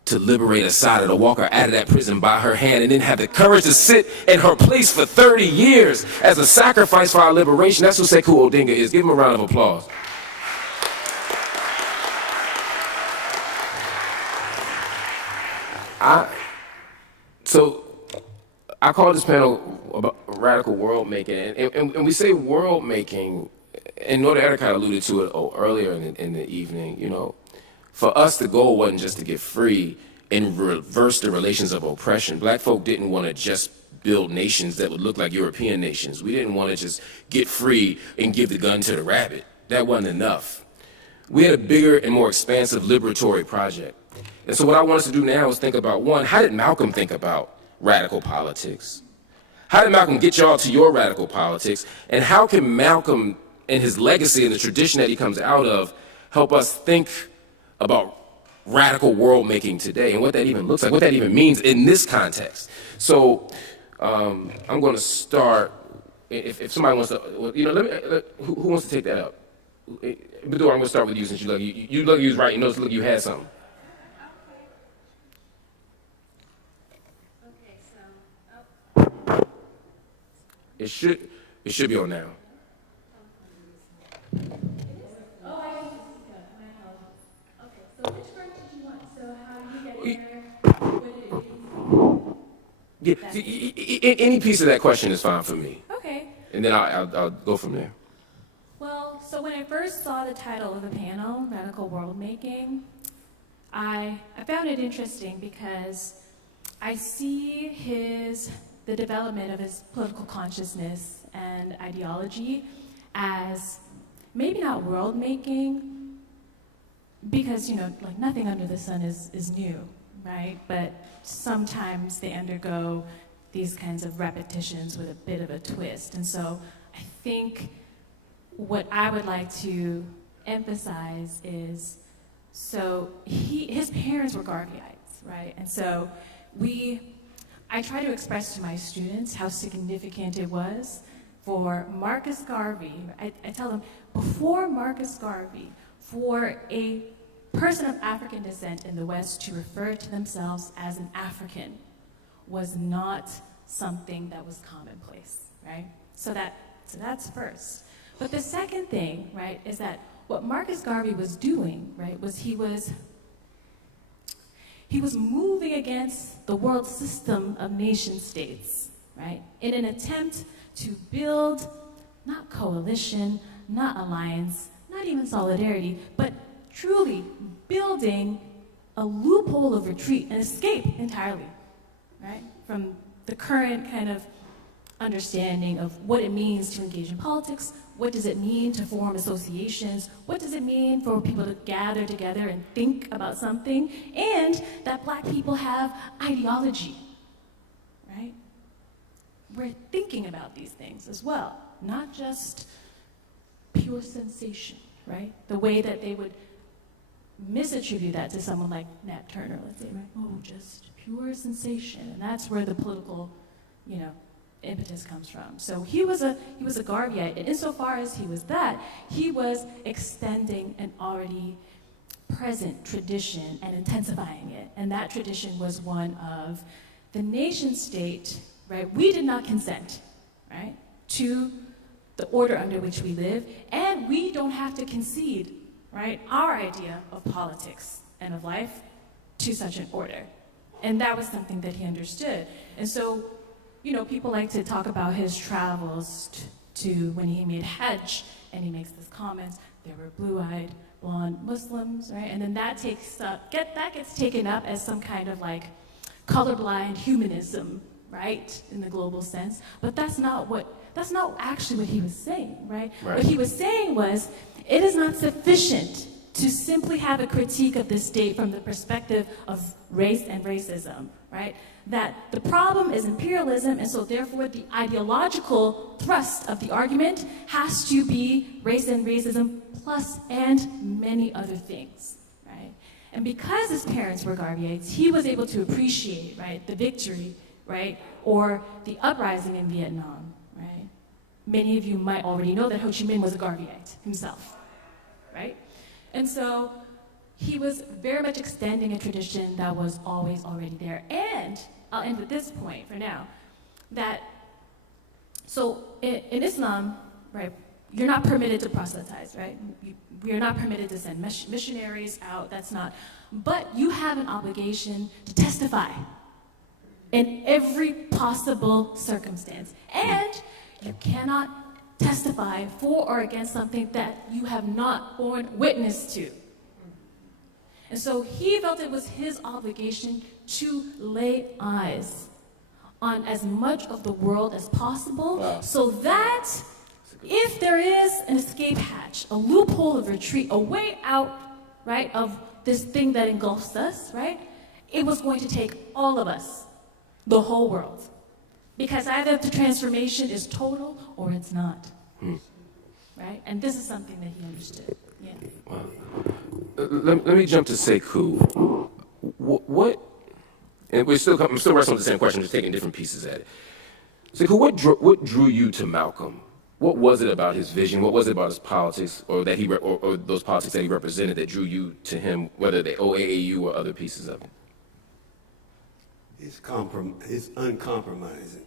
to liberate Assata, to walk her out of that prison by her hand and then have the courage to sit in her place for 30 years as a sacrifice for our liberation. That's what Sekou Odinga is. Give him a round of applause. So I call this panel about radical world making, and we say world making, and Noura Erakat alluded to it earlier in the evening. You know, for us the goal wasn't just to get free and reverse the relations of oppression. Black folk didn't want to just build nations that would look like European nations. We didn't want to just get free and give the gun to the rabbit. That wasn't enough. We had a bigger and more expansive liberatory project. And so what I want us to do now is think about, one, how did Malcolm think about radical politics? How did Malcolm get y'all to your radical politics? And how can Malcolm and his legacy and the tradition that he comes out of help us think about radical world making today and what that even looks like, what that even means in this context? So I'm going to start, if somebody wants to, you know, who wants to take that up? Bador, I'm going to start with you since you look you was right, you noticed look you had something. It should be on now. Yeah, any piece of that question is fine for me. Okay. And then I'll go from there. Well, so when I first saw the title of the panel, Radical World Making, I found it interesting because I see the development of his political consciousness and ideology as maybe not world making, because, you know, like nothing under the sun is new, right? But sometimes they undergo these kinds of repetitions with a bit of a twist. And so I think what I would like to emphasize is, so his parents were Garveyites, right? And so I try to express to my students how significant it was for Marcus Garvey. I tell them, before Marcus Garvey, for a person of African descent in the West to refer to themselves as an African was not something that was commonplace, right? So that's first. But the second thing, right, is that what Marcus Garvey was doing, right, was he was moving against the world system of nation states, right, in an attempt to build not coalition, not alliance, not even solidarity, but truly building a loophole of retreat and escape entirely, right, from the current kind of understanding of what it means to engage in politics, what does it mean to form associations, what does it mean for people to gather together and think about something, and that Black people have ideology, right? We're thinking about these things as well, not just pure sensation, right? The way that they would misattribute that to someone like Nat Turner, let's say, right? Oh, just pure sensation, and that's where the political, impetus comes from. So he was a Garveyite, and insofar as he was that, he was extending an already present tradition and intensifying it, and that tradition was one of the nation state, right? We did not consent, right, to the order under which we live, and we don't have to concede, right, our idea of politics and of life to such an order. And that was something that he understood. And so, people like to talk about his travels to when he made Hajj, and he makes this comment, there were blue-eyed, blonde Muslims, right? And then that gets taken up as some kind of like colorblind humanism, right, in the global sense. But that's not actually what he was saying, right? What he was saying was, it is not sufficient to simply have a critique of the state from the perspective of race and racism, right? That the problem is imperialism, and so therefore the ideological thrust of the argument has to be race and racism plus and many other things, right? And because his parents were Garveyites, he was able to appreciate, right, the victory, right, or the uprising in Vietnam, right? Many of you might already know that Ho Chi Minh was a Garveyite himself, right? And so he was very much extending a tradition that was always already there. And I'll end with this point for now, so in Islam, right, you're not permitted to proselytize, right? We are not permitted to send missionaries out, but you have an obligation to testify in every possible circumstance. And you cannot testify for or against something that you have not borne witness to. And so he felt it was his obligation to lay eyes on as much of the world as possible, so that if there is an escape hatch, a loophole of retreat, a way out, right, of this thing that engulfs us, right, it was going to take all of us, the whole world. Because either the transformation is total or it's not. Right? And this is something that he understood. Yeah. Wow. Let me jump to Sekou. What and I'm still wrestling with the same question, just taking different pieces at it. Sekou, what drew you to Malcolm? What was it about his vision? What was it about his politics, or that or those politics that he represented, that drew you to him, whether they OAAU or other pieces of it? His uncompromising,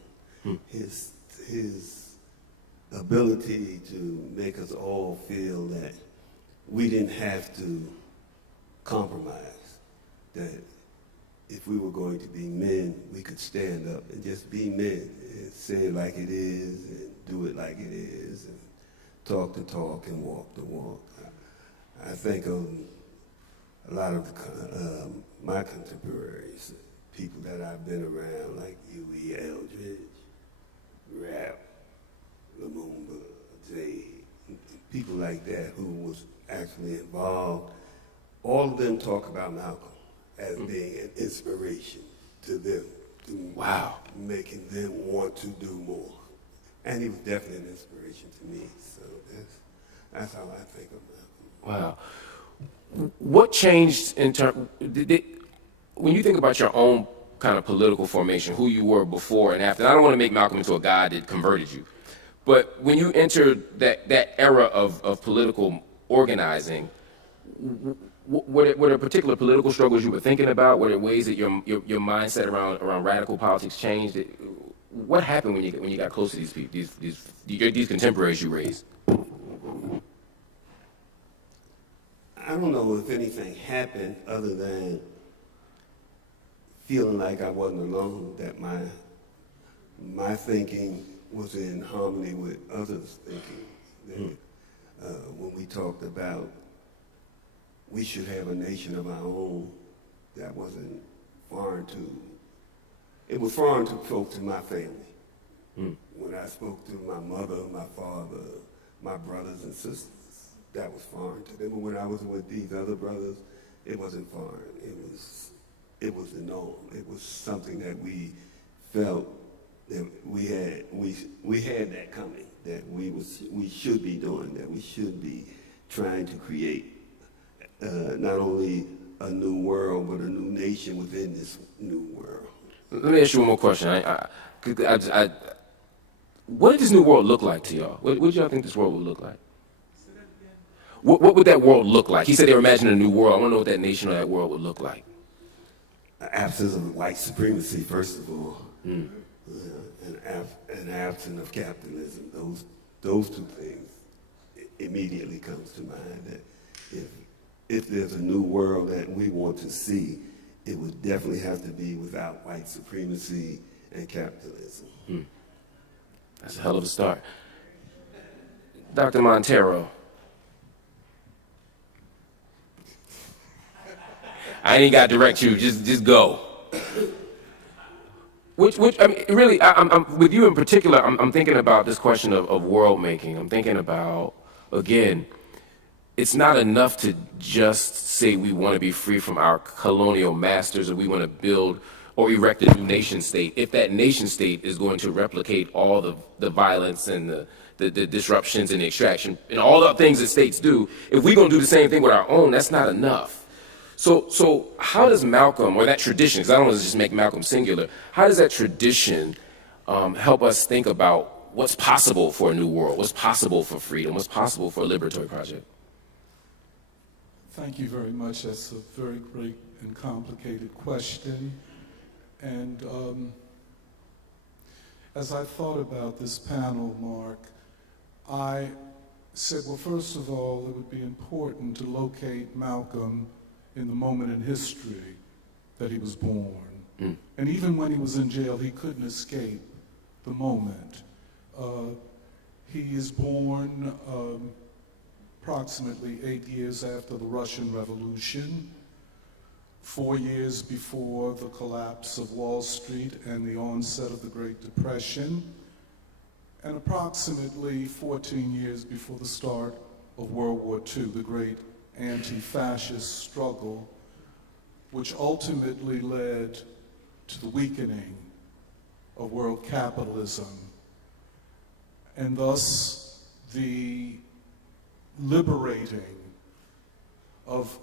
his ability to make us all feel that we didn't have to compromise, that if we were going to be men, we could stand up and just be men and say it like it is and do it like it is and talk the talk and walk the walk. I think of a lot of my contemporaries, people that I've been around, like Huey Eldridge, Rap, Lumumba, Zaheer, people like that who was actually involved. All of them talk about Malcolm as being an inspiration to them, making them want to do more. And he was definitely an inspiration to me, so that's how I think of Malcolm. Wow. What changed in terms, when you think about your own kind of political formation, who you were before and after, and I don't want to make Malcolm into a guy that converted you, but when you entered that era of political organizing, were there particular political struggles you were thinking about? Were there ways that your mindset around radical politics changed? What happened when you got close to these people, these contemporaries you raised? I don't know if anything happened other than feeling like I wasn't alone, that my thinking was in harmony with others' thinking. That, when we talked about we should have a nation of our own, that wasn't foreign to, it was foreign to folks in my family. When I spoke to my mother, my father, my brothers and sisters, that was foreign to them. And when I was with these other brothers, it wasn't foreign. It was the norm. It was something that we felt that we had that coming, that we should be doing, that we should be trying to create not only a new world, but a new nation within this new world. Let me ask you one more question. What did this new world look like to y'all? What do y'all think this world would look like? What would that world look like? He said they were imagining a new world. I want to know what that nation or that world would look like. Absence of white supremacy, first of all, an absence of capitalism. Those two things immediately comes to mind. That if there's a new world that we want to see, it would definitely have to be without white supremacy and capitalism. That's a hell of a start. Dr. Monteiro. I ain't got to direct you, just go. I mean, really, I'm with you in particular, I'm thinking about this question of world making. I'm thinking about, again, it's not enough to just say we want to be free from our colonial masters or we want to build or erect a new nation state. If that nation state is going to replicate all the violence and the disruptions and the extraction and all the things that states do, if we're going to do the same thing with our own, that's not enough. So how does Malcolm, or that tradition, because I don't want to just make Malcolm singular, how does that tradition help us think about what's possible for a new world, what's possible for freedom, what's possible for a liberatory project? Thank you very much. That's a very great and complicated question. And as I thought about this panel, Mark, I said, well, first of all, it would be important to locate Malcolm in the moment in history that he was born. And even when he was in jail, he couldn't escape the moment. He is born approximately 8 years after the Russian Revolution, 4 years before the collapse of Wall Street and the onset of the Great Depression, and approximately 14 years before the start of World War II, the great anti-fascist struggle, which ultimately led to the weakening of world capitalism, and thus the liberating of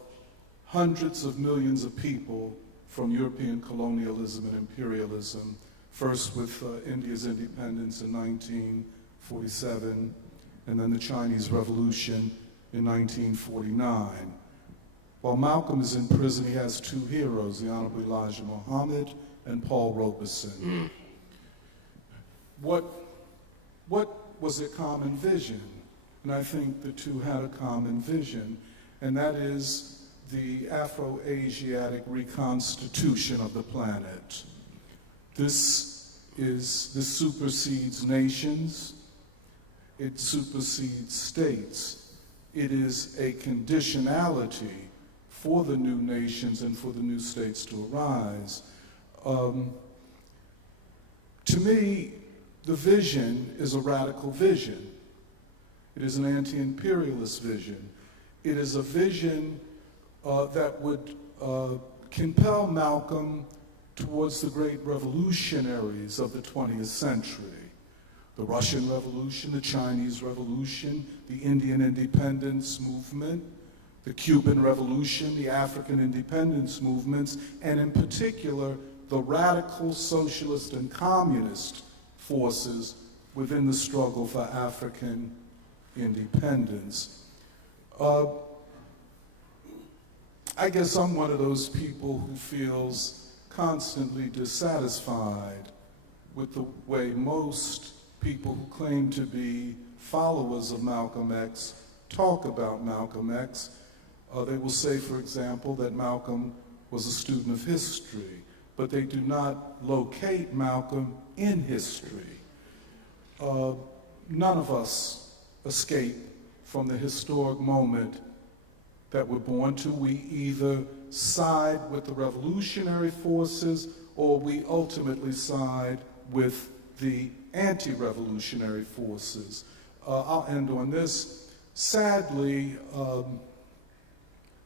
hundreds of millions of people from European colonialism and imperialism, first with India's independence in 1947, and then the Chinese Revolution in 1949. While Malcolm is in prison, he has two heroes, the Honorable Elijah Muhammad and Paul Robeson. What was their common vision? And I think the two had a common vision, and that is the Afro-Asiatic reconstitution of the planet. This supersedes nations, it supersedes states. It is a conditionality for the new nations and for the new states to arise. To me, the vision is a radical vision. It is an anti-imperialist vision. It is a vision that would compel Malcolm towards the great revolutionaries of the 20th century. The Russian Revolution, the Chinese Revolution, the Indian independence movement, the Cuban Revolution, the African independence movements, and in particular, the radical socialist and communist forces within the struggle for African independence. I guess I'm one of those people who feels constantly dissatisfied with the way most people who claim to be followers of Malcolm X talk about Malcolm X. They will say, for example, that Malcolm was a student of history, but they do not locate Malcolm in history. None of us escape from the historic moment that we're born to. We either side with the revolutionary forces or we ultimately side with the anti-revolutionary forces. I'll end on this. Sadly,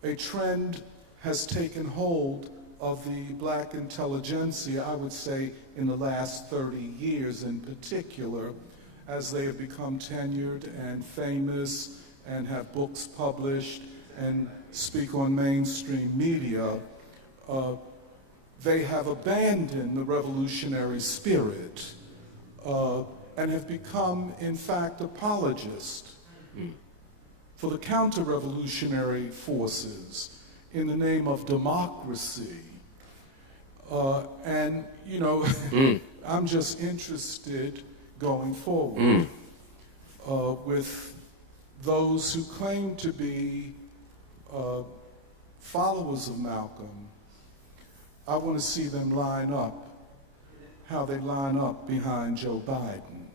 a trend has taken hold of the black intelligentsia, I would say in the last 30 years in particular, as they have become tenured and famous and have books published and speak on mainstream media. They have abandoned the revolutionary spirit and have become, in fact, apologists for the counter-revolutionary forces in the name of democracy. And, you know, I'm just interested going forward with those who claim to be followers of Malcolm. I want to see them line up, how they line up behind Joe Biden.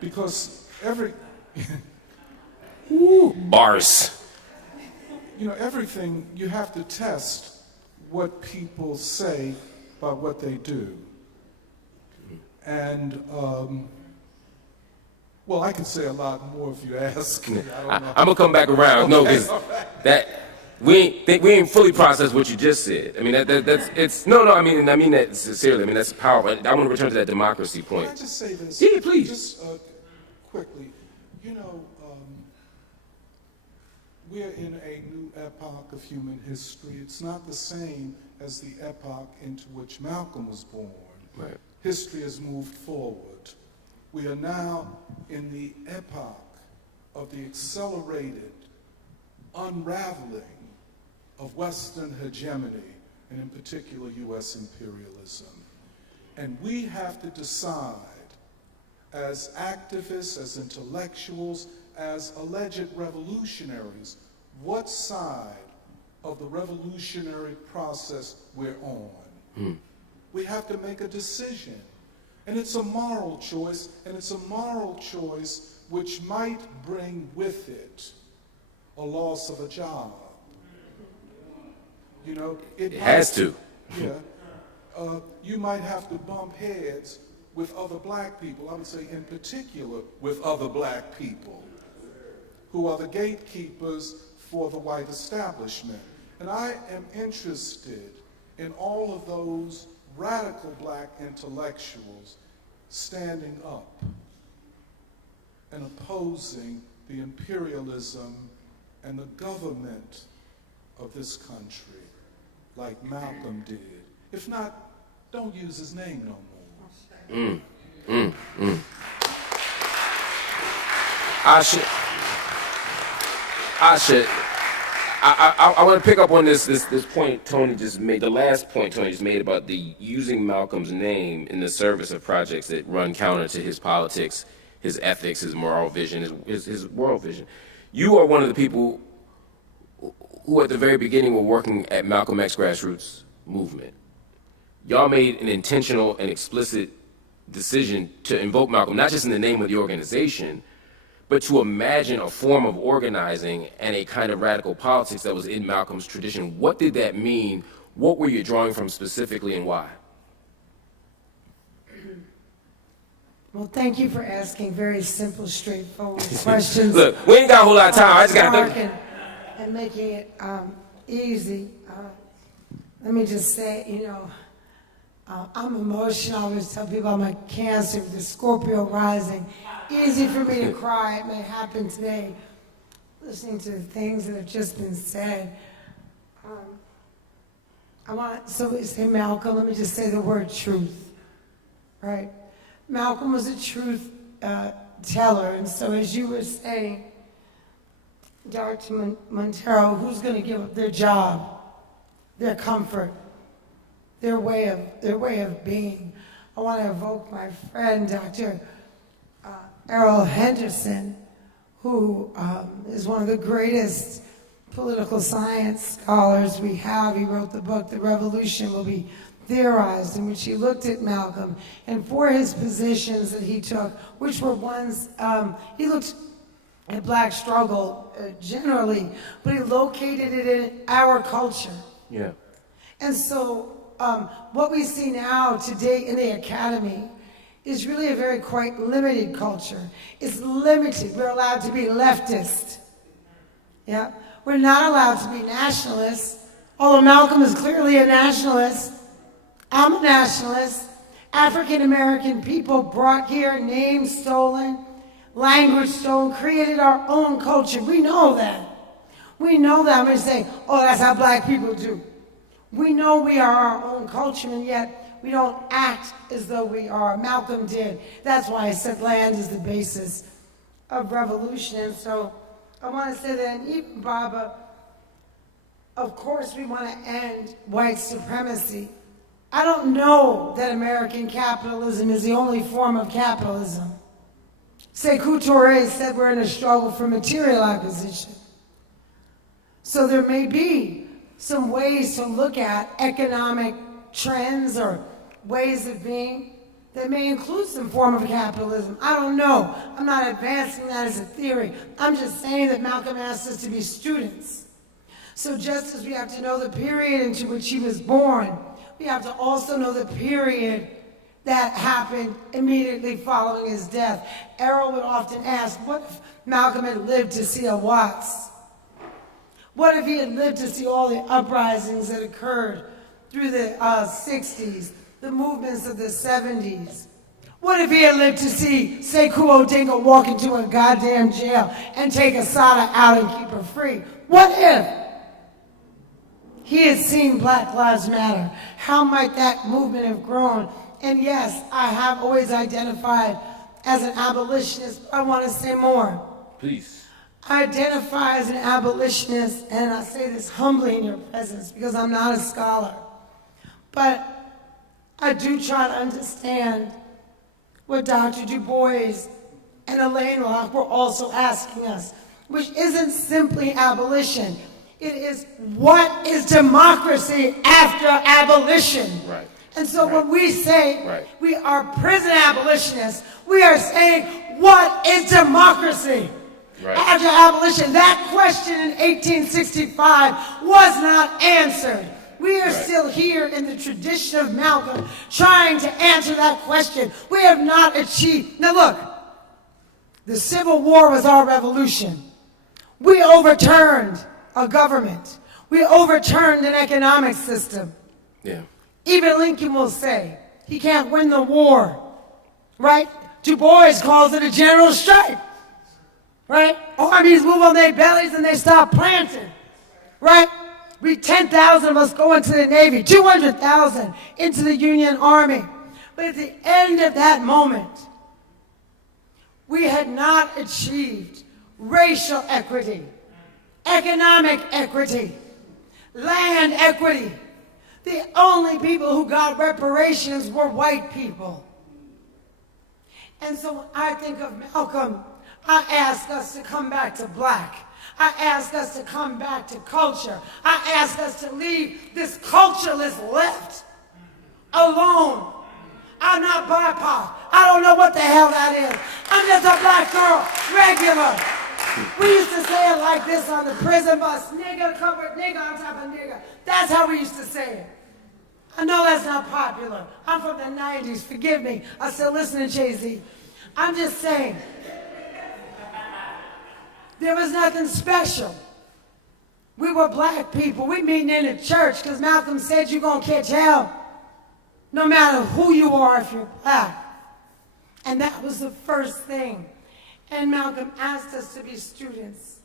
Because bars. You know, everything, you have to test what people say by what they do. And, well, I could say a lot more if you ask me. I don't know. I'm gonna come back around. No, because that we ain't fully processed what you just said. I mean that's it's no. I mean that sincerely. I mean that's powerful. I want to return to that democracy point. Can I just say this? Yeah, please. Just quickly, you know, we're in a new epoch of human history. It's not the same as the epoch into which Malcolm was born. Right. History has moved forward. We are now in the epoch of the accelerated unraveling of Western hegemony, and in particular U.S. imperialism. And we have to decide, as activists, as intellectuals, as alleged revolutionaries, what side of the revolutionary process we're on. We have to make a decision. And it's a moral choice, and it's a moral choice which might bring with it a loss of a job. You know, it has to. Yeah. You might have to bump heads with other black people, I would say in particular with other black people, who are the gatekeepers for the white establishment. And I am interested in all of those radical black intellectuals standing up and opposing the imperialism and the government of this country, like Malcolm did. If not, don't use his name no more. I want to pick up on this point Tony just made, the last point Tony just made about the using Malcolm's name in the service of projects that run counter to his politics, his ethics, his moral vision, his world vision. You are one of the people who at the very beginning were working at Malcolm X grassroots movement. Y'all made an intentional and explicit decision to invoke Malcolm, not just in the name of the organization, but to imagine a form of organizing and a kind of radical politics that was in Malcolm's tradition. What did that mean? What were you drawing from specifically, and why? Well, thank you for asking very simple, straightforward questions. Look, we ain't got a whole lot of time. I just got to... And making it easy. Let me just say, you know, I'm emotional. I always tell people I'm a Cancer with the Scorpio rising. Easy for me to cry. It may happen today, listening to the things that have just been said. So we say Malcolm, let me just say the word truth, right? Malcolm was a truth teller, and so as you were saying, Dr. Monteiro, who's going to give up their job, their comfort, their way of being? I want to evoke my friend, Dr. Errol Henderson, who is one of the greatest political science scholars we have. He wrote the book, The Revolution Will Be Theorized, in which he looked at Malcolm and for his positions that he took, which were ones, he looked at black struggle generally, but he located it in our culture. Yeah. And so what we see now today in the academy is really a very quite limited culture. It's limited. We're allowed to be leftist. Yeah, we're not allowed to be nationalists, although Malcolm is clearly a nationalist. I'm a nationalist. African American people brought here, names stolen, language stolen, created our own culture. We know that. We know that. I'm going to say, oh, that's how black people do. We know we are our own culture, and yet we don't act as though we are. Malcolm did. That's why I said land is the basis of revolution. And so I want to say that, and even Baba, of course we want to end white supremacy. I don't know that American capitalism is the only form of capitalism. Sekou Touré said we're in a struggle for material acquisition. So there may be some ways to look at economic trends or ways of being that may include some form of capitalism. I don't know. I'm not advancing that as a theory. I'm just saying that Malcolm asked us to be students. So just as we have to know the period into which he was born, we have to also know the period that happened immediately following his death. Errol would often ask, what if Malcolm had lived to see a Watts? What if he had lived to see all the uprisings that occurred through the 60s, the movements of the 70s? What if he had lived to see Sekou Odinga walk into a goddamn jail and take Assata out and keep her free? What if he had seen Black Lives Matter? How might that movement have grown? And yes, I have always identified as an abolitionist, but I want to say more. Please. I identify as an abolitionist, and I say this humbly in your presence because I'm not a scholar. But I do try to understand what Dr. Du Bois and Elaine Locke were also asking us, which isn't simply abolition. It is, what is democracy after abolition? Right. And so when we say we are prison abolitionists, we are saying, what is democracy after abolition? That question in 1865 was not answered. We are still here in the tradition of Malcolm trying to answer that question. We have not achieved. Now look, the Civil War was our revolution. We overturned a government. We overturned an economic system. Yeah. Even Lincoln will say he can't win the war, right? Du Bois calls it a general strike, right? Armies move on their bellies and they stop planting, right? 10,000 of us go into the Navy, 200,000 into the Union Army. But at the end of that moment, we had not achieved racial equity, economic equity, land equity. The only people who got reparations were white people. And so when I think of Malcolm, I ask us to come back to black. I ask us to come back to culture. I ask us to leave this cultureless left alone. I'm not BIPOC. I don't know what the hell that is. I'm just a black girl, regular. We used to say it like this on the prison bus, nigga covered nigga on top of nigga. That's how we used to say it. I know that's not popular. I'm from the 90s, forgive me. I still listen to Jay-Z. I'm just saying, there was nothing special. We were black people. We meeting in a church because Malcolm said you're going to catch hell no matter who you are if you're black. And that was the first thing. And Malcolm asked us to be students.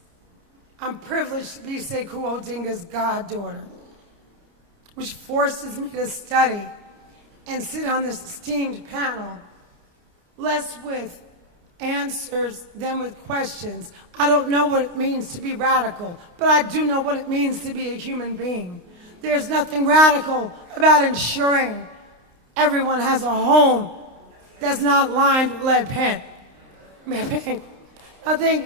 I'm privileged to be Sekou Odinga's goddaughter, which forces me to study and sit on this esteemed panel, less with answers than with questions. I don't know what it means to be radical, but I do know what it means to be a human being. There's nothing radical about ensuring everyone has a home that's not lined with lead paint. Nothing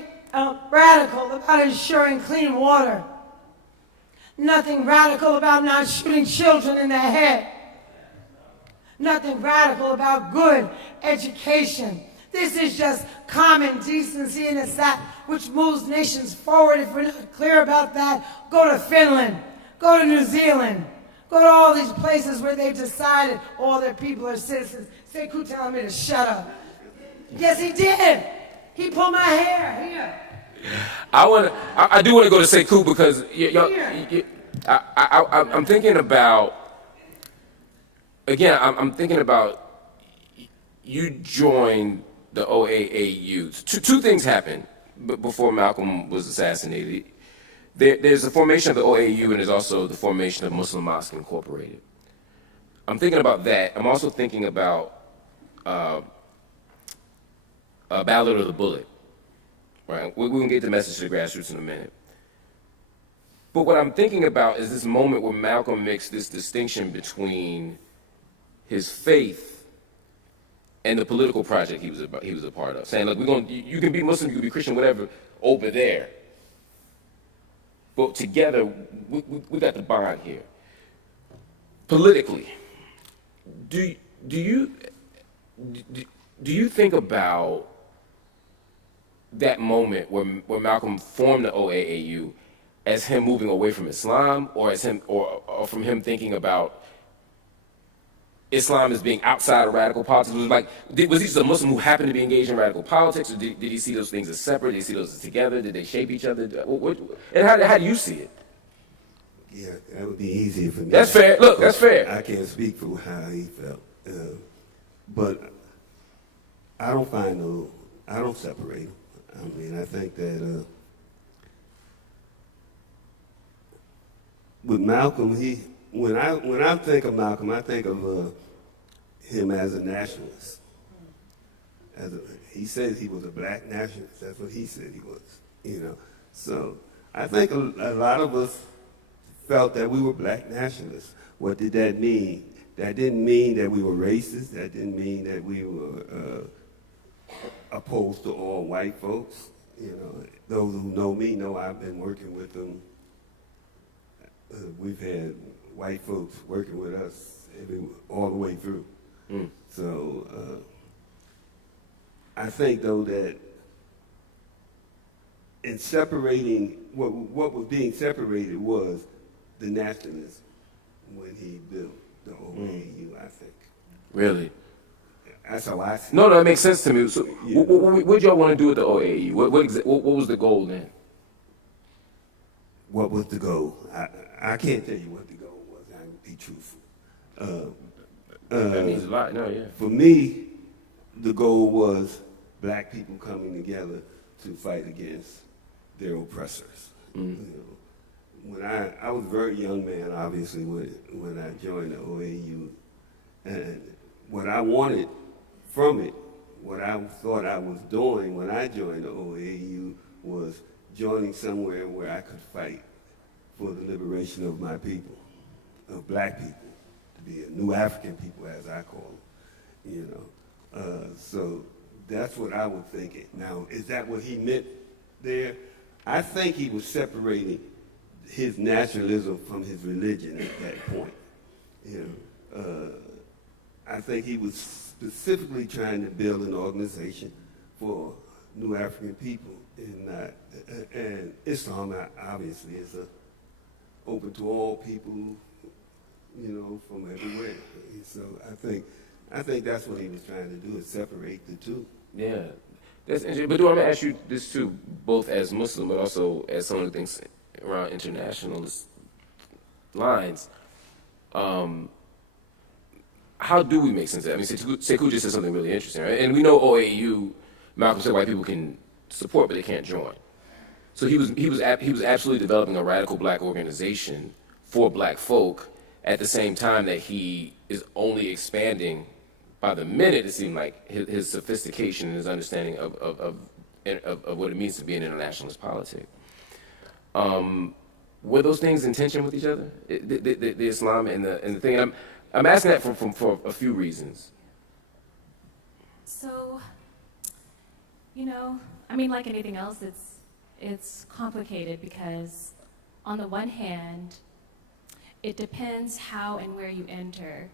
radical about ensuring clean water. Nothing radical about not shooting children in the head. Nothing radical about good education. This is just common decency, and it's that which moves nations forward. If we're not clear about that, go to Finland, go to New Zealand, Go to all these places where they've decided all their people are citizens. Sekou telling me to shut up. Yes, he did. He pulled my hair. Here. I do want to go to Sekou because I'm thinking about, again, I'm thinking about you joined the OAAU. Two things happened before Malcolm was assassinated. There's the formation of the OAU, and there's also the formation of Muslim Mosque Incorporated. I'm thinking about that. I'm also thinking about Ballad of the Bullet. Right? We're going to get the message to the grassroots in a minute. But what I'm thinking about is this moment where Malcolm makes this distinction between his faith and the political project he was a part of, saying, look, you can be Muslim, you can be Christian, whatever, over there. But together, we got the bond here. Politically, do you think about that moment where Malcolm formed the OAAU as him moving away from Islam, or as him, or from him thinking about Islam as being outside of radical politics? Was he just a Muslim who happened to be engaged in radical politics, or did he see those things as separate? Did he see those as together? Did they shape each other? And how do you see it? Yeah, that would be easier for me. That's fair. Look, that's fair. I can't speak for how he felt. But I don't separate them. I mean, I think that with Malcolm, when I think of Malcolm, I think of him as a nationalist. He said he was a black nationalist. That's what he said he was. So I think a lot of us felt that we were black nationalists. What did that mean? That didn't mean that we were racist. That didn't mean that we were opposed to all white folks. Those who know me know I've been working with them. We've had white folks working with us all the way through. So I think, though, that in separating, what was being separated was the nationalism when he built the OAU, I think. Really? That's how I see it. No, that makes sense to me. So, what y'all want to do with the OAU? What was the goal then? What was the goal? I can't tell you what the goal was. I would be truthful. That means a lot. No, yeah. For me, the goal was black people coming together to fight against their oppressors. When I was a very young man, obviously, when I joined the OAU, and what I wanted from it, what I thought I was doing when I joined the OAU was joining somewhere where I could fight for the liberation of my people, of black people, to be a new African people, as I call them. So that's what I was thinking. Now, is that what he meant there? I think he was separating his nationalism from his religion at that point. I think he was specifically trying to build an organization for new African people, and Islam obviously is open to all people, from everywhere. So I think that's what he was trying to do, is separate the two. Yeah, that's interesting. But do I want to ask you this too, both as Muslim, but also as someone who thinks around internationalist lines? How do we make sense of that? I mean, Sekou just said something really interesting, right? And we know OAU, Malcolm said white people can support, but they can't join. So he was absolutely developing a radical black organization for black folk at the same time that he is only expanding by the minute, it seemed like, his sophistication and his understanding of what it means to be an internationalist politic. Were those things in tension with each other? The Islam and the thing? And I'm asking that for a few reasons. So, I mean, like anything else, it's complicated because on the one hand, it depends how and where you enter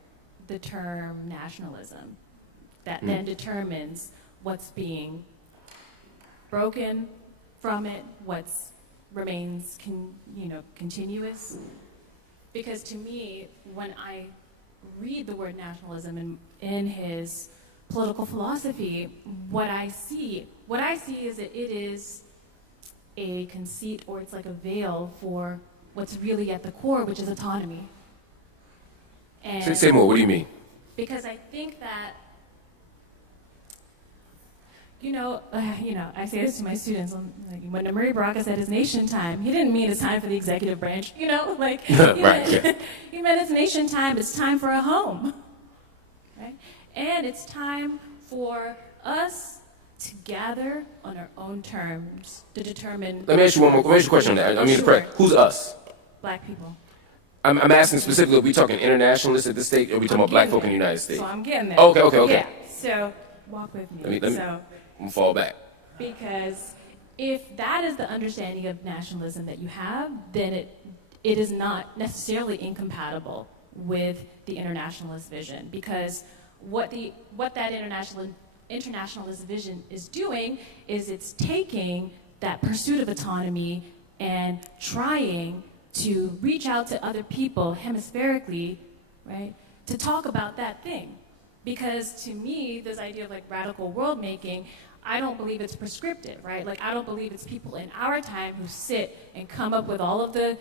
the term nationalism. That then determines what's being broken from it, what remains continuous. Because to me, when I read the word nationalism in his political philosophy, what I see is that it is a conceit, or it's like a veil for what's really at the core, which is autonomy. And Say more, what do you mean? because I think that, I say this to my students, like, when Murray Baraka said it's nation time, he didn't mean it's time for the executive branch, he Right, meant, yeah. he meant it's nation time, it's time for a home, right? And it's time for us to gather on our own terms to determine. Let me ask you a question on that. I mean, Sure. correct. Who's us? Black people. I'm asking specifically, are we talking internationalists at this state, or are we talking about black folk in the United States? So I'm getting there. Okay. Yeah, so walk with me. Let me fall back. Because if that is the understanding of nationalism that you have, then it is not necessarily incompatible with the internationalist vision. Because what that internationalist vision is doing is it's taking that pursuit of autonomy and trying to reach out to other people hemispherically, right, to talk about that thing. Because to me, this idea of like radical world making, I don't believe it's prescriptive, right? Like, I don't believe it's people in our time who sit and come up with all of the,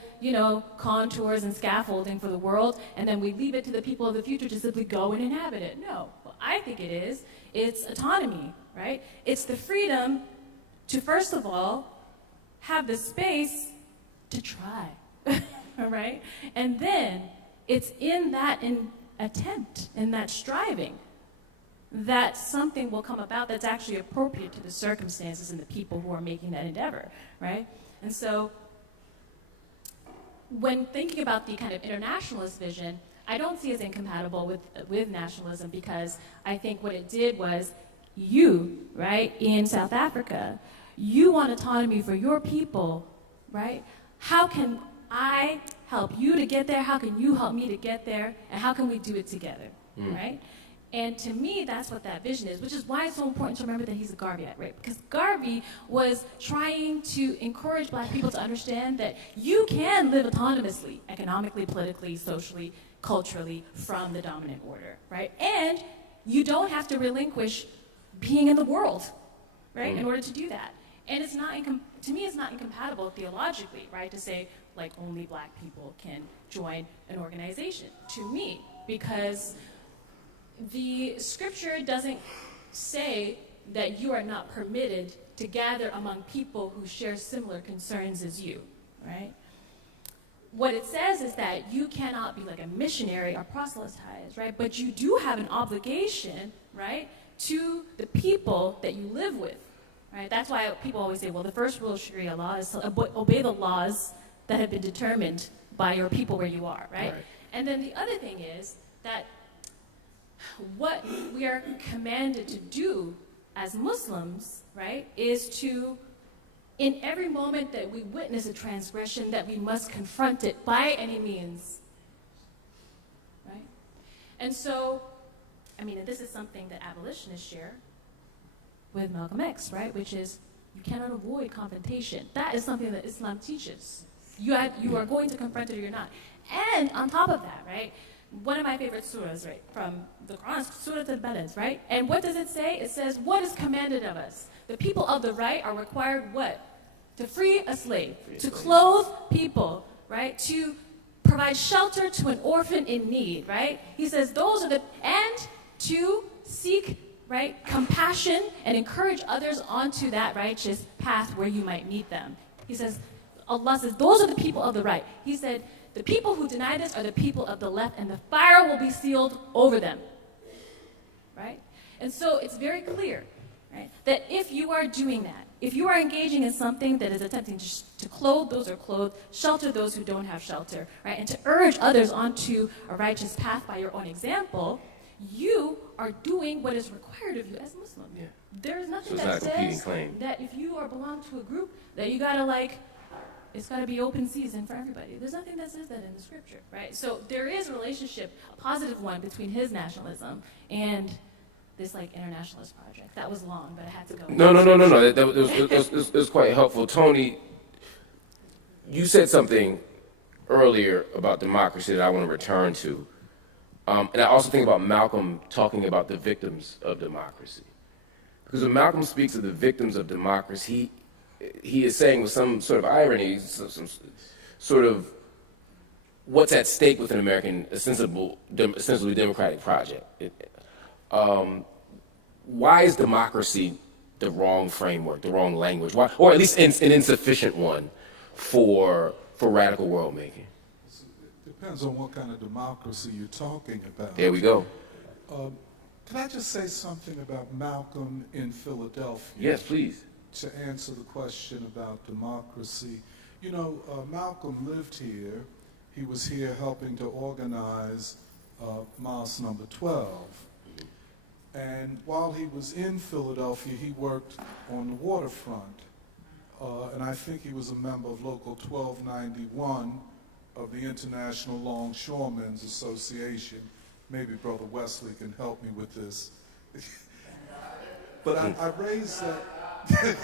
contours and scaffolding for the world, and then we leave it to the people of the future to simply go and inhabit it. No, what I think it's autonomy, right? It's the freedom to, first of all, have the space to try, all right? And then it's in that attempt, in that striving, that something will come about that's actually appropriate to the circumstances and the people who are making that endeavor, right? And so when thinking about the kind of internationalist vision, I don't see it as incompatible with nationalism, because I think what it did was you, right, in South Africa, you want autonomy for your people, right? How can I help you to get there? How can you help me to get there? And how can we do it together, right? And to me, that's what that vision is, which is why it's so important to remember that he's a Garveyite, right? Because Garvey was trying to encourage black people to understand that you can live autonomously, economically, politically, socially, culturally, from the dominant order, right? And you don't have to relinquish being in the world, right, in order to do that. And it's not, to me, it's not incompatible theologically, right, to say, like, only black people can join an organization, to me, because the scripture doesn't say that you are not permitted to gather among people who share similar concerns as you, right? What it says is that you cannot be like a missionary or proselytize, right? But you do have an obligation, right, to the people that you live with, right? That's why people always say, well, the first rule of Sharia law is to obey the laws that have been determined by your people where you are, right? And then the other thing is that what we are commanded to do as Muslims, right, is to, in every moment that we witness a transgression, that we must confront it by any means, right? And so, I mean, and this is something that abolitionists share with Malcolm X, right, which is you cannot avoid confrontation. That is something that Islam teaches. You are going to confront it or you're not. And on top of that, right, one of my favorite surahs, right, from the Quran, Surah Al-Balad, right? And what does it say? It says, what is commanded of us? The people of the right are required what? To free a slave, to clothe people, right? To provide shelter to an orphan in need, right? He says those are and to seek, right, compassion and encourage others onto that righteous path where you might meet them. He says, Allah says, those are the people of the right. He said, the people who deny this are the people of the left, and the fire will be sealed over them, right? And so it's very clear, right, that if you are doing that, if you are engaging in something that is attempting to clothe those who are clothed, shelter those who don't have shelter, right, and to urge others onto a righteous path by your own example, you are doing what is required of you as Muslim. Yeah. There is nothing that says that if you belong to a group that you gotta it's got to be open season for everybody. There's nothing that says that in the scripture, right? So there is a relationship, a positive one, between his nationalism and this internationalist project. That was long, but I had to go. No. It was quite helpful. Tony, you said something earlier about democracy that I want to return to. And I also think about Malcolm talking about the victims of democracy. Because when Malcolm speaks of the victims of democracy, he is saying with some sort of irony, some sort of what's at stake with an American essentially democratic project. Why is democracy the wrong framework, the wrong language, why, or at least an insufficient one for radical world making? Depends on what kind of democracy you're talking about. There we go. Can I just say something about Malcolm in Philadelphia? Yes, please. To answer the question about democracy. You know, Malcolm lived here. He was here helping to organize Mosque Number 12. And while he was in Philadelphia, he worked on the waterfront. And I think he was a member of Local 1291 of the International Longshoremen's Association. Maybe Brother Wesley can help me with this. But I raised that,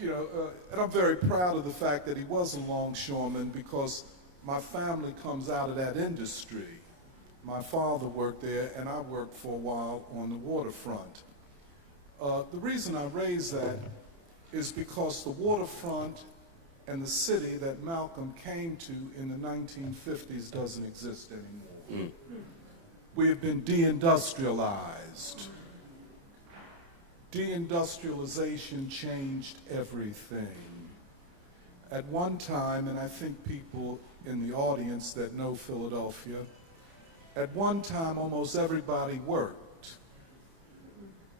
you know, and I'm very proud of the fact that he was a longshoreman because my family comes out of that industry. My father worked there, and I worked for a while on the waterfront. The reason I raise that is because the waterfront and the city that Malcolm came to in the 1950s doesn't exist anymore. We have been deindustrialized. Deindustrialization changed everything. At one time, and I think people in the audience that know Philadelphia, at one time almost everybody worked.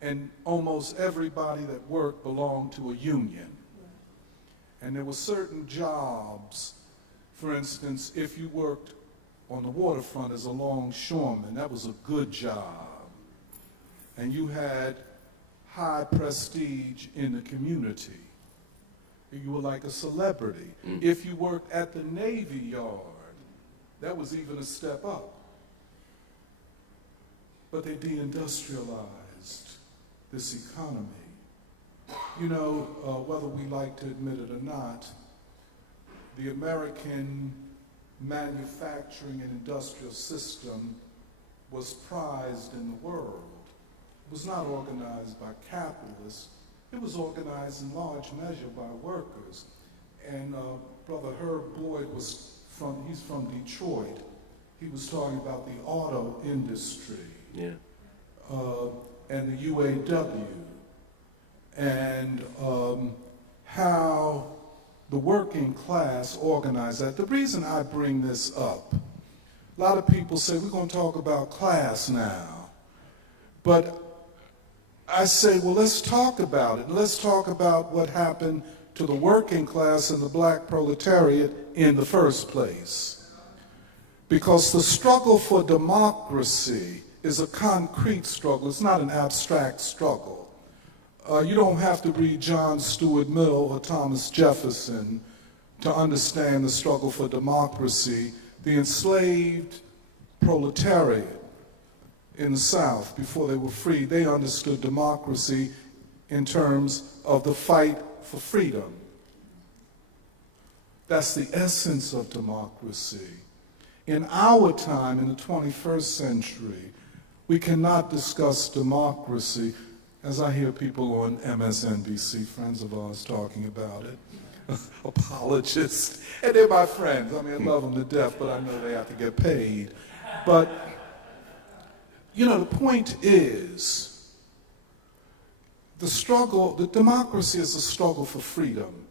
And almost everybody that worked belonged to a union. And there were certain jobs, for instance, if you worked on the waterfront as a longshoreman, that was a good job. And you had high prestige in the community. You were like a celebrity. If you worked at the Navy Yard, that was even a step up. But they deindustrialized this economy. You know, whether we like to admit it or not, the American manufacturing and industrial system was prized in the world. It was not organized by capitalists. It was organized in large measure by workers. And Brother Herb Boyd he's from Detroit. He was talking about the auto industry. Yeah. And the UAW. And how the working class organized that. The reason I bring this up, a lot of people say, we're going to talk about class now. But I say, well, let's talk about it. Let's talk about what happened to the working class and the black proletariat in the first place. Because the struggle for democracy is a concrete struggle. It's not an abstract struggle. You don't have to read John Stuart Mill or Thomas Jefferson to understand the struggle for democracy. The enslaved proletariat in the South, before they were free, they understood democracy in terms of the fight for freedom. That's the essence of democracy. In our time, in the 21st century, we cannot discuss democracy, as I hear people on MSNBC, friends of ours, talking about it, apologists, and they're my friends. I mean, I love them to death, but I know they have to get paid. But, you know, the point is, the democracy is a struggle for freedom.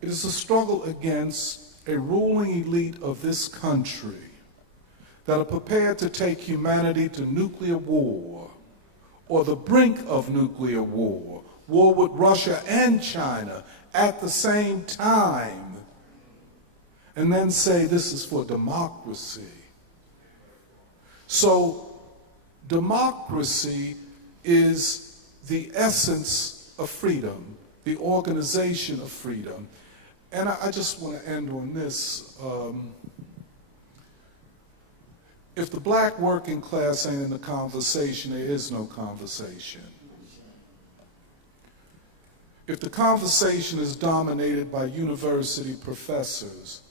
It is a struggle against a ruling elite of this country that are prepared to take humanity to nuclear war, or the brink of nuclear war with Russia and China at the same time, and then say this is for democracy. So democracy is the essence of freedom, the organization of freedom. And I just want to end on this. If the black working class ain't in the conversation, there is no conversation. If the conversation is dominated by university professors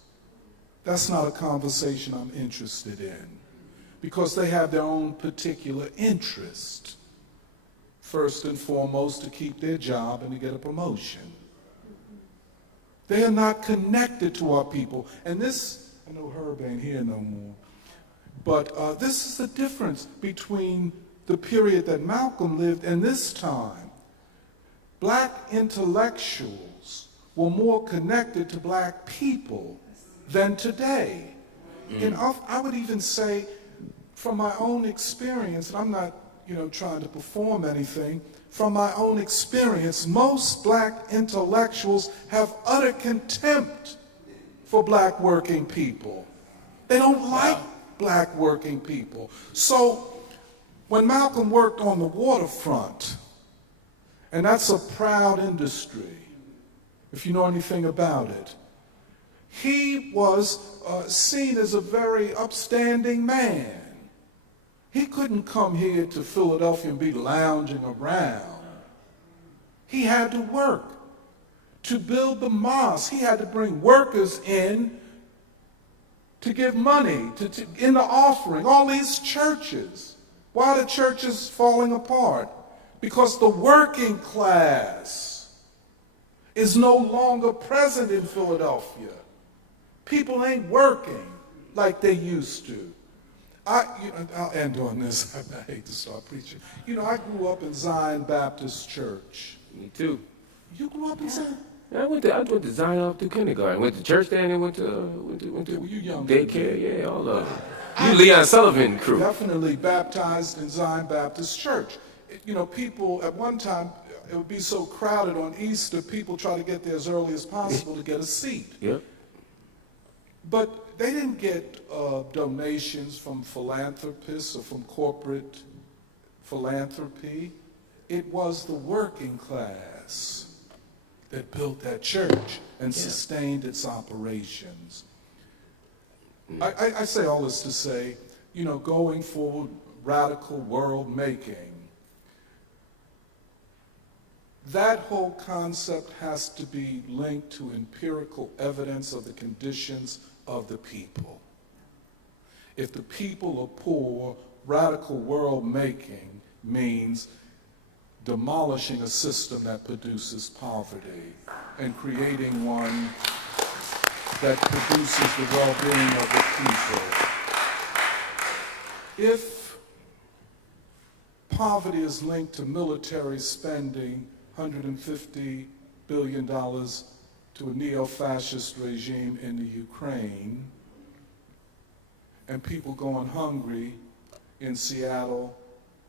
That's not a conversation I'm interested in, because they have their own particular interest. First and foremost, to keep their job and to get a promotion. They are not connected to our people. And this, I know Herb ain't here no more, but this is the difference between the period that Malcolm lived and this time. Black intellectuals were more connected to black people than today. And I would even say, from my own experience, and I'm not trying to perform anything, from my own experience, most black intellectuals have utter contempt for black working people. They don't like black working people. So when Malcolm worked on the waterfront, and that's a proud industry, if you know anything about it, he was seen as a very upstanding man. He couldn't come here to Philadelphia and be lounging around. He had to work. To build the mosque, he had to bring workers in to give money, in the offering. All these churches. Why are the churches falling apart? Because the working class is no longer present in Philadelphia. People ain't working like they used to. I'll end on this. I hate to start preaching. I grew up in Zion Baptist Church. Me too. You grew up in Zion? Yeah, I went to Zion all through kindergarten. Went to church there and then went to you young daycare. Yeah, all of it. You Leon Sullivan crew. Definitely baptized in Zion Baptist Church. People at one time, it would be so crowded on Easter, people try to get there as early as possible to get a seat. Yep. But they didn't get donations from philanthropists or from corporate philanthropy. It was the working class that built that church and sustained its operations. I say all this to say, going forward, radical world making. That whole concept has to be linked to empirical evidence of the conditions of the people. If the people are poor, radical world making means demolishing a system that produces poverty and creating one that produces the well-being of the people. If poverty is linked to military spending, $150 billion to a neo-fascist regime in the Ukraine, and people going hungry in Seattle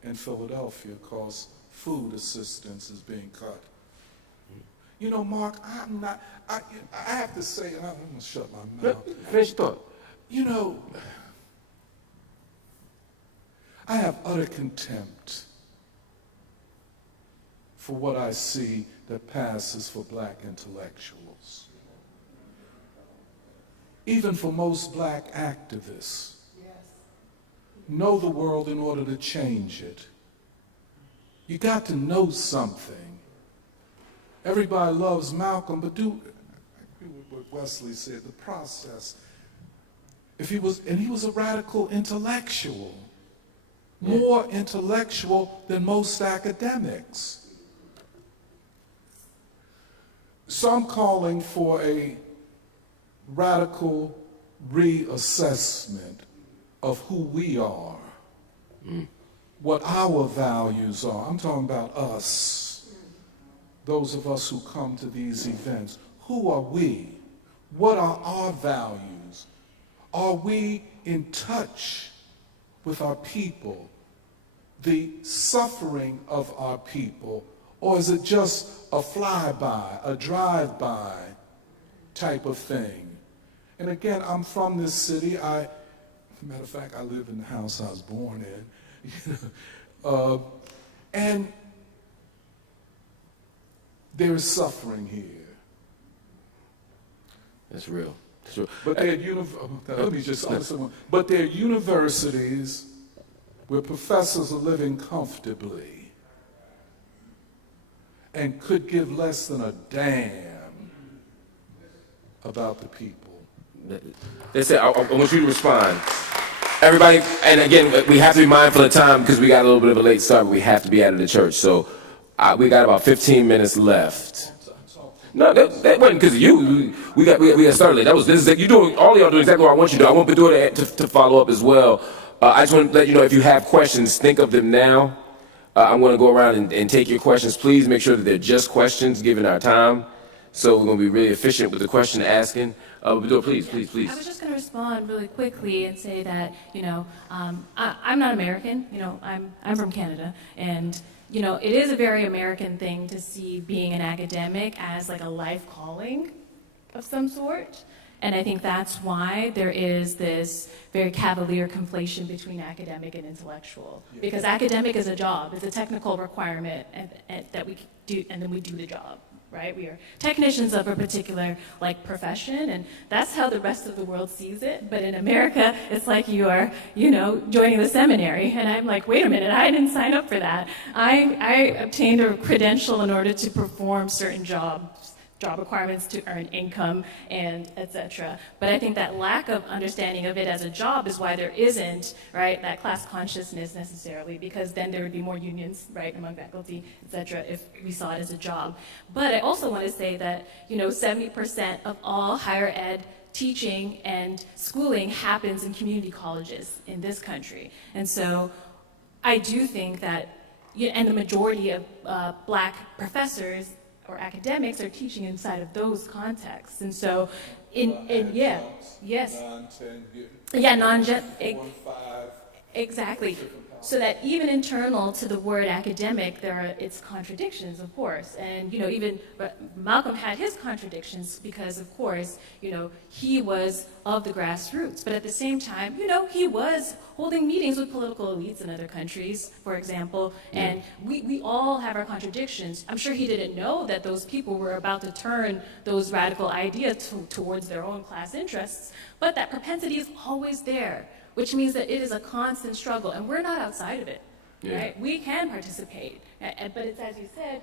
and Philadelphia because food assistance is being cut. Mark, I have to say, and I'm going to shut my mouth. Finish thought. I have utter contempt for what I see that passes for black intellectuals. Even for most black activists. Know the world in order to change it. You got to know something. Everybody loves Malcolm, but I agree with what Wesley said, the process. He was a radical intellectual. More intellectual than most academics. So I'm calling for a radical reassessment of who we are, what our values are. I'm talking about us, those of us who come to these events. Who are we? What are our values? Are we in touch with our people, the suffering of our people? Or is it just a flyby, a drive-by type of thing? And again, I'm from this city. Matter of fact, I live in the house I was born in. And there is suffering here. That's real. That's real. But there are universities where professors are living comfortably and could give less than a damn about the people. That's it. I want you to respond. Everybody, and again, we have to be mindful of time because we got a little bit of a late start, but we have to be out of the church. So we got about 15 minutes left. No, that wasn't because of you. We got started late. You doing all y'all doing exactly what I want you to do. I won't be doing it to follow up as well. I just want to let you know if you have questions, think of them now. I'm going to go around and take your questions. Please make sure that they're just questions given our time. So we're going to be really efficient with the question asking. Please. I was just going to respond really quickly and say that, I'm not American. I'm from Canada. And, it is a very American thing to see being an academic as like a life calling of some sort. And I think that's why there is this very cavalier conflation between academic and intellectual. Because academic is a job, it's a technical requirement and that we do, and then we do the job, right? We are technicians of a particular profession, and that's how the rest of the world sees it. But in America, it's like you are, joining the seminary. And I'm like, wait a minute, I didn't sign up for that. I obtained a credential in order to perform certain job requirements to earn income and etc. But I think that lack of understanding of it as a job is why there isn't, right, that class consciousness necessarily, because then there would be more unions, right, among faculty, etc. if we saw it as a job. But I also want to say that, 70% of all higher ed teaching and schooling happens in community colleges in this country. And so I do think that, and the majority of Black professors or academics are teaching inside of those contexts. And so, exactly. So that even internal to the word academic, there are its contradictions, of course. And, but Malcolm had his contradictions because, of course, he was of the grassroots. But at the same time, he was holding meetings with political elites in other countries, for example. And we all have our contradictions. I'm sure he didn't know that those people were about to turn those radical ideas towards their own class interests. But that propensity is always there, which means that it is a constant struggle, and we're not outside of it, right? We can participate, but it's as you said,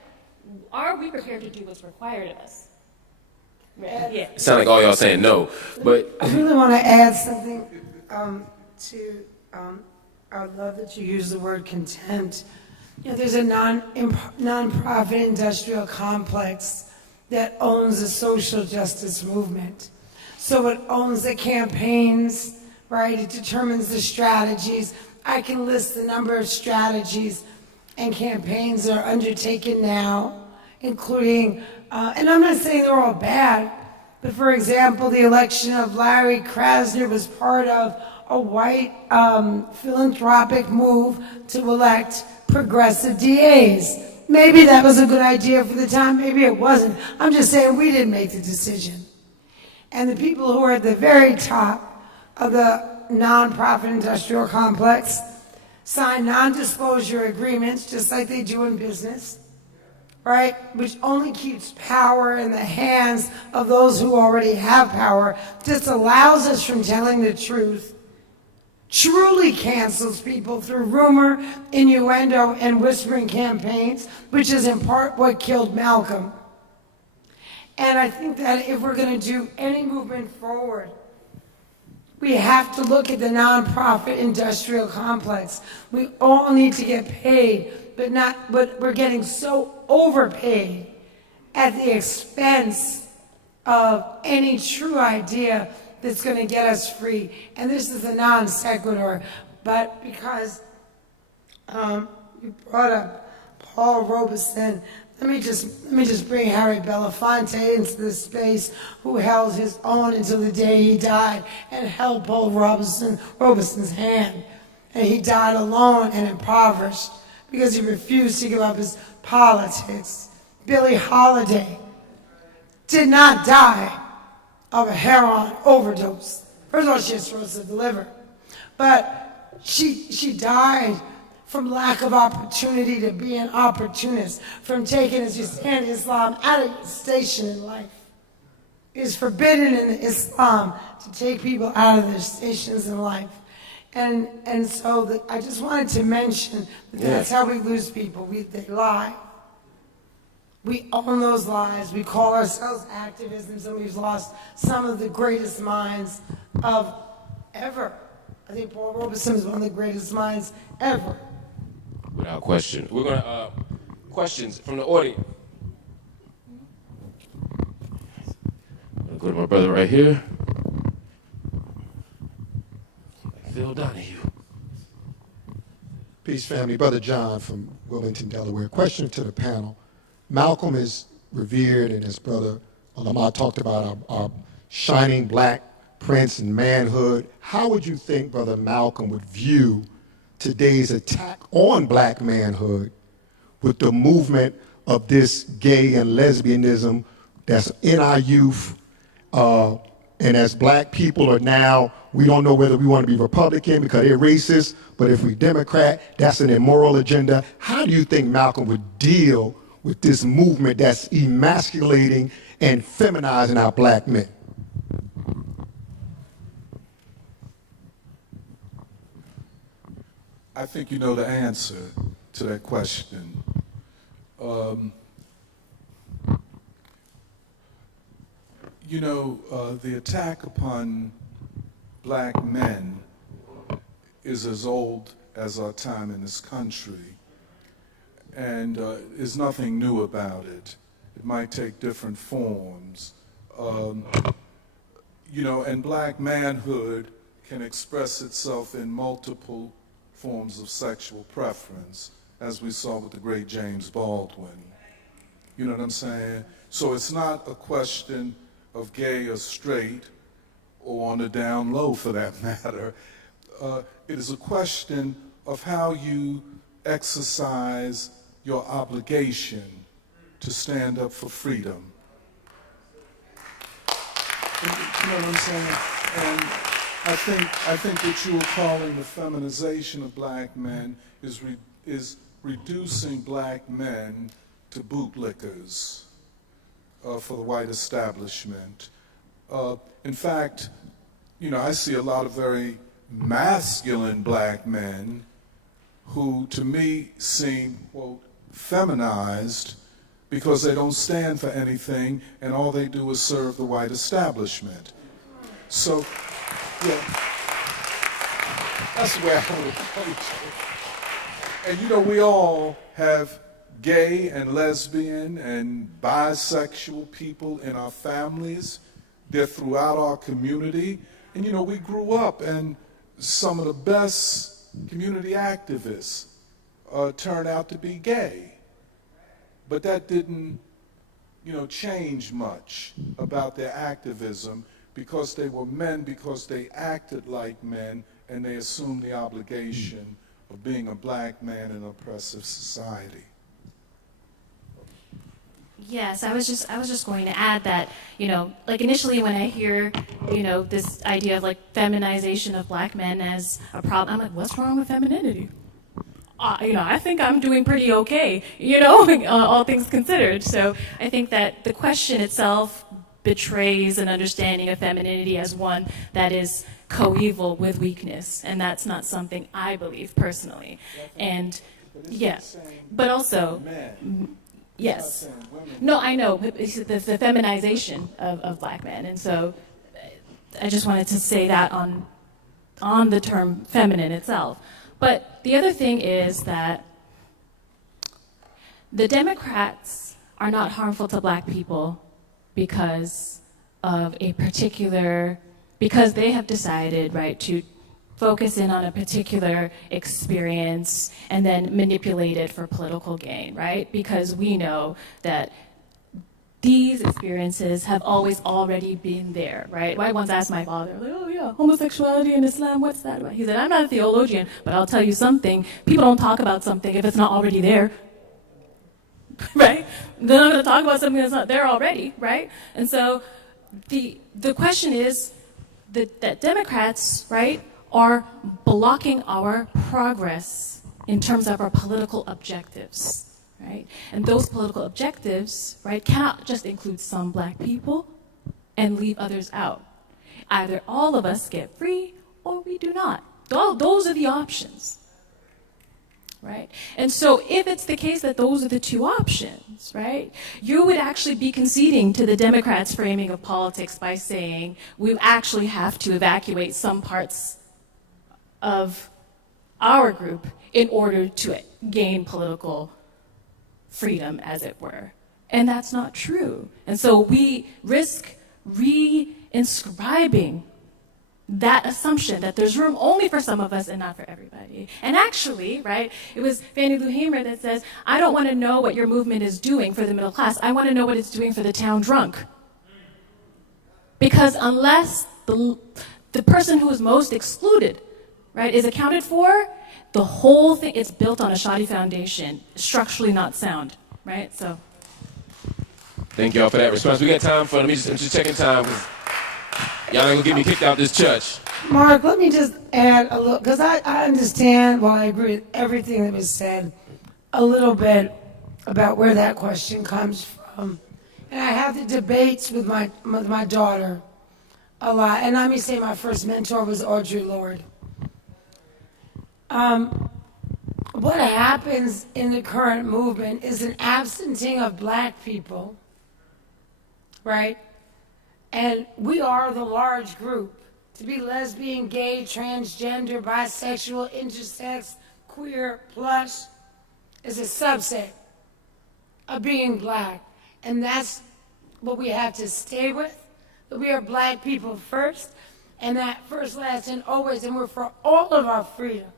are we prepared to do what's required of us? Right? Yeah. It sounds like all y'all saying no, but I really want to add something I would love that you use the word content. There's a non-profit industrial complex that owns the social justice movement. So it owns the campaigns, right? It determines the strategies. I can list the number of strategies and campaigns that are undertaken now, including, and I'm not saying they're all bad, but for example, the election of Larry Krasner was part of a white philanthropic move to elect progressive DAs. Maybe that was a good idea for the time, maybe it wasn't. I'm just saying we didn't make the decision. And the people who are at the very top of the nonprofit industrial complex sign non-disclosure agreements, just like they do in business, right? Which only keeps power in the hands of those who already have power, disallows us from telling the truth, truly cancels people through rumor, innuendo, and whispering campaigns, which is in part what killed Malcolm. And I think that if we're going to do any movement forward, we have to look at the nonprofit industrial complex. We all need to get paid, but we're getting so overpaid at the expense of any true idea that's going to get us free. And this is a non sequitur, but because you brought up Paul Robeson, let me just bring Harry Belafonte into this space, who held his own until the day he died and held Paul Robeson's hand. And he died alone and impoverished because he refused to give up his politics. Billie Holiday did not die of a heroin overdose. First of all, she had cirrhosis of the liver. But she died from lack of opportunity to be an opportunist, from taking, as you say in Islam, out of your station in life. It is forbidden in Islam to take people out of their stations in life. And so I just wanted to mention that that's how we lose people. They lie. We own those lives. We call ourselves activists, and we've lost some of the greatest minds of ever. I think Paul Robeson is one of the greatest minds ever. Without question. We're going to, questions from the audience. I'll go to my brother right here. Phil Donahue. Peace, family. Brother John from Wilmington, Delaware. Question to the panel. Malcolm is revered, and as Brother Lamont talked about our shining black prince and manhood. How would you think Brother Malcolm would view today's attack on black manhood with the movement of this gay and lesbianism that's in our youth? And as black people are now, we don't know whether we want to be Republican because they're racist, but if we Democrat, that's an immoral agenda. How do you think Malcolm would deal with this movement that's emasculating and feminizing our black men? I think you know the answer to that question. The attack upon black men is as old as our time in this country, and there's nothing new about it. It might take different forms. And black manhood can express itself in multiple forms of sexual preference, as we saw with the great James Baldwin. You know what I'm saying? So it's not a question of gay or straight, or on the down low for that matter. It is a question of how you exercise your obligation to stand up for freedom. You know what I'm saying? And I think what you were calling the feminization of black men is reducing black men to bootlickers for the white establishment. In fact, I see a lot of very masculine black men who, to me, seem, quote, feminized because they don't stand for anything and all they do is serve the white establishment. So, yeah, that's the way I would approach it. And we all have gay and lesbian and bisexual people in our families. They're throughout our community. And we grew up, and some of the best community activists turned out to be gay. But that didn't, change much about their activism because they were men, because they acted like men, and they assumed the obligation of being a black man in an oppressive society. Yes, I was just going to add that, like initially when I hear, this idea of like feminization of black men as a problem, I'm like, what's wrong with femininity? I think I'm doing pretty okay, all things considered. So I think that the question itself betrays an understanding of femininity as one that is coeval with weakness, and that's not something I believe personally. And yes, but also, yes. No, I know, it's the feminization of black men, and so I just wanted to say that on the term feminine itself. But the other thing is that the Democrats are not harmful to black people because they have decided, right, to focus in on a particular experience and then manipulate it for political gain, right? Because we know that these experiences have always already been there, right? I once asked my father, like, oh yeah, homosexuality in Islam, what's that about? He said, I'm not a theologian, but I'll tell you something. People don't talk about something if it's not already there, right? They're not going to talk about something that's not there already, right? And so the question is that Democrats, right, are blocking our progress in terms of our political objectives. Right? And those political objectives, right, cannot just include some black people and leave others out. Either all of us get free or we do not. Those are the options. right? And so if it's the case that those are the two options, right, you would actually be conceding to the Democrats' framing of politics by saying we actually have to evacuate some parts of our group in order to gain political freedom, as it were. And that's not true. And so we risk re-inscribing that assumption that there's room only for some of us and not for everybody. And actually, right, it was Fannie Lou Hamer that says, I don't want to know what your movement is doing for the middle class. I want to know what it's doing for the town drunk. Because unless the person who is most excluded, right, is accounted for, the whole thing, it's built on a shoddy foundation, structurally not sound, right? So. Thank y'all for that response. We got time for, I'm just checking time, because y'all ain't gonna get me kicked out this church. Mark, let me just add a little, because I understand, while I agree with everything that was said, a little bit about where that question comes from. And I have the debates with my daughter a lot. And let me say my first mentor was Audre Lorde. What happens in the current movement is an absenting of black people, right? And we are the large group. To be lesbian, gay, transgender, bisexual, intersex, queer, plus is a subset of being black. And that's what we have to stay with, that we are black people first, and that first, last, and always, and we're for all of our freedom.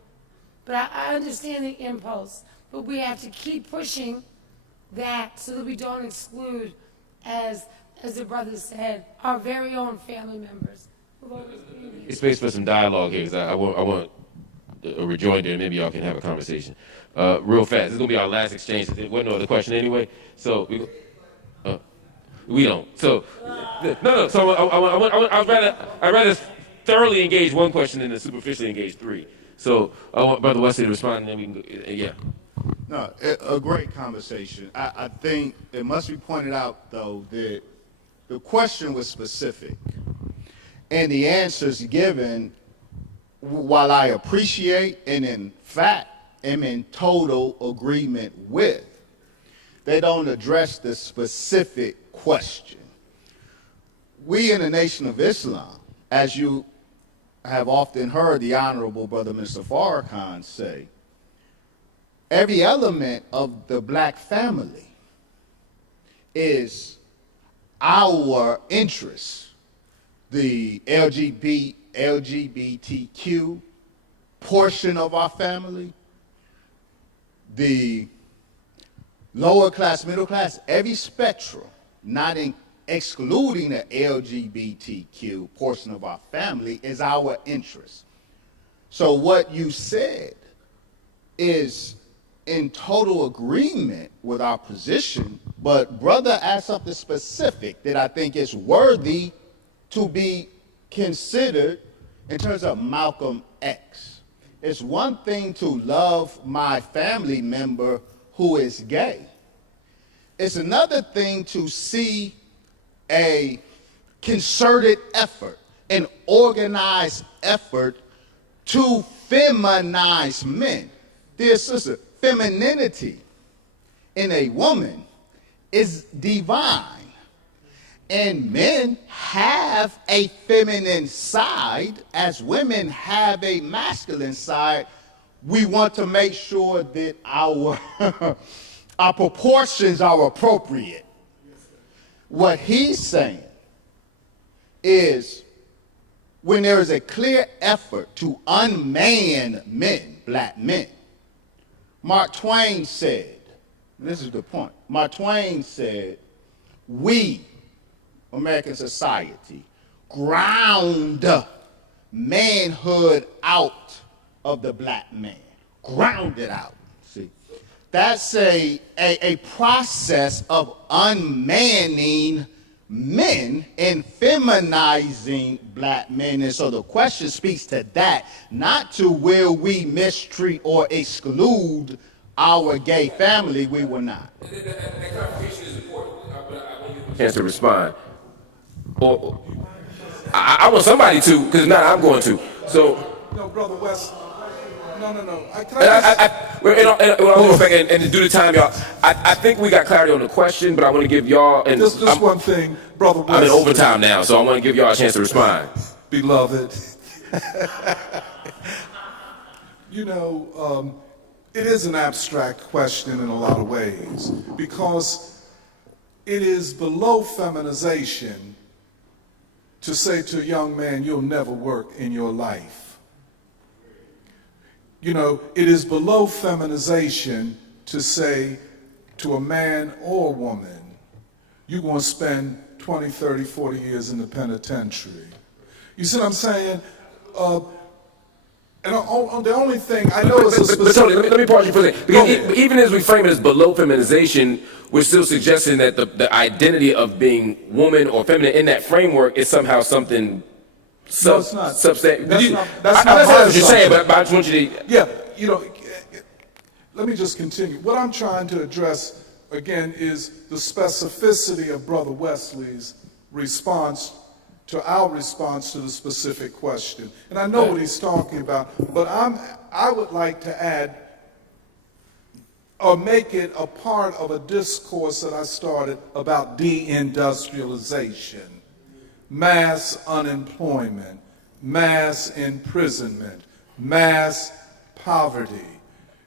But I understand the impulse, but we have to keep pushing that so that we don't exclude, as the brother said, our very own family members. It's space for some dialogue here, because I want a rejoinder, and maybe y'all can have a conversation. Real fast. This is going to be our last exchange. There wasn't no other question anyway, so we don't. So, no. So I'd rather thoroughly engage one question than to superficially engage three. So I want Brother Wesley to respond, and then we can go, yeah. No, a great conversation. I think it must be pointed out, though, that the question was specific. And the answers given, while I appreciate and in fact am in total agreement with, they don't address the specific question. We in the Nation of Islam, as you have often heard the Honorable Brother Minister Farrakhan say, every element of the black family is our interest. The LGBTQ portion of our family, the lower class, middle class, every spectrum, not excluding the LGBTQ portion of our family, is our interest. So what you said is in total agreement with our position, but brother asked something specific that I think is worthy to be considered in terms of Malcolm X. It's one thing to love my family member who is gay. It's another thing to see a concerted effort, an organized effort to feminize men. Dear sister, femininity in a woman is divine. And men have a feminine side as women have a masculine side. We want to make sure that our proportions are appropriate. What he's saying is when there is a clear effort to unman men, black men, Mark Twain said, this is the point, Mark Twain said, we, American society, ground manhood out of the black man. Ground it out. See, that's a process of unmanning men and feminizing black men. And so the question speaks to that, not to will we mistreat or exclude our gay family. We will not. That clarification is important. I want you a chance to respond. Or I want somebody to, because now I'm going to. So no, Brother West. No. And due to time, y'all, I think we got clarity on the question, but I want to give y'all. And just one thing, Brother Wesley. I'm in overtime now, so I want to give y'all a chance to respond. Beloved, you know, it is an abstract question in a lot of ways because it is below feminization to say to a young man, you'll never work in your life. You know, it is below feminization to say to a man or a woman, you're going to spend 20, 30, 40 years in the penitentiary. You see what I'm saying? And the only thing, I know it's a specific... But Tony, let me pause you for a second. Because even as we frame it as below feminization, we're still suggesting that the identity of being woman or feminine in that framework is somehow something... No, it's not. That's not what you're saying, but I just want you to... Yeah, you know, let me just continue. What I'm trying to address, again, is the specificity of Brother Wesley's response to our response to the specific question. And I know what he's talking about, but I would like to add or make it a part of a discourse that I started about deindustrialization, mass unemployment, mass imprisonment, mass poverty,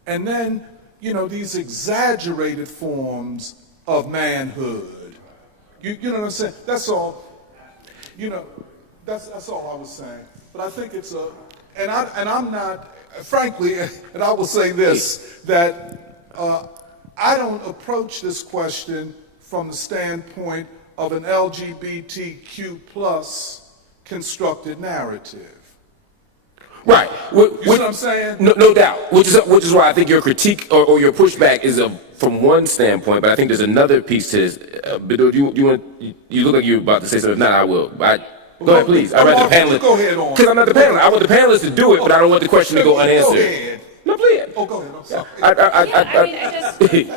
and then, you know, these exaggerated forms of manhood. You know what I'm saying? That's all. You know, that's all I was saying. But I think it's and I'm not, frankly, and I will say this, that I don't approach this question from the standpoint of an LGBTQ plus constructed narrative. Right. You see what I'm saying? No doubt. Which is why I think your critique or your pushback is from one standpoint, but I think there's another piece to this. Bidu, you look like you're about to say something. If not, I will. Go ahead, please. I'd rather the panelists. Go ahead on. Because I'm not the panelist. I want the panelists to do it, but I don't want the question to go unanswered. Go ahead. No, please. Oh, go ahead. I'm sorry.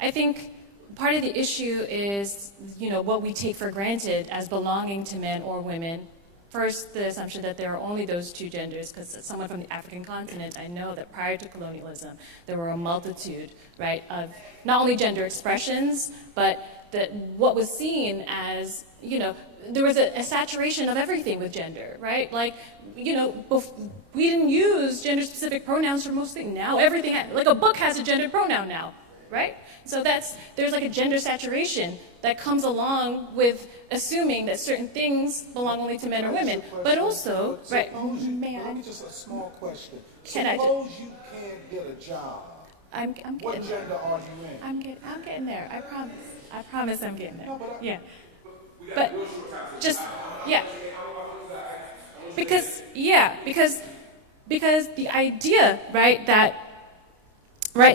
I think part of the issue is, you know, what we take for granted as belonging to men or women. First, the assumption that there are only those two genders, because as someone from the African continent, I know that prior to colonialism, there were a multitude, right, of not only gender expressions, but that what was seen as, you know, there was a saturation of everything with gender, right? Like, you know, we didn't use gender-specific pronouns for most things. Now everything, like a book has a gendered pronoun now, right? So there's like a gender saturation that comes along with assuming that certain things belong only to men or women, but also, right? Let me just a small question. Suppose you can't get a job. I'm getting what gender are you in? I'm getting there. I promise. I promise I'm getting there. Yeah. But just because the idea, right, that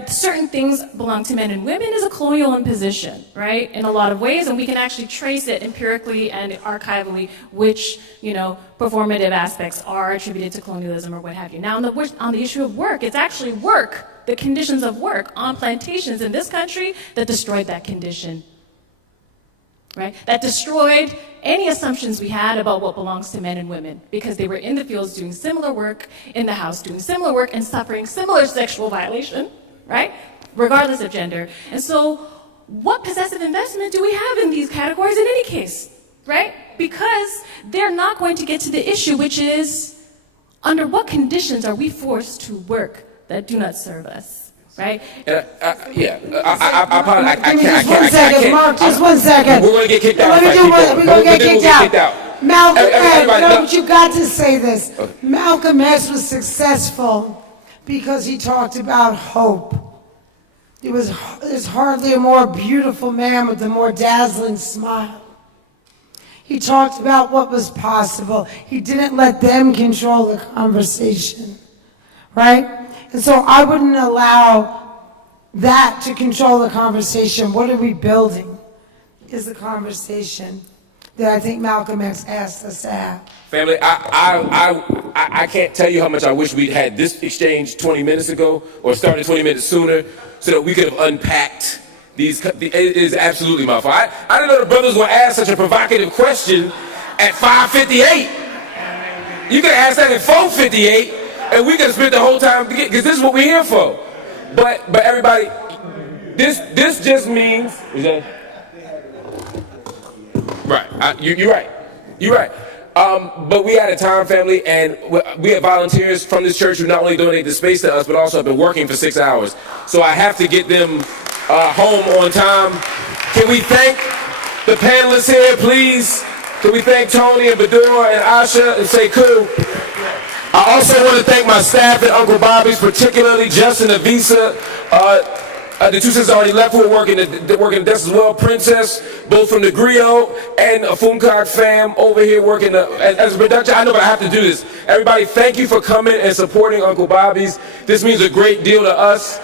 certain things belong to men and women is a colonial imposition, right, in a lot of ways, and we can actually trace it empirically and archivally, which, you know, performative aspects are attributed to colonialism or what have you. Now, on the issue of work, it's actually work, the conditions of work on plantations in this country that destroyed that condition, right? That destroyed any assumptions we had about what belongs to men and women, because they were in the fields doing similar work, in the house doing similar work, and suffering similar sexual violation, right? Regardless of gender. And so what possessive investment do we have in these categories in any case, right? Because they're not going to get to the issue, which is under what conditions are we forced to work that do not serve us, right? Mark, just one second. We're going to get kicked out. We're going to get kicked out. Malcolm X, no, but you got to say this. Malcolm X was successful because he talked about hope. There's hardly a more beautiful man with a more dazzling smile. He talked about what was possible. He didn't let them control the conversation, right? And so I wouldn't allow that to control the conversation. What are we building is the conversation that I think Malcolm X asked us to have. Family, I can't tell you how much I wish we'd had this exchange 20 minutes ago or started 20 minutes sooner so that we could have unpacked these. It is absolutely my fault. I didn't know the brothers would ask such a provocative question at 5:58. You could have asked that at 4:58. And we could have spent the whole time, because this is what we're here for. But everybody, this just means, right, you're right. You're right. But we had a time, family, and we have volunteers from this church who not only donate the space to us, but also have been working for 6 hours. So I have to get them home on time. Can we thank the panelists here, please? Can we thank Tony and Badura and Asha and Sekou? I also want to thank my staff at Uncle Bobbie's, particularly Justin and Visa. The two sisters already left who are working the desk as well. Princess, both from the Griot and a Fumkak fam over here working as a production. I know, but I have to do this. Everybody, thank you for coming and supporting Uncle Bobbie's. This means a great deal to us.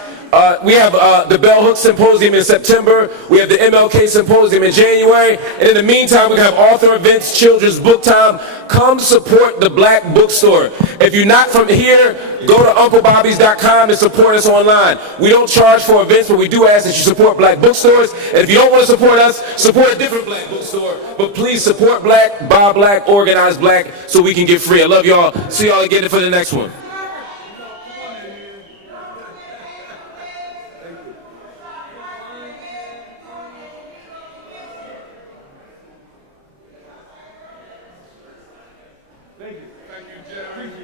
We have the Bell Hook Symposium in September. We have the MLK Symposium in January. And in the meantime, we have author events, children's book time. Come support the Black Bookstore. If you're not from here, go to UncleBobbies.com and support us online. We don't charge for events, but we do ask that you support Black bookstores. And if you don't want to support us, support a different Black bookstore. But please support Black, buy Black, organize Black, so we can get free. I love y'all. See y'all again for the next one. Thank you, Jeff.